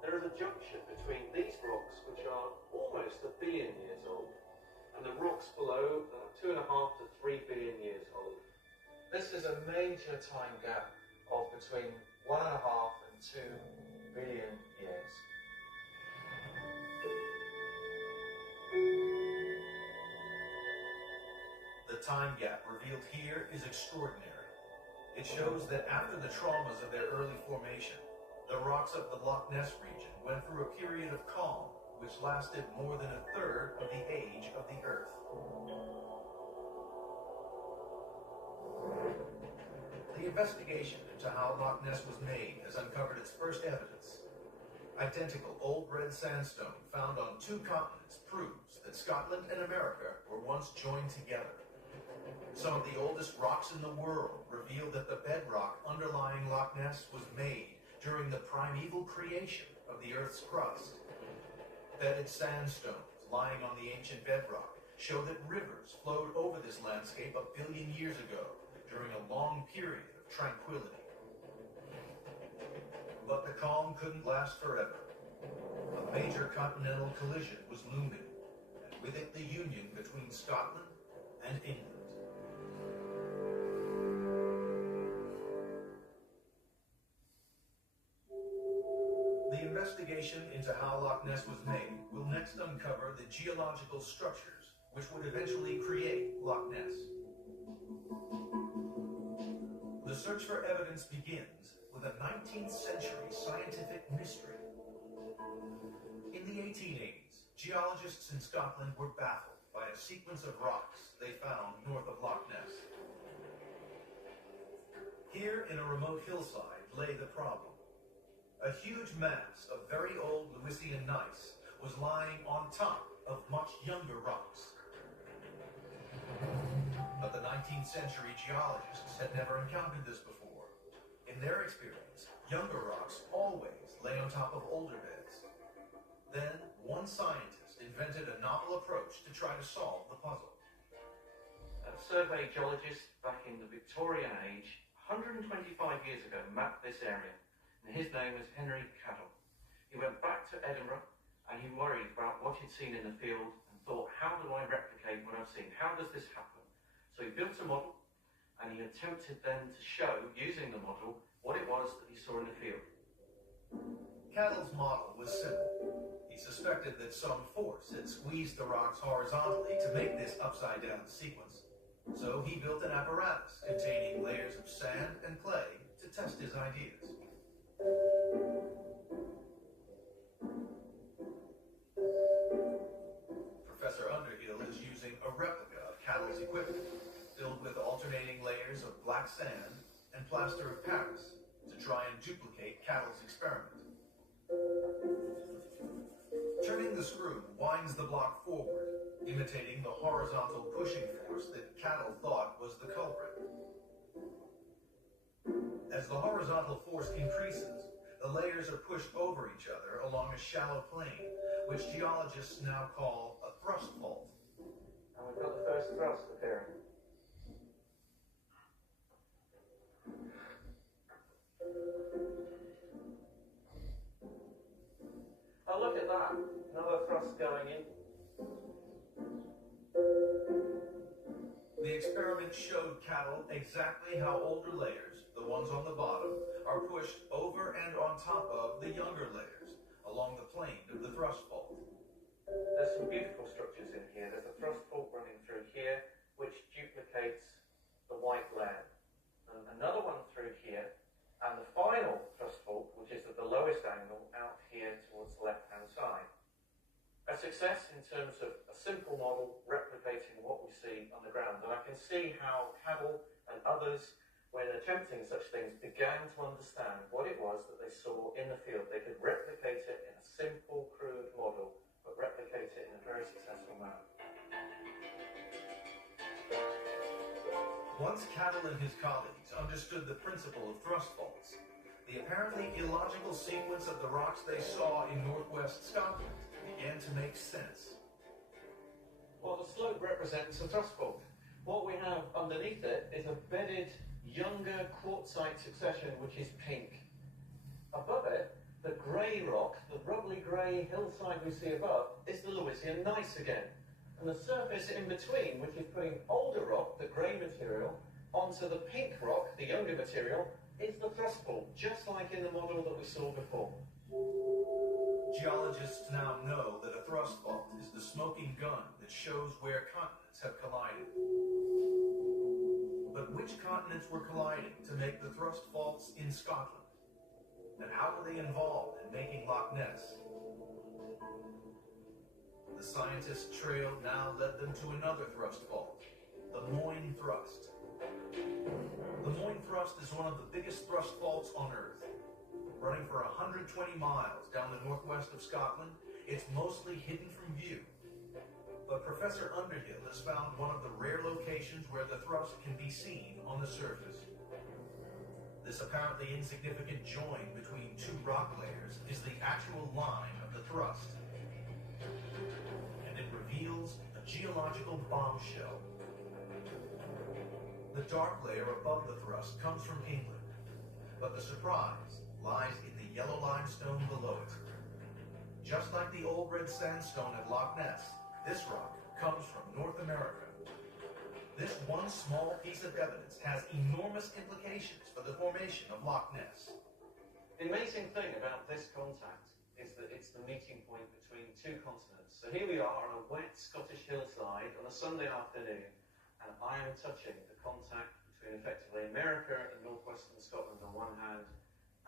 There is a junction between these rocks, which are almost 1 billion years old, and the rocks below that are 2.5 to 3 billion years old. This is a major time gap of between 1.5 and 2 billion years. The time gap revealed here is extraordinary. It shows that after the traumas of their early formation, the rocks of the Loch Ness region went through a period of calm, which lasted more than 1/3 of the age of the Earth. The investigation into how Loch Ness was made has uncovered its first evidence. Identical old red sandstone found on 2 continents proves that Scotland and America were once joined together. Some of the oldest rocks in the world reveal that the bedrock underlying Loch Ness was made during the primeval creation of the Earth's crust. Bedded sandstones lying on the ancient bedrock show that rivers flowed over this landscape 1 billion years ago during a long period of tranquility. But the calm couldn't last forever. A major continental collision was looming, and with it the union between Scotland and England. The investigation into how Loch Ness was made will next uncover the geological structures which would eventually create Loch Ness. The search for evidence begins with a 19th century scientific mystery. In the 1880s, geologists in Scotland were baffled by a sequence of rocks they found north of Loch Ness. Here in a remote hillside lay the problem. A huge mass of very old Lewisian gneiss was lying on top of much younger rocks. But the 19th century geologists had never encountered this before. In their experience, younger rocks always lay on top of older beds. Then, one scientist invented a novel approach to try to solve the puzzle. A survey geologist back in the Victorian age, 125 years ago, mapped this area. And his name was Henry Cadell. He went back to Edinburgh and he worried about what he'd seen in the field and thought, how do I replicate what I've seen? How does this happen? So he built a model and he attempted then to show, using the model, what it was that he saw in the field. Cadell's model was simple. He suspected that some force had squeezed the rocks horizontally to make this upside-down sequence. So he built an apparatus containing layers of sand and clay to test his ideas. Professor Underhill is using a replica of Cadell's equipment, filled with alternating layers of black sand and plaster of Paris, to try and duplicate Cadell's experiment. Turning the screw winds the block forward, imitating the horizontal pushing force that Cadell thought was the culprit. As the horizontal force increases, the layers are pushed over each other along a shallow plane, which geologists now call a thrust fault. And we've got the first thrust appearing. Oh, look at that. Another thrust going in. The experiment showed cattle exactly how older layers, the ones on the bottom, are pushed over and on top of the younger layers along the plane of the thrust fault. There's some beautiful structures in here. There's a thrust fault running through here, which duplicates the white layer. And another one through here, and the final thrust fault, which is at the lowest angle, out here towards the left-hand side. A success in terms of a simple model replicating what we see on the ground. And I can see how Cabell and others, when attempting such things, began to understand what it was that they saw in the field. They could replicate it in a simple, crude model, but replicate it in a very successful manner. Once Cabell and his colleagues understood the principle of thrust faults, the apparently illogical sequence of the rocks they saw in northwest Scotland began to make sense. Well, the slope represents a thrust fault. What we have underneath it is a bedded, younger quartzite succession, which is pink. Above it, the grey rock, the rubbly grey hillside we see above, is the Lewisian gneiss again. And the surface in between, which is putting older rock, the grey material, onto the pink rock, the younger material, is the thrust fault, just like in the model that we saw before. Geologists now know that a thrust fault is the smoking gun that shows where continents have collided. But which continents were colliding to make the thrust faults in Scotland? And how were they involved in making Loch Ness? The scientists' trail now led them to another thrust fault, the Moyne Thrust. The Moyne Thrust is one of the biggest thrust faults on Earth. Running for 120 miles down the northwest of Scotland, it's mostly hidden from view. But Professor Underhill has found one of the rare locations where the thrust can be seen on the surface. This apparently insignificant join between two rock layers is the actual line of the thrust. And it reveals a geological bombshell. The dark layer above the thrust comes from England, but the surprise lies in the yellow limestone below it. Just like the old red sandstone at Loch Ness, this rock comes from North America. This one small piece of evidence has enormous implications for the formation of Loch Ness. The amazing thing about this contact is that it's the meeting point between two continents. So here we are on a wet Scottish hillside on a Sunday afternoon, and I am touching the contact between effectively America and northwestern Scotland on one hand,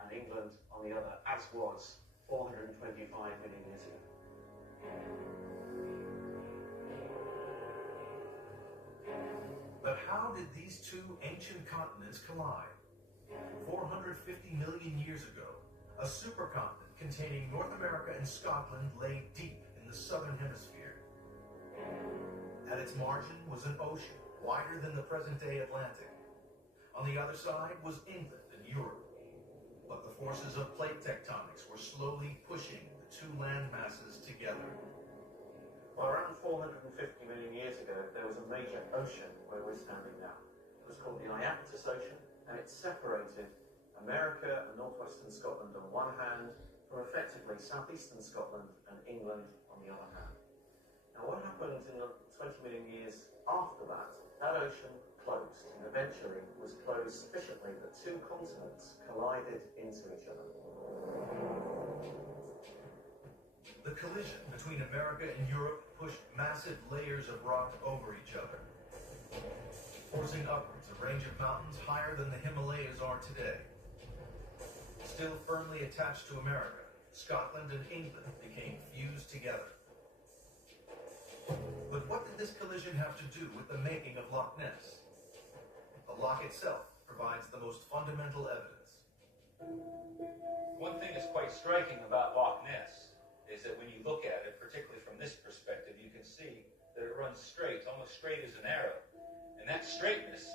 and England on the other, as was 425 million years ago. But how did these two ancient continents collide? 450 million years ago, a supercontinent containing North America and Scotland lay deep in the southern hemisphere. At its margin was an ocean wider than the present-day Atlantic. On the other side was England and Europe. But the forces of plate tectonics were slowly pushing the two land masses together. Well, around 450 million years ago, there was a major ocean where we're standing now. It was called the Iapetus Ocean, and it separated America and northwestern Scotland on one hand from effectively southeastern Scotland and England on the other hand. Now, what happened in the 20 million years after that? That ocean closed, and eventually was closed sufficiently that two continents collided into each other. The collision between America and Europe pushed massive layers of rock over each other, forcing upwards a range of mountains higher than the Himalayas are today. Still firmly attached to America, Scotland and England became fused together. But what did this collision have to do with the making of Loch Ness? The loch itself provides the most fundamental evidence. One thing that's quite striking about Loch Ness is that when you look at it, particularly from this perspective, you can see that it runs straight, almost straight as an arrow. And that straightness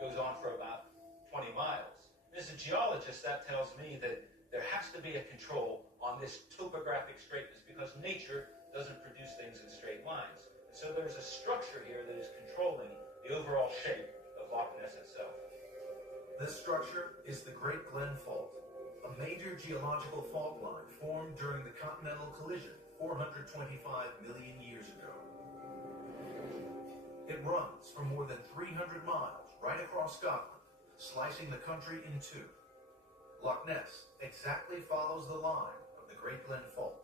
goes on for about 20 miles. As a geologist, that tells me that there has to be a control on this topographic straightness because nature doesn't produce things in straight lines. And so there's a structure here that is controlling the overall shape of Loch Ness itself. This structure is the Great Glen Fault, a major geological fault line formed during the continental collision 425 million years ago. It runs for more than 300 miles right across Scotland, slicing the country in two. Loch Ness exactly follows the line of the Great Glen Fault.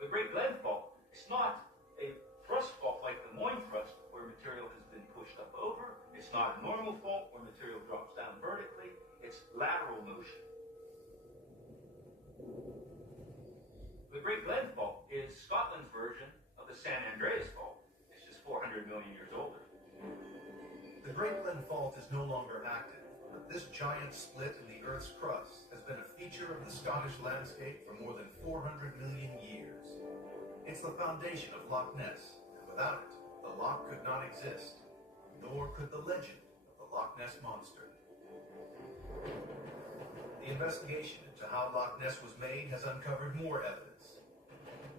The Great Glen Fault is not a thrust fault like the Moyne thrust, where material has been pushed up over. It's not a normal fault where material drops down vertically. It's lateral motion. The Great Glen Fault is Scotland's version of the San Andreas Fault. It's just 400 million years older. The Great Glen Fault is no longer active, but this giant split in the Earth's crust has been a feature of the Scottish landscape for more than 400 million years. It's the foundation of Loch Ness, and without it, the loch could not exist, nor could the legend of the Loch Ness Monster. The investigation into how Loch Ness was made has uncovered more evidence.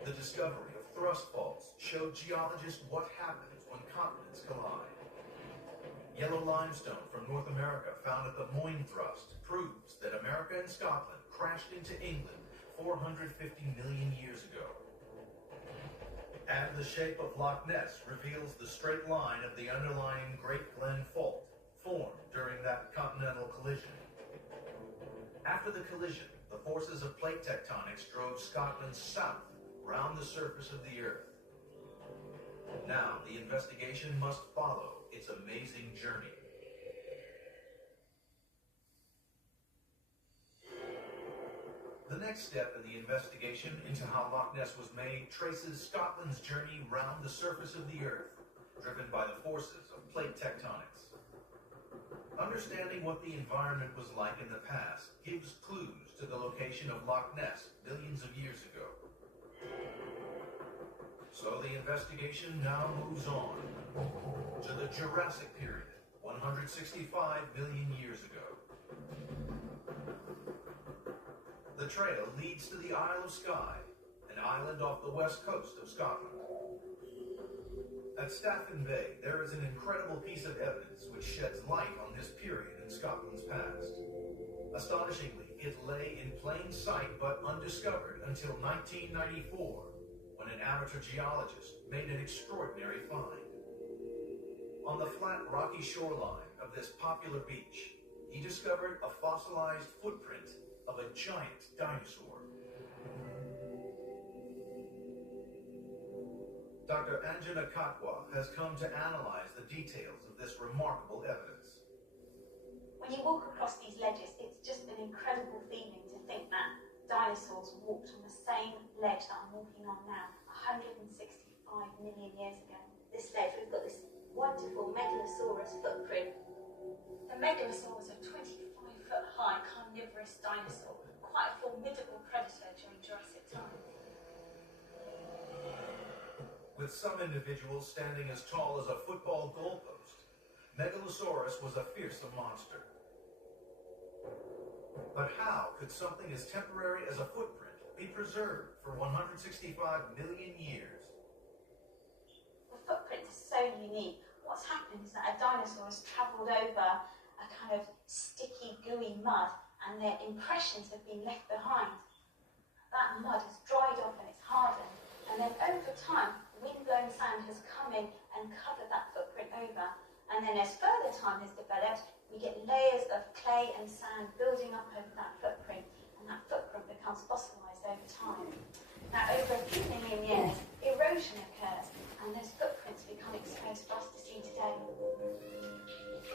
The discovery of thrust faults showed geologists what happens when continents collide. Yellow limestone from North America found at the Moyne thrust proves that America and Scotland crashed into England 450 million years ago. And the shape of Loch Ness reveals the straight line of the underlying Great Glen Fault, formed during that continental collision. After the collision, the forces of plate tectonics drove Scotland south round the surface of the Earth. Now the investigation must follow its amazing journey. The next step in the investigation into how Loch Ness was made traces Scotland's journey round the surface of the Earth, driven by the forces of plate tectonics. Understanding what the environment was like in the past gives clues to the location of Loch Ness billions of years ago. So the investigation now moves on to the Jurassic period, 165 million years ago. The trail leads to the Isle of Skye, an island off the west coast of Scotland. At Staffin Bay, there is an incredible piece of evidence which sheds light on this period in Scotland's past. Astonishingly, it lay in plain sight but undiscovered until 1994, when an amateur geologist made an extraordinary find. On the flat, rocky shoreline of this popular beach, he discovered a fossilized footprint of a giant dinosaur. Dr. Anjana Katwa has come to analyze the details of this remarkable evidence. When you walk across these ledges, it's just an incredible feeling to think that dinosaurs walked on the same ledge that I'm walking on now, 165 million years ago. This ledge, we've got this wonderful Megalosaurus footprint. The Megalosaur was a 25-foot high carnivorous dinosaur, quite a formidable predator during Jurassic time. With some individuals standing as tall as a football goalpost, Megalosaurus was a fearsome monster. But how could something as temporary as a footprint be preserved for 165 million years? The footprint is so unique. What's happened is that a dinosaur has travelled over a kind of sticky, gooey mud, and their impressions have been left behind. That mud has dried off and it's hardened, and then over time, wind-blown sand has come in and covered that footprint over. And then as further time has developed, we get layers of clay and sand building up over that footprint, and that footprint becomes fossilised over time. Now, over a few million years, erosion occurs, and those footprints become exposed for us to see today.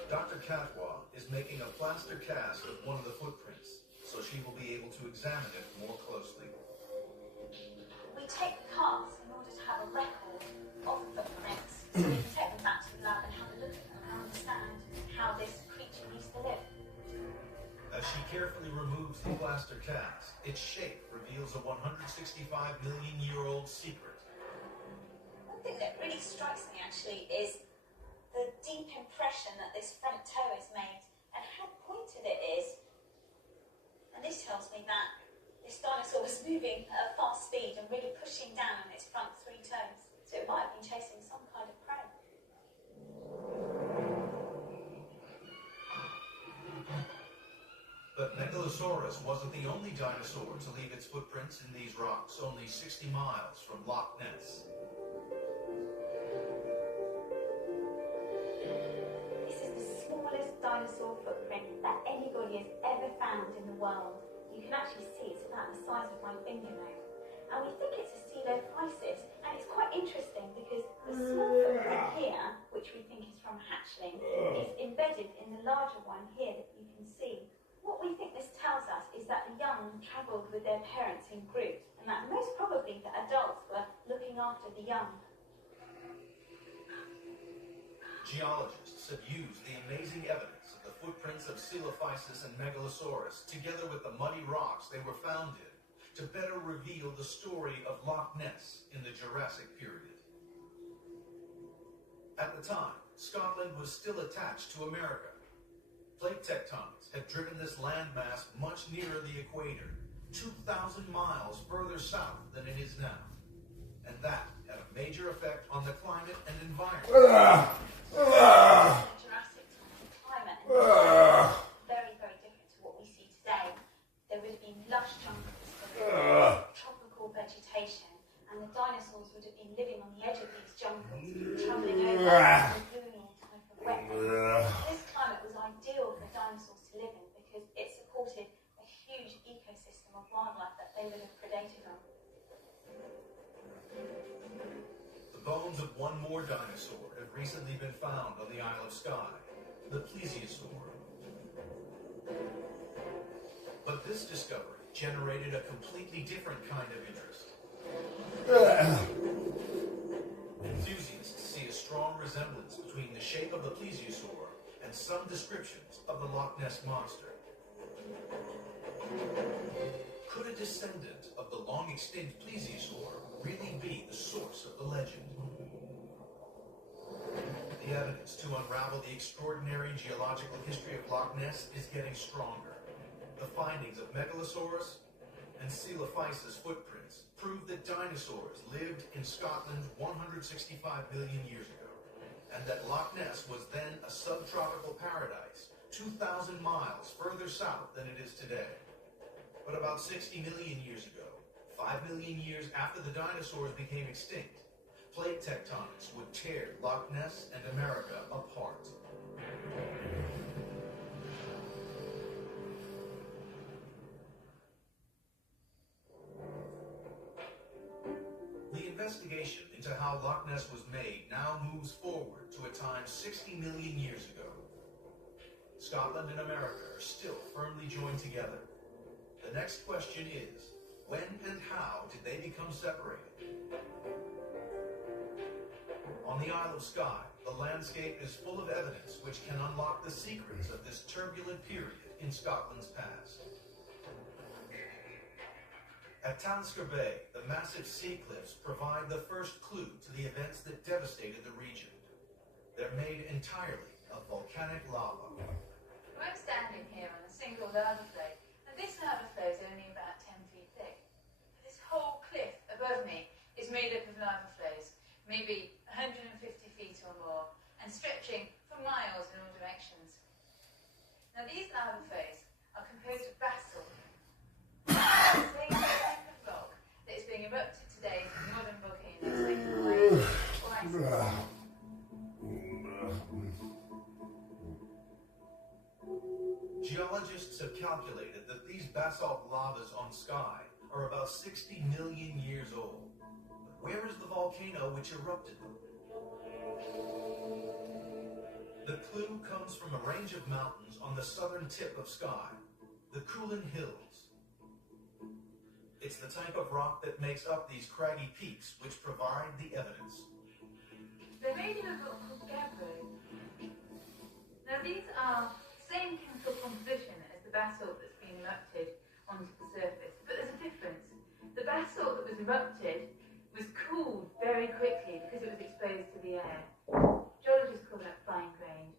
Dr. Katwa is making a plaster cast of one of the footprints, so she will be able to examine it more closely. We take the cast in order to have a record of the footprints, so we can take them back to the lab and have a look at them and understand how this creature used to live. As she carefully removes the plaster cast, its shape reveals a 165-million-year-old secret. One thing that really strikes me, actually, is the deep impression that this front toe is made and how pointed it is. And this tells me that this dinosaur was moving at a fast speed and really pushing down on its front 3 toes. So it might have been chasing some kind of prey. But Megalosaurus wasn't the only dinosaur to leave its footprints in these rocks only 60 miles from Loch Ness. This is the smallest dinosaur footprint that anybody has ever found in the world. You can actually see it's about the size of my fingernail. And we think it's a coelophysis, and it's quite interesting because the small footprint here, which we think is from a hatchling, is embedded in the larger one here that you can see. What we think this tells us is that the young travelled with their parents in groups, and that most probably the adults were looking after the young. Geologists have used the amazing evidence of the footprints of Coelophysis and Megalosaurus, together with the muddy rocks they were found in, to better reveal the story of Loch Ness in the Jurassic period. At the time, Scotland was still attached to America. Plate tectonics had driven this landmass much nearer the equator, 2,000 miles further south than it is now. And that had a major effect on the climate and environment. Jurassic time climate and very, very different to what we see today. There would have been lush jungles, tropical vegetation, and the dinosaurs would have been living on the edge of these jungles, travelling over lagoonal type of wetlands. This climate was ideal for dinosaurs to live in because it supported a huge ecosystem of wildlife that they would have predated on. The bones of one more dinosaur have recently been found on the Isle of Skye, the plesiosaur. But this discovery generated a completely different kind of interest. Enthusiasts see a strong resemblance between the shape of the plesiosaur and some descriptions of the Loch Ness monster. Could a descendant of the long-extinct plesiosaur really be the source of the legend? The evidence to unravel the extraordinary geological history of Loch Ness is getting stronger. The findings of Megalosaurus and Coelophysis footprints prove that dinosaurs lived in Scotland 165 million years ago, and that Loch Ness was then a subtropical paradise 2,000 miles further south than it is today. But about 60 million years ago, 5 million years after the dinosaurs became extinct, plate tectonics would tear Loch Ness and America apart. The investigation into how Loch Ness was made now moves forward to a time 60 million years ago. Scotland and America are still firmly joined together. The next question is, when and how did they become separated? On the Isle of Skye, the landscape is full of evidence which can unlock the secrets of this turbulent period in Scotland's past. At Talisker Bay, the massive sea cliffs provide the first clue to the events that devastated the region. They're made entirely of volcanic lava. I'm standing here on a single lava flow, and this lava flow is only about 10 feet thick. This whole cliff above me is made up of lava flows, maybe 150 feet or more, and stretching for miles in all directions. Now these lava flows are composed of basalt, the same type of rock that is being erupted today from modern volcanoes like Waiver or Iceland. Geologists have calculated that these basalt lavas on Skye are about 60 million years old. But where is the volcano which erupted them? The clue comes from a range of mountains on the southern tip of Skye, the Coolin Hills. It's the type of rock that makes up these craggy peaks which provide the evidence. They're made of a rock called gabbro. Now these are same chemical composition as the basalt that's been erupted onto the surface, but there's a difference. The basalt that was erupted was cooled very quickly because it was exposed to the air. Geologists call that fine-grained.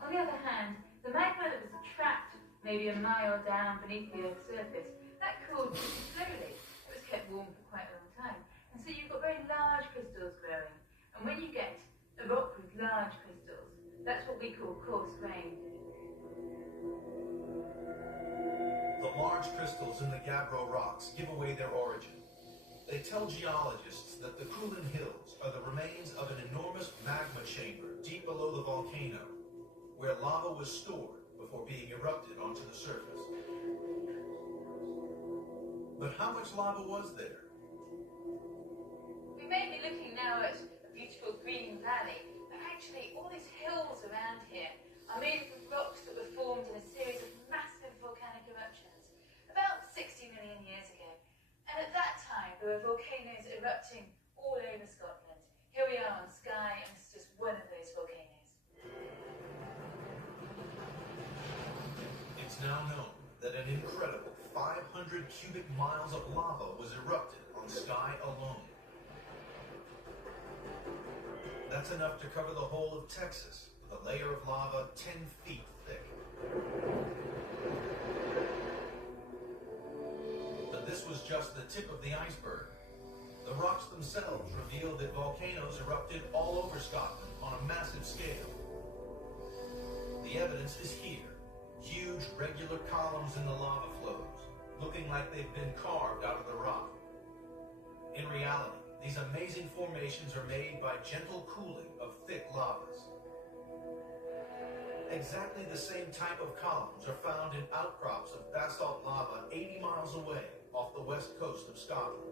On the other hand, the magma that was trapped maybe a mile down beneath the Earth's surface, that cooled slowly. It was kept warm for quite a long time. And so you've got very large crystals growing. And when you get a rock with large crystals, that's what we call coarse grain. The large crystals in the gabbro rocks give away their origin. They tell geologists that the Kulin Hills are the remains of an enormous magma chamber deep below the volcano, where lava was stored before being erupted onto the surface. But how much lava was there? We may be looking now at a beautiful green valley, but actually all these hills around here are made of rocks that were formed in a series of massive volcanic eruptions about 60 million years ago. And at that time, there were volcanoes erupting all over Scotland. Here we are on Skye, and it's just one of those volcanoes. It's now known that an incredible 500 cubic miles of lava was erupted on Skye alone. That's enough to cover the whole of Texas, with a layer of lava 10 feet thick. But this was just the tip of the iceberg. The rocks themselves revealed that volcanoes erupted all over Scotland on a massive scale. The evidence is here. Huge, regular columns in the lava flows, looking like they've been carved out of the rock. In reality, these amazing formations are made by gentle cooling of thick lavas. Exactly the same type of columns are found in outcrops of basalt lava 80 miles away off the west coast of Scotland.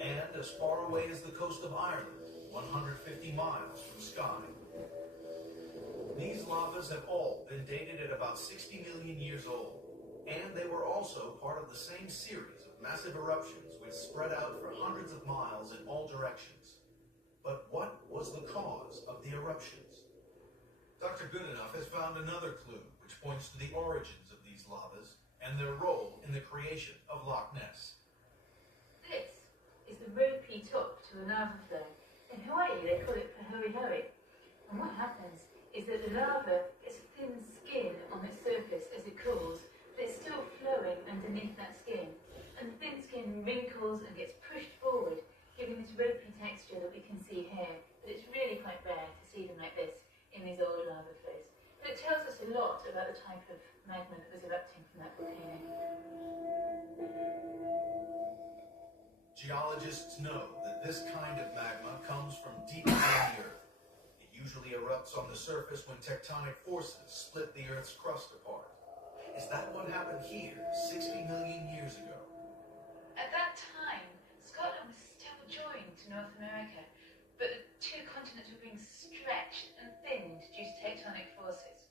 And as far away as the coast of Ireland, 150 miles from Skye. These lavas have all been dated at about 60 million years old, and they were also part of the same series of massive eruptions which spread out for hundreds of miles in all directions. But what was the cause of the eruptions? Dr. Goodenough has found another clue which points to the origins of these lavas and their role in the creation of Loch Ness. This is the ropey top to a lava flow. In Hawaii, they call it Pahoehoe. And what happens is that the lava gets a thin skin on its surface as it cools, but it's still flowing underneath that skin. And the thin skin wrinkles and gets pushed forward, giving this ropey texture that we can see here. But it's really quite rare to see them like this in these old lava flows. But it tells us a lot about the type of magma that was erupting from that volcano. Geologists know that this kind of magma comes from deep within the Earth. It usually erupts on the surface when tectonic forces split the Earth's crust apart. Is that what happened here 60 million years ago? At that time, Scotland was still joined to North America, but the two continents were being stretched and thinned due to tectonic forces.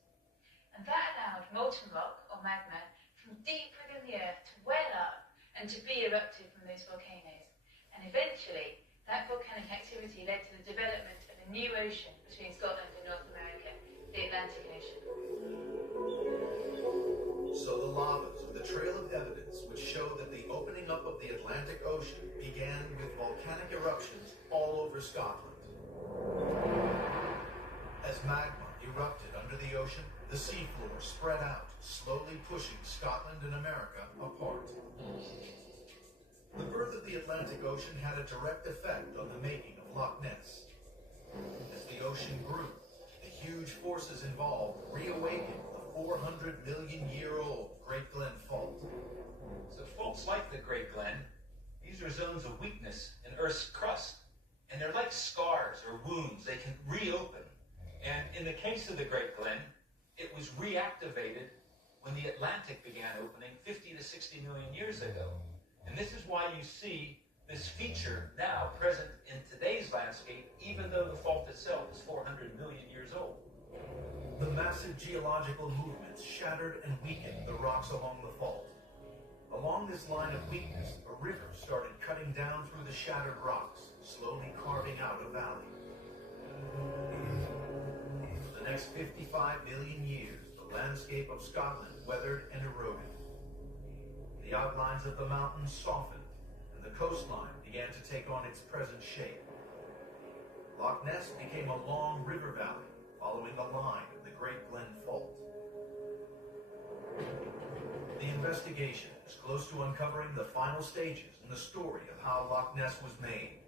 And that allowed molten rock, or magma, from deep within the Earth to well up and to be erupted from those volcanoes. And eventually, that volcanic activity led to the development of a new ocean between Scotland and North America, the Atlantic Ocean. So the lavas are the trail of evidence which show that the opening up of the Atlantic Ocean began with volcanic eruptions all over Scotland. As magma erupted under the ocean, the seafloor spread out, slowly pushing Scotland and America apart. The birth of the Atlantic Ocean had a direct effect on the making of Loch Ness. As the ocean grew, the huge forces involved reawakened the 400 million year old Great Glen Fault. So faults like the Great Glen, these are zones of weakness in Earth's crust. And they're like scars or wounds. They can reopen. And in the case of the Great Glen, it was reactivated when the Atlantic began opening 50 to 60 million years ago. And this is why you see this feature now present in today's landscape, even though the fault itself is 400 million years old. The massive geological movements shattered and weakened the rocks along the fault. Along this line of weakness, a river started cutting down through the shattered rocks, slowly carving out a valley. For the next 55 million years, the landscape of Scotland weathered and eroded. The outlines of the mountains softened, and the coastline began to take on its present shape. Loch Ness became a long river valley, following the line of the Great Glen Fault. The investigation is close to uncovering the final stages in the story of how Loch Ness was made.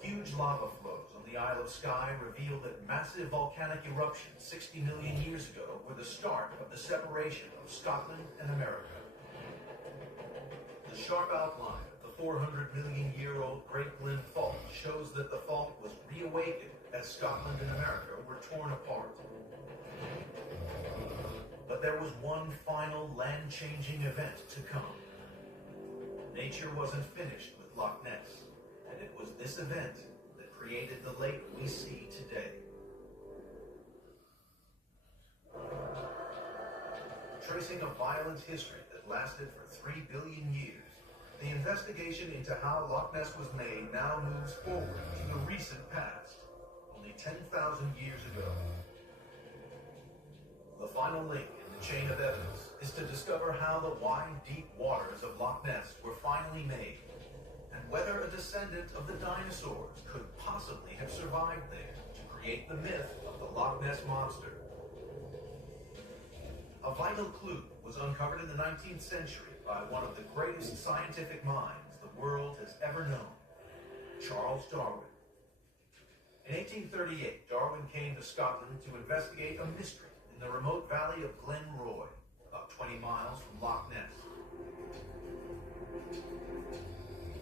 Huge lava flows on the Isle of Skye reveal that massive volcanic eruptions 60 million years ago were the start of the separation of Scotland and America. The sharp outline of the 400 million year old Great Glen Fault shows that the fault was reawakened as Scotland and America were torn apart. But there was one final land-changing event to come. Nature wasn't finished with Loch Ness, and it was this event that created the lake we see today. Tracing a violent history that lasted for 3 billion years, the investigation into how Loch Ness was made now moves forward to the recent past, only 10,000 years ago. The final link in the chain of evidence is to discover how the wide, deep waters of Loch Ness were finally made, and whether a descendant of the dinosaurs could possibly have survived there to create the myth of the Loch Ness Monster. A vital clue was uncovered in the 19th century by one of the greatest scientific minds the world has ever known, Charles Darwin. In 1838, Darwin came to Scotland to investigate a mystery in the remote valley of Glen Roy, about 20 miles from Loch Ness.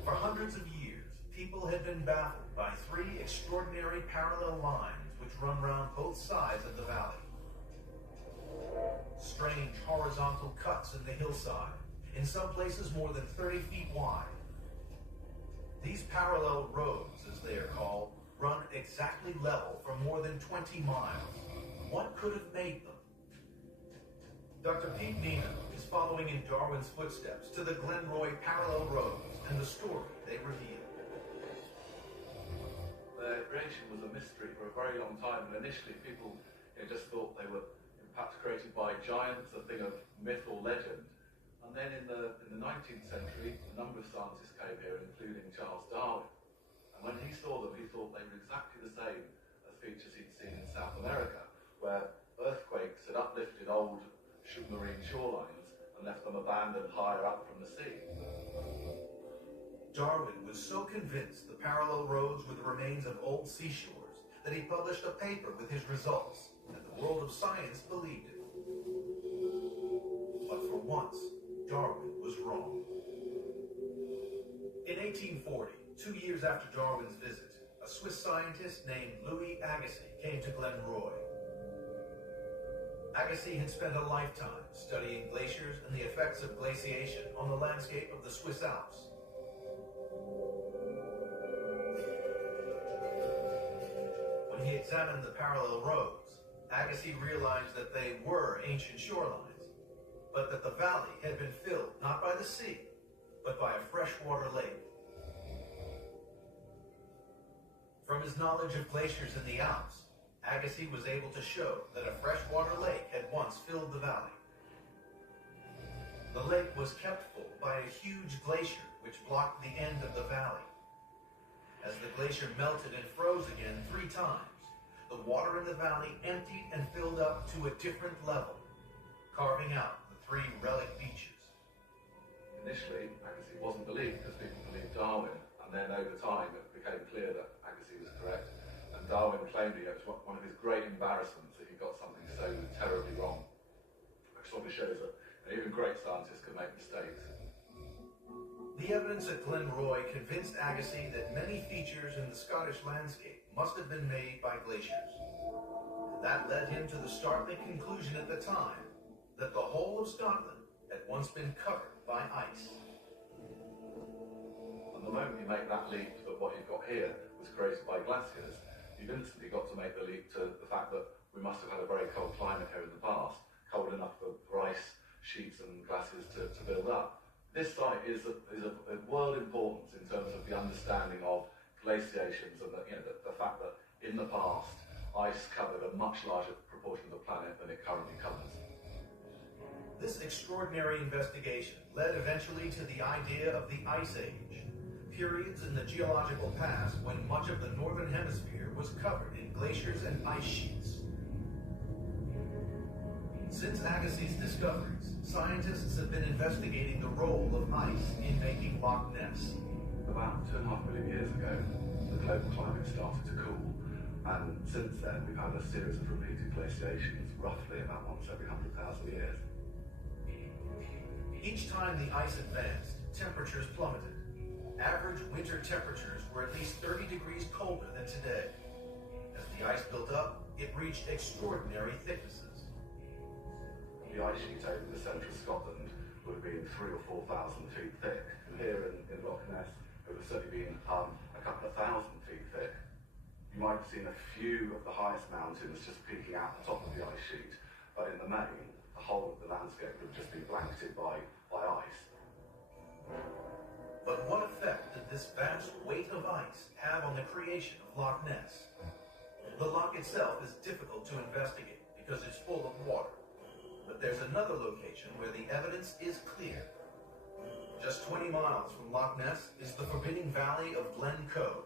For hundreds of years, people had been baffled by 3 extraordinary parallel lines which run round both sides of the valley. Strange horizontal cuts in the hillside, in some places more than 30 feet wide. These parallel roads, as they are called, run exactly level for more than 20 miles. What could have made them? Dr. Pete Nina is following in Darwin's footsteps to the Glen Roy parallel roads and the story they reveal. Their creation was a mystery for a very long time, and initially people just thought they were perhaps created by giants, a thing of myth or legend. And then in the 19th century, a number of scientists came here, including Charles Darwin. And when he saw them, he thought they were exactly the same as features he'd seen in South America, where earthquakes had uplifted old submarine shorelines and left them abandoned higher up from the sea. Darwin was so convinced the parallel roads were the remains of old seashores that he published a paper with his results, and the world of science believed it. But for once, Darwin was wrong. In 1840, 2 years after Darwin's visit, a Swiss scientist named Louis Agassiz came to Glen Roy. Agassiz had spent a lifetime studying glaciers and the effects of glaciation on the landscape of the Swiss Alps. When he examined the parallel roads, Agassiz realized that they were ancient shorelines, but that the valley had been filled not by the sea, but by a freshwater lake. From his knowledge of glaciers in the Alps, Agassiz was able to show that a freshwater lake had once filled the valley. The lake was kept full by a huge glacier which blocked the end of the valley. As the glacier melted and froze again 3 times, the water in the valley emptied and filled up to a different level, carving out the 3 relic beaches. Initially, Agassiz wasn't believed because people believed Darwin, and then over time it became clear that Agassiz was correct. And Darwin claimed it was one of his great embarrassments that he got something so terribly wrong. Which probably shows that even great scientists can make mistakes. The evidence at Glen Roy convinced Agassiz that many features in the Scottish landscape must have been made by glaciers. And that led him to the startling conclusion at the time that the whole of Scotland had once been covered by ice. And the moment you make that leap that what you've got here was created by glaciers, you've instantly got to make the leap to the fact that we must have had a very cold climate here in the past, cold enough for ice sheets and glaciers to build up. This site is of world importance in terms of the understanding of glaciations and the fact that in the past ice covered a much larger proportion of the planet than it currently covers. This extraordinary investigation led eventually to the idea of the Ice Age, periods in the geological past when much of the northern hemisphere was covered in glaciers and ice sheets. Since Agassiz's discoveries, scientists have been investigating the role of ice in making Loch Ness. About 2.5 million years ago, the global climate started to cool, and since then we've had a series of repeated glaciations, roughly about once every 100,000 years. Each time the ice advanced, temperatures plummeted. Average winter temperatures were at least 30 degrees colder than today. As the ice built up, it reached extraordinary thicknesses. The ice sheet over the centre of Scotland would have been 3,000 or 4,000 feet thick. And here in Loch Ness, it would have certainly been a couple of thousand feet thick. You might have seen a few of the highest mountains just peeking out the top of the ice sheet, but in the main, the whole of the landscape would have just been blanketed by ice. But what effect did this vast weight of ice have on the creation of Loch Ness? The loch itself is difficult to investigate because it's full of water. But there's another location where the evidence is clear. Just 20 miles from Loch Ness is the forbidding valley of Glen Coe.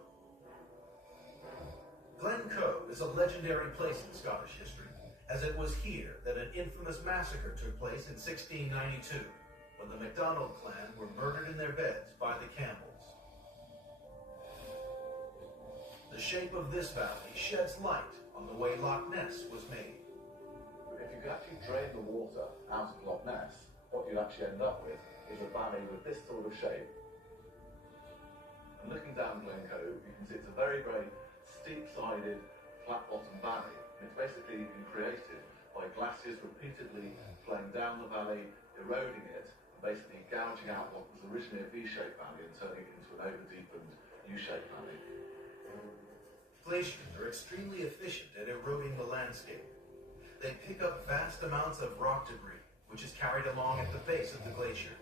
Glen Coe is a legendary place in Scottish history, as it was here that an infamous massacre took place in 1692, when the MacDonald clan were murdered in their beds by the Campbells. The shape of this valley sheds light on the way Loch Ness was made. If you could actually drain the water out of Loch Ness, what you'd actually end up with is a valley with this sort of shape. And looking down Glen Coe, you can see it's a very, very steep-sided, flat-bottom valley. And it's basically been created by glaciers repeatedly flowing down the valley, eroding it, and basically gouging out what was originally a V-shaped valley and turning it into an over-deepened U-shaped valley. Glaciers are extremely efficient at eroding the landscape. They pick up vast amounts of rock debris, which is carried along at the base of the glacier.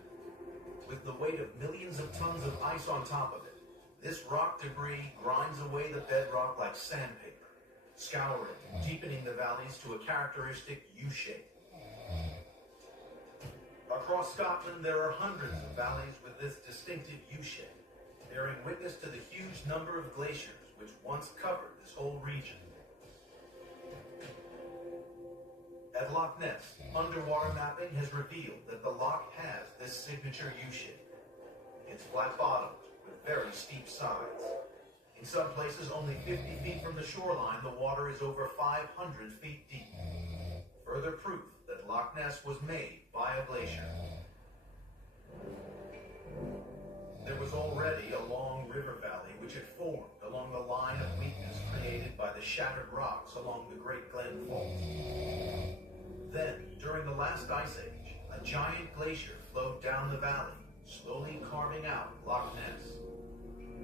With the weight of millions of tons of ice on top of it, this rock debris grinds away the bedrock like sandpaper, scouring and deepening the valleys to a characteristic U-shape. Across Scotland, there are hundreds of valleys with this distinctive U-shape, bearing witness to the huge number of glaciers which once covered this whole region. At Loch Ness, underwater mapping has revealed that the loch has this signature U-shape. It's flat-bottomed with very steep sides. In some places, only 50 feet from the shoreline, the water is over 500 feet deep. Further proof that Loch Ness was made by a glacier. There was already a long river valley which had formed along the line of weakness created by the shattered rocks along the Great Glen Fault. Then, during the last ice age, a giant glacier flowed down the valley, slowly carving out Loch Ness.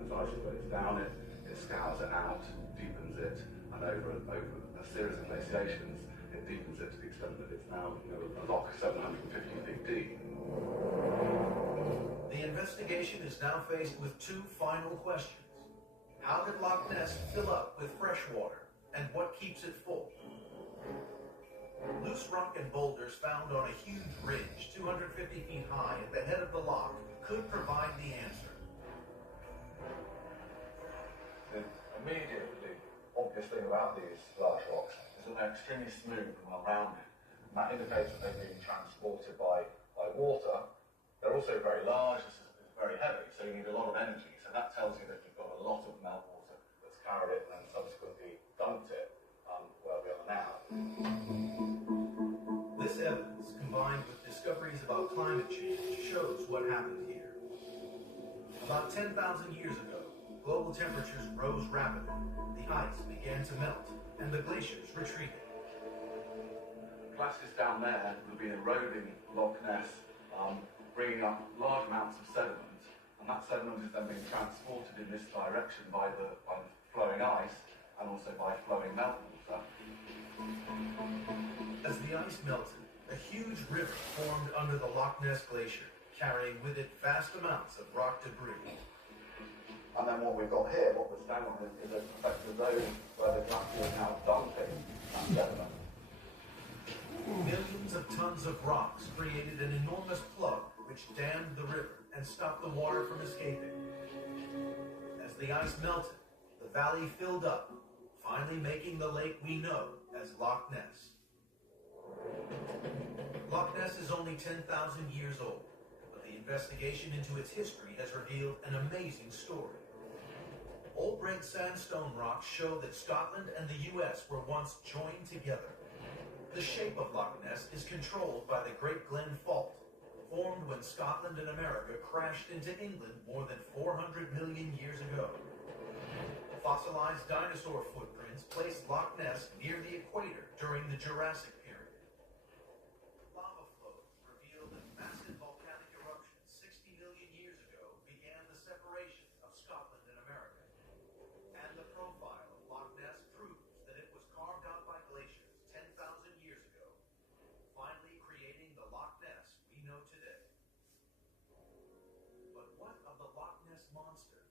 As ice flows down it, it scours it out, deepens it, and over a series of glaciations, it deepens it to the extent that it's now a loch 750 feet deep. The investigation is now faced with two final questions. How did Loch Ness fill up with fresh water, and what keeps it full? Loose rock and boulders found on a huge ridge 250 feet high at the head of the loch could provide the answer. The immediately obvious thing about these large rocks is that they're extremely smooth and well-rounded. And that indicates that they're being transported by water. They're also very large, this is very heavy, so you need a lot of energy. So that tells you that you've got a lot of meltwater that's carried it and then subsequently dumped it where we are now. This evidence, combined with discoveries about climate change, shows what happened here. About 10,000 years ago, global temperatures rose rapidly, the ice began to melt, and the glaciers retreated. Glaciers down there have been eroding Loch Ness, bringing up large amounts of sediment, and that sediment is then being transported in this direction by the flowing ice and also by flowing meltwater. As the ice melted, a huge river formed under the Loch Ness Glacier, carrying with it vast amounts of rock debris. And then what we've got here, what we're standing on, is effectively the zone where the glacier is now dumping that sediment. Millions of tons of rocks created an enormous plug which dammed the river and stopped the water from escaping. As the ice melted, the valley filled up, finally making the lake we know as Loch Ness. Loch Ness is only 10,000 years old, but the investigation into its history has revealed an amazing story. Old red sandstone rocks show that Scotland and the US were once joined together. The shape of Loch Ness is controlled by the Great Glen Fault, formed when Scotland and America crashed into England more than 400 million years ago. Fossilized dinosaur footprints placed Loch Ness near the equator during the Jurassic period. Lava flows revealed that massive volcanic eruptions 60 million years ago began the separation of Scotland and America. And the profile of Loch Ness proves that it was carved out by glaciers 10,000 years ago, finally creating the Loch Ness we know today. But what of the Loch Ness monster?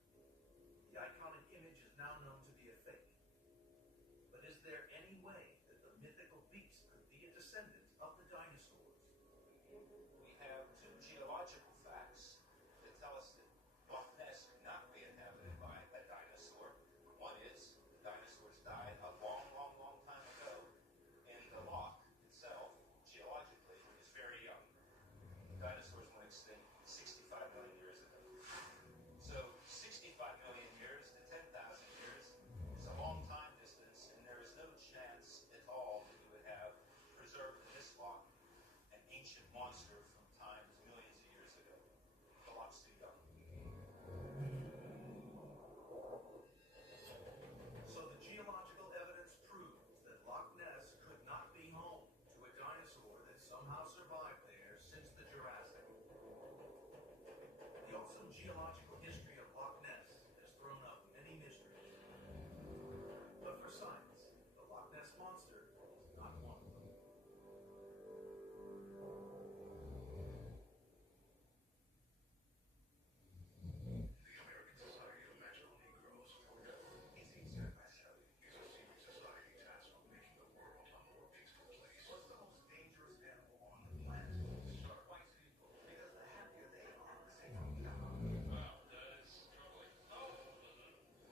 The iconic image is now known to be a fake. But is there any way that the mythical beast could be a descendant of the dinosaurs? We have two geological facts that tell us that Loch Ness could not be inhabited by a dinosaur. One is the dinosaurs died a long, long, long time ago, and the loch itself, geologically, is very young. Dinosaurs went extinct 65 million years ago. So 65 million years to 10,000 years is a long time distance, and there is no chance at all that you would have preserved in this loch an ancient monster from times millions of years ago. The loch's too young. So the geological evidence proves that Loch Ness could not be home to a dinosaur that somehow survived there since the Jurassic. The also geological history of Loch Ness has thrown up many mysteries. But for science, the Loch Ness monster is not one of them. The American Society of Magical Negroes is a secret society tasked with making the world a more peaceful place. What's the most dangerous animal on the planet? Shark. White people. Because the happier they are, the safer we are. Wow, that is troubling. Well,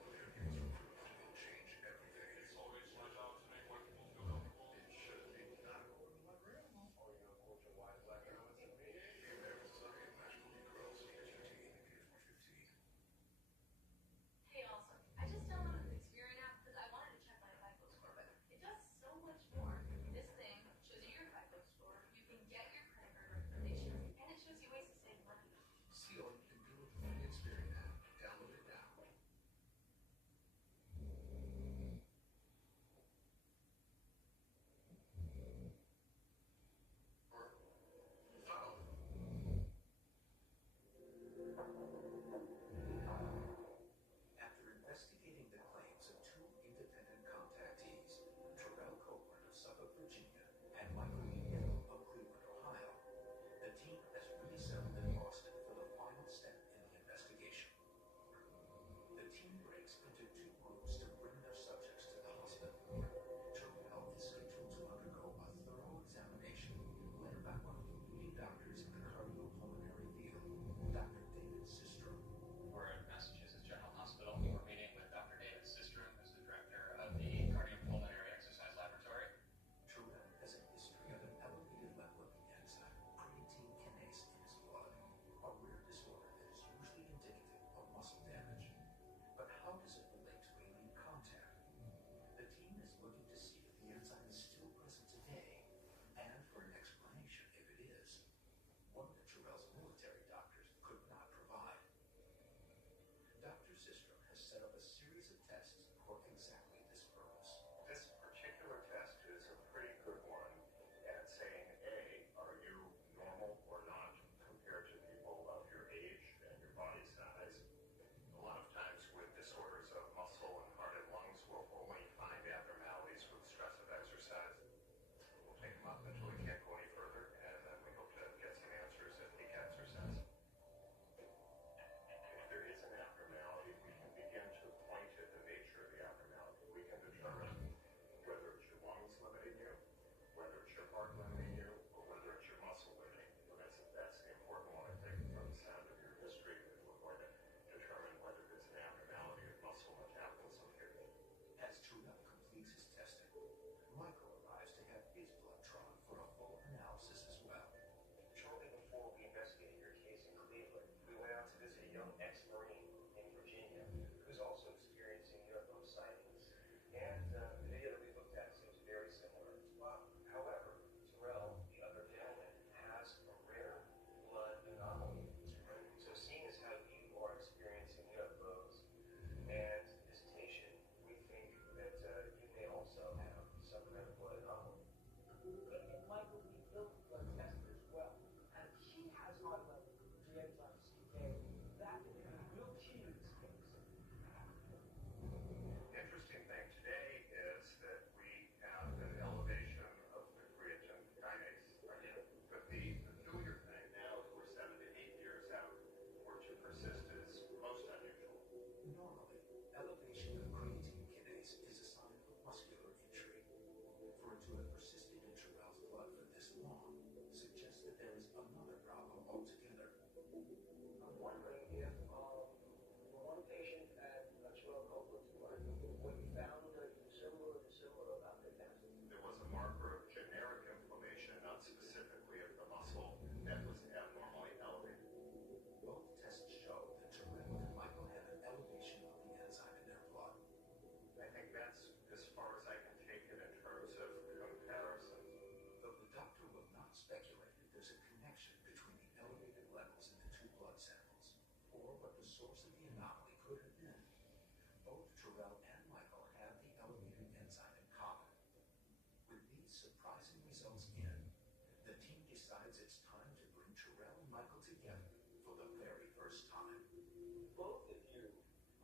Americans were proved to change everything. It's always my job to make white people feel comfortable. It should be. Not according to my grandma. Or your culture white black grandma to me. The American Society of Magical Negroes. Here's your tea. Here's my 15. Hey, also, I just downloaded the Experian app because I wanted to check my FICO score, but it does so much more. This thing shows you your FICO score, you can get your credit card recommendations, and it shows you ways to save money. See all you can do with the free Experian app. Download it now. After investigating the claims of two independent contactees, Terrell Copeland of Suffolk, Virginia, and Michael Egan of Cleveland, Ohio, the team has resettled in Boston for the final step in the investigation. The team breaks into two groups to bring their subjects to the hospital. Terrell is scheduled to undergo a thorough examination led by one of the leading doctors in the cardiopulmonary field, Dr. David Sistrom. We're at Massachusetts General Hospital. We're meeting with Dr. David Sistrom, who's the director of the Cardiopulmonary Exercise Laboratory. Terrell has a history of an elevated level of the enzyme creatine kinase in his blood, a rare disorder that is usually indicative of muscle damage. But how does it relate to alien contact? The team is looking to see if the enzyme is still present today, and for an explanation if it is, one that Terrell's military doctors could not provide. Dr. Sistrom has set up a series of tests for exactly this purpose. This particular test is a pretty good one at saying, A, are you normal or not compared to people of your age and your body size? A lot of times with disorders of muscle and heart and lungs, we'll only find abnormalities with stress of exercise. We'll take them up until we can't go any further, and then we hope to get some answers at peak exercise. If there is an abnormality, we can begin to source of the anomaly could have been. Both Terrell and Michael have the elevated enzyme in common. With these surprising results in, the team decides it's time to bring Terrell and Michael together for the very first time. Both of you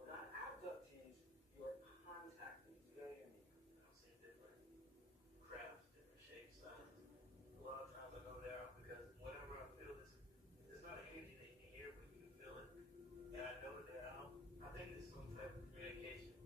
are not abductees, you're contactees. Very unique. I've seen different crafts, different shapes, sizes. A lot of times I go there because whatever I feel is, it's not an energy that you can hear, but you can feel it. And I know that I think it's some type of communication.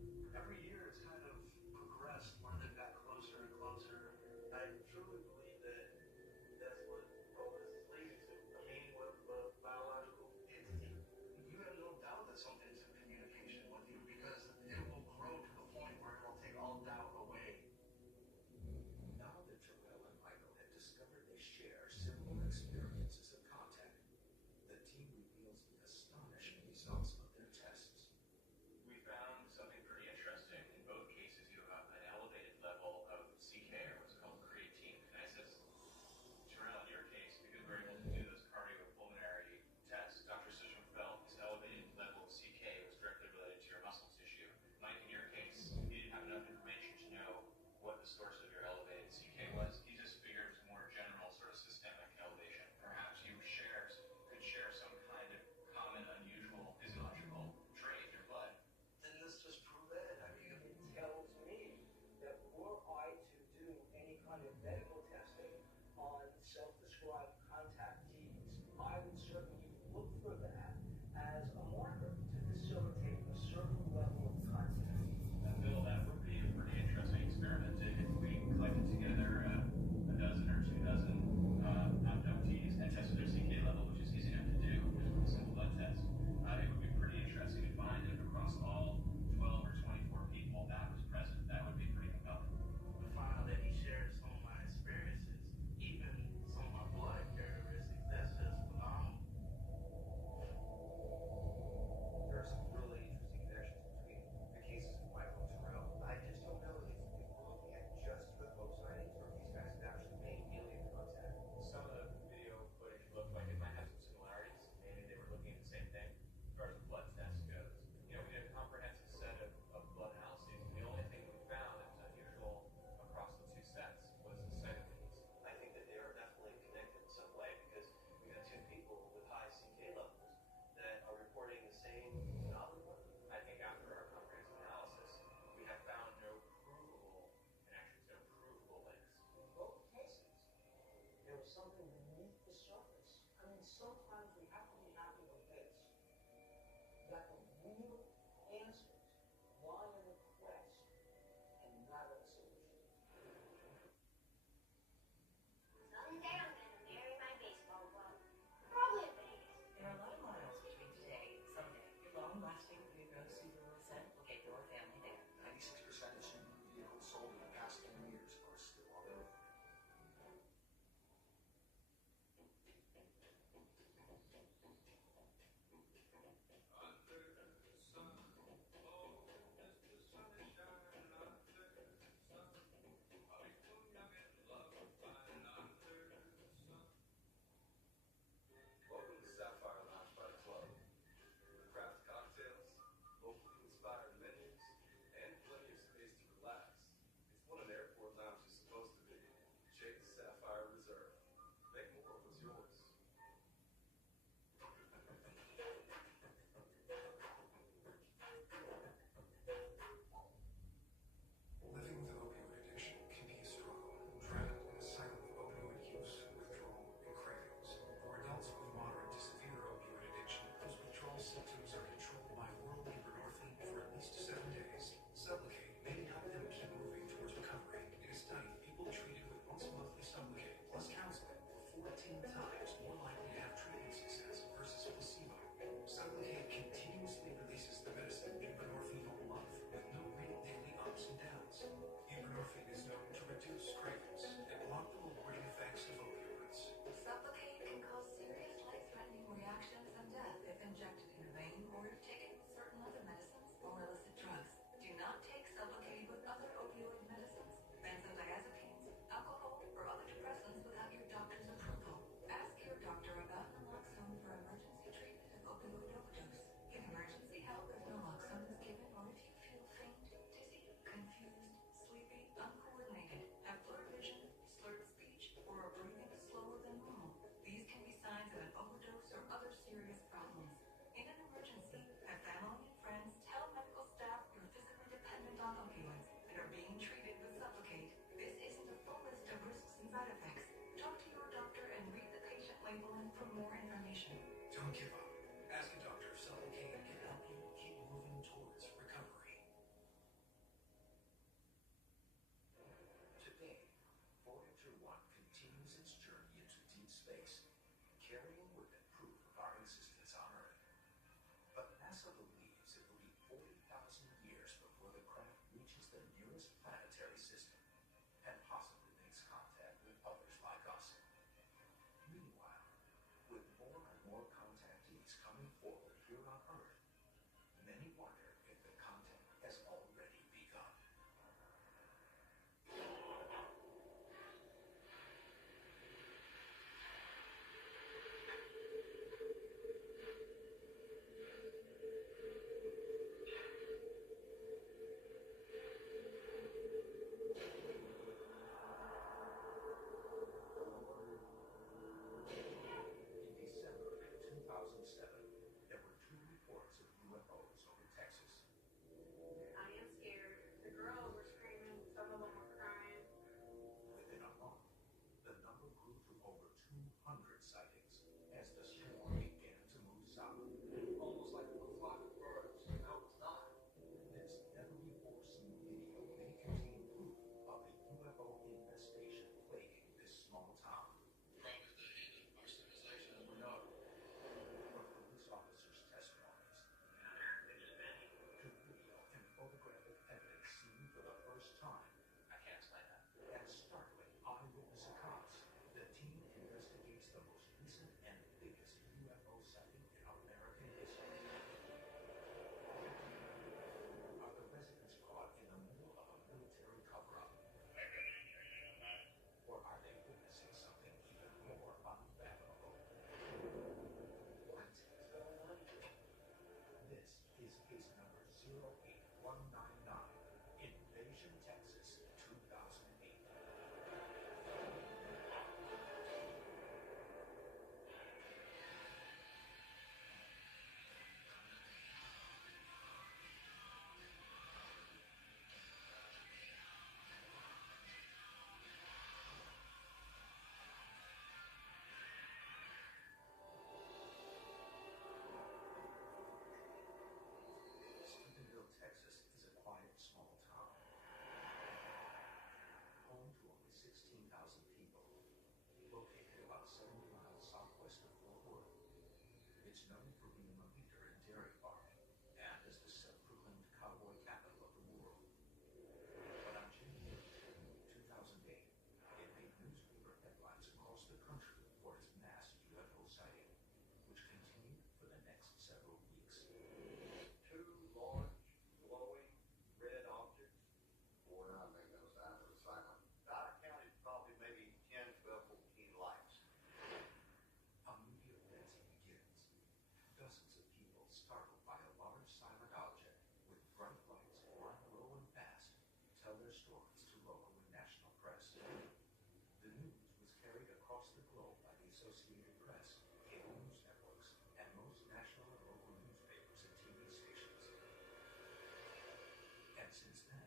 since then.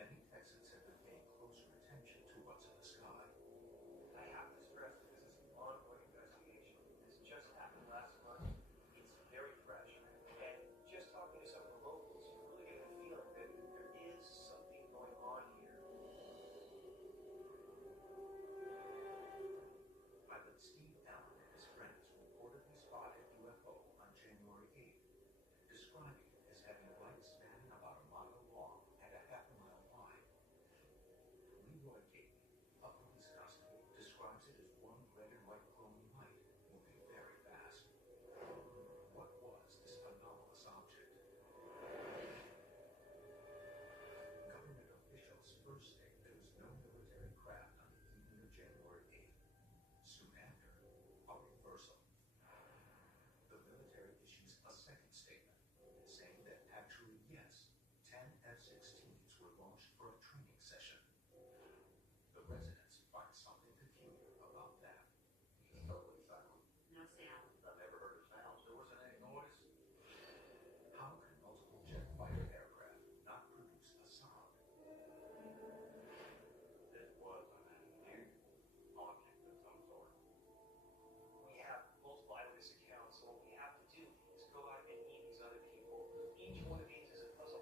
Many Texans have been paying closer attention to what's in the sky. I have to stress that this is an ongoing investigation. This just happened last month. It's very fresh. And just talking to some of the locals, you really get a feeling that there is something going on here. Pilot Steve Allen and his friends reportedly spotted UFO on January 8th, describing it as having lights spanning about a mile long and a half a mile wide. Leroy Gaten, a police constable, describes it as one red and white glowing light moving very fast. What was this anomalous object? Government officials first state there was no military craft on the evening of January 8th. Soon after, a reversal. The military issues a second statement, saying that actually, yes, 10 F-16s were launched for a training session. The residents find something peculiar about that. It's totally silent. No sound. I've never heard of sounds. There wasn't any noise. How can multiple jet fighter aircraft not produce a sound? This was an unusual object of some sort. We have multiple eyewitness accounts, so what we have to do is go out and meet these other people. Each one of these is a puzzle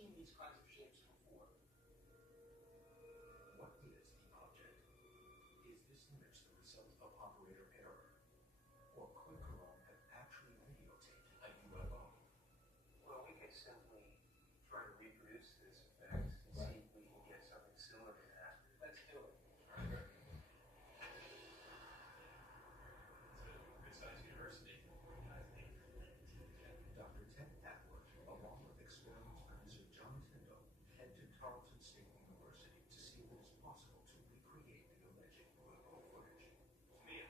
seen these kinds of shapes before. What is the object? Is this image the result of operator error? Or could Chrome have actually videotaped a UFO? Well, we could simply try to reproduce this effect and see if we can get something similar to that. Let's do it. Good-sized university. Dr. Ted Atwood, along with experiment producer John Tyndall, head to Tarleton State University to see if it is possible to recreate the alleged UFO footage. To me, it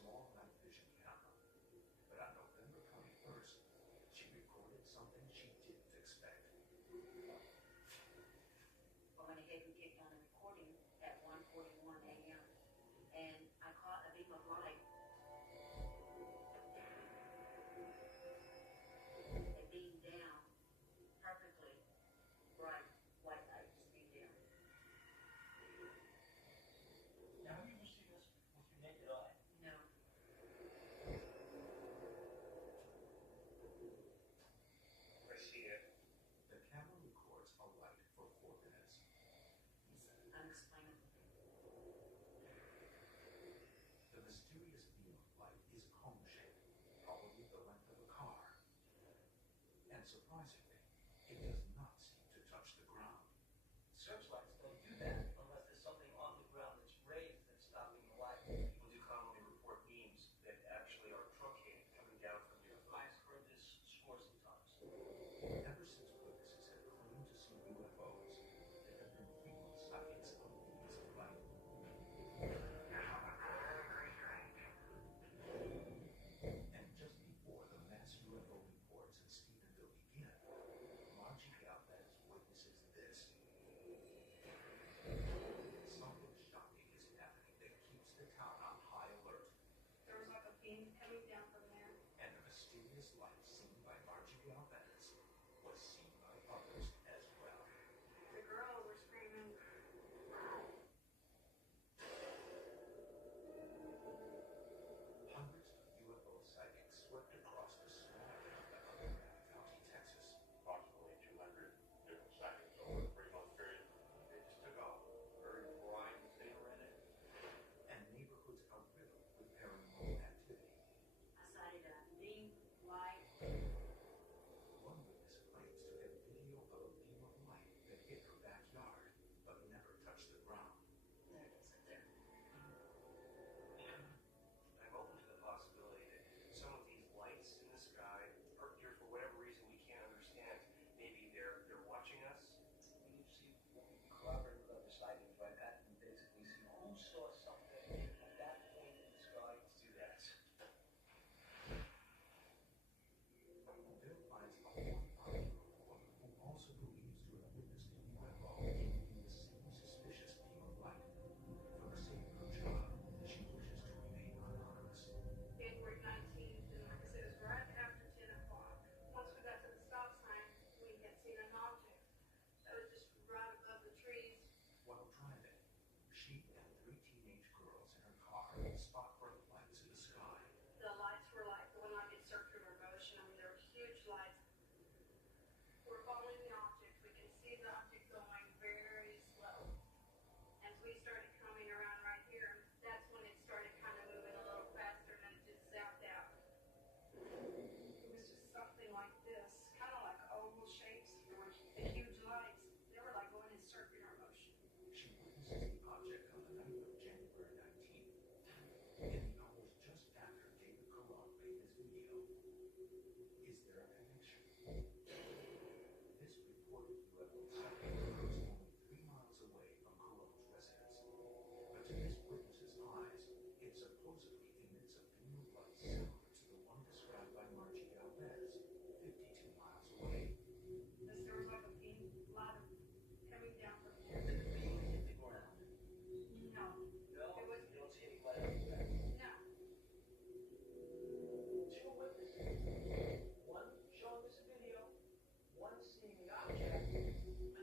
small night vision camera. But on November 21st, she recorded something she didn't expect. I went ahead and kicked on a recording at 1:41 a.m. and I caught a beam of light. It beamed down perfectly bright white light, just beamed down. Now, have you ever seen this with your naked eye? No. I see it. The camera records a light for 4 minutes. Unexplainable. The mysterious beam of light is cone-shaped, probably the length of a car. And surprisingly, it does not seem to touch the ground. Searchlights don't do that unless there's something on the ground that's raised that's stopping the light. People do commonly report beams that actually are truncated coming down from your I've heard this scores of times. Ever since witnesses have claimed to see UFOs, there have been frequent sightings of beams of light. And just before the mass UFO reports in Stephenville begin, Margie Galvez witnesses this. Something shocking is happening that keeps the town on high alert. There was like a beam coming down from there. And the mysterious light seen by Margie Galvez was seen by others as well. The girls were screaming. Hundreds of UFO sightings swept across the small town of Underground County, Texas. Approximately 200 different sightings over a 3-month period. They just took off. Very bright, they were in it. And neighborhoods are riddled with paranormal activity. I sighted a beam light. One witness claims to have video of a beam of light that hit her backyard, but never touched the ground. There it is, right there. I'm open to the possibility that some of these lights in the sky are here for whatever reason we can't understand. Maybe they're watching us. We need to see what we can corroborate with other sightings, right? That and basically see who saw something at that point in the sky. Let's do that. Bill finds a 45-year-old woman who also believes to have witnessed a UFO in the same suspicious beam of light. For the sake of her job, she wishes to remain anonymous. January 19th, and like I said, it was right after 10 o'clock. Once we got to the stop sign, we had seen an object that was just right above the trees. While driving, she and 3 teenage girls in her car spot bright lights in the sky. The lights were like going like in circular motion. I mean, they were huge lights. We're following the object. We can see the object going very slow. As we started coming around right here, that's when it started kind of moving a little faster, and then it just zapped out. It was just something like this, kind of like oval shapes. There were the huge lights. They were like going in circular motion. She witnesses the object on the night of January 19th. In the hours just after David Colon made his video. Is there a connection? This reported UFO sighting occurs only 3 miles away from Colon's residence. But to this witness's eyes, it supposedly emits a beam of light similar to the one described by Margie Galvez, 52 miles away. There was like a beam light coming down from here. Did the beam hit the ground? No. No? It was, You don't see any light on the back? no. 2 witnesses. One showing us a video, one seeing the object. I think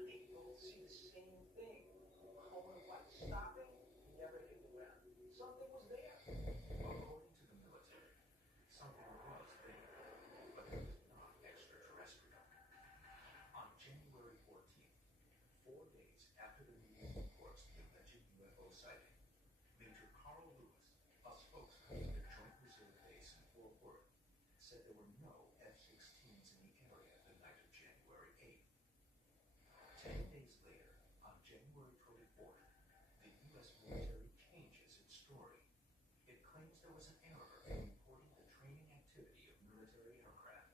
you both see the same thing. Colin White stopping, he never hit the ground. Something was there. According to the military, something was there, but it was not extraterrestrial. On January 14th, 4 days after the media reports the alleged UFO sighting, Major Carl Lewis, a spokesman for the Joint Reserve Base in Fort Worth, said there were no F-16s in the area the night of January 8th. 10 days later, on January 24th, the U.S. military changes its story. It claims there was an error in reporting the training activity of military aircraft.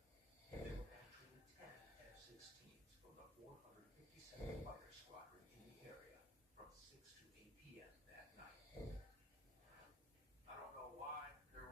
There were actually 10 F-16s from the 457th Fighter Squadron in the area from 6 to 8 p.m. that night. I don't know why there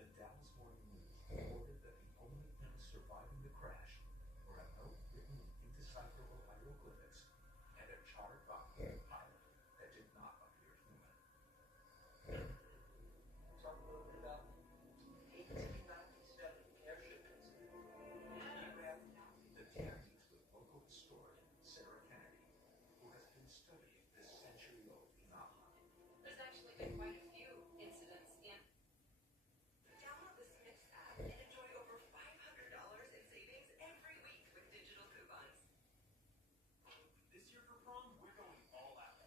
the Dallas Morning News reported that the only things surviving the crash were a note written in indecipherable hieroglyphics and a charred copy of the pilot that did not appear human. Talk a little bit about 1897 airship incident. The tactics with local historian Sarah Kennedy, who has been studying this century-old phenomenon. There's actually been quite a few incidents in. Download the Smiths app and enjoy over $500 in savings every week with digital coupons. This year for prom, we're going all out.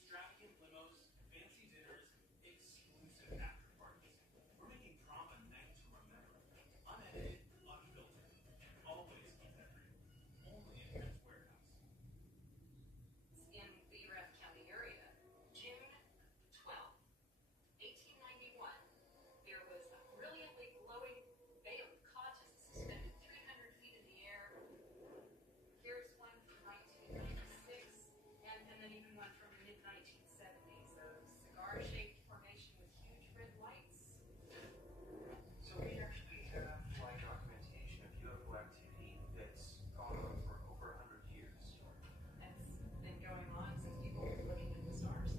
Extravagant limos, fancy dinners, exclusive after parties. We're making prom a night to remember. Unedited, unfiltered, and always Ethereum. Only in Prince Warehouse. In the Erath County area, June 12, 1891, there was a brilliantly glowing veil caught suspended 300 feet in the air. Here's one from 1996, and then even one from the mid-1970s. A cigar-shaped formation with huge red lights. So we actually have flight documentation of UFO activity that's gone on for over 100 years. It's been going on since people were looking at the stars.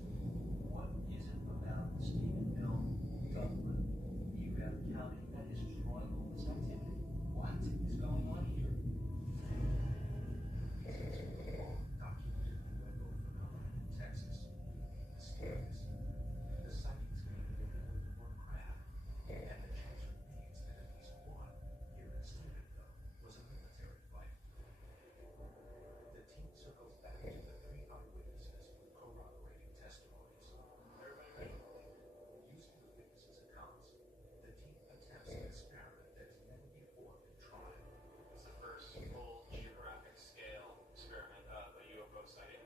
What is it about Stephen Hill, Dublin, you have county that is drawing all this activity? What is going on here? Documented UFO phenomenon in Texas. Mysterious. The sightings may be more than one craft, and the chance remains that at least one, here in Stephenville, was a military flight. The team circles back to the three eyewitnesses with corroborating testimonies. Using the witnesses' accounts, the team attempts an experiment that has never before been tried. It's the first full geographic scale experiment of a UFO sighting.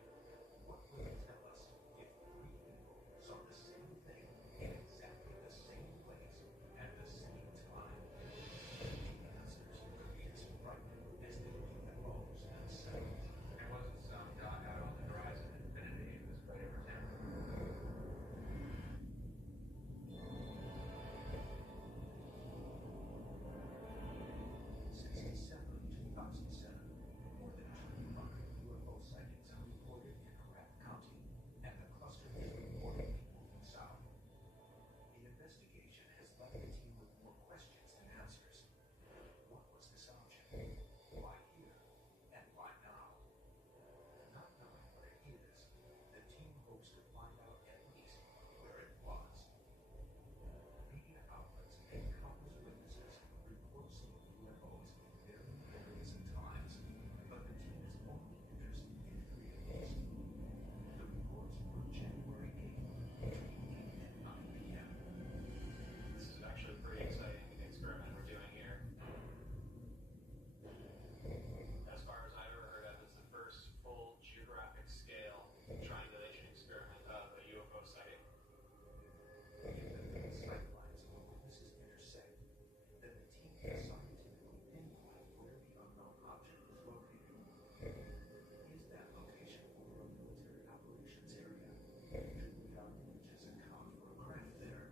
What will it tell us if three people saw the same thing in exactly the same place at the same time? The answers could be as frightening as the UFOs themselves. There wasn't some dot out on the horizon infinity, it was right over town. 67 in 2007, more than 200 UFO sightings are reported in Erath County, and the cluster is reportedly moving south. The investigation has left the team with more questions than answers. What was this object? Why here? And why now? Not knowing what it is, the team hopes to find out at least where it was. Media outlets and countless witnesses report seeing UFOs in very areas and times, but the team is only interested in three of these. The reports were January 8th between 8 and 9 p.m. This is actually a pretty exciting experiment we're doing here. As far as I've ever heard of, it's the first full geographic scale triangulation experiment of a UFO sighting. If the three sight lines of the witnesses intersect, then the team can scientifically pinpoint where the unknown object is located. Is that location over a military operations area? Do our images account for a craft there?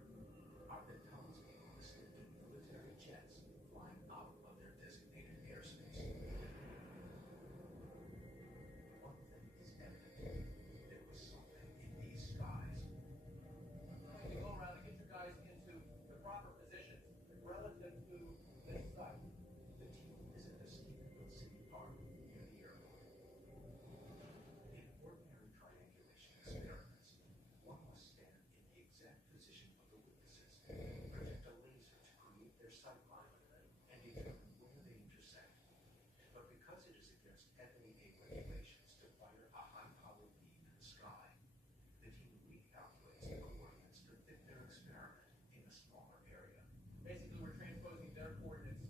Are the townspeople listed in military jets flying out of their designated airspace? One thing is evident. There was something in these skies. To go around and get you guys into the proper positions relative to this site. The team is at the Stephenville City Park near the airport. In ordinary triangulation experiments, one must stand in the exact position of the witnesses, project a laser to create their sight line, and determine where they intersect. But because it is against FAA regulations to fire a high-powered beam in the sky, the team recalculates the coordinates to fit their experiment in a smaller area. Basically, we're transposing their coordinates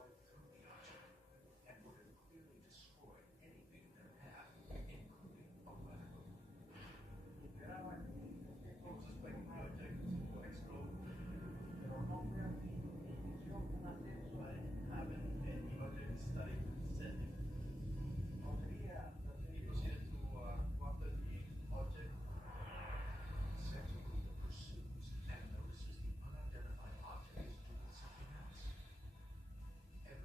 way through the object and would have clearly destroyed anything in their path, including a weather balloon. Secondly, the pursues and notices the unidentified object is doing something else. Every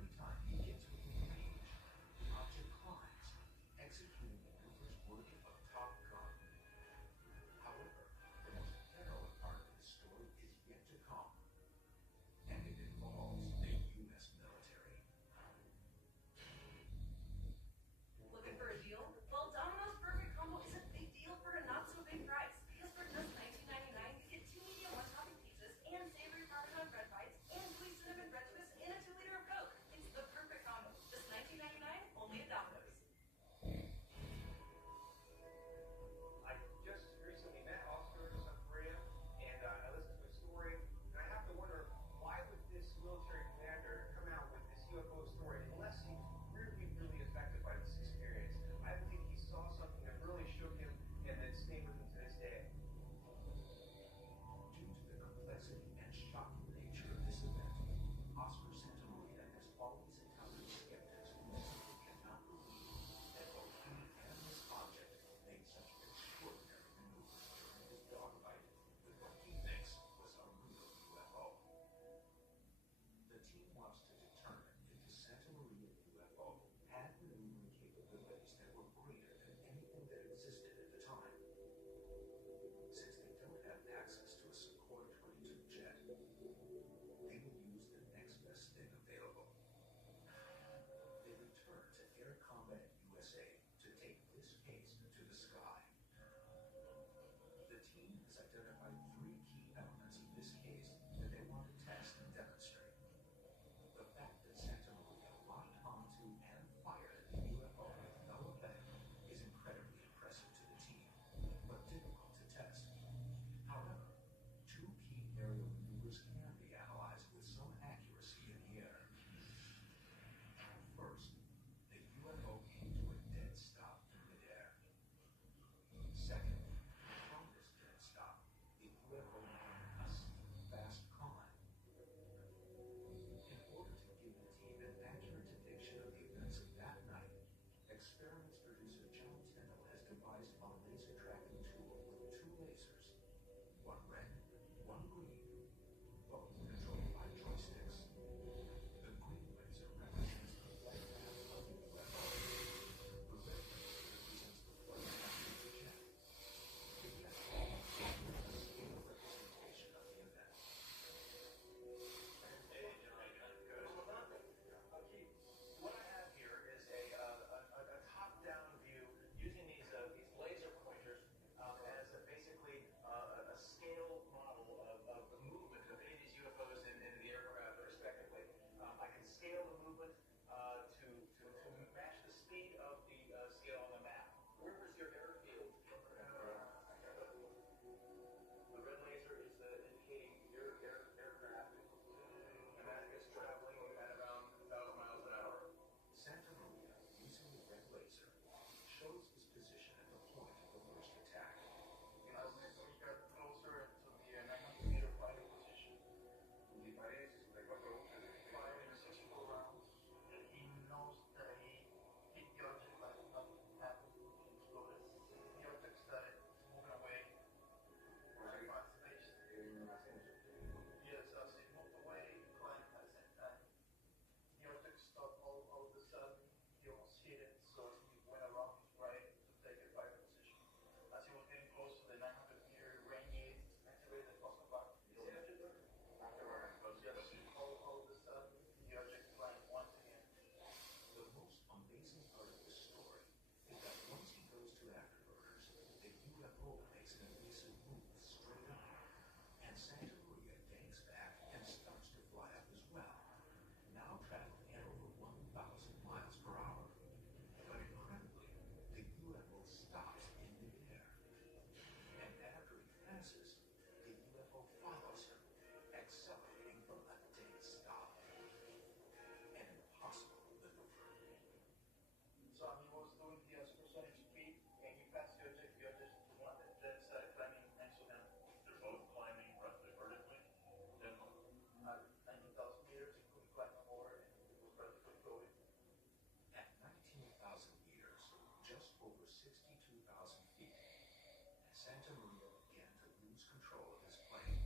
Santa Maria began to lose control of his plane.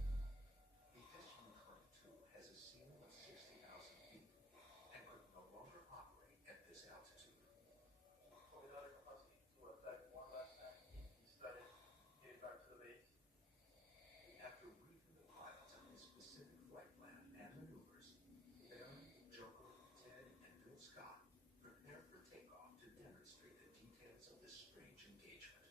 The SU-22 has a ceiling of 60,000 feet and could no longer operate at this altitude. So without a capacity to attack one last time, he started getting back to the base. After briefing the pilots on his specific flight plan and maneuvers, Barron, Joker, Ted, and Bill Scott prepared for takeoff to demonstrate the details of this strange engagement.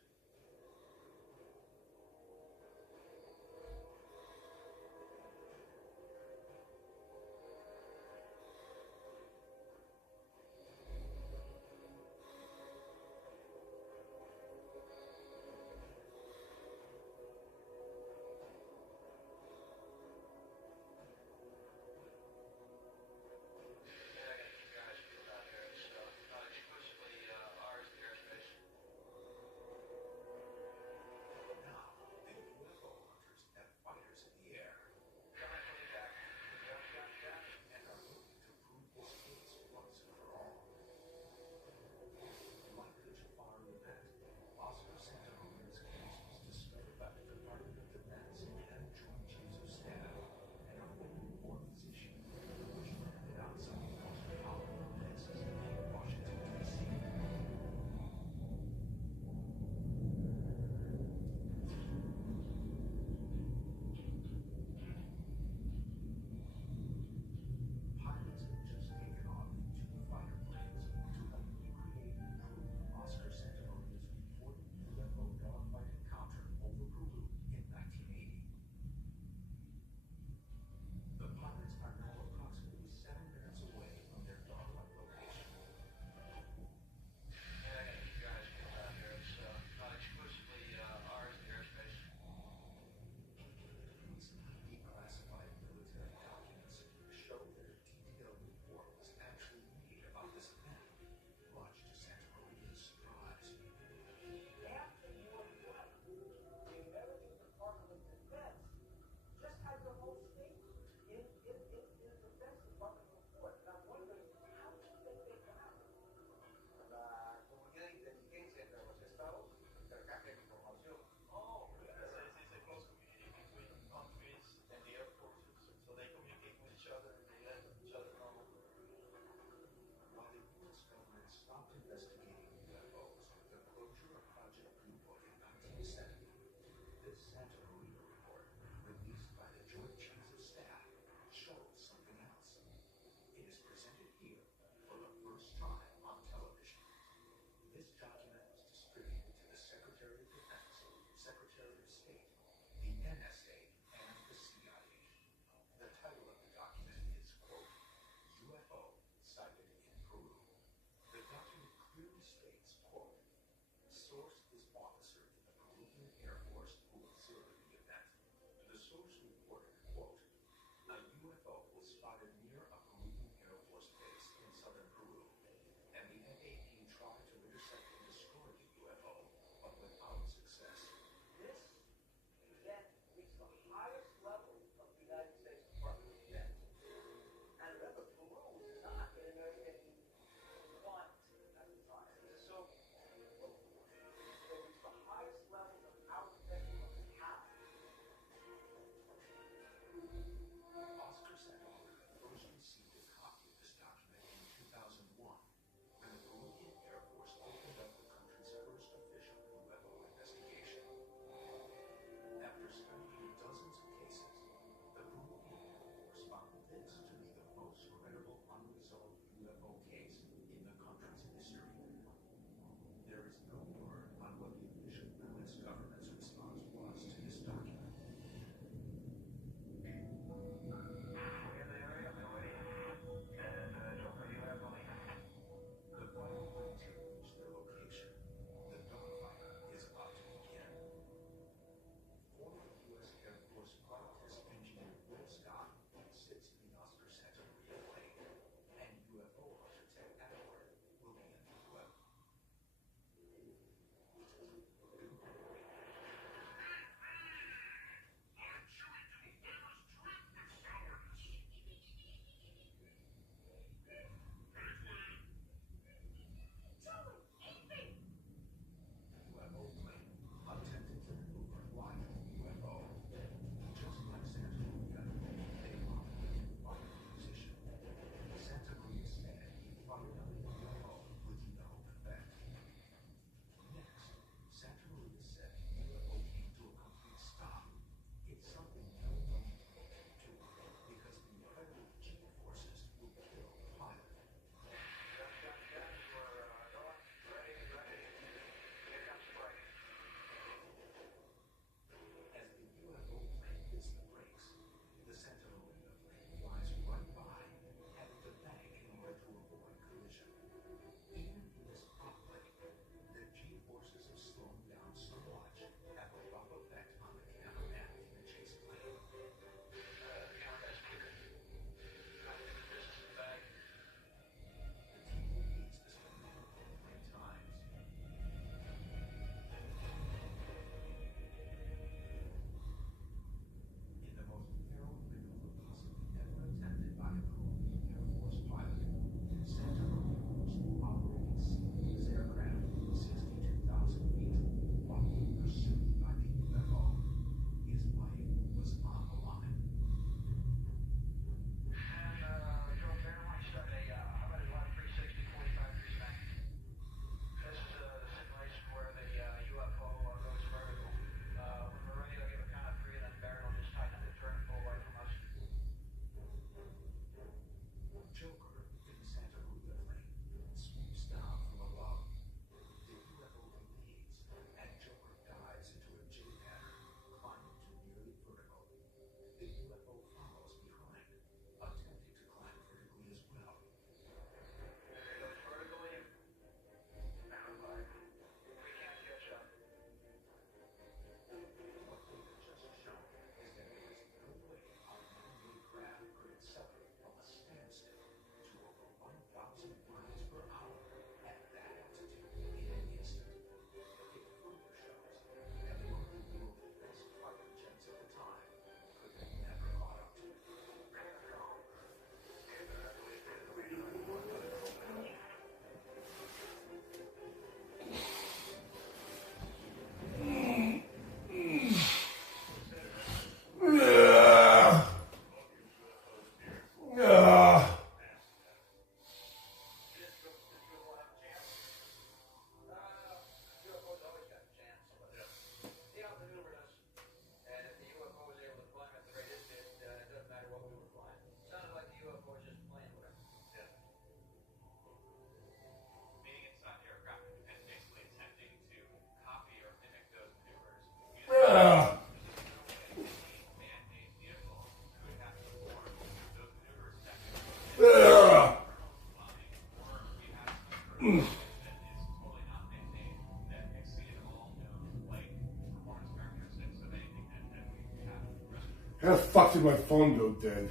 totally not maintained, that exceeded all known like performance characteristics of anything that we have the rest of it. How the fuck did my phone go dead?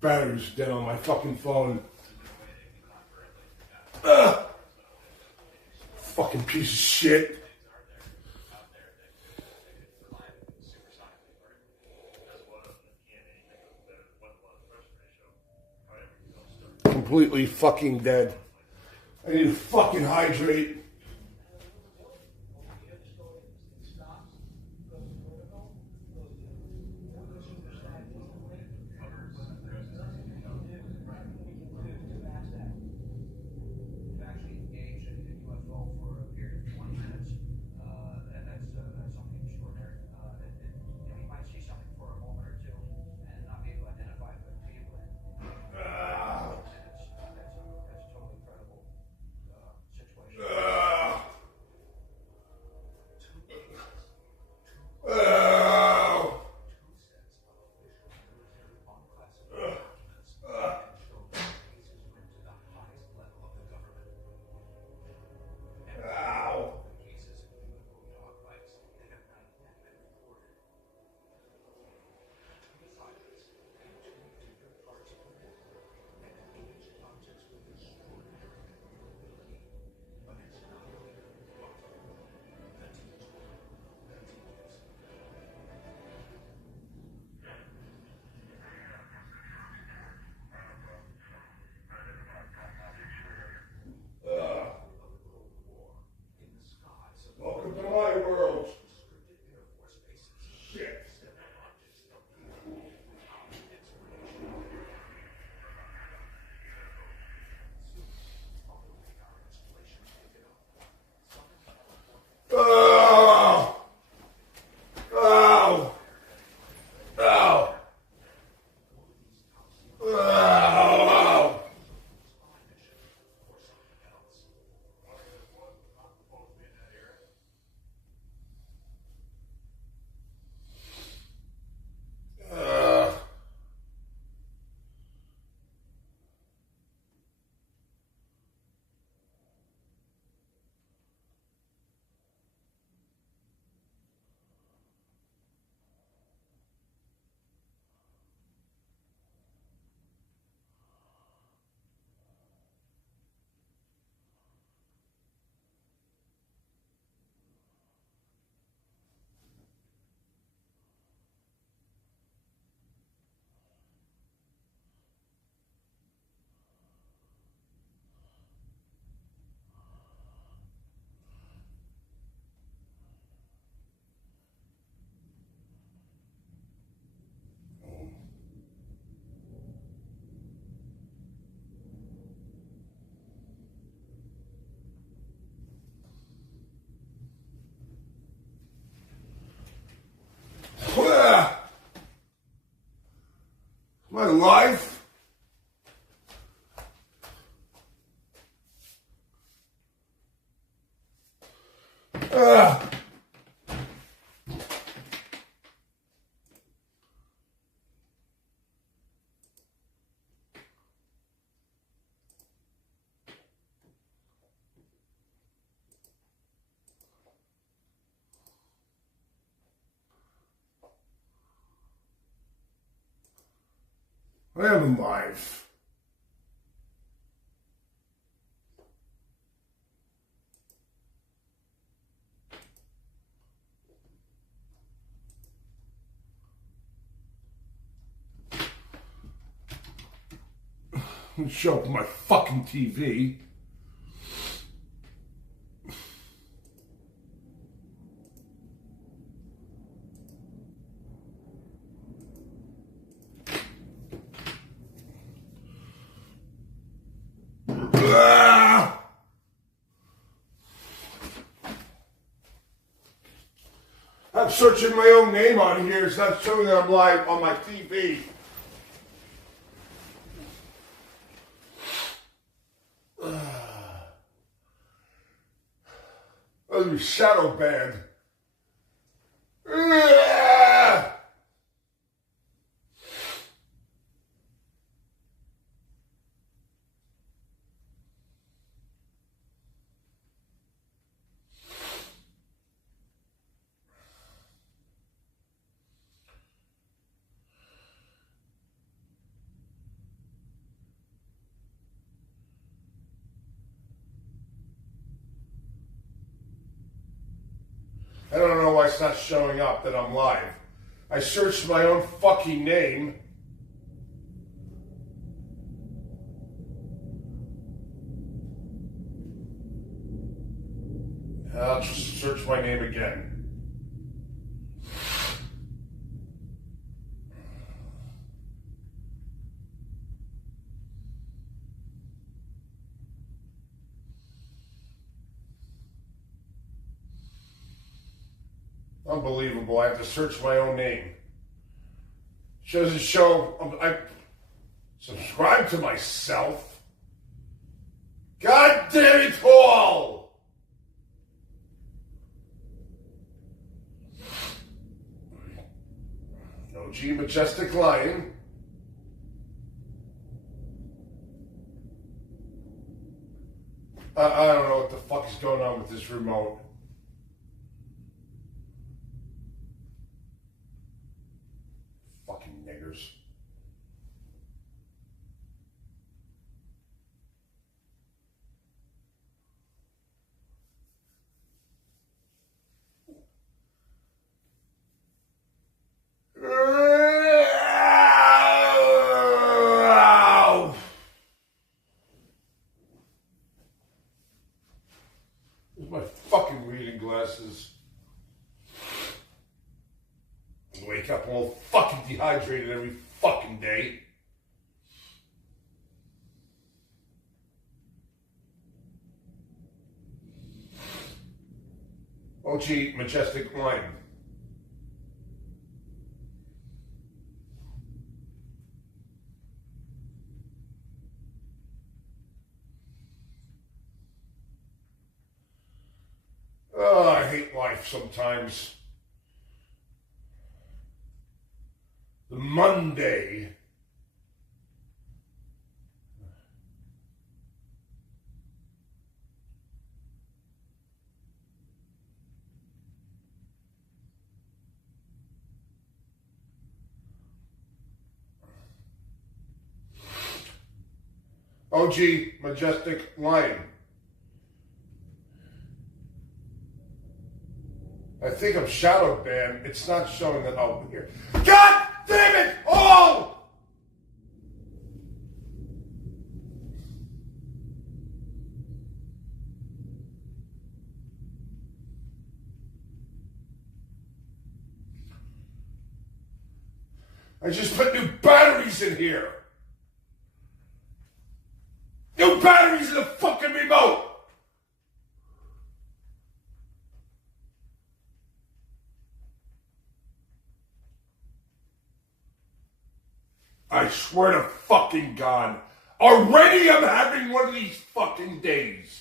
Battery's dead on my fucking phone. Ugh. Fucking piece of shit. Completely fucking dead. I need to fucking hydrate. Welcome to my world. Shit. Oh! Oh! Oh! Oh! My life? I am alive. Show up on my fucking TV. I'm searching my own name on here, so that's showing that I'm live on my TV. Oh, shadow banned. I don't know why it's not showing up that I'm live. I searched my own fucking name. I'll just search my name again. Unbelievable. I have to search my own name. Doesn't show. I subscribe to myself. God damn it all! OG Majestic Lion. I don't know what the fuck is going on with this remote. Fucking niggers. Where's my fucking reading glasses? I wake up all fucking dehydrated every fucking day. OG Majestic Wine. Oh, I hate life sometimes. The Monday. OG Majestic Lion. I think I'm shadow banned. It's not showing that over here. God damn it all! I just put new batteries in here. New batteries in the fucking remote. I swear to fucking God, already I'm having one of these fucking days.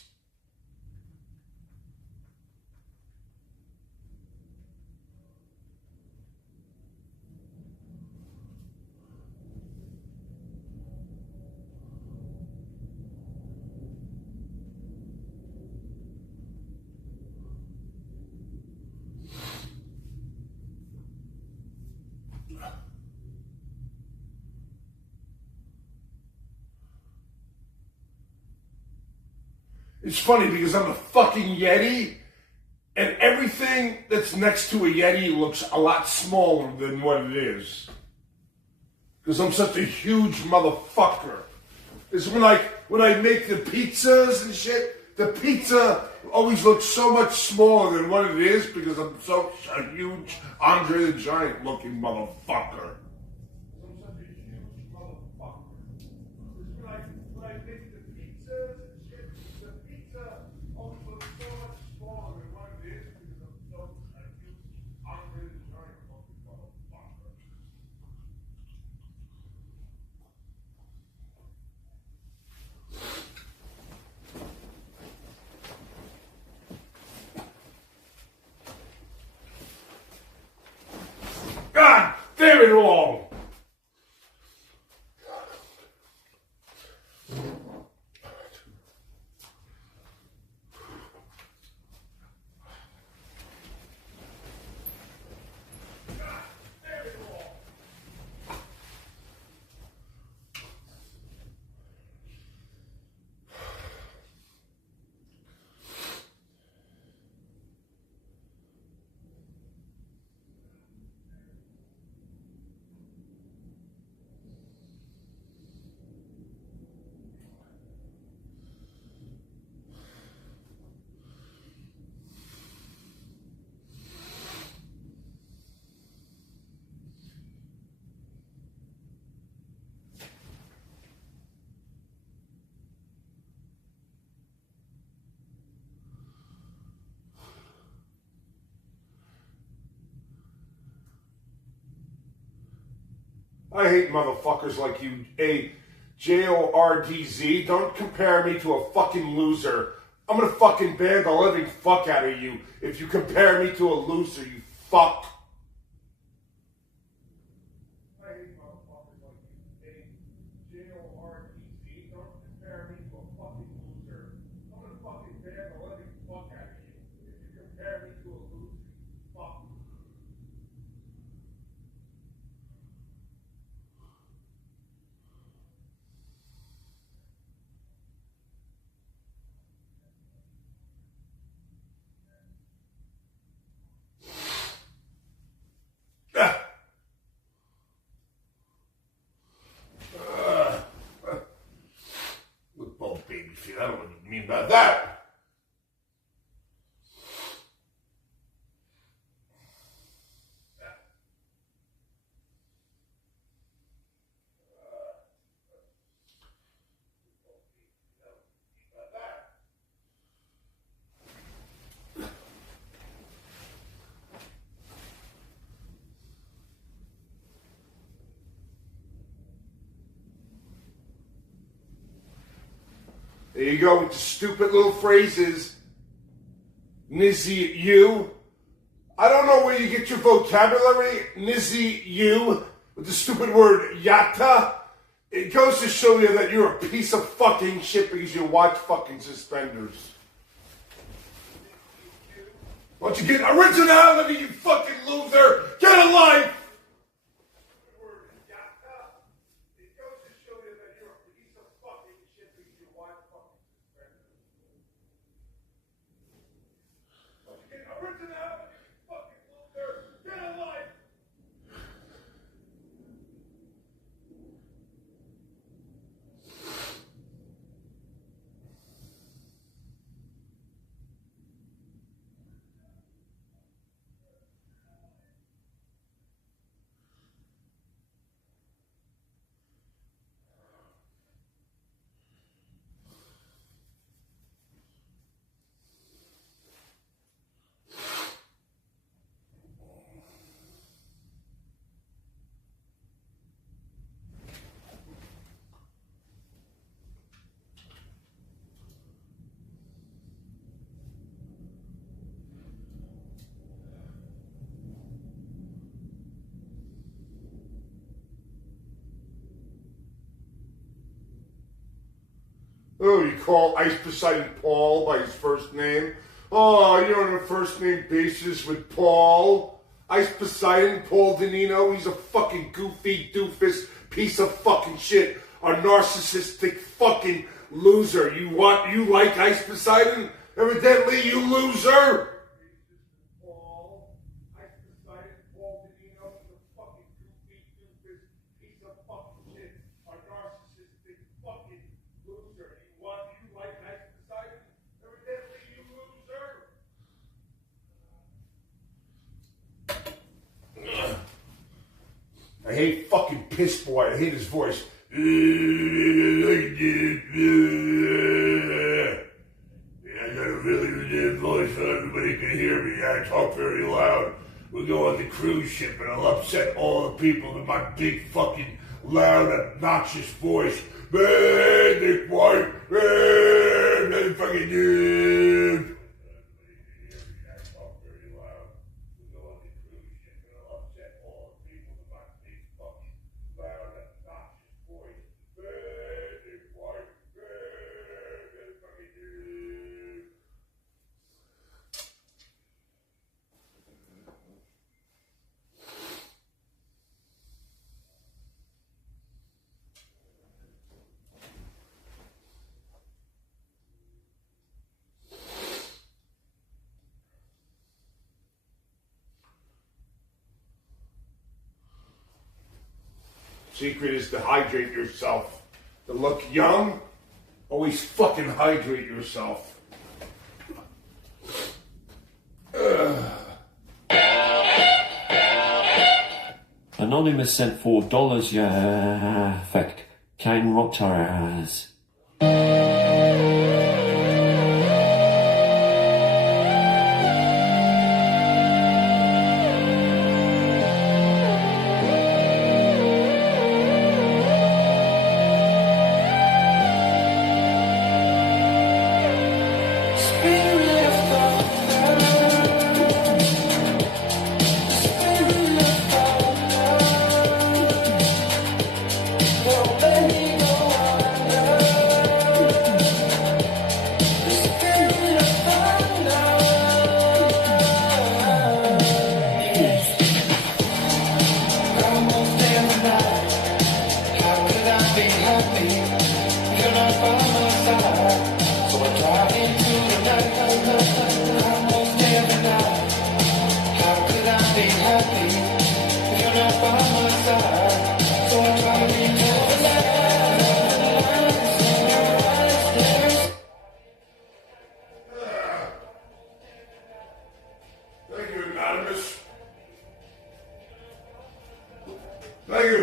It's funny because I'm a fucking Yeti, and everything that's next to a Yeti looks a lot smaller than what it is. Because I'm such a huge motherfucker. It's when I make the pizzas and shit, the pizza always looks so much smaller than what it is because I'm such a huge Andre the Giant looking motherfucker. God damn it all! I hate motherfuckers like you. A JORDZ. Don't compare me to a fucking loser. I'm gonna fucking ban the living fuck out of you if you compare me to a loser, you fuck. I hate motherfuckers like you. A JORDZ. Don't compare me to a fucking loser. I'm gonna fucking ban the living fuck out of you if you compare me to a loser, you fuck. With both baby feet. I don't know what you mean by that. There you go with the stupid little phrases. Nizzy, you. I don't know where you get your vocabulary. Nizzy, you. With the stupid word yatta. It goes to show you that you're a piece of fucking shit because you watch fucking Suspenders. Why don't you get originality, you fucking loser? Get a life! Oh, you call Ice Poseidon Paul by his first name? Oh, you're on a first name basis with Paul? Ice Poseidon, Paul Danino, he's a fucking goofy doofus piece of fucking shit. A narcissistic fucking loser. You like Ice Poseidon? Evidently, you loser! I hate fucking Piss Boy. I hate his voice. I got a really deep voice so everybody can hear me. I talk very loud. We go on the cruise ship and I'll upset all the people with my big fucking loud, obnoxious voice. Man, Dick White. Man, fucking dude. Secret is to hydrate yourself. To look young, always fucking hydrate yourself. Anonymous sent $4. Yeah, fact. Kein Rotters.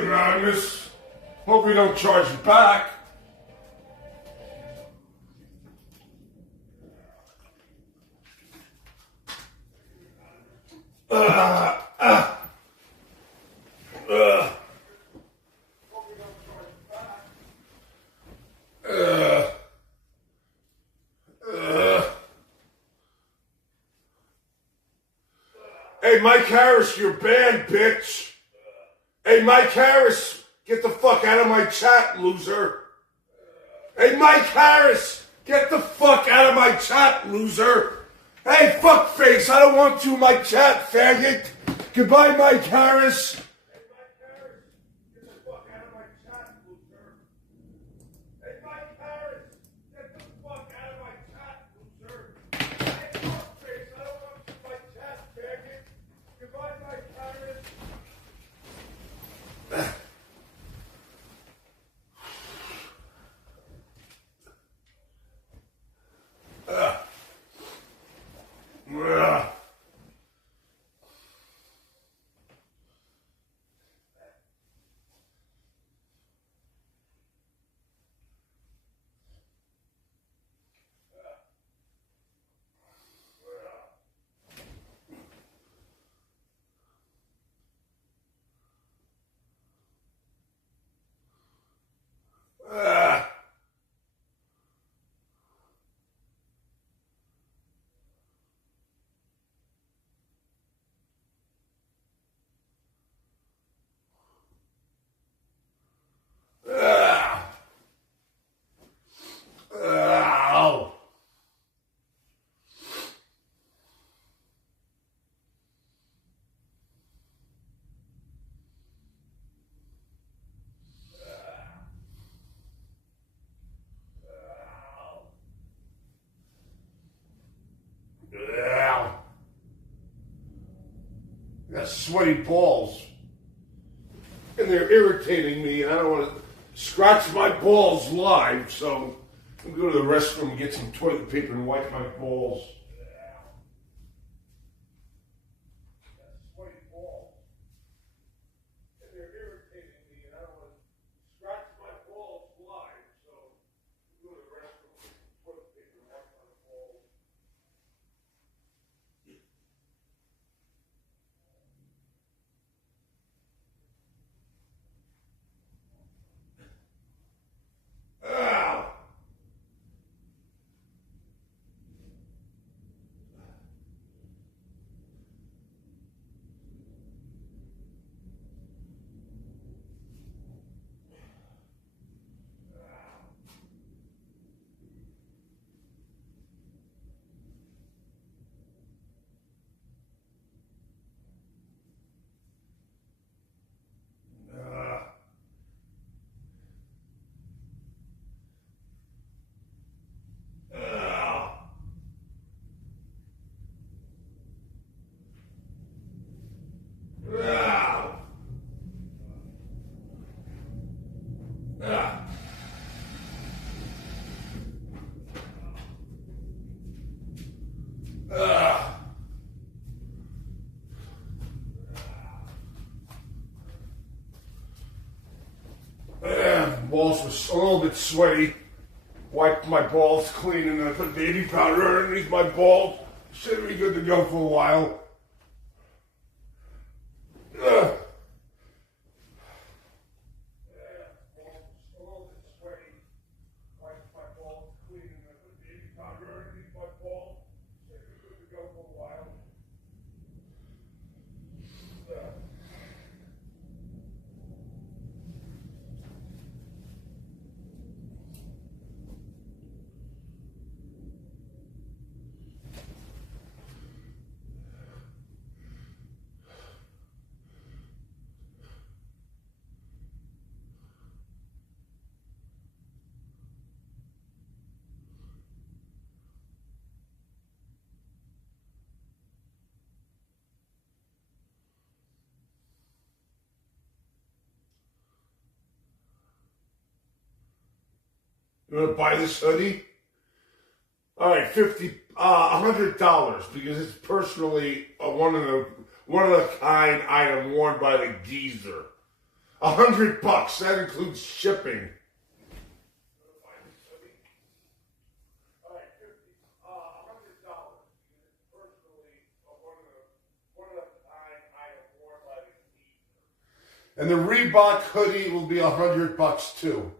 Anonymous. Hope we don't charge you back. Hey, Mike Harris, you're banned, bitch. Hey, Mike Harris, get the fuck out of my chat, loser. Hey, Mike Harris, get the fuck out of my chat, loser. Hey, fuckface, I don't want you in my chat, faggot. Goodbye, Mike Harris. Sweaty balls, and they're irritating me, and I don't want to scratch my balls live, so I'm going to go to the restroom and get some toilet paper and wipe my balls. Balls were a little bit sweaty. Wiped my balls clean and then I put baby powder underneath my balls. Should be good to go for a while. You want to buy this hoodie? All right, $100 because it's personally a one of a kind item worn by the geezer. $100. That includes shipping. And the Reebok hoodie will be $100 too.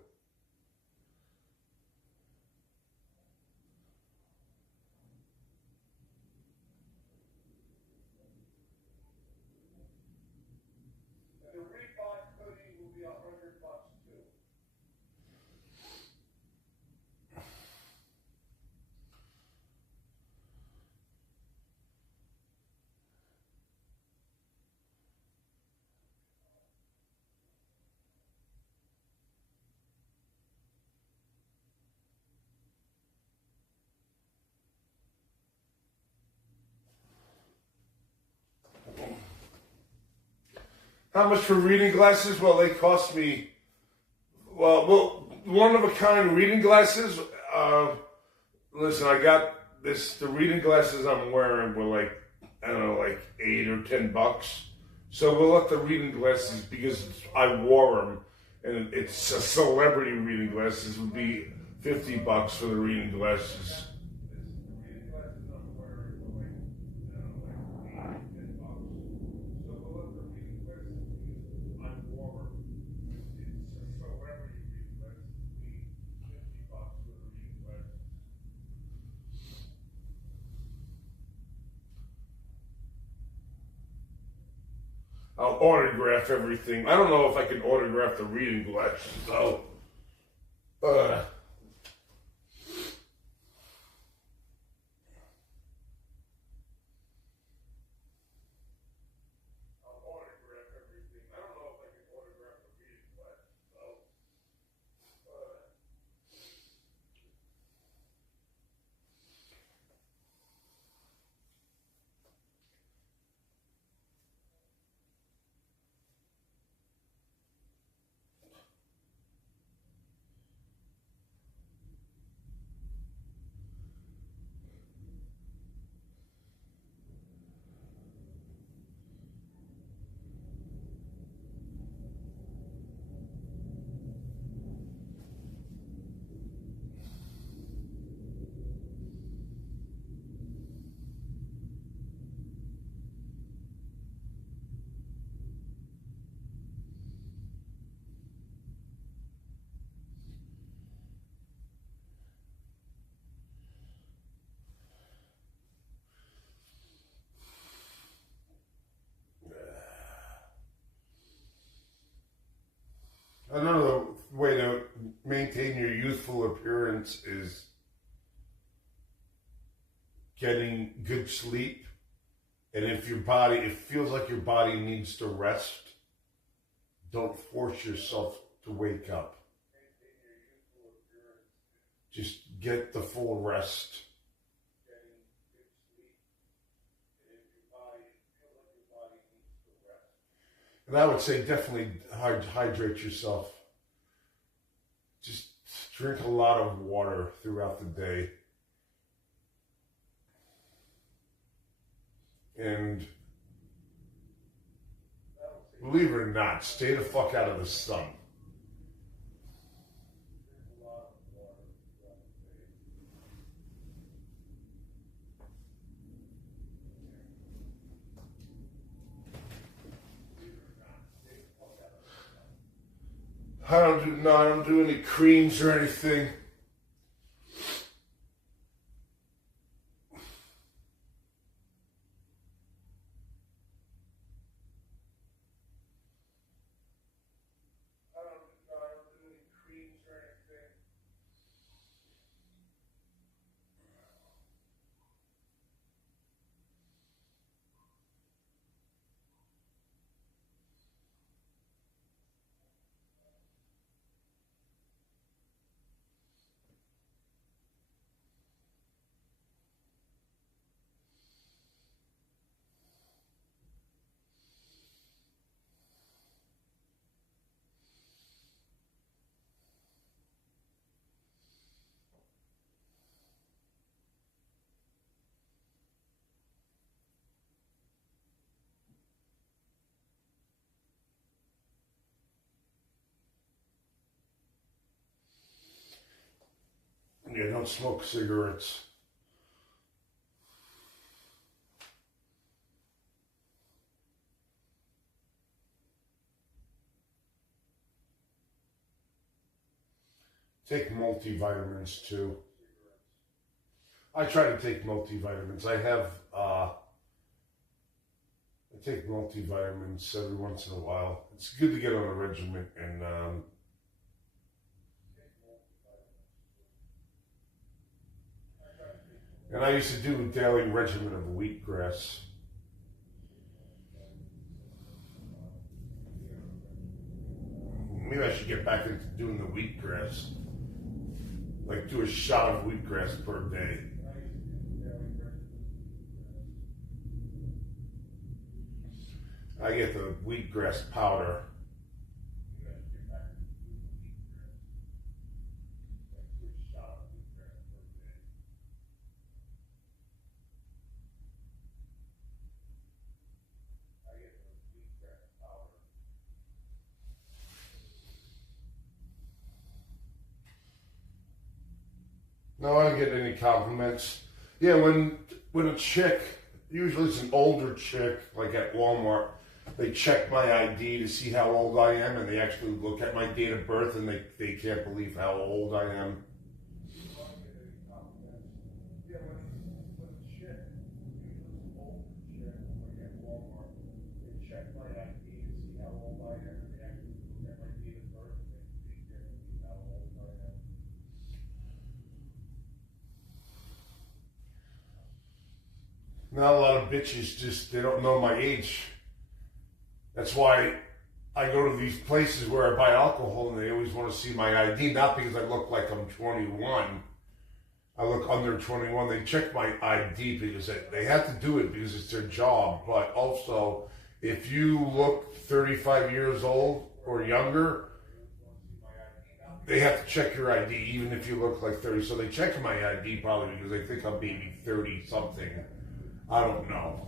How much for reading glasses? Well, they cost me, well, one-of-a-kind reading glasses. Listen, I got the reading glasses I'm wearing were like, I don't know, like $8 or $10. So we'll let the reading glasses, because I wore them, and it's a celebrity reading glasses, would be $50 for the reading glasses. I'll autograph everything. I don't know if I can autograph the reading glasses, though. Another way to maintain your youthful appearance is getting good sleep. And if it feels like your body needs to rest, don't force yourself to wake up. Just get the full rest. And I would say definitely hydrate yourself. Just drink a lot of water throughout the day. And believe it or not, stay the fuck out of the sun. I don't do any creams or anything. Yeah, don't smoke cigarettes. Take multivitamins too. I try to take multivitamins. I take multivitamins every once in a while. It's good to get on a regimen and I used to do a daily regimen of wheatgrass. Maybe I should get back into doing the wheatgrass. Like do a shot of wheatgrass per day. I get the wheatgrass powder. No, I don't get any compliments. Yeah, when a chick, usually it's an older chick, like at Walmart, they check my ID to see how old I am, and they actually look at my date of birth, and they can't believe how old I am. Not a lot of bitches they don't know my age. That's why I go to these places where I buy alcohol and they always want to see my ID, not because I look like I'm 21. I look under 21. They check my ID because they have to do it because it's their job. But also, if you look 35 years old or younger, they have to check your ID even if you look like 30. So they check my ID probably because they think I'm maybe 30 something. I don't know.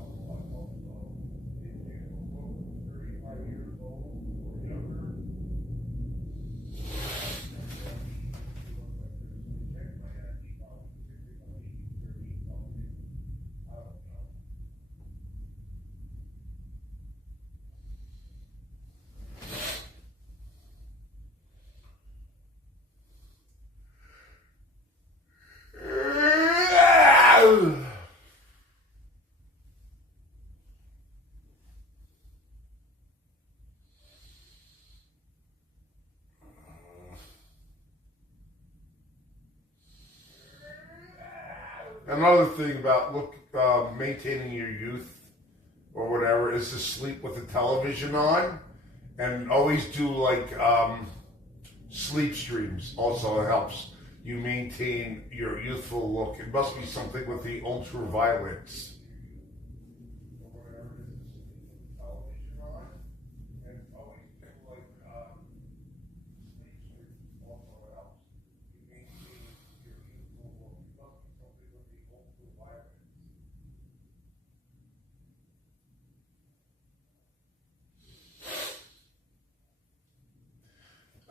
Another thing about maintaining your youth or whatever is to sleep with the television on, and always do like sleep streams. Also, it helps you maintain your youthful look. It must be something with the ultraviolets.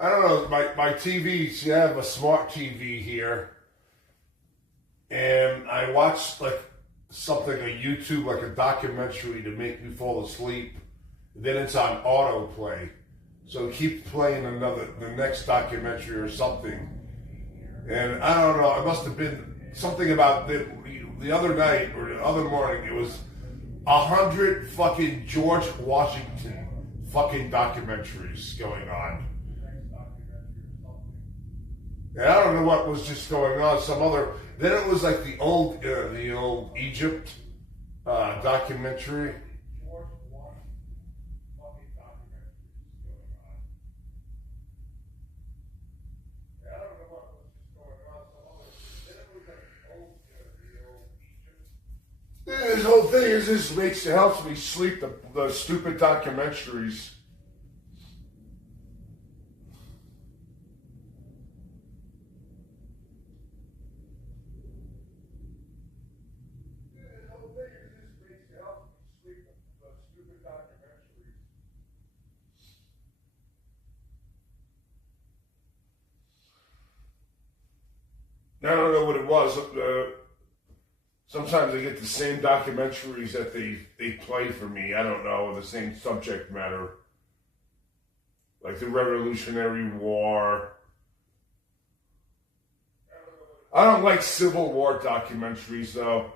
I don't know, my TVs, you have a smart TV here, and I watched like something on YouTube, like a documentary to make me fall asleep. Then it's on autoplay. So keep playing the next documentary or something. And I don't know, it must have been something about the other night or the other morning, it was 100 fucking George Washington fucking documentaries going on. And I don't know what was just going on. Then it was like the old Egypt documentary. This whole thing helps me sleep, the stupid documentaries. I don't know what it was. Sometimes I get the same documentaries that they play for me. I don't know, the same subject matter. Like the Revolutionary War. I don't like Civil War documentaries, though.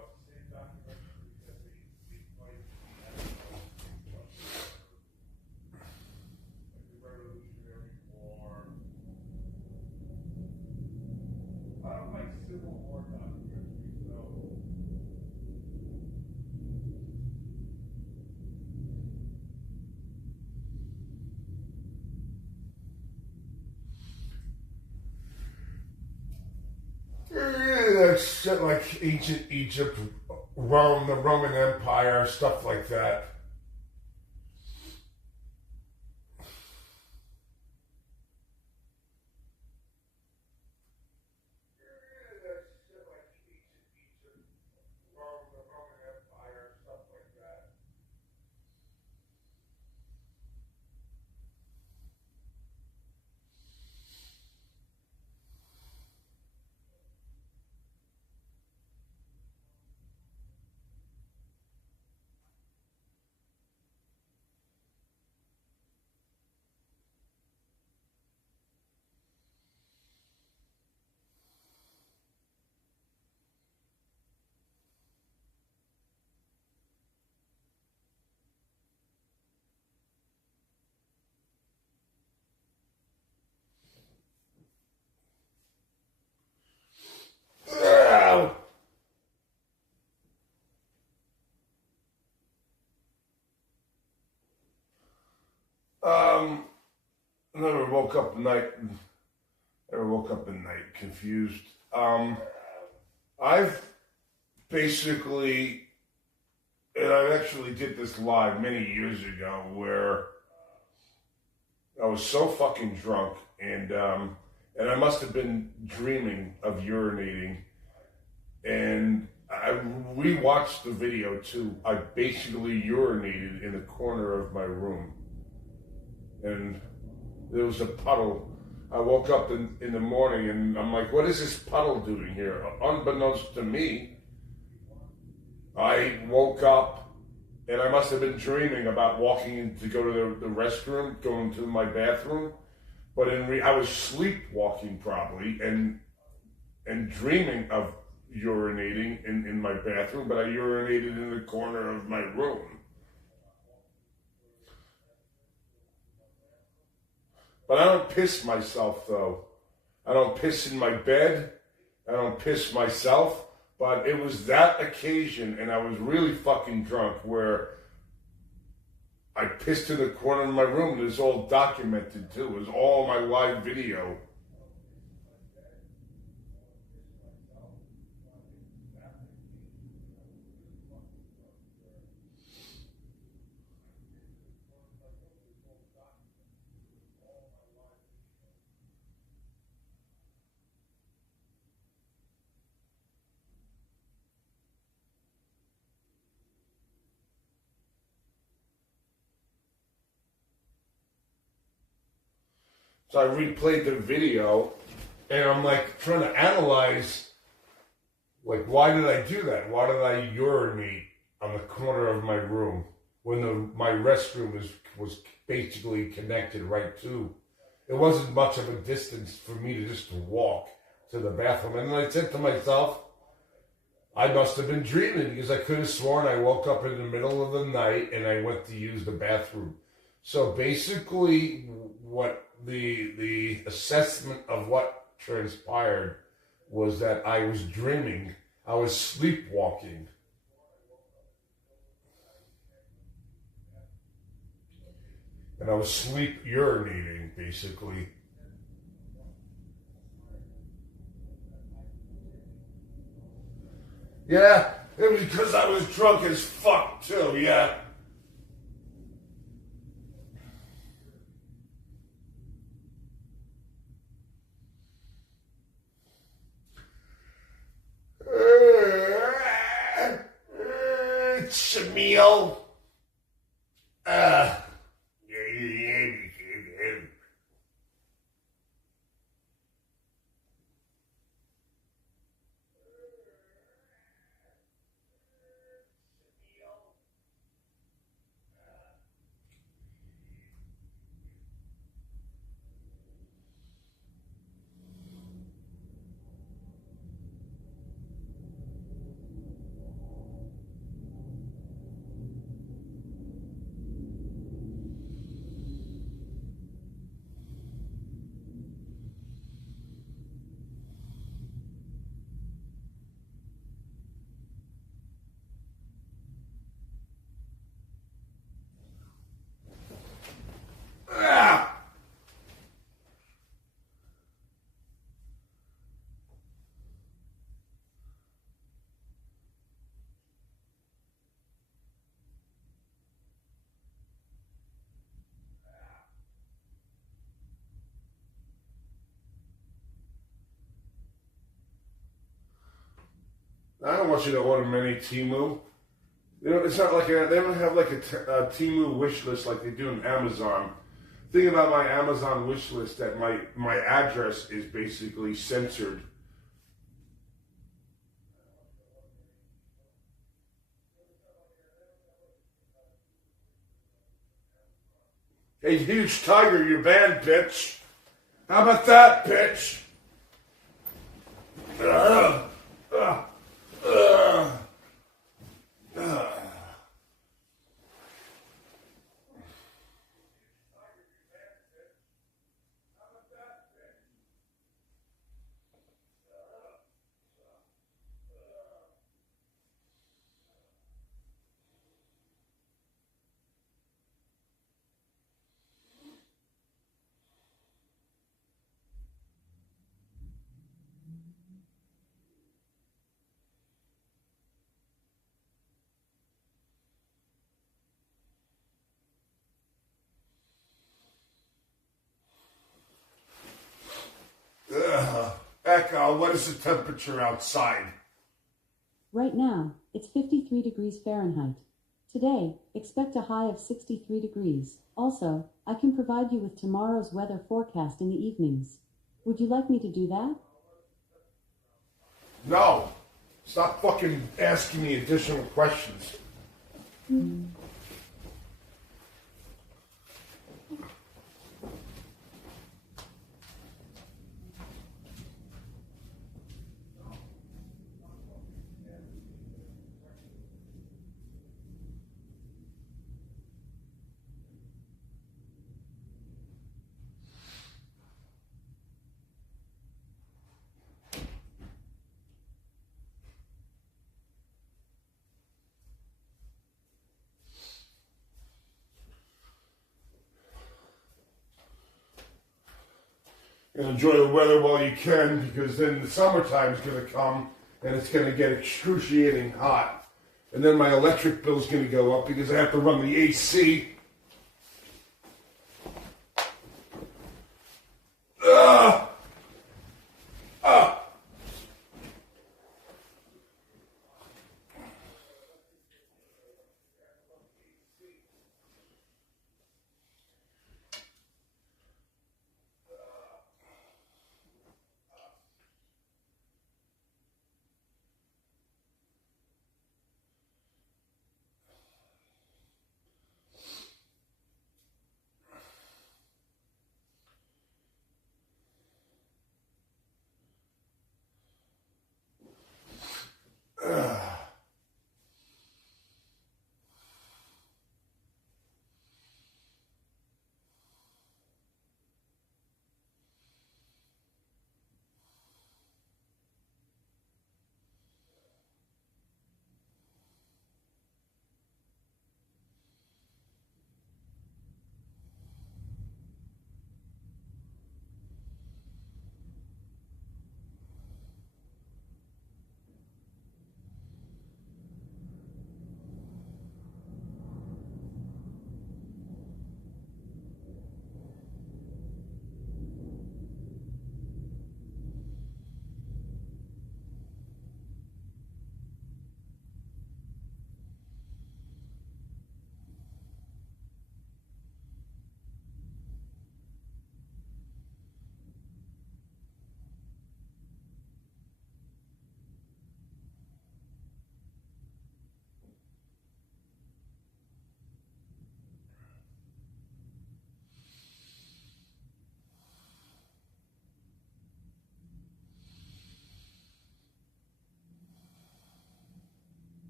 That's shit like ancient Egypt, Rome, the Roman Empire, stuff like that. I never woke up at night confused. I've basically, and I actually did this live many years ago, where I was so fucking drunk, and I must have been dreaming of urinating, and I rewatched the video too. I basically urinated in the corner of my room, and there was a puddle. I woke up in the morning and I'm like, what is this puddle doing here? Unbeknownst to me, I woke up and I must have been dreaming about walking in to go to the restroom, going to my bathroom. But I was sleepwalking probably and dreaming of urinating in my bathroom, but I urinated in the corner of my room. But I don't piss myself, though. I don't piss in my bed. I don't piss myself. But it was that occasion, and I was really fucking drunk, where I pissed in the corner of my room. It was all documented, too. It was all my live video. So I replayed the video, and I'm like trying to analyze, like, why did I do that? Why did I urinate on the corner of my room when my restroom was basically connected right to? It wasn't much of a distance for me to just walk to the bathroom. And then I said to myself, I must have been dreaming, because I could have sworn I woke up in the middle of the night and I went to use the bathroom. So basically, what the assessment of what transpired was that I was dreaming. I was sleepwalking. And I was sleep urinating, basically. Yeah, it was because I was drunk as fuck, too, yeah. Shamil. I don't want you to order many Temu. You know, it's not like they don't have like a Temu wish list like they do in Amazon. Thing about my Amazon wish list that my address is basically censored. Hey, huge tiger, you're banned, bitch. How about that, bitch? Echo, what is the temperature outside? Right now, it's 53 degrees Fahrenheit. Today, expect a high of 63 degrees. Also, I can provide you with tomorrow's weather forecast in the evenings. Would you like me to do that? No. Stop fucking asking me additional questions. And enjoy the weather while you can, because then the summertime's going to come and it's going to get excruciating hot. And then my electric bill's going to go up because I have to run the AC.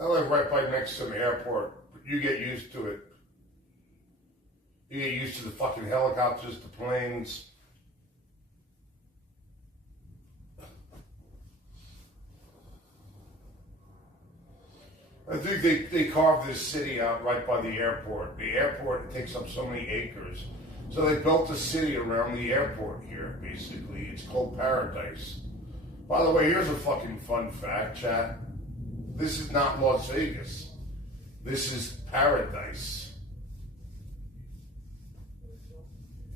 I live right by next to the airport, but you get used to it. You get used to the fucking helicopters, the planes. I think they carved this city out right by the airport. The airport takes up so many acres. So they built a city around the airport here, basically. It's called Paradise. By the way, here's a fucking fun fact, chat. This is not Las Vegas. This is Paradise.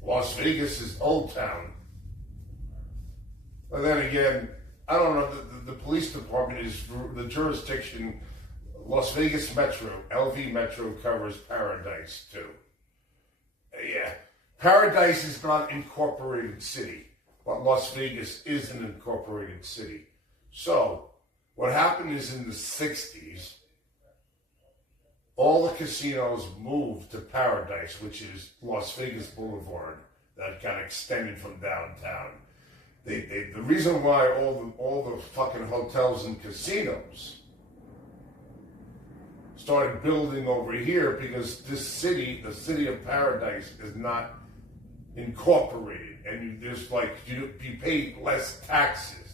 Las Vegas is Old Town. But then again, I don't know, the police department is the jurisdiction. Las Vegas Metro, LV Metro covers Paradise too. Yeah. Paradise is not an incorporated city, but Las Vegas is an incorporated city. So, what happened is in the 60s, all the casinos moved to Paradise, which is Las Vegas Boulevard, that got extended from downtown. The reason why all the fucking hotels and casinos started building over here, because this city, the city of Paradise, is not incorporated, and there's like you pay less taxes.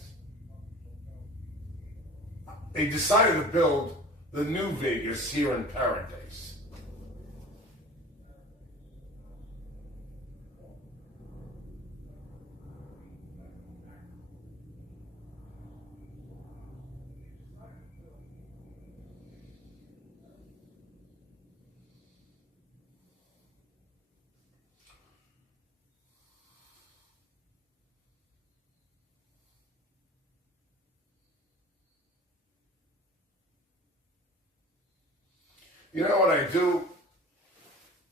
They decided to build the new Vegas here in Paradise. You know what I do?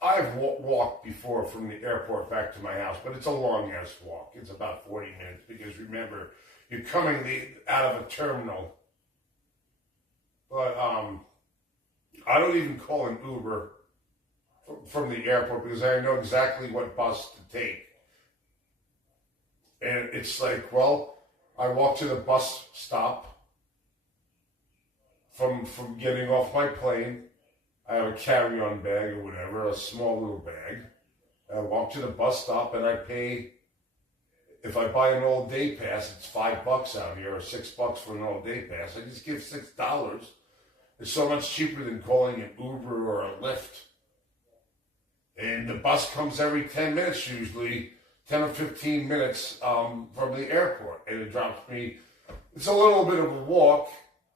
I've walked before from the airport back to my house, but it's a long-ass walk. It's about 40 minutes, because remember, you're coming out of a terminal. But I don't even call an Uber from the airport, because I know exactly what bus to take. And it's like, well, I walk to the bus stop from getting off my plane. I have a carry-on bag or whatever, a small little bag. I walk to the bus stop and I pay. If I buy an all-day pass, it's $5 out here, or $6 for an all-day pass. I just give $6. It's so much cheaper than calling an Uber or a Lyft. And the bus comes every 10 minutes usually, 10 or 15 minutes from the airport. And it drops me. It's a little bit of a walk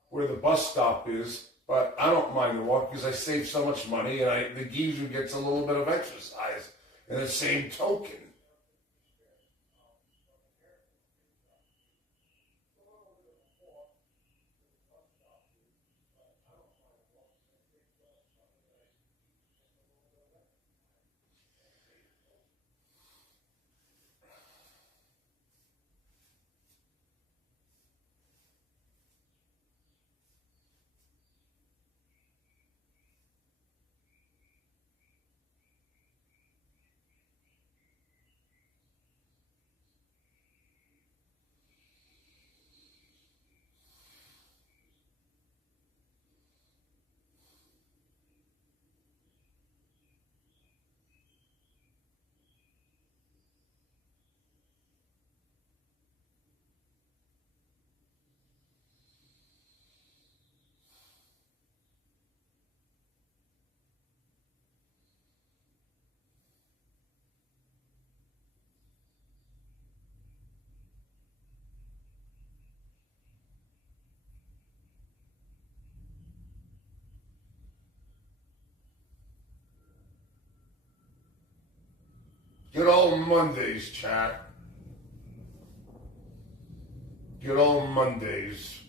where the bus stop is, but I don't mind the walk because I save so much money, and the geezer gets a little bit of exercise in the same token. Good old Mondays, chat. Good old Mondays.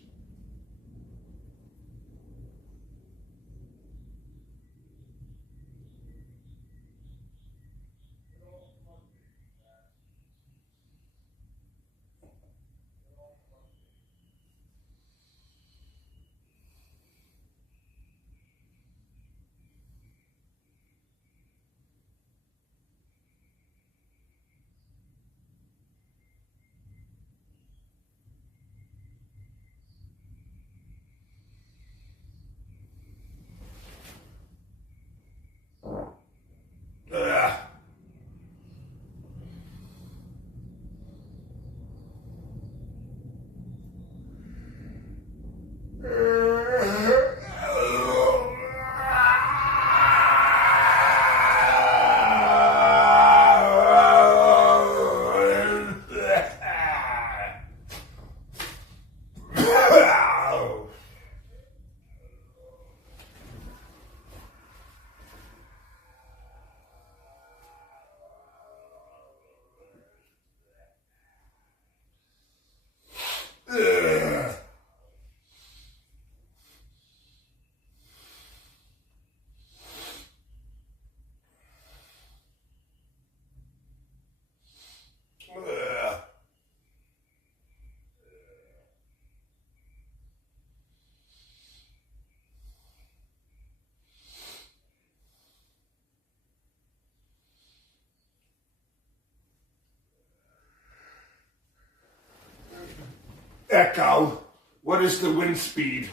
Echo, what is the wind speed?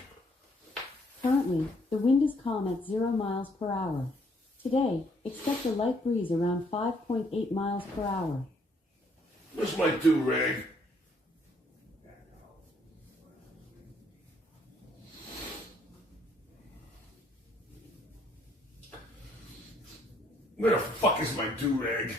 Currently, the wind is calm at 0 miles per hour. Today, expect a light breeze around 5.8 miles per hour. Where's my do-rag? Where the fuck is my do-rag?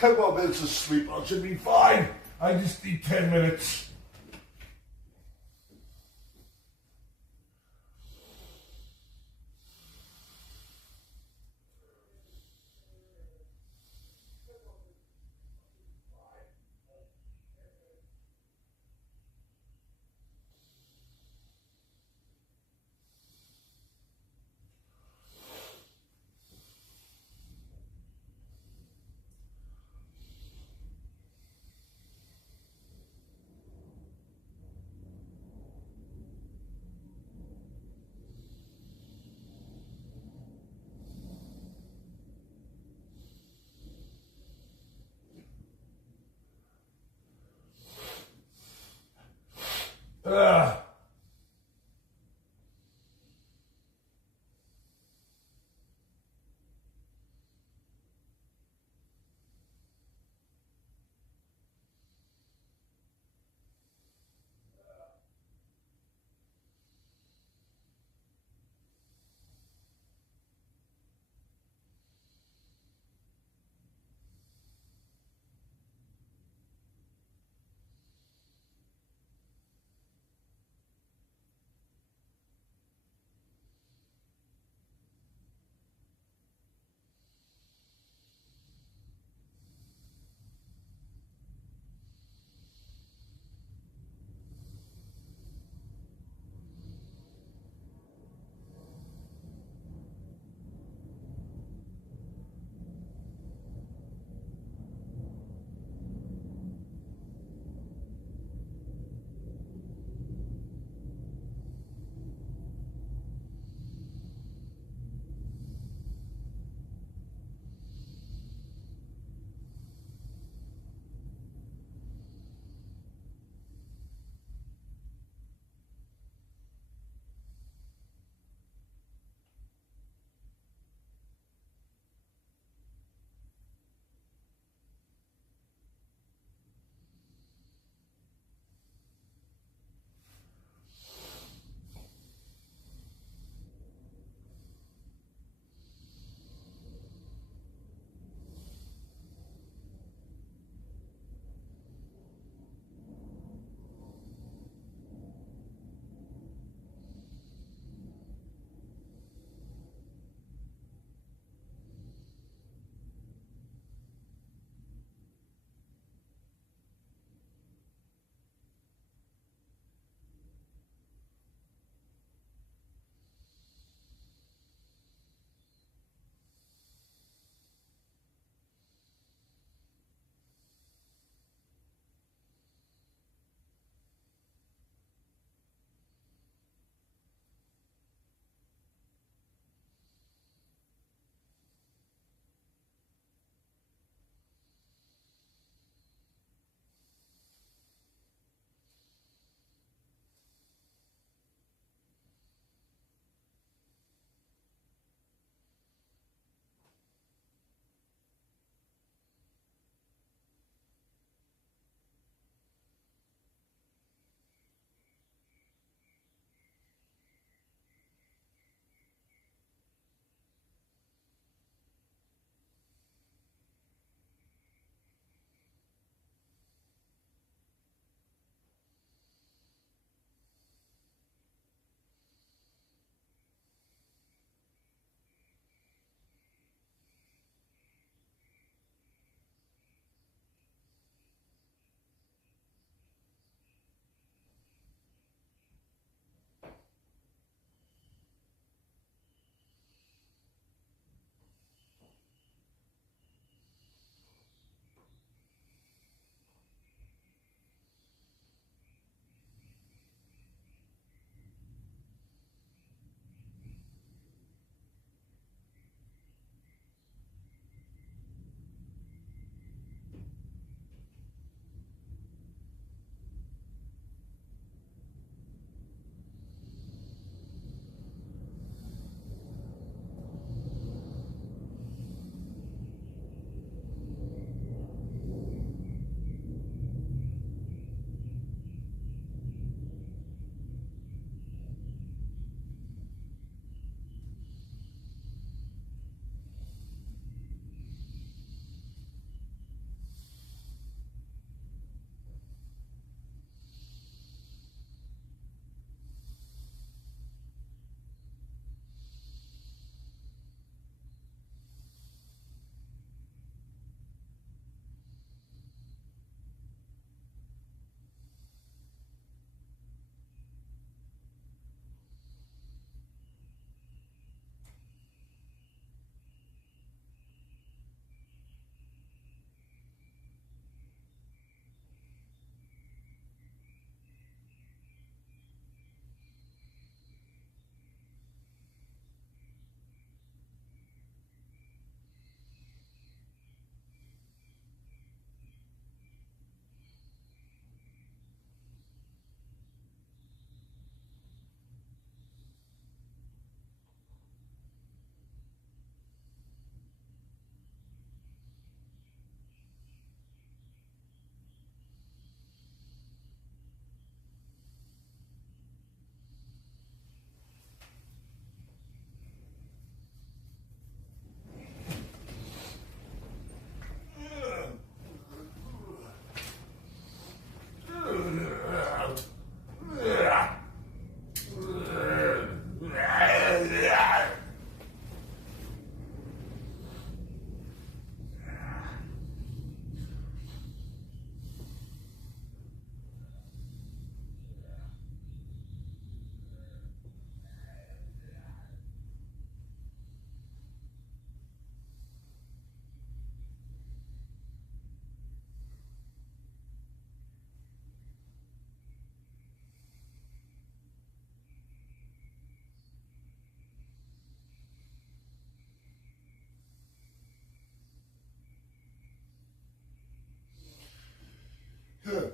Come on, minutes of sleep. I should be fine. I just need 10 minutes.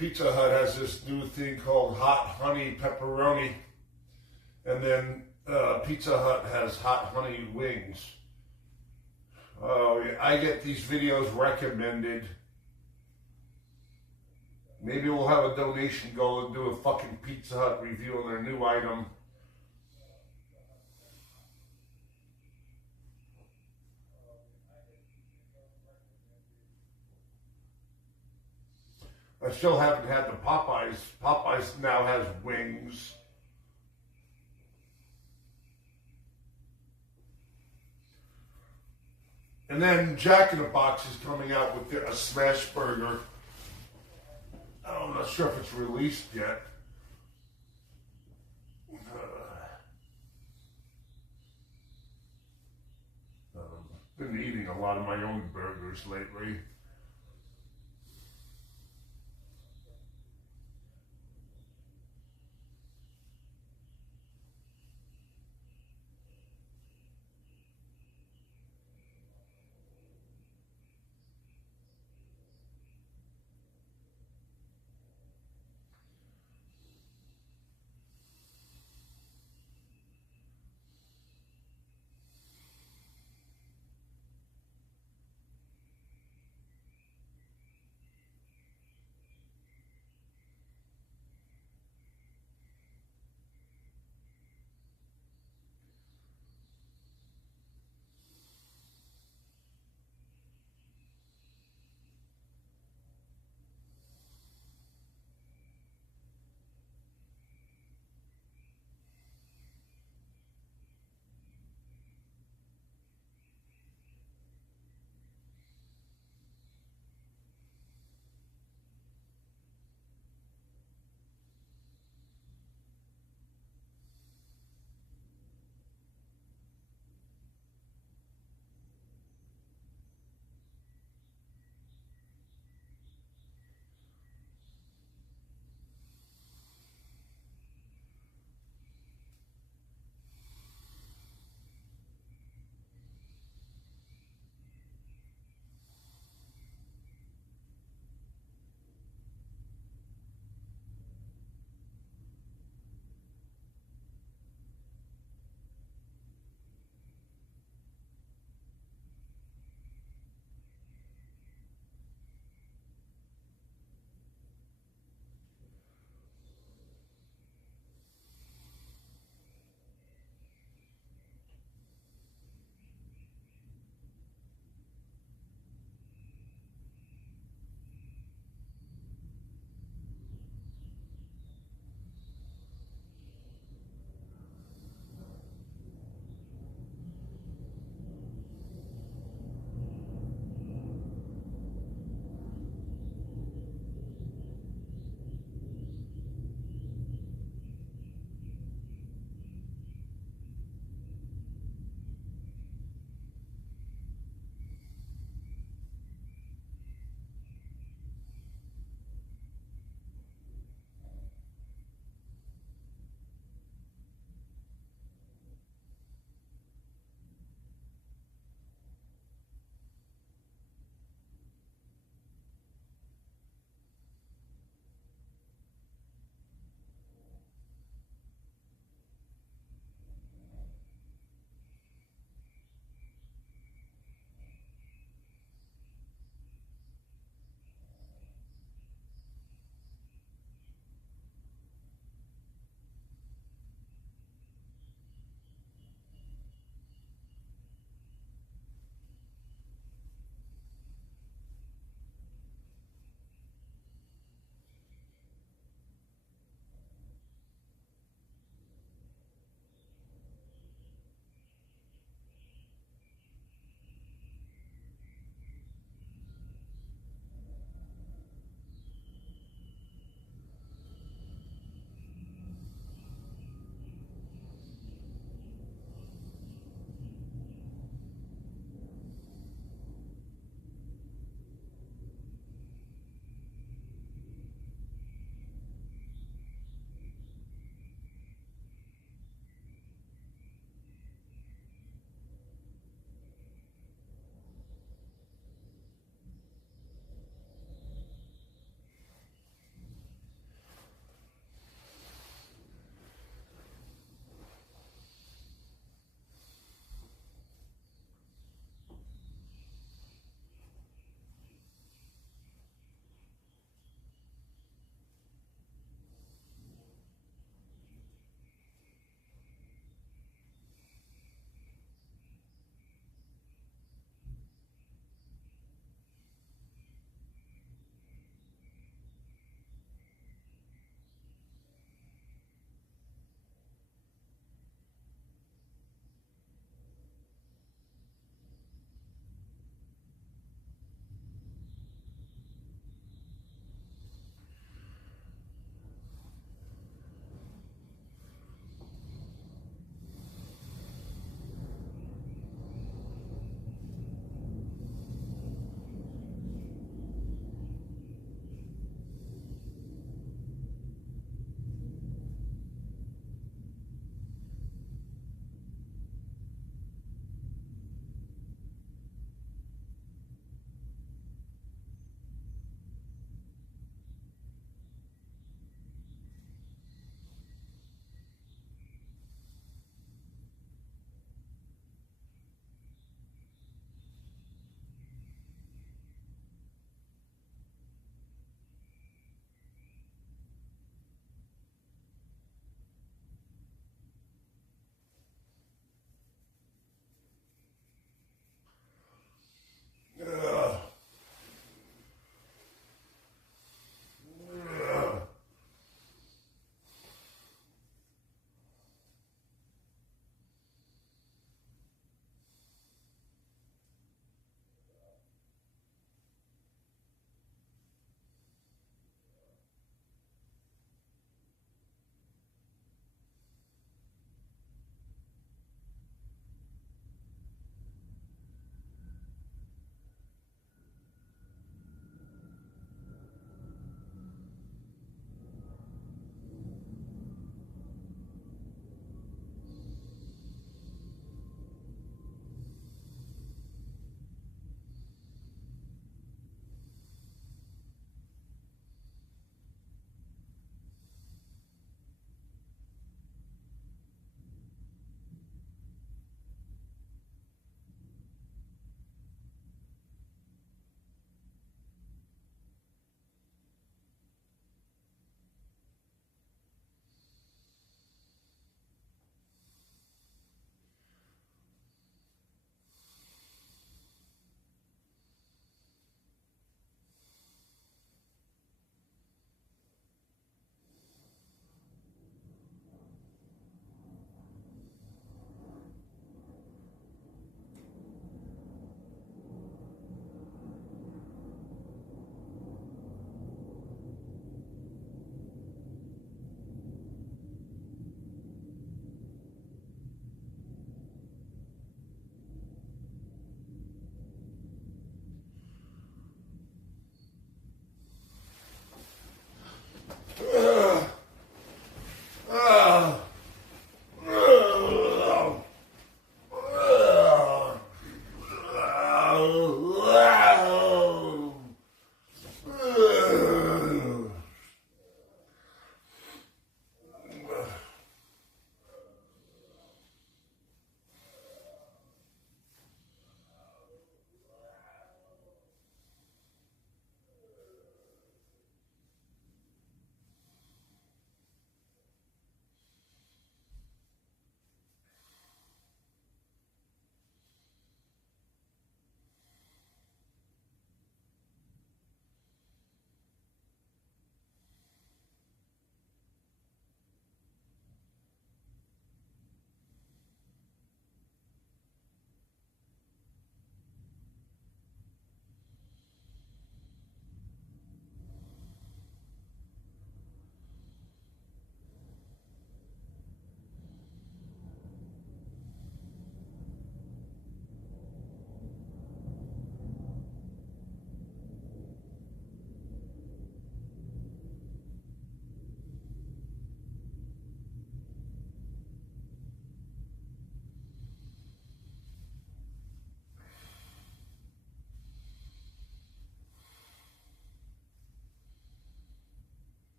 Pizza Hut has this new thing called hot honey pepperoni. And then Pizza Hut has hot honey wings. Oh, yeah, I get these videos recommended. Maybe we'll have a donation goal and do a fucking Pizza Hut review on their new item. I still haven't had the Popeyes. Popeyes now has wings. And then Jack in the Box is coming out with a smash burger. I'm not sure if it's released yet. Been eating a lot of my own burgers lately.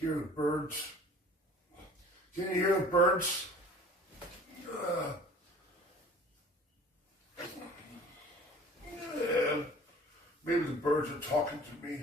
Hear the birds? Can you hear the birds? Yeah. Maybe the birds are talking to me.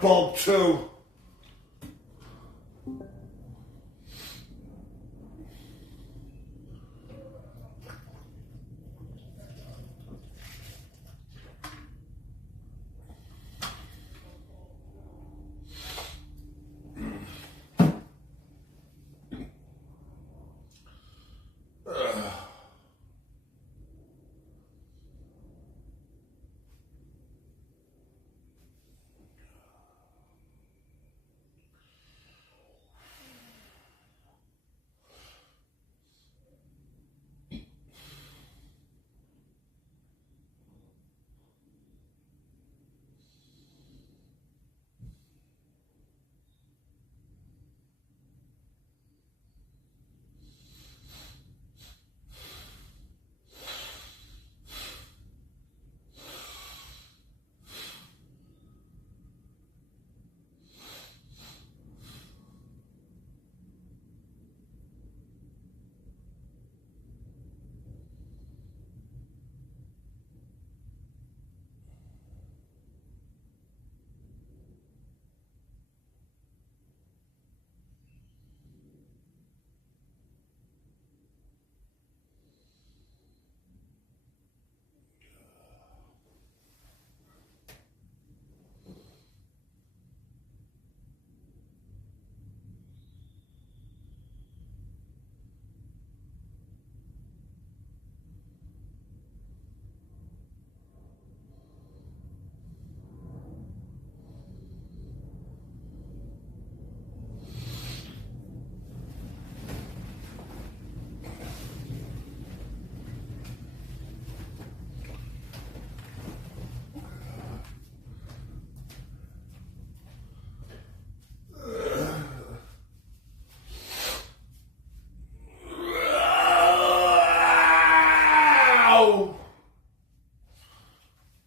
light bulb too.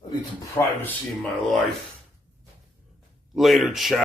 I need some privacy in my life. Later, chat.